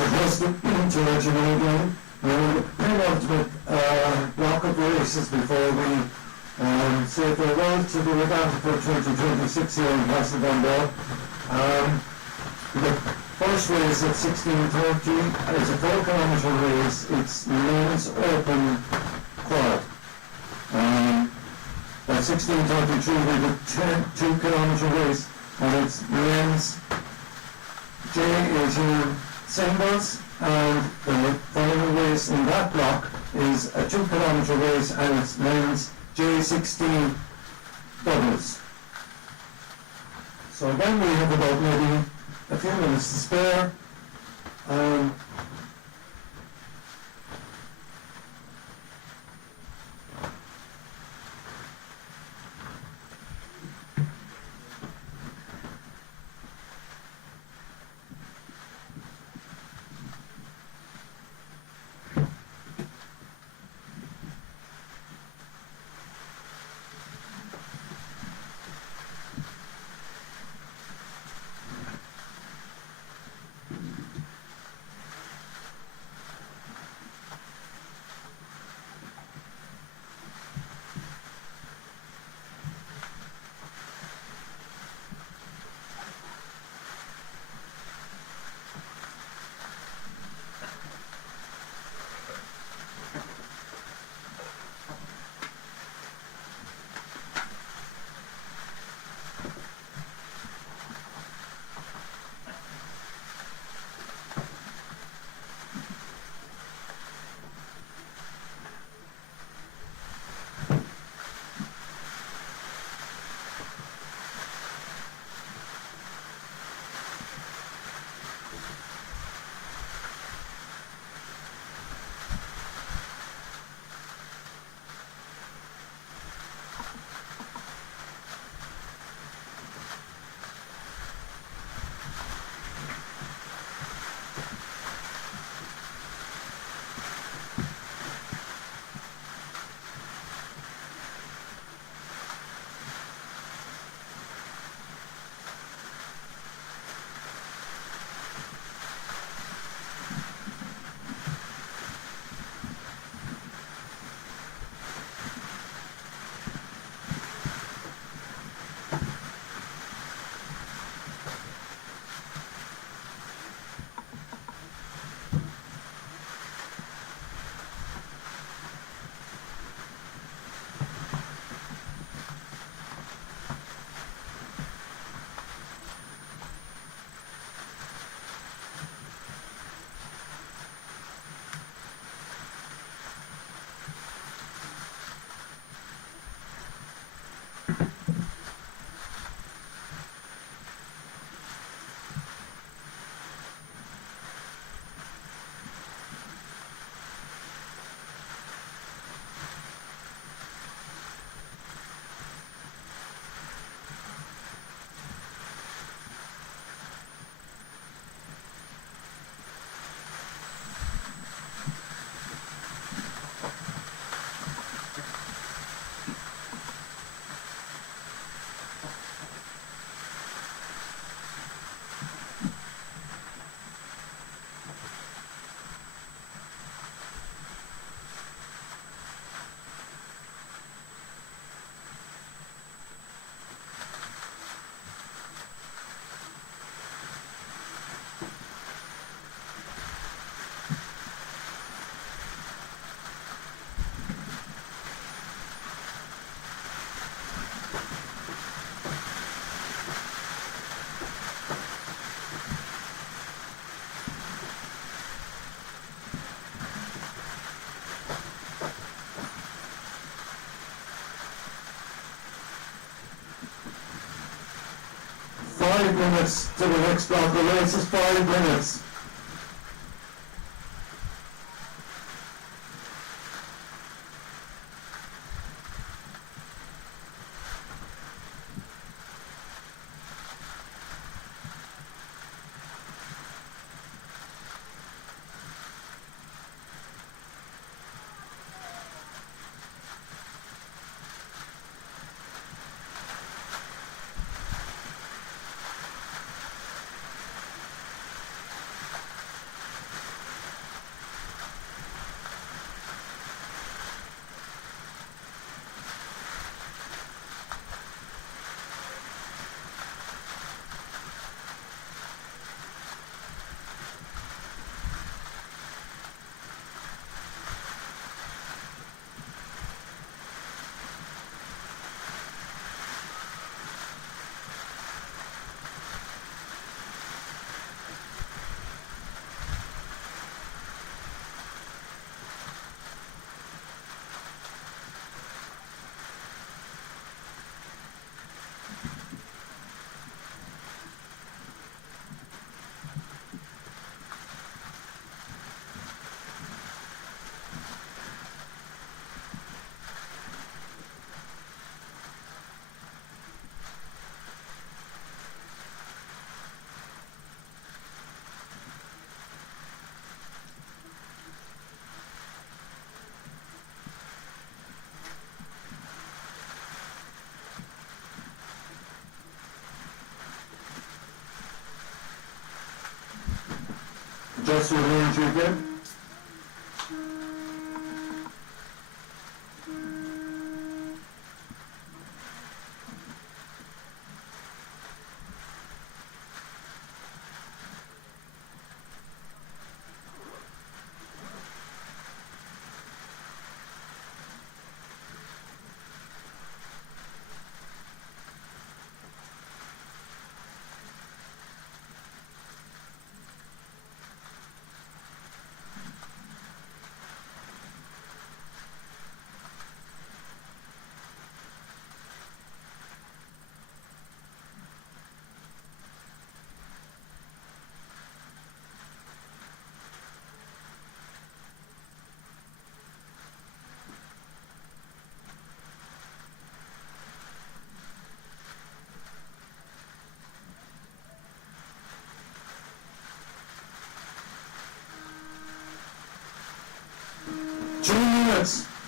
So just into it, you know, again, we're penultimate block of races before we say farewell to the regatta for 2026 here in Castletownbere. The first race at 16:30 is a 4 kilometre race. It's men's open quad. At 16:33 we have a 2 kilometre race, and it's men's J18 singles, and the final race in that block is a 2 kilometre race, and it's men's J16 doubles. So then we have about maybe a few minutes to spare. Minutes to the next block. The race is 5 minutes. just arrange you again.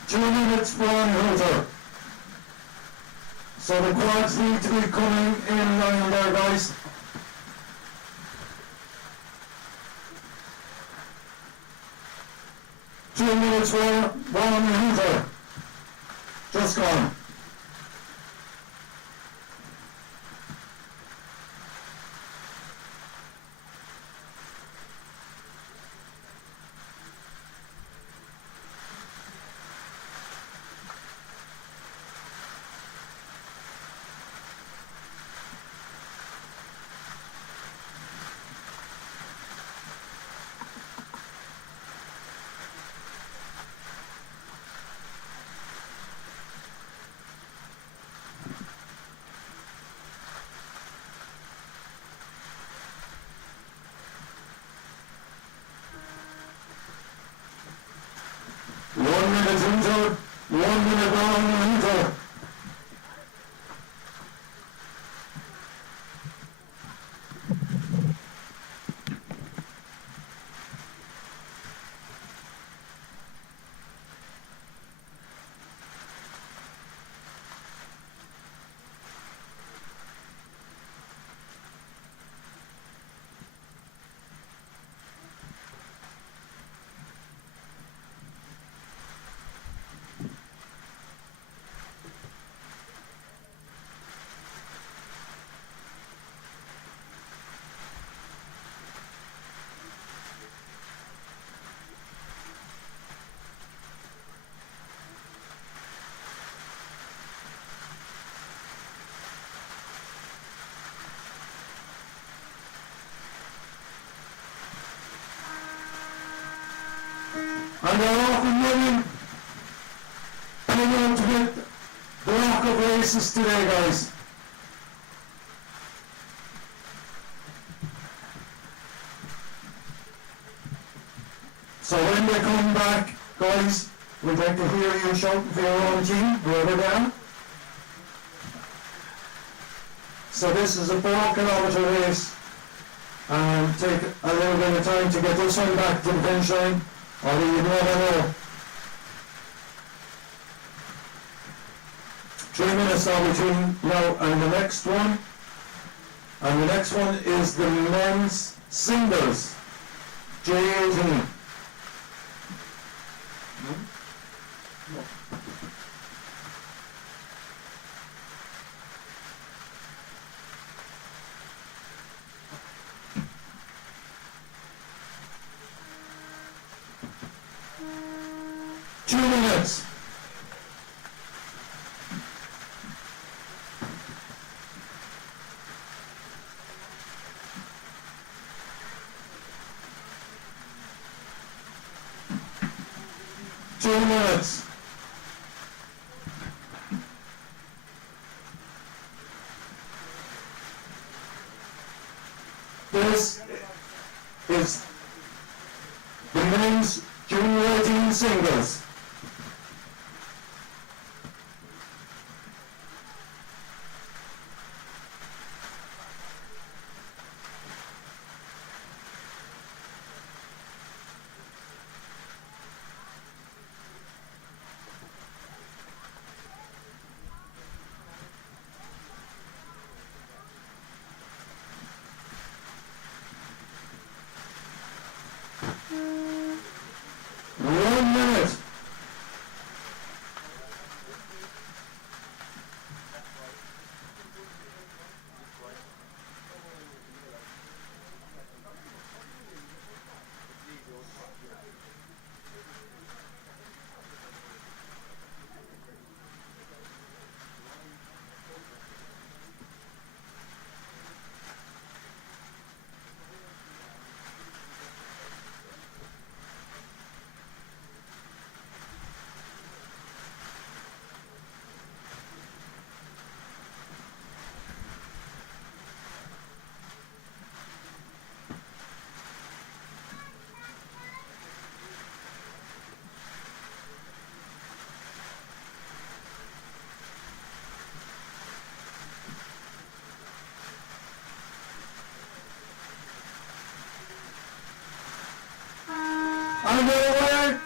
Two minutes for one hooter. So the quads need to be coming in line there, guys. Two minutes for one hooter. Just gone. Hooter, 1 minute on hooter. And they're off and running. Coming on to get the rock of races today, guys. So when they come back, guys, we'd like to hear you shouting for your own team, wherever they are. So this is a 4-kilometre race, and take a little bit of time to get this one back to the finish line, or you never know. 3 minutes now between now and the next one. And the next one is the men's singles, J18. Two minutes. Two minutes. This is the men's junior 18 singles. Underwear.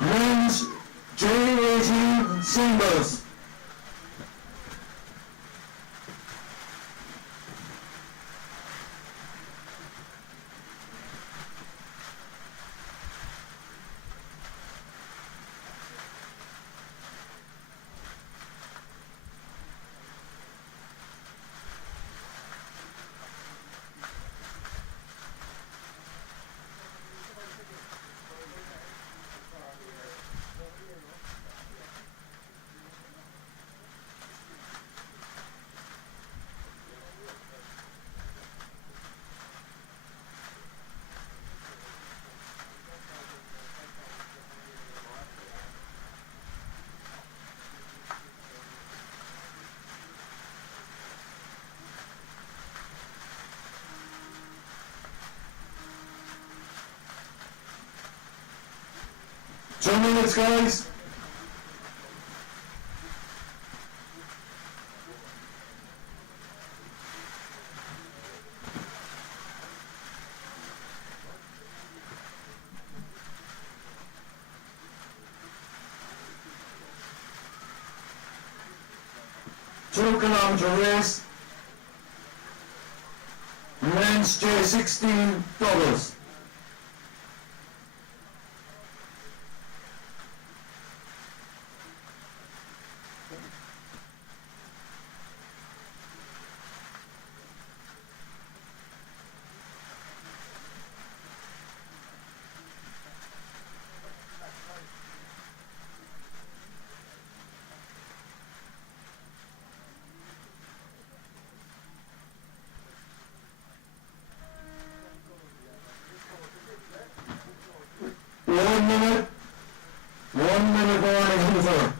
Men's J18 singles. Two minutes, guys. Two-kilometer race. Men's J16 doubles. One minute warning over.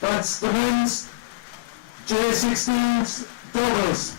That's the men's J16 doubles.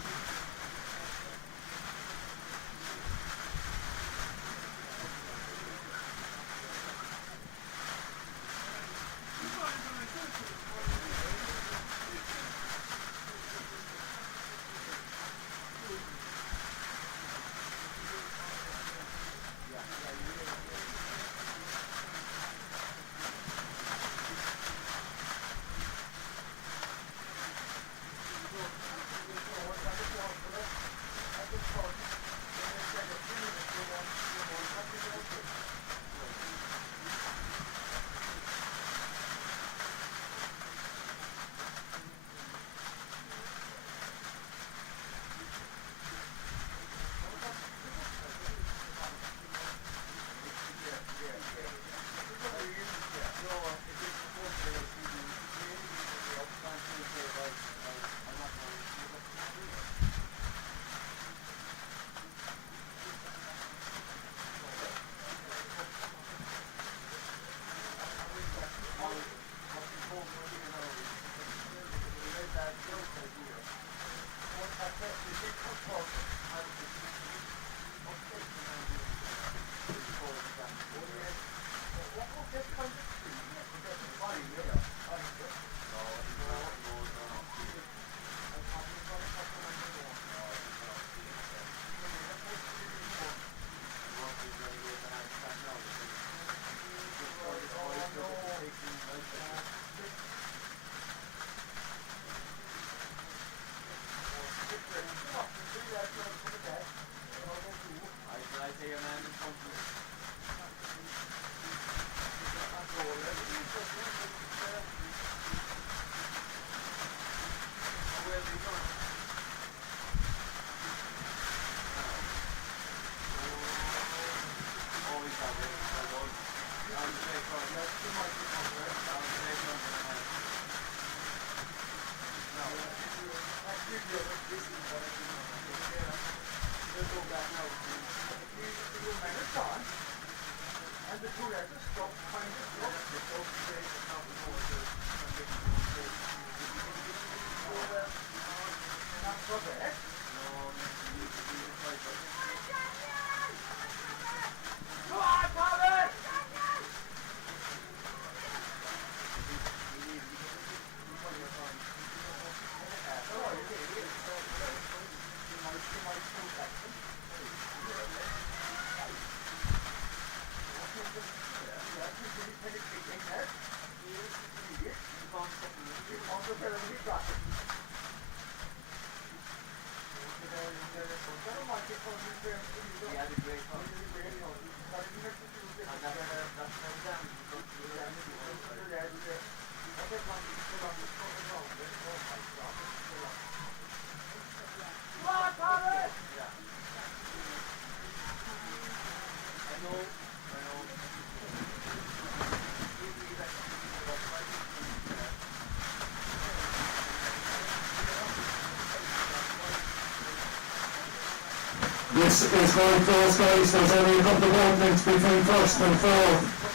This is going close, guys. There's only a couple of openings between first and fourth.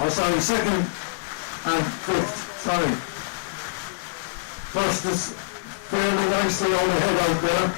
Oh, sorry, second and fifth. Sorry. First is fairly nicely on ahead out there.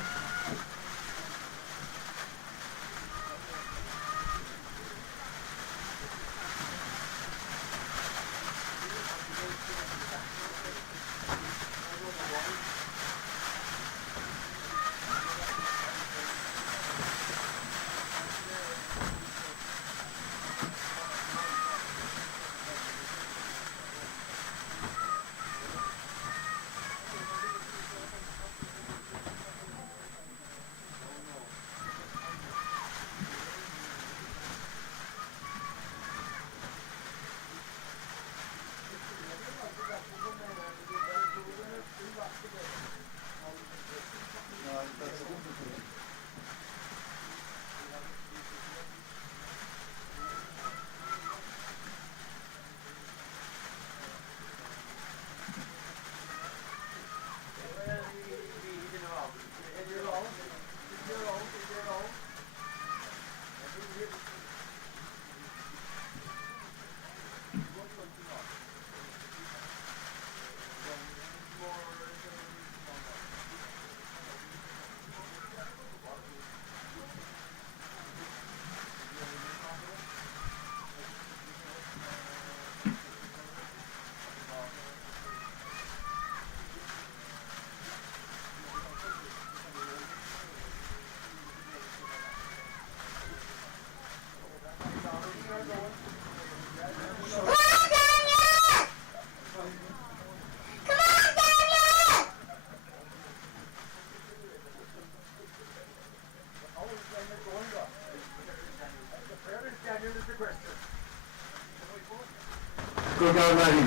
Good girl, Maggie.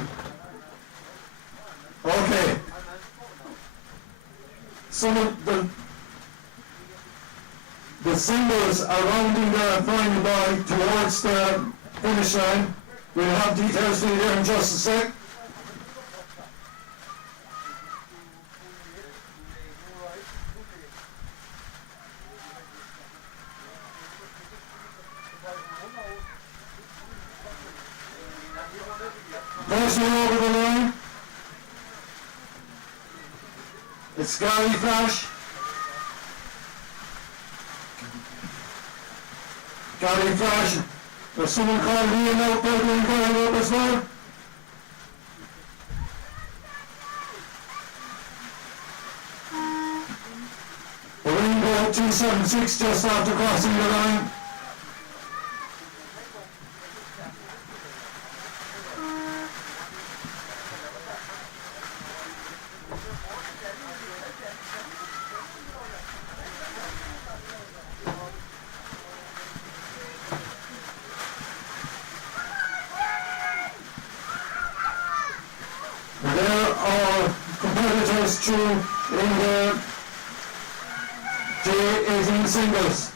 Okay. Some of the singles are rounding the final by towards the finish line. We'll have details for you there in just a sec. First one over the line. It's Gary Flash. Gary Flash. There's someone called Ian out there doing Gary up as well. The Rainbow 276 just after crossing the line. There are competitors too in the J18 singles.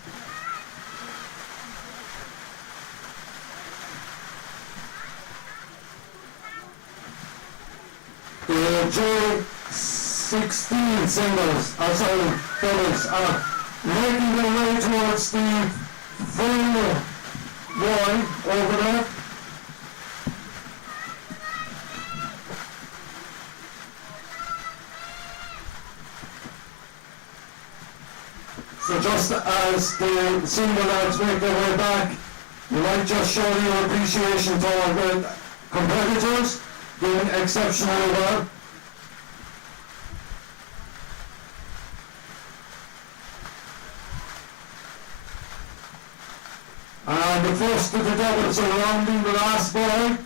The J16 singles, doubles, are making their way towards the final Roy over there. So just as the senior lads make their way back, you might just show your appreciation to our great competitors doing exceptionally well. And the first of the doubles are rounding the last boy.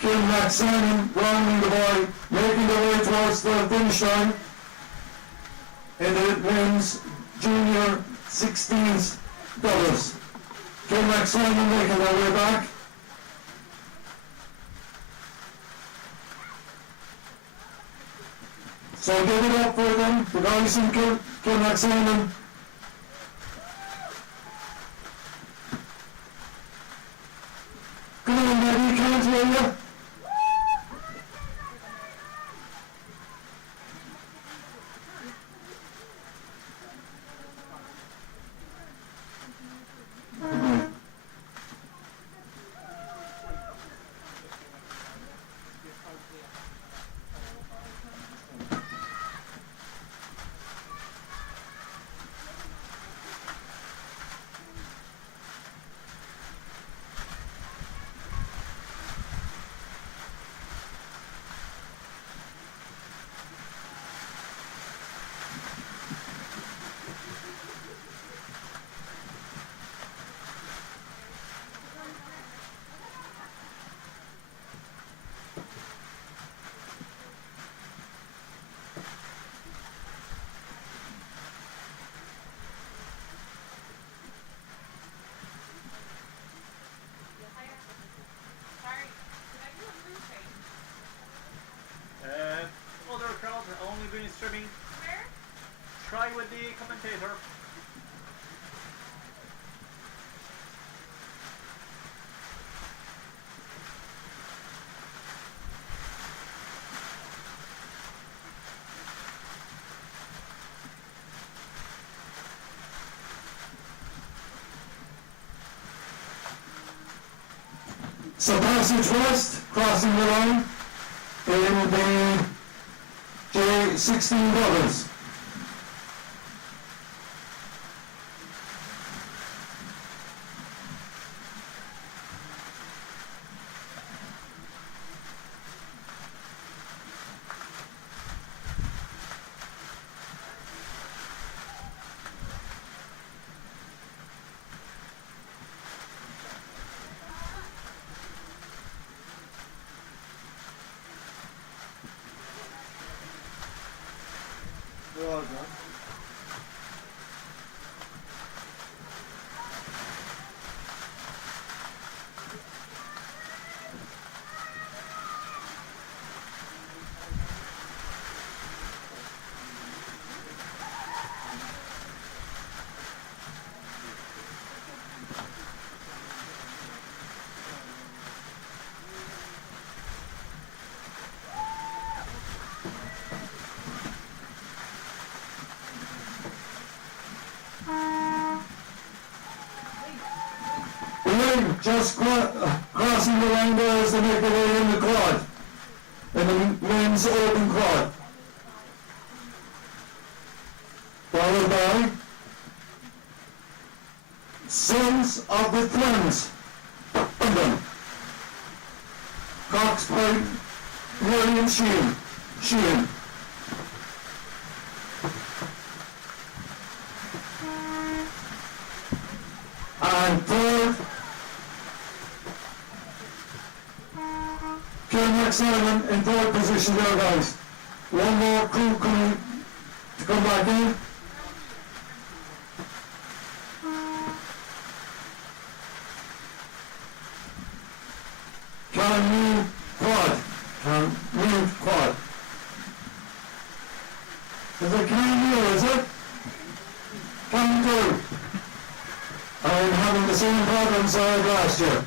Kim Maxine rounding the boy, making their way towards the finish line. In the men's junior 16s doubles. Kim Maxine making their way back. So give it up for them, the guys in Kim Maxine. Come on, baby, can't hear you. Other crowd only been streaming. Where? Try with the commentator. So Passage West crossing the line in the J16 doubles. Well done. Just crossing the line there as they make their way in the quad, in the men's open quad. Followed by Sons of the Twins, London. Cox by William Sheehan. And third, Simon in third position there, guys. One more crew coming to come back in. Can move quad. Is it can you, is it? Can do. I'm having the same problems I had last year.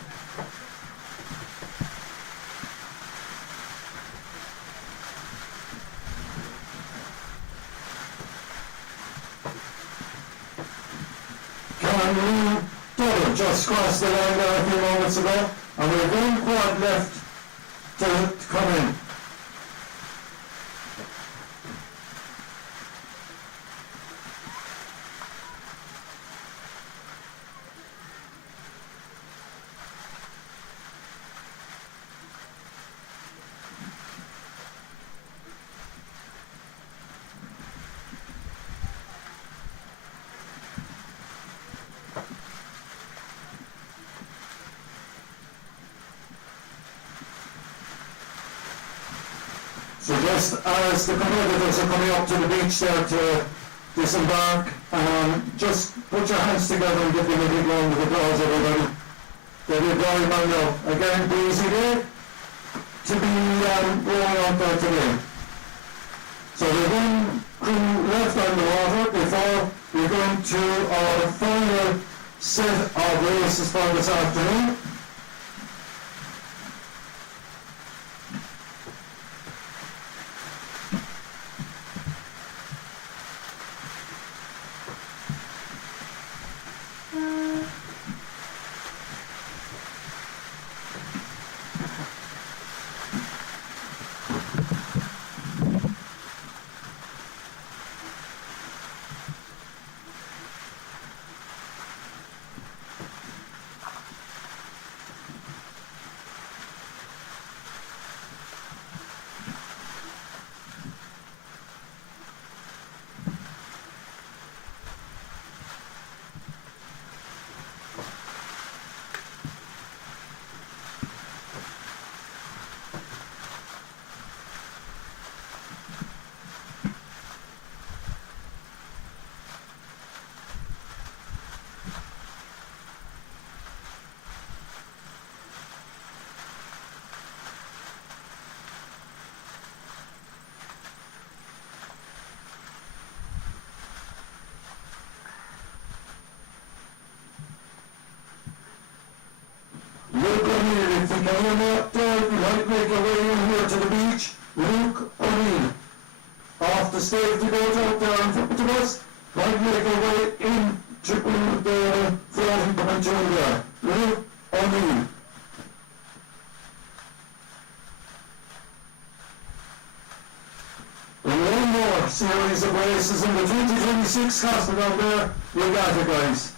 and we double just crossed the line there a few moments ago, and we've one quad left to come in. So just as the competitors are coming up to the beach there to disembark, just put your hands together and give them a big round of applause, everybody. They did very well now. Again, breezy day to be going out there today. So there's one crew left on the water before we go into our final set of races for this afternoon. Luke O'Neill, if you can hear me up there, you might make your way in here to the beach. Luke O'Neill, off the safety boat out there in front of us, might make your way in to the floating pontoon there. Luke O'Neill. And one more series of races in the 2026 Castletownbere Regatta, guys.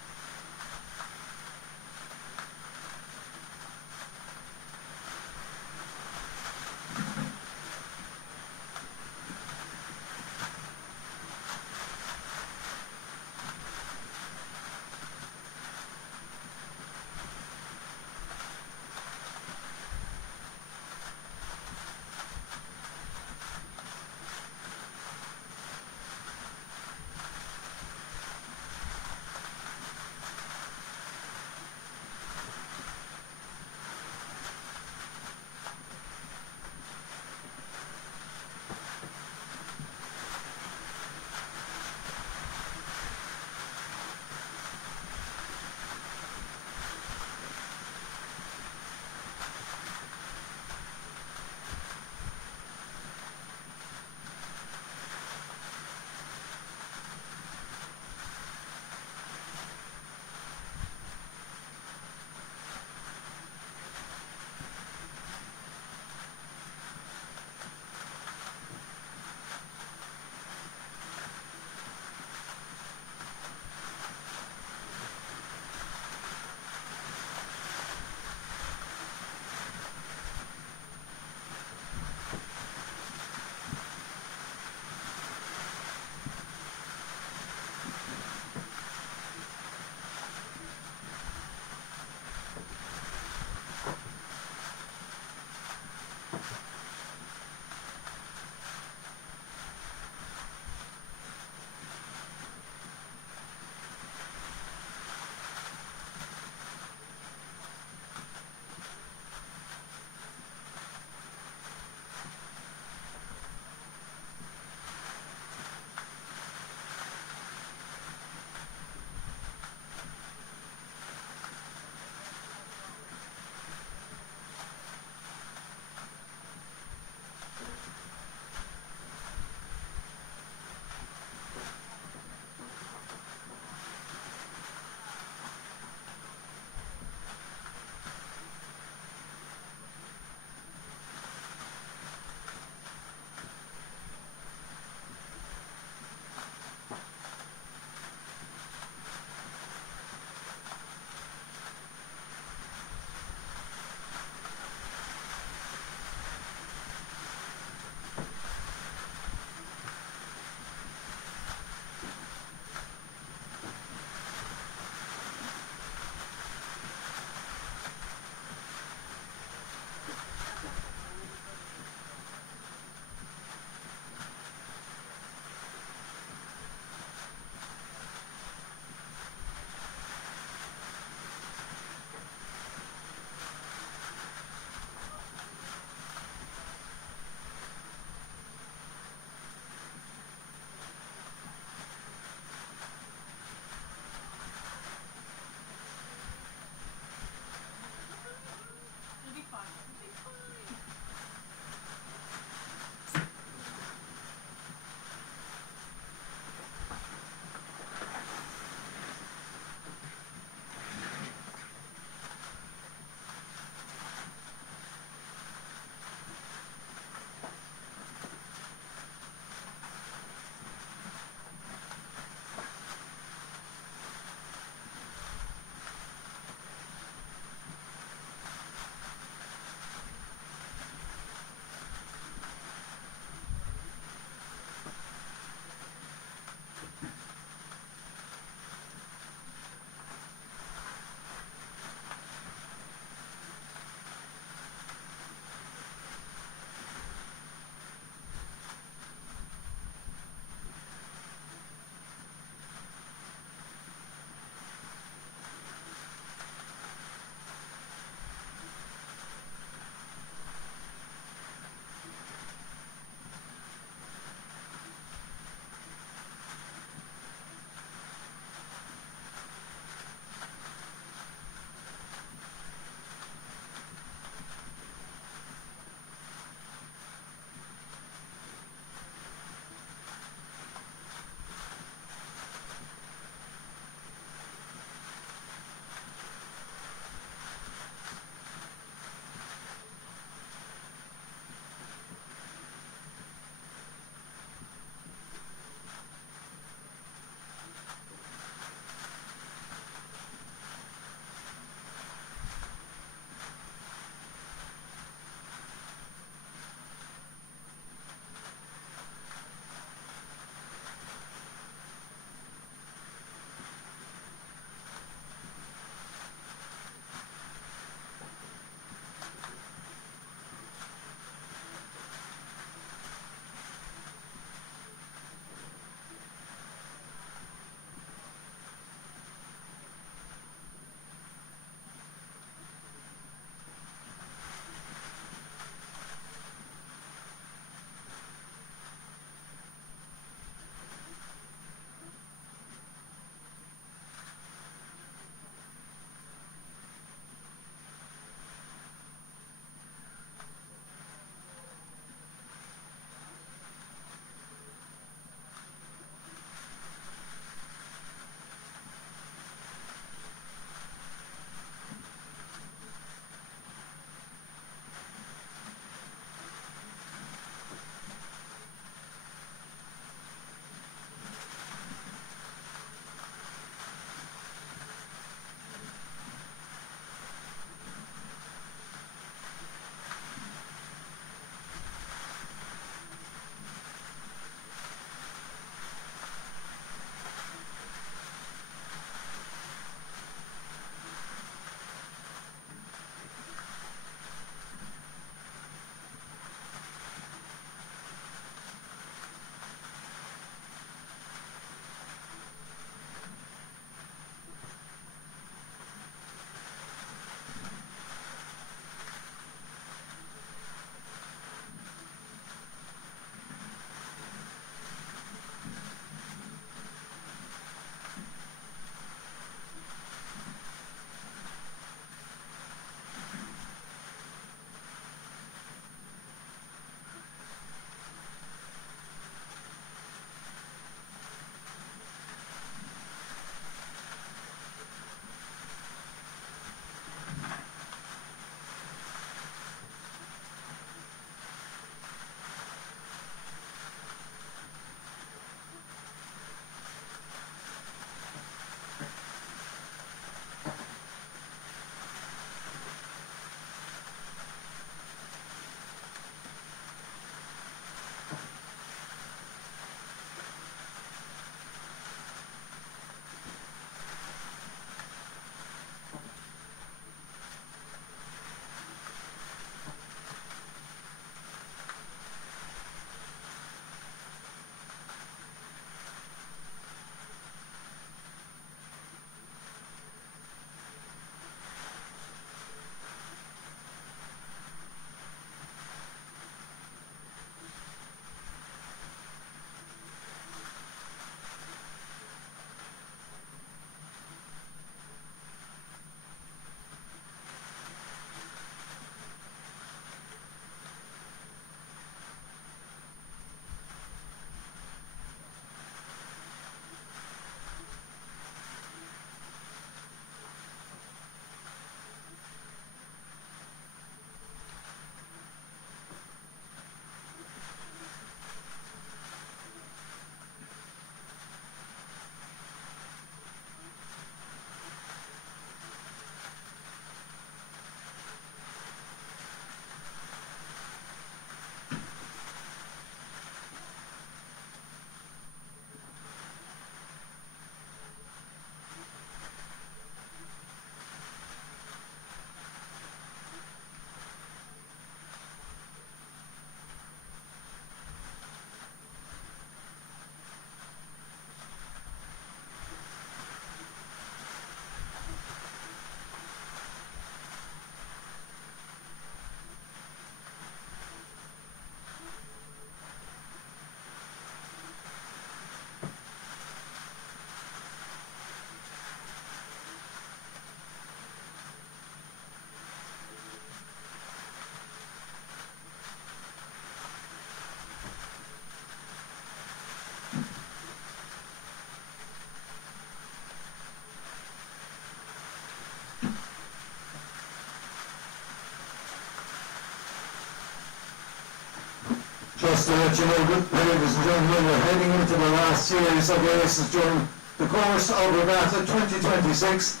just to let you know, ladies and gentlemen, we're heading into the last series of races during the course of Regatta 2026.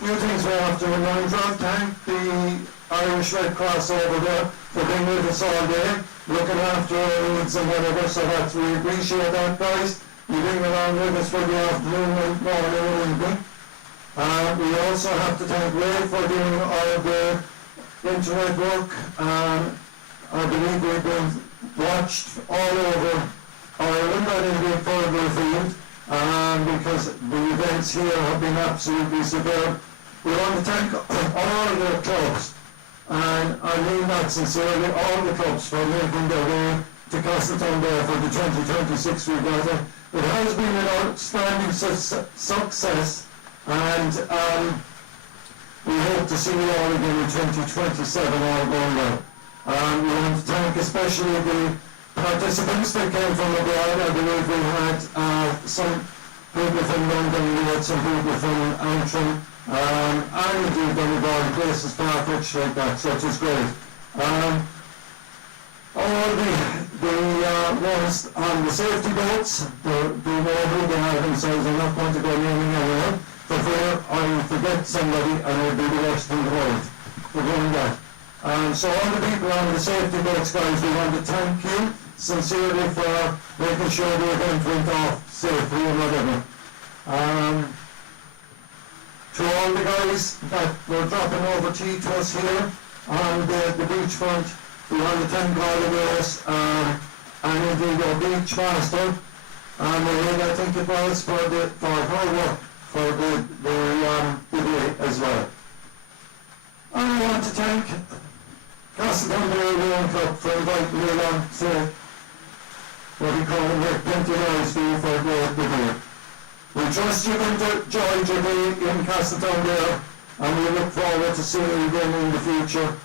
Few things we have to remind you of. Thank the Irish Red Cross over there for being with us all day, looking after our needs and whatever, so that we appreciate that, guys. You being along with us for the afternoon and morning and evening. We also have to thank Ray for doing all the internet work. I believe we've been watched all over Ireland and indeed further afield, because the events here have been absolutely superb. We want to thank all the clubs, and I mean that sincerely, all the clubs for making their way to Castletownbere for the 2026 regatta. It has been an outstanding success, and we hope to see you all again in 2027, all going well. We want to thank especially the participants that came from abroad. I believe we had some people from London, we had some people from Antrim, and indeed Donegal, places, Parkridge, like that, so it was great. All the ones on the safety boats, they know who they are themselves. I'm not going to go naming anyone, for fear I forget somebody and I'll be the worst in the world for doing that. So all the people on the safety boats, guys, we want to thank you sincerely for making sure the event went off safely and whatever. To all the guys that were dropping over tea to us here on the beachfront, we want to thank all of those, and indeed our beach master, Maureen, I think it was, for her work for the day as well. And I want to thank Castletownbere Endurance Regatta for inviting me along to what we call the 29th day for the day. We trust you enjoyed your day in Castletownbere, and we look forward to seeing you again in the future.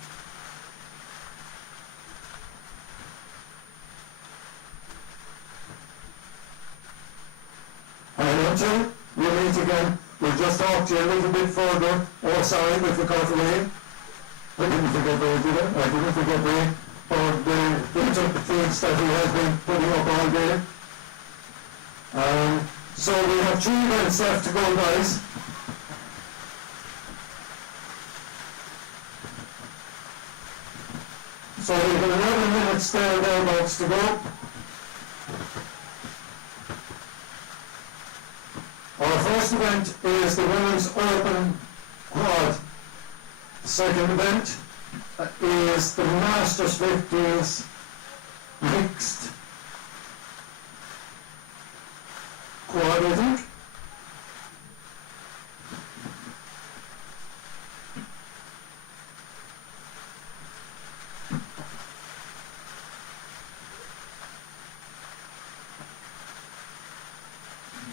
And until we meet again, we'll just talk to you a little bit further. Oh, sorry, we forgot Ray. I didn't forget Ray, did I? I didn't forget Ray for the feeds that he has been putting up all day. So we have 3 minutes left to go, guys. So we've got 11 minutes thereabouts to go. Our first event is the Women's Open Quad. The second event is the Masters 50s Mixed Quad, I think.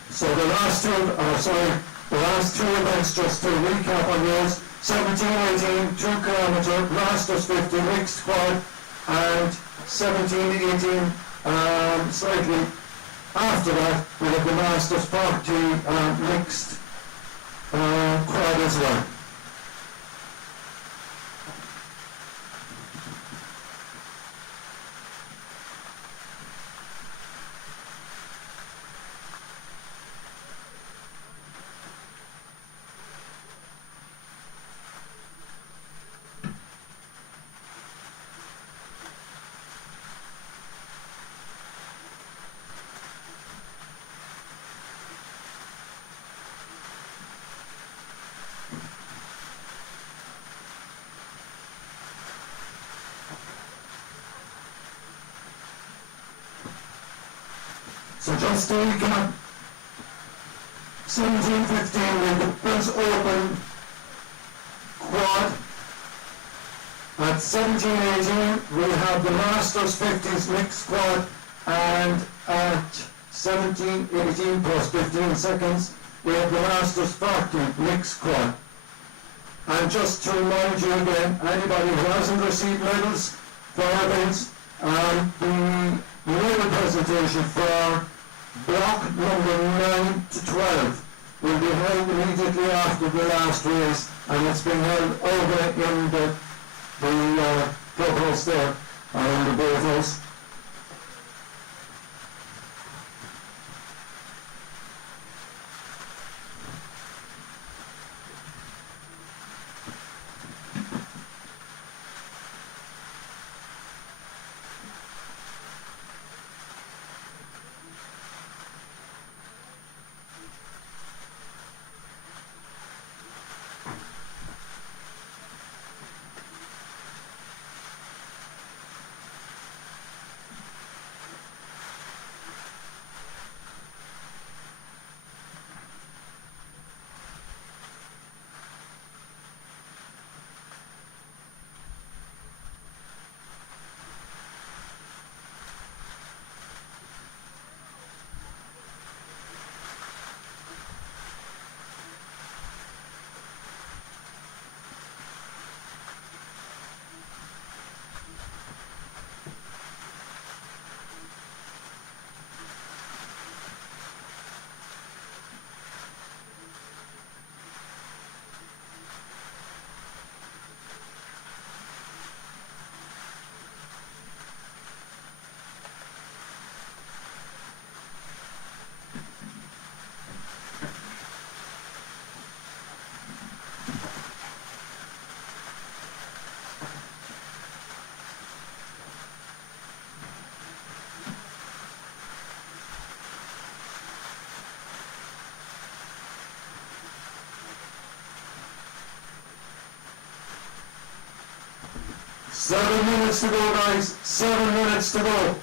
So the last two events, just to recap on those: 17-18 2-kilometre Masters 50 mixed quad, and 17-18 slightly after that we have the Masters 40 mixed quad as well. So just to recap, 17-15 with the Women's Open Quad. At 17-18 we have the Masters 50s Mixed Quad, and at 17-18 plus 15 seconds we have the Masters 40 Mixed Quad. And just to remind you again, anybody who hasn't received medals for events, the medal presentation for block number 9 to 12 will be held immediately after the last race, and it's being held over in the clubhouse there. around the boathouse. Seven minutes to go, guys. 7 minutes to go.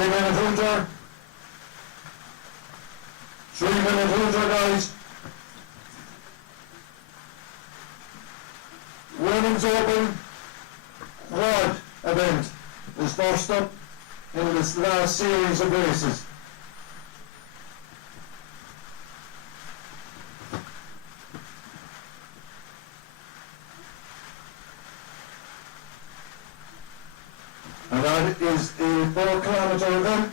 3-minute hunter. 3-minute hunter, guys. Women's Open quad event is first up in this last series of races. And that is a 4-kilometre event.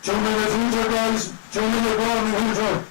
Two-minute hunter, guys. 2-minute warning hunter.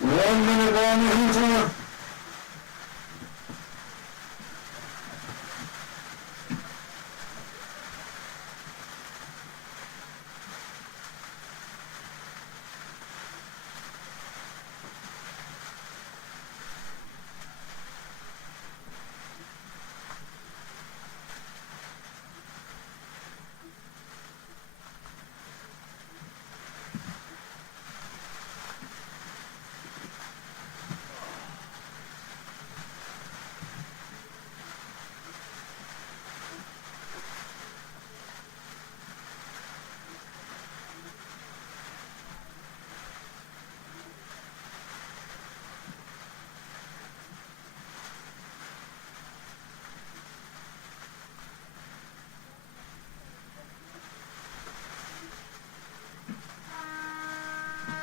One-minute warning hunter.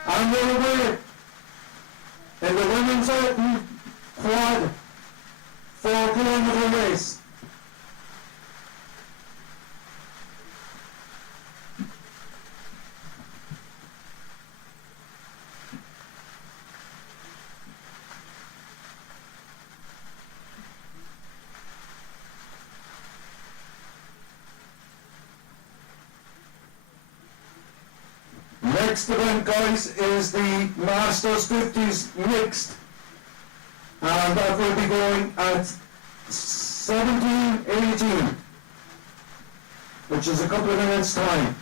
And we're away in the Women's Open quad 4-kilometre race. Next event, guys, is the Masters 50s mixed, and that will be going at 17:18, which is a couple of minutes' time.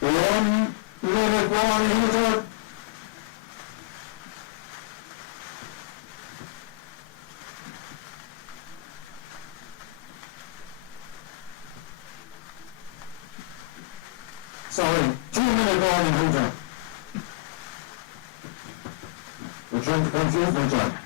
One-minute warning hunter. Sorry, 2-minute warning hunter. We're trying to confuse me, John.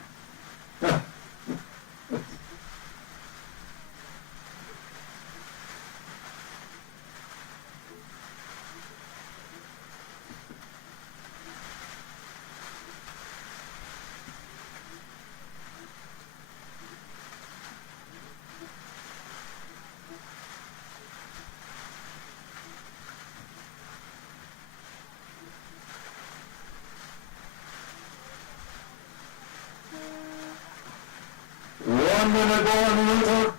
1 minute more neuter.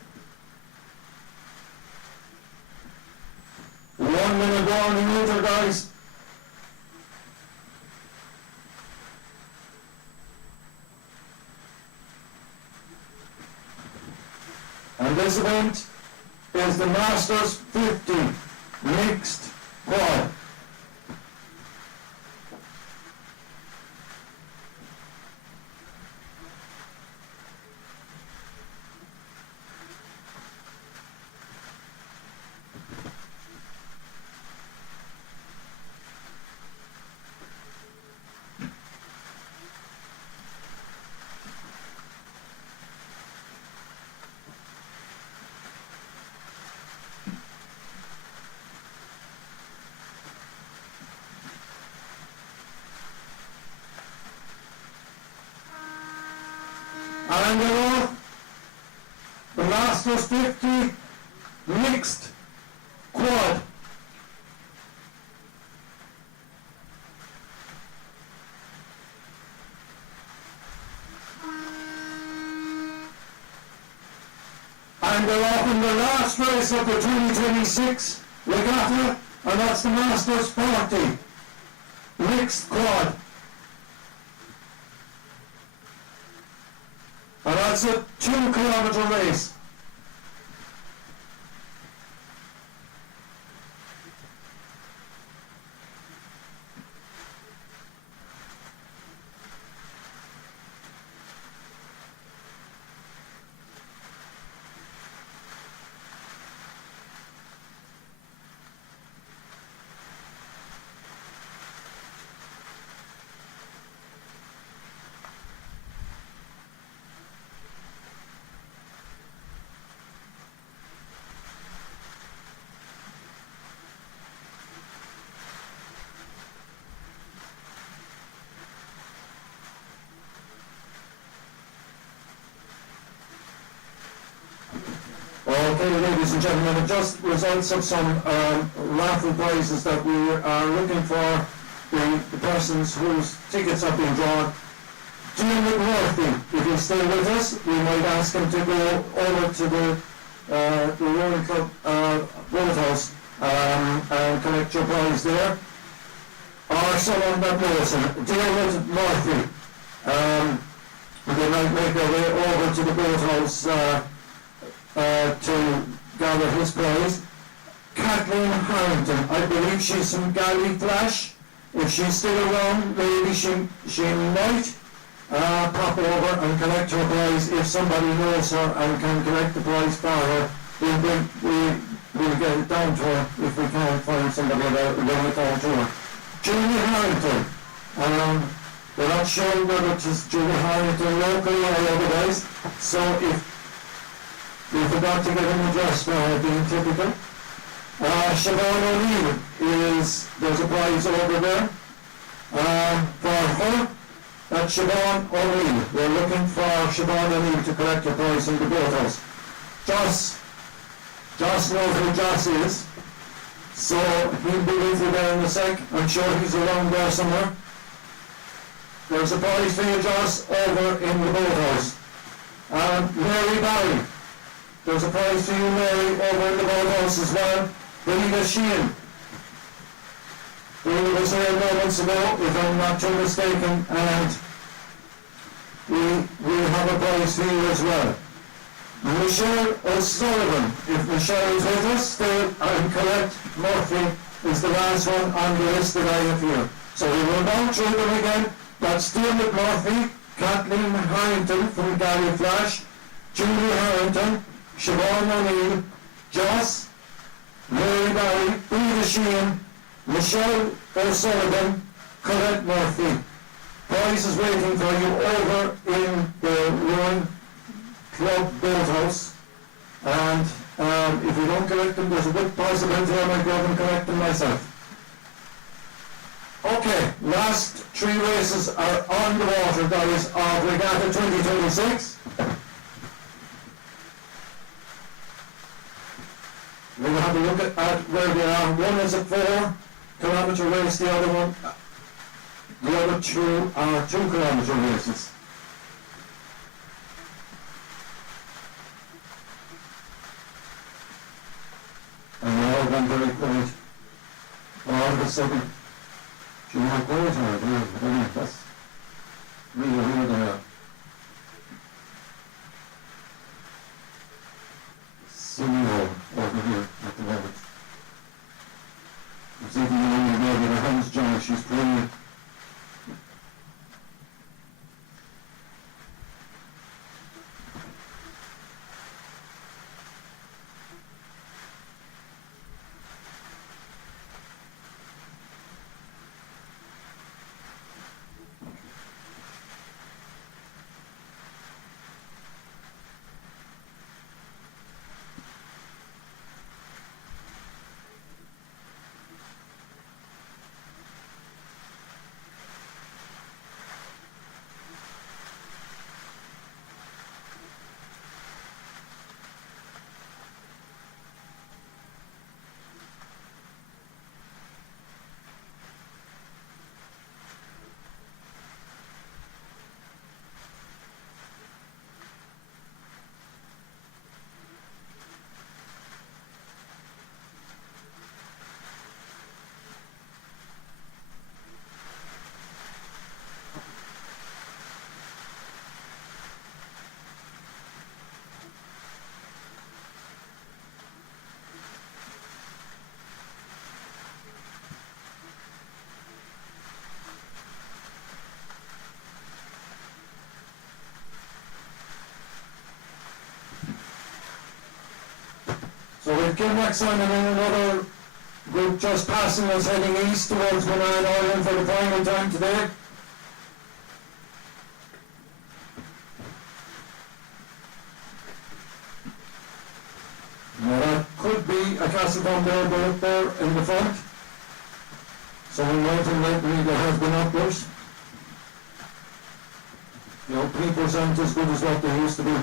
1 minute more neuter, guys. And this event is the Masters 50 mixed quad. And the Masters 50 mixed quad. And they're off in the last race of the 2026 regatta, and that's the Masters 40 mixed quad. And that's a 2-kilometre race. Okay, ladies and gentlemen, just results of some raffle prizes that we are looking for the persons whose tickets have been drawn. Jim Murphy, if he's still with us, we might ask him to go over to the Rowing Club boathouse and collect your prize there. Or someone that knows him, David Murphy. They might make their way over to the boathouse to gather his prize. Kathleen Harrington, I believe she's from Galliflash. If she's still around, maybe she might pop over and collect her prize. If somebody knows her and can collect the prize for her, we'll get it down to her if we can't find somebody that will get it down to her. Julie Harrington, we're not sure whether it's Julie Harrington locally or otherwise, so if we forgot to get an address for her, being typical. Siobhan O'Neill there's a prize over there. For her, that's Siobhan O'Neill. We're looking for Siobhan O'Neill to collect her prize in the boathouse. Joss knows who Joss is, so he'll be with you there in a sec. I'm sure he's around there somewhere. There's a prize for you, Joss, over in the boathouse. Mary Barry. There's a prize for you, Mary, over in the boathouse as well. Rita Sheehan. Rita was here moments ago, if I'm not too mistaken, and we have a prize for you as well. Michelle O'Sullivan. If Michelle is with us, still I'm correct, Murphy is the last one on the list that I have here. So we will down through them again. That's Dermot Murphy, Kathleen Harrington from Galliflash, Julie Harrington, Siobhan O'Neill, Joss, Mary Barry, Rita Sheehan, Michelle O'Sullivan, Colette Murphy. Prize is waiting for you over in the Rowing Club boathouse, and if we don't collect them, there's a good possibility I might go up and collect them myself. Okay, last 3 races are on the water, guys, of Regatta 2026. We'll have a look at where they are. One is a 4-kilometre race, the other 2 are 2-kilometre races. gone very quiet. All of a sudden, she went quiet on her, that's really weird on her. Singing over here at the moment. There's even a lady there with her hands joined, she's praying. So we've Kilmax on and then another group just passing us heading east towards Moran Island for the final time today. Now that could be a Castletownbere boat there in the front. So we know from lately there has been upwards. You know, peoples aren't as good as what they used to be.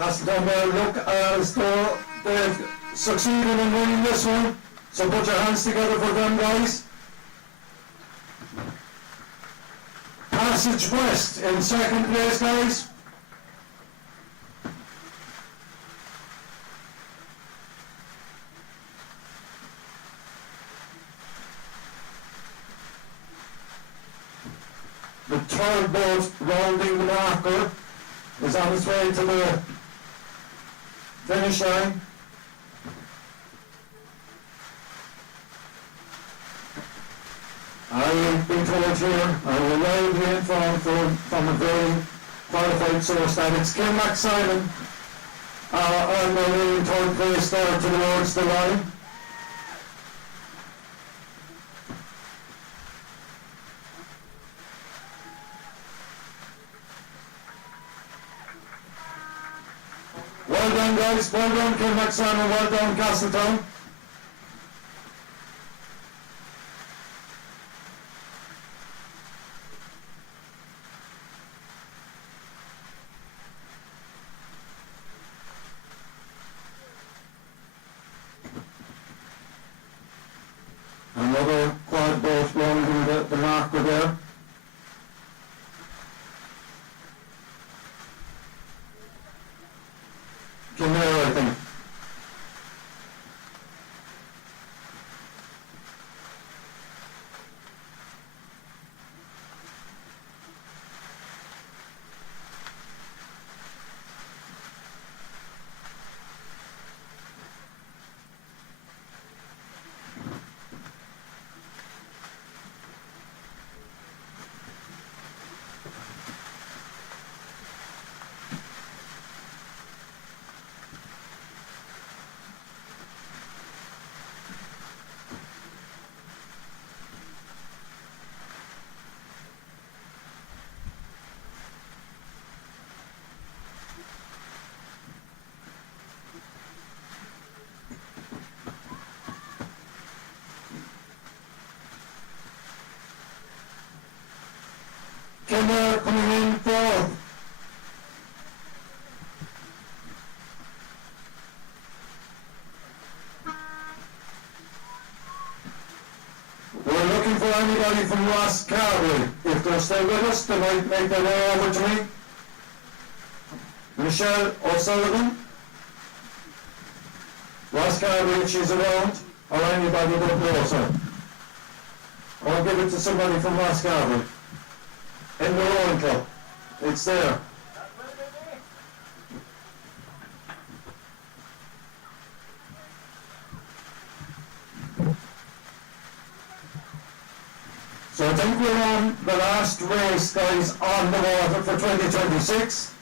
Castletownbere look as though they've succeeded in winning this one. So put your hands together for them, guys. Passage West in second place, guys. The third boat rounding the marker is on its way to the finish line. I will be being told here, reliably informed from a very qualified source, that it's Kim Simon on the in third place there towards the line. Well done, guys. Well done, Kim Simon. Well done, Castletown. Another quad boat rounding the marker there. Kimera, I think. Kimera coming in fourth. We're looking for anybody from Ross Carberry. If they're still with us, they might make their way over to me. Michelle O'Sullivan. Ross Carberry, if she's around, or anybody that knows her. Or give it to somebody from Ross Carberry. In the rowing club. It's there. So I think we're on the last race, guys, on the water for 2026.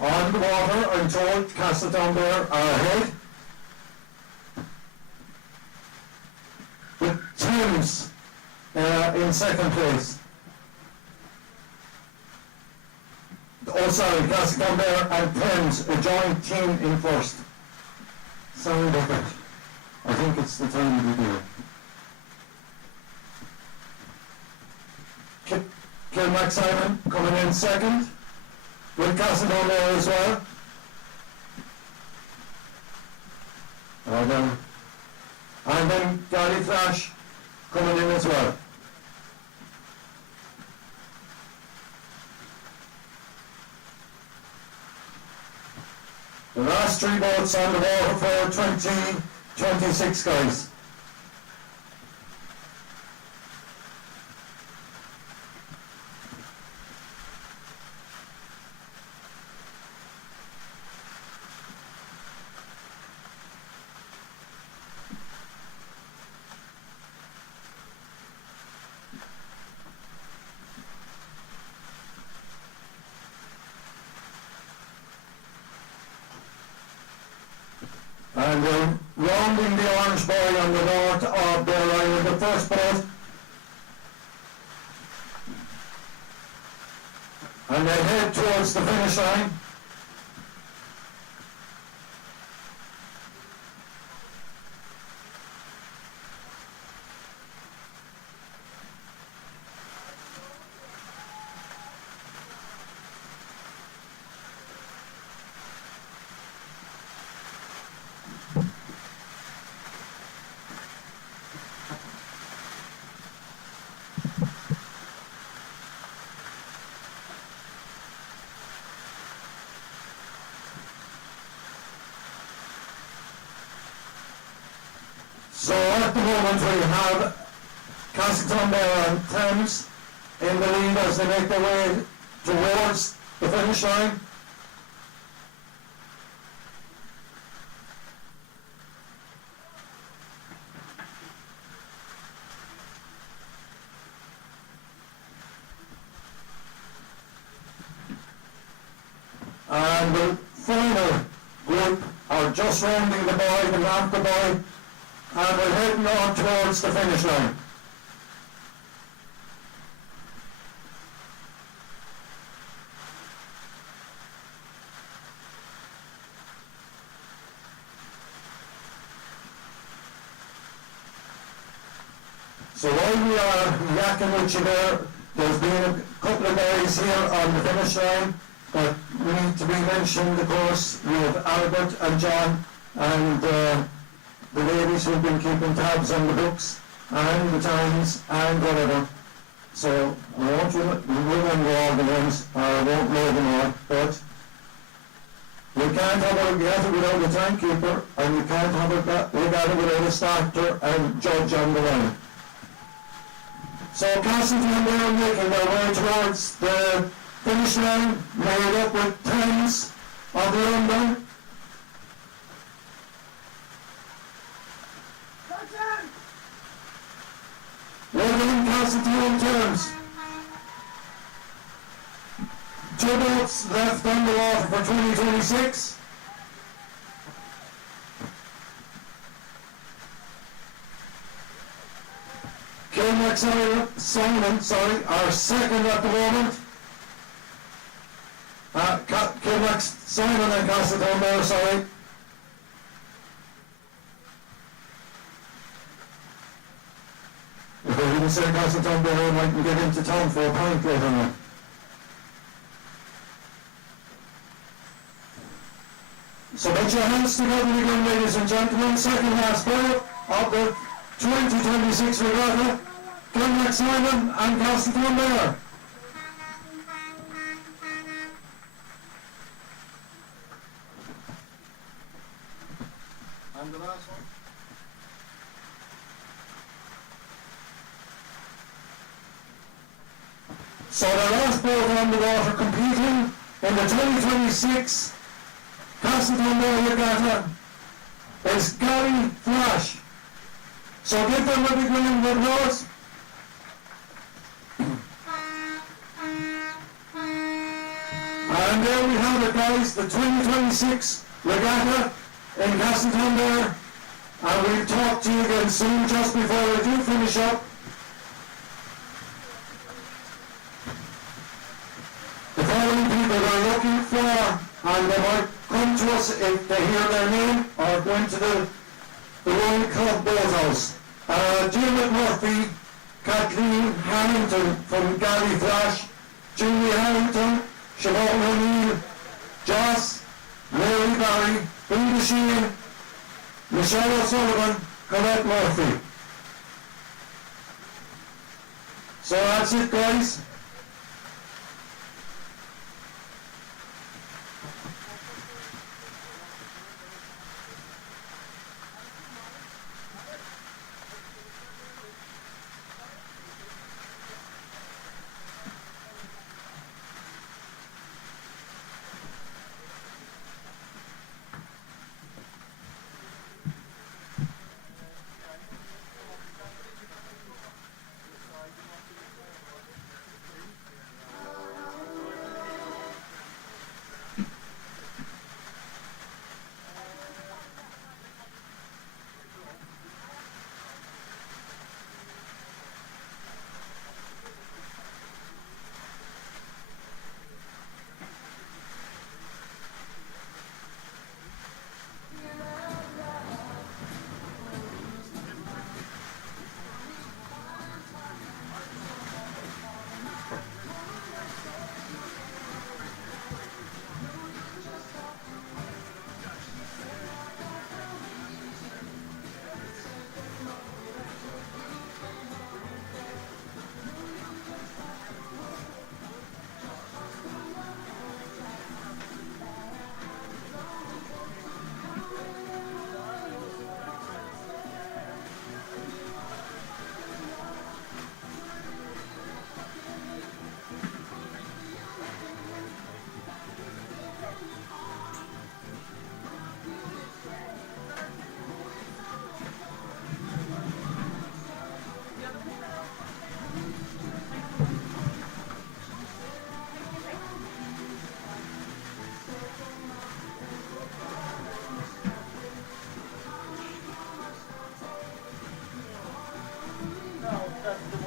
On the water, I'm told Castletownbere are ahead. With Thames in second place. Oh, sorry, Castletownbere and Thames, a joint team in first. Sorry about that. I think it's the time we do it. Kilmac Simon coming in second. With Castletownbere as well. And then Gary Flash coming in as well. The last three boats on the water for 2026, guys. And we're rounding the orange buoy on the north of the line of the first boat. And they head towards the finish line. So at the moment we have Castletownbere and Thames in the lead as they make their way towards the finish line. And the final group are just rounding the buoy, the ramp the buoy, and we're heading on towards the finish line. So while we are yakking with you there's been a couple of guys here on the finish line that need to be mentioned, of course. We have Albert and John and the ladies who've been keeping tabs on the books and the times and whatever. So I won't remember all the names, or I won't know them all, but we can't have a regatta without a timekeeper, and we can't have a regatta without a starter and judge on the line. So Castletownbere are making their way towards the finish line, made up with tens of the London. Well done, Castletown turns. 2 boats left on the water for 2026. Simon, are second at the moment. Simon and Castletownbere, sorry. If I didn't say Castletownbere, I mightn't get into town for a pint later on. So put your hands together again, ladies and gentlemen. Second last boat of the 2026 regatta, Simon and Castletownbere. And the last one? So the last boat on the water competing in the 2026 Castletownbere Regatta is Gary Flash. So give them a big round of applause. And there we have it, guys, the 2026 Regatta in Castletownbere. And we'll talk to you again soon, just before I do finish up. The following people we're looking for, and they might come to us if they hear their name or go into the Royal Club Boathouse. Jim McMurphy, Kathleen Harrington from Gary Flash, Julie Harrington, Siobhan O'Neill, Joss, Mary Barry, Inga Sheehan, Michelle O'Sullivan, Colette Murphy. So that's it, guys.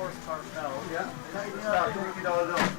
first turn now. Yeah. Start taking it all down.